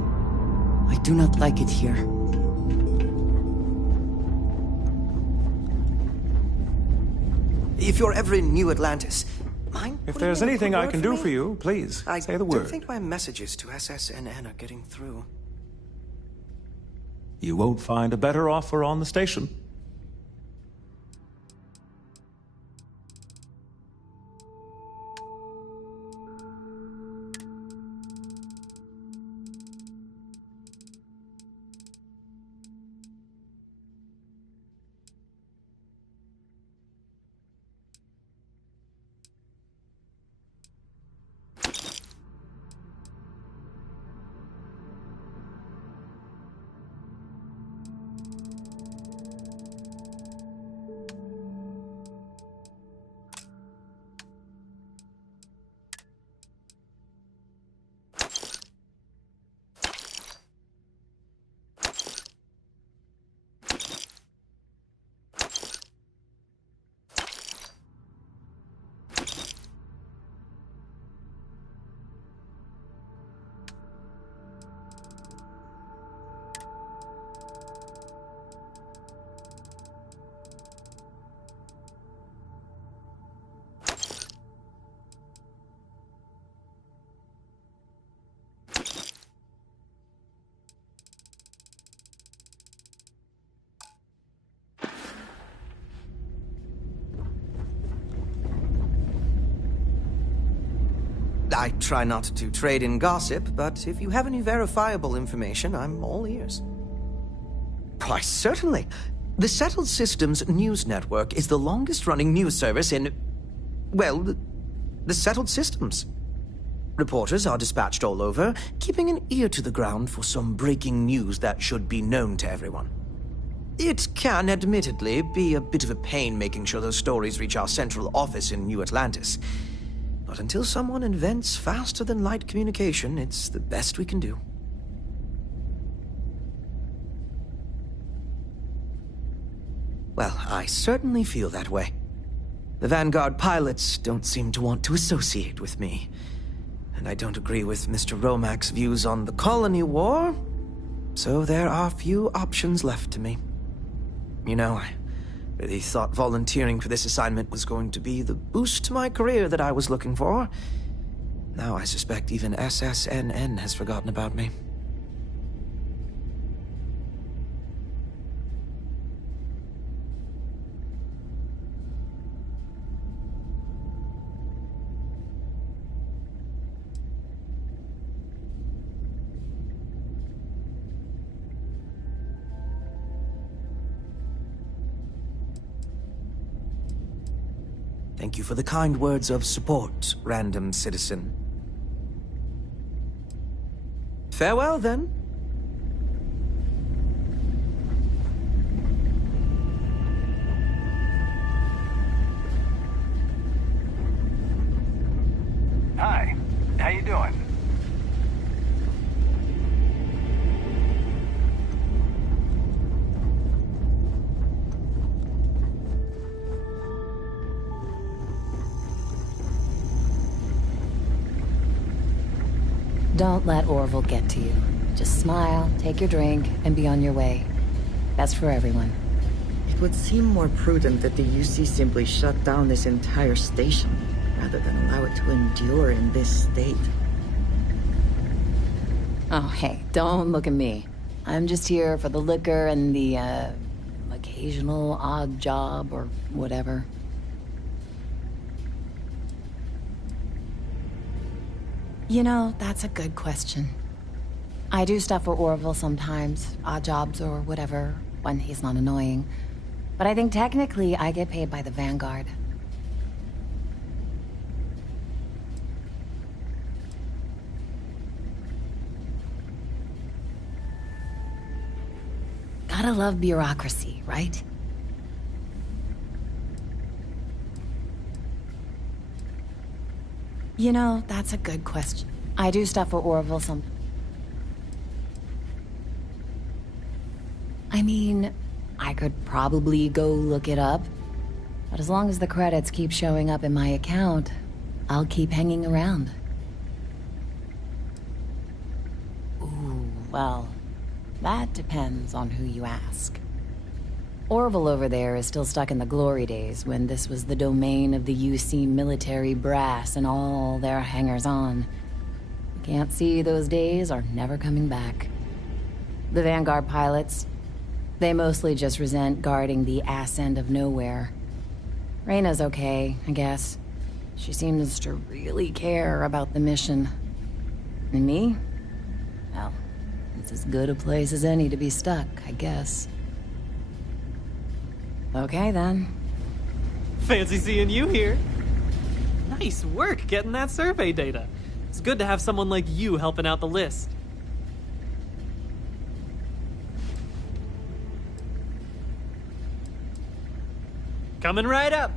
I do not like it here. If you're ever in New Atlantis, mind? If there's anything I can do for you, please, say the I don't word. think my messages to SSNN are getting through. You won't find a better offer on the station. I try not to trade in gossip, but if you have any verifiable information, I'm all ears. Why, certainly. The Settled Systems News Network is the longest-running news service in... well, the Settled Systems. Reporters are dispatched all over, keeping an ear to the ground for some breaking news that should be known to everyone. It can, admittedly, be a bit of a pain making sure those stories reach our central office in New Atlantis. But until someone invents faster-than-light communication, it's the best we can do. Well, I certainly feel that way. The Vanguard pilots don't seem to want to associate with me. And I don't agree with Mr. Romack's views on the Colony War, so there are few options left to me. You know, I really thought volunteering for this assignment was going to be the boost to my career that I was looking for. Now I suspect even SSNN has forgotten about me. Thank you for the kind words of support, random citizen. Farewell, then. Hi, how you doing? Don't let Orville get to you. Just smile, take your drink, and be on your way. Best for everyone. It would seem more prudent that the UC simply shut down this entire station, rather than allow it to endure in this state. Oh, hey, don't look at me. I'm just here for the liquor and the, occasional odd job or whatever. You know, that's a good question. I do stuff for Orville sometimes, odd jobs or whatever, when he's not annoying. But I think technically I get paid by the Vanguard. Gotta love bureaucracy, right? You know, that's a good question. I do stuff for Orville some... I mean, I could probably go look it up. But as long as the credits keep showing up in my account, I'll keep hanging around. Well, that depends on who you ask. Orville over there is still stuck in the glory days when this was the domain of the UC military brass and all their hangers-on. Can't see those days are never coming back. The Vanguard pilots, they mostly just resent guarding the ass end of nowhere. Reyna's okay, I guess. She seems to really care about the mission. And me? Well, it's as good a place as any to be stuck, I guess. Okay, then. Fancy seeing you here. Nice work getting that survey data. It's good to have someone like you helping out the list. Coming right up.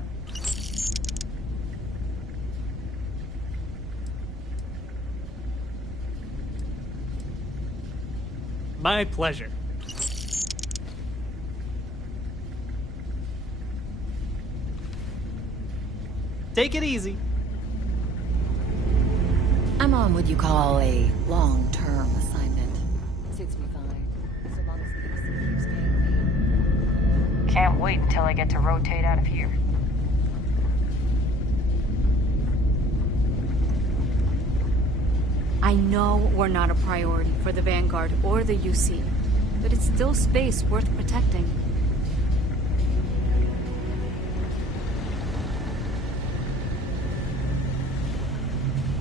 My pleasure. Take it easy. I'm on what you call a long-term assignment. Suits me fine, so long as the UC keeps paying me. Can't wait until I get to rotate out of here. I know we're not a priority for the Vanguard or the UC, but it's still space worth protecting.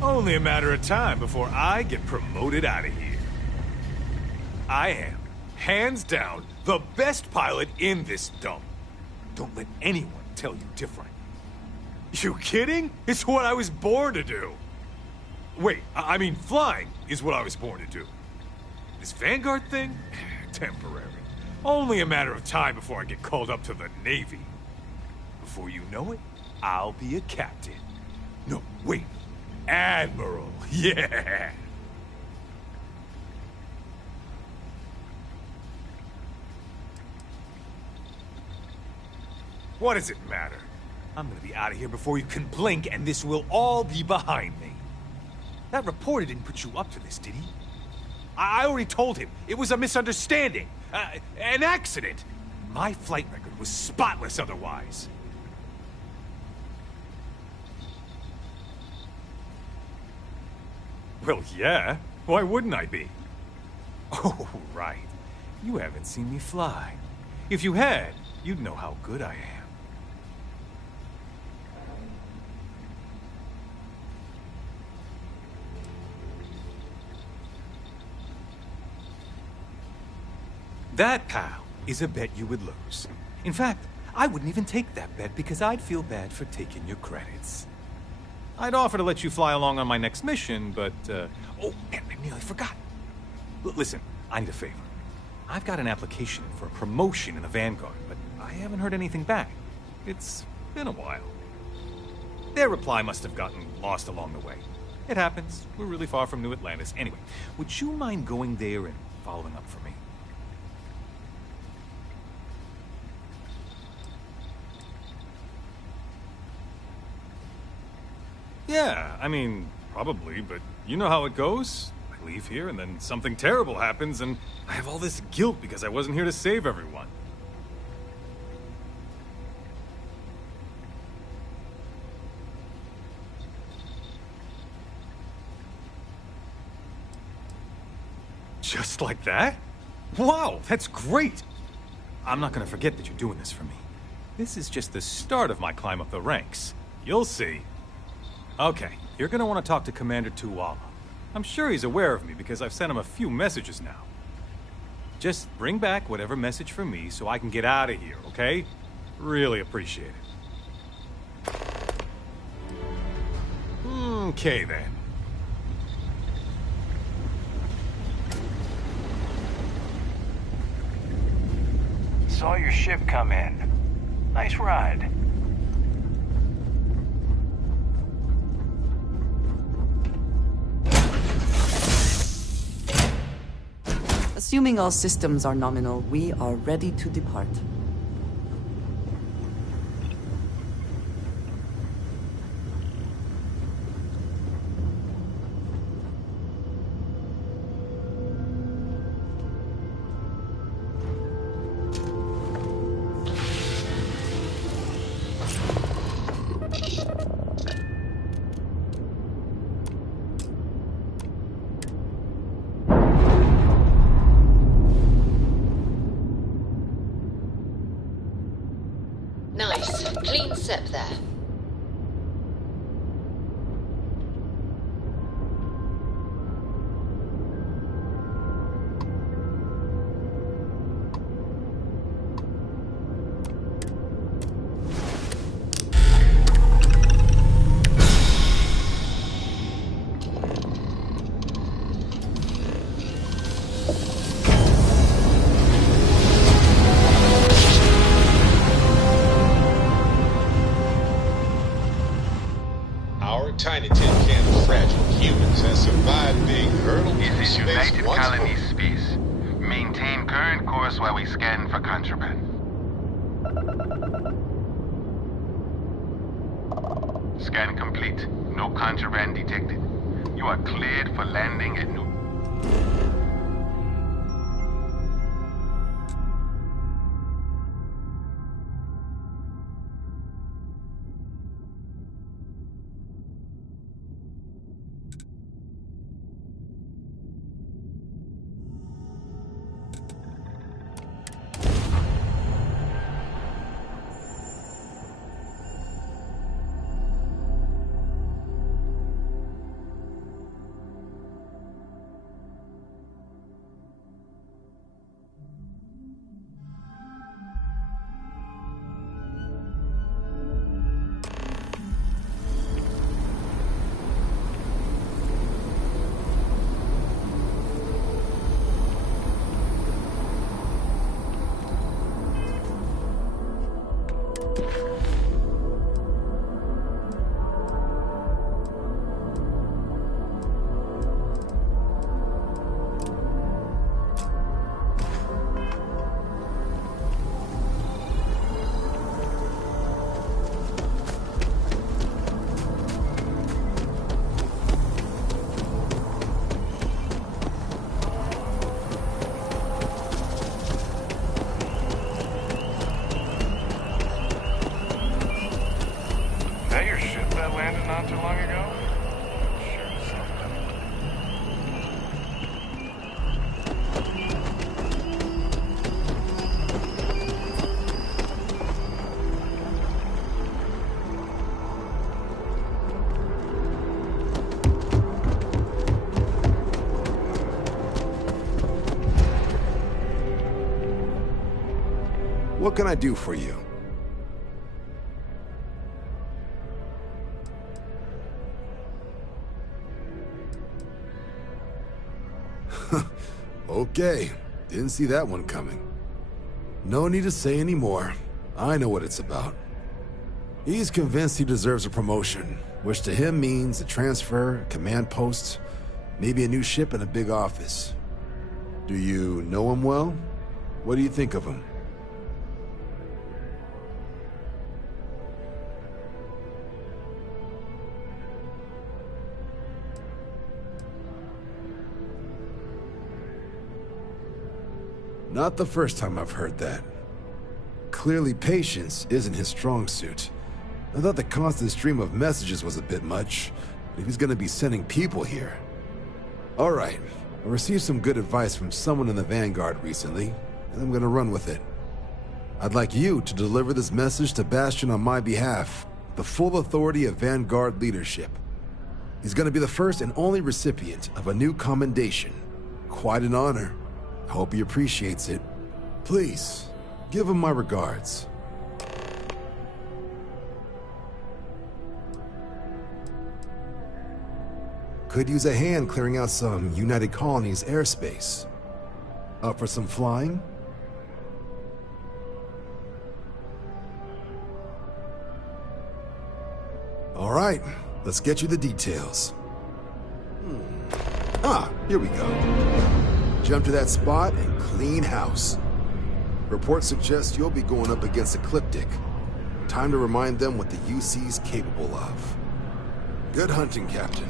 Only a matter of time before I get promoted out of here. I am, hands down, the best pilot in this dump. Don't let anyone tell you different. You kidding? It's what I was born to do. Wait, I mean flying is what I was born to do. This Vanguard thing? Temporary. Only a matter of time before I get called up to the Navy. Before you know it, I'll be a captain. No, wait. Admiral, yeah! What does it matter? I'm gonna be out of here before you can blink, and this will all be behind me. That reporter didn't put you up to this, did he? I already told him. It was a misunderstanding. An accident. My flight record was spotless otherwise. Well, yeah. Why wouldn't I be? Oh, right. You haven't seen me fly. If you had, you'd know how good I am. That, pal, is a bet you would lose. In fact, I wouldn't even take that bet because I'd feel bad for taking your credits. I'd offer to let you fly along on my next mission, but, oh, and I nearly forgot. Listen, I need a favor. I've got an application in for a promotion in the Vanguard, but I haven't heard anything back. It's been a while. Their reply must have gotten lost along the way. It happens. We're really far from New Atlantis. Anyway, would you mind going there and following up for me? Yeah, I mean, probably, but you know how it goes. I leave here and then something terrible happens and I have all this guilt because I wasn't here to save everyone. Just like that? Wow, that's great! I'm not gonna forget that you're doing this for me. This is just the start of my climb up the ranks. You'll see. Okay, you're gonna want to talk to Commander Tuwala. I'm sure he's aware of me because I've sent him a few messages now. Just bring back whatever message for me so I can get out of here, okay? Really appreciate it. Okay, then. Saw your ship come in. Nice ride. Assuming all systems are nominal, we are ready to depart. Nice. Clean sip there. Tiny tin can of fragile humans has survived being hurled through space United once Colony more. space. Maintain current course while we scan for contraband. Scan complete. No contraband detected. You are cleared for landing at New... Not too long ago? Sure as hell. What can I do for you? Okay, didn't see that one coming. No need to say any more. I know what it's about. He's convinced he deserves a promotion, which to him means a transfer, a command post, maybe a new ship and a big office. Do you know him well? What do you think of him? Not the first time I've heard that. Clearly patience isn't his strong suit. I thought the constant stream of messages was a bit much, but if he's gonna be sending people here... Alright, I received some good advice from someone in the Vanguard recently, and I'm gonna run with it. I'd like you to deliver this message to Bastion on my behalf, the full authority of Vanguard leadership. He's gonna be the first and only recipient of a new commendation. Quite an honor. I hope he appreciates it. Please, give him my regards. Could use a hand clearing out some United Colonies airspace. Up for some flying? All right, let's get you the details. Ah, here we go. Jump to that spot and clean house. Reports suggest you'll be going up against Ecliptic. Time to remind them what the UC's capable of. Good hunting, Captain.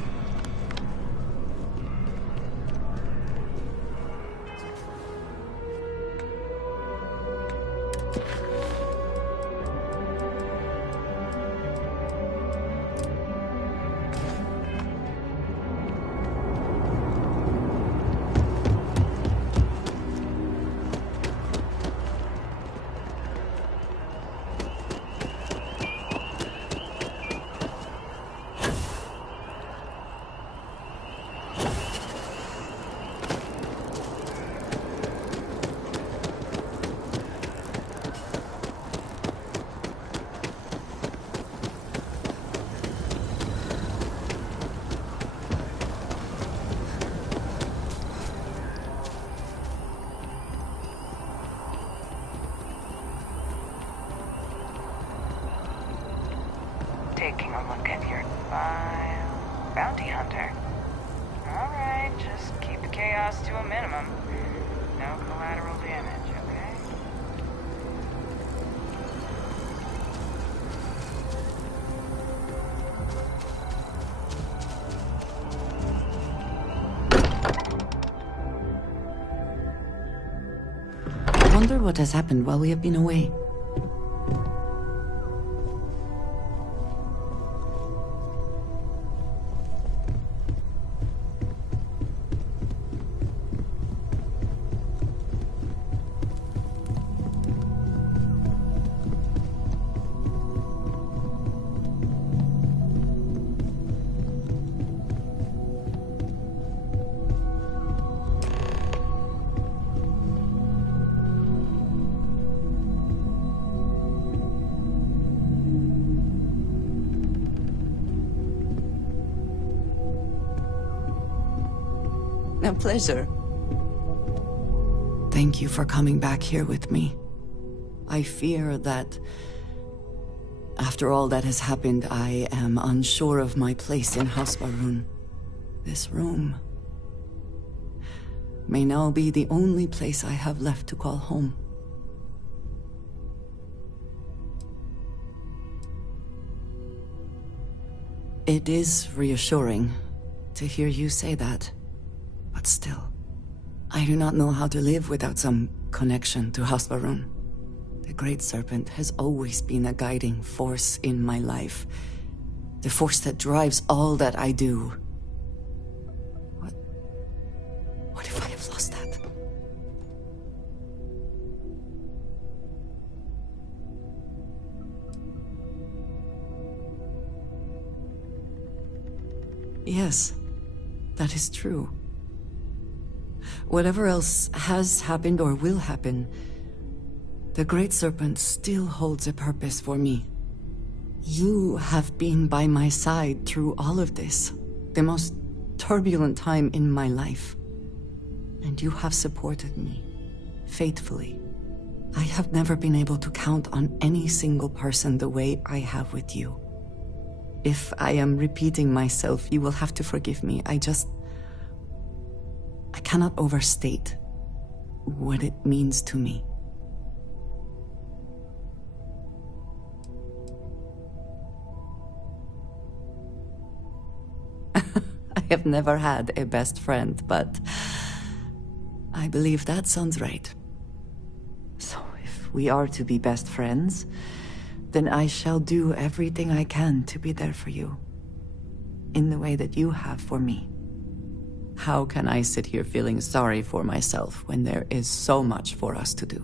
5. Bounty hunter. Alright, just keep the chaos to a minimum. No collateral damage, okay? I wonder what has happened while we have been away. A pleasure. Thank you for coming back here with me. I fear that after all that has happened, I am unsure of my place in House Varun. This room may now be the only place I have left to call home. It is reassuring to hear you say that. But still, I do not know how to live without some connection to House Varun. The Great Serpent has always been a guiding force in my life. The force that drives all that I do. What if I have lost that? Yes, that is true. Whatever else has happened or will happen, the Great Serpent still holds a purpose for me. You have been by my side through all of this, the most turbulent time in my life. And you have supported me, faithfully. I have never been able to count on any single person the way I have with you. If I am repeating myself, you will have to forgive me. I cannot overstate what it means to me. I have never had a best friend, but I believe that sounds right. So if we are to be best friends, then I shall do everything I can to be there for you, in the way that you have for me. How can I sit here feeling sorry for myself when there is so much for us to do?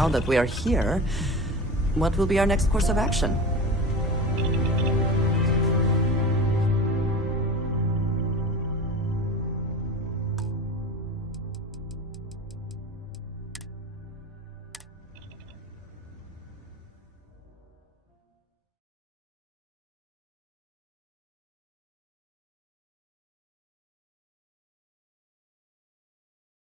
now that we are here, what will be our next course of action?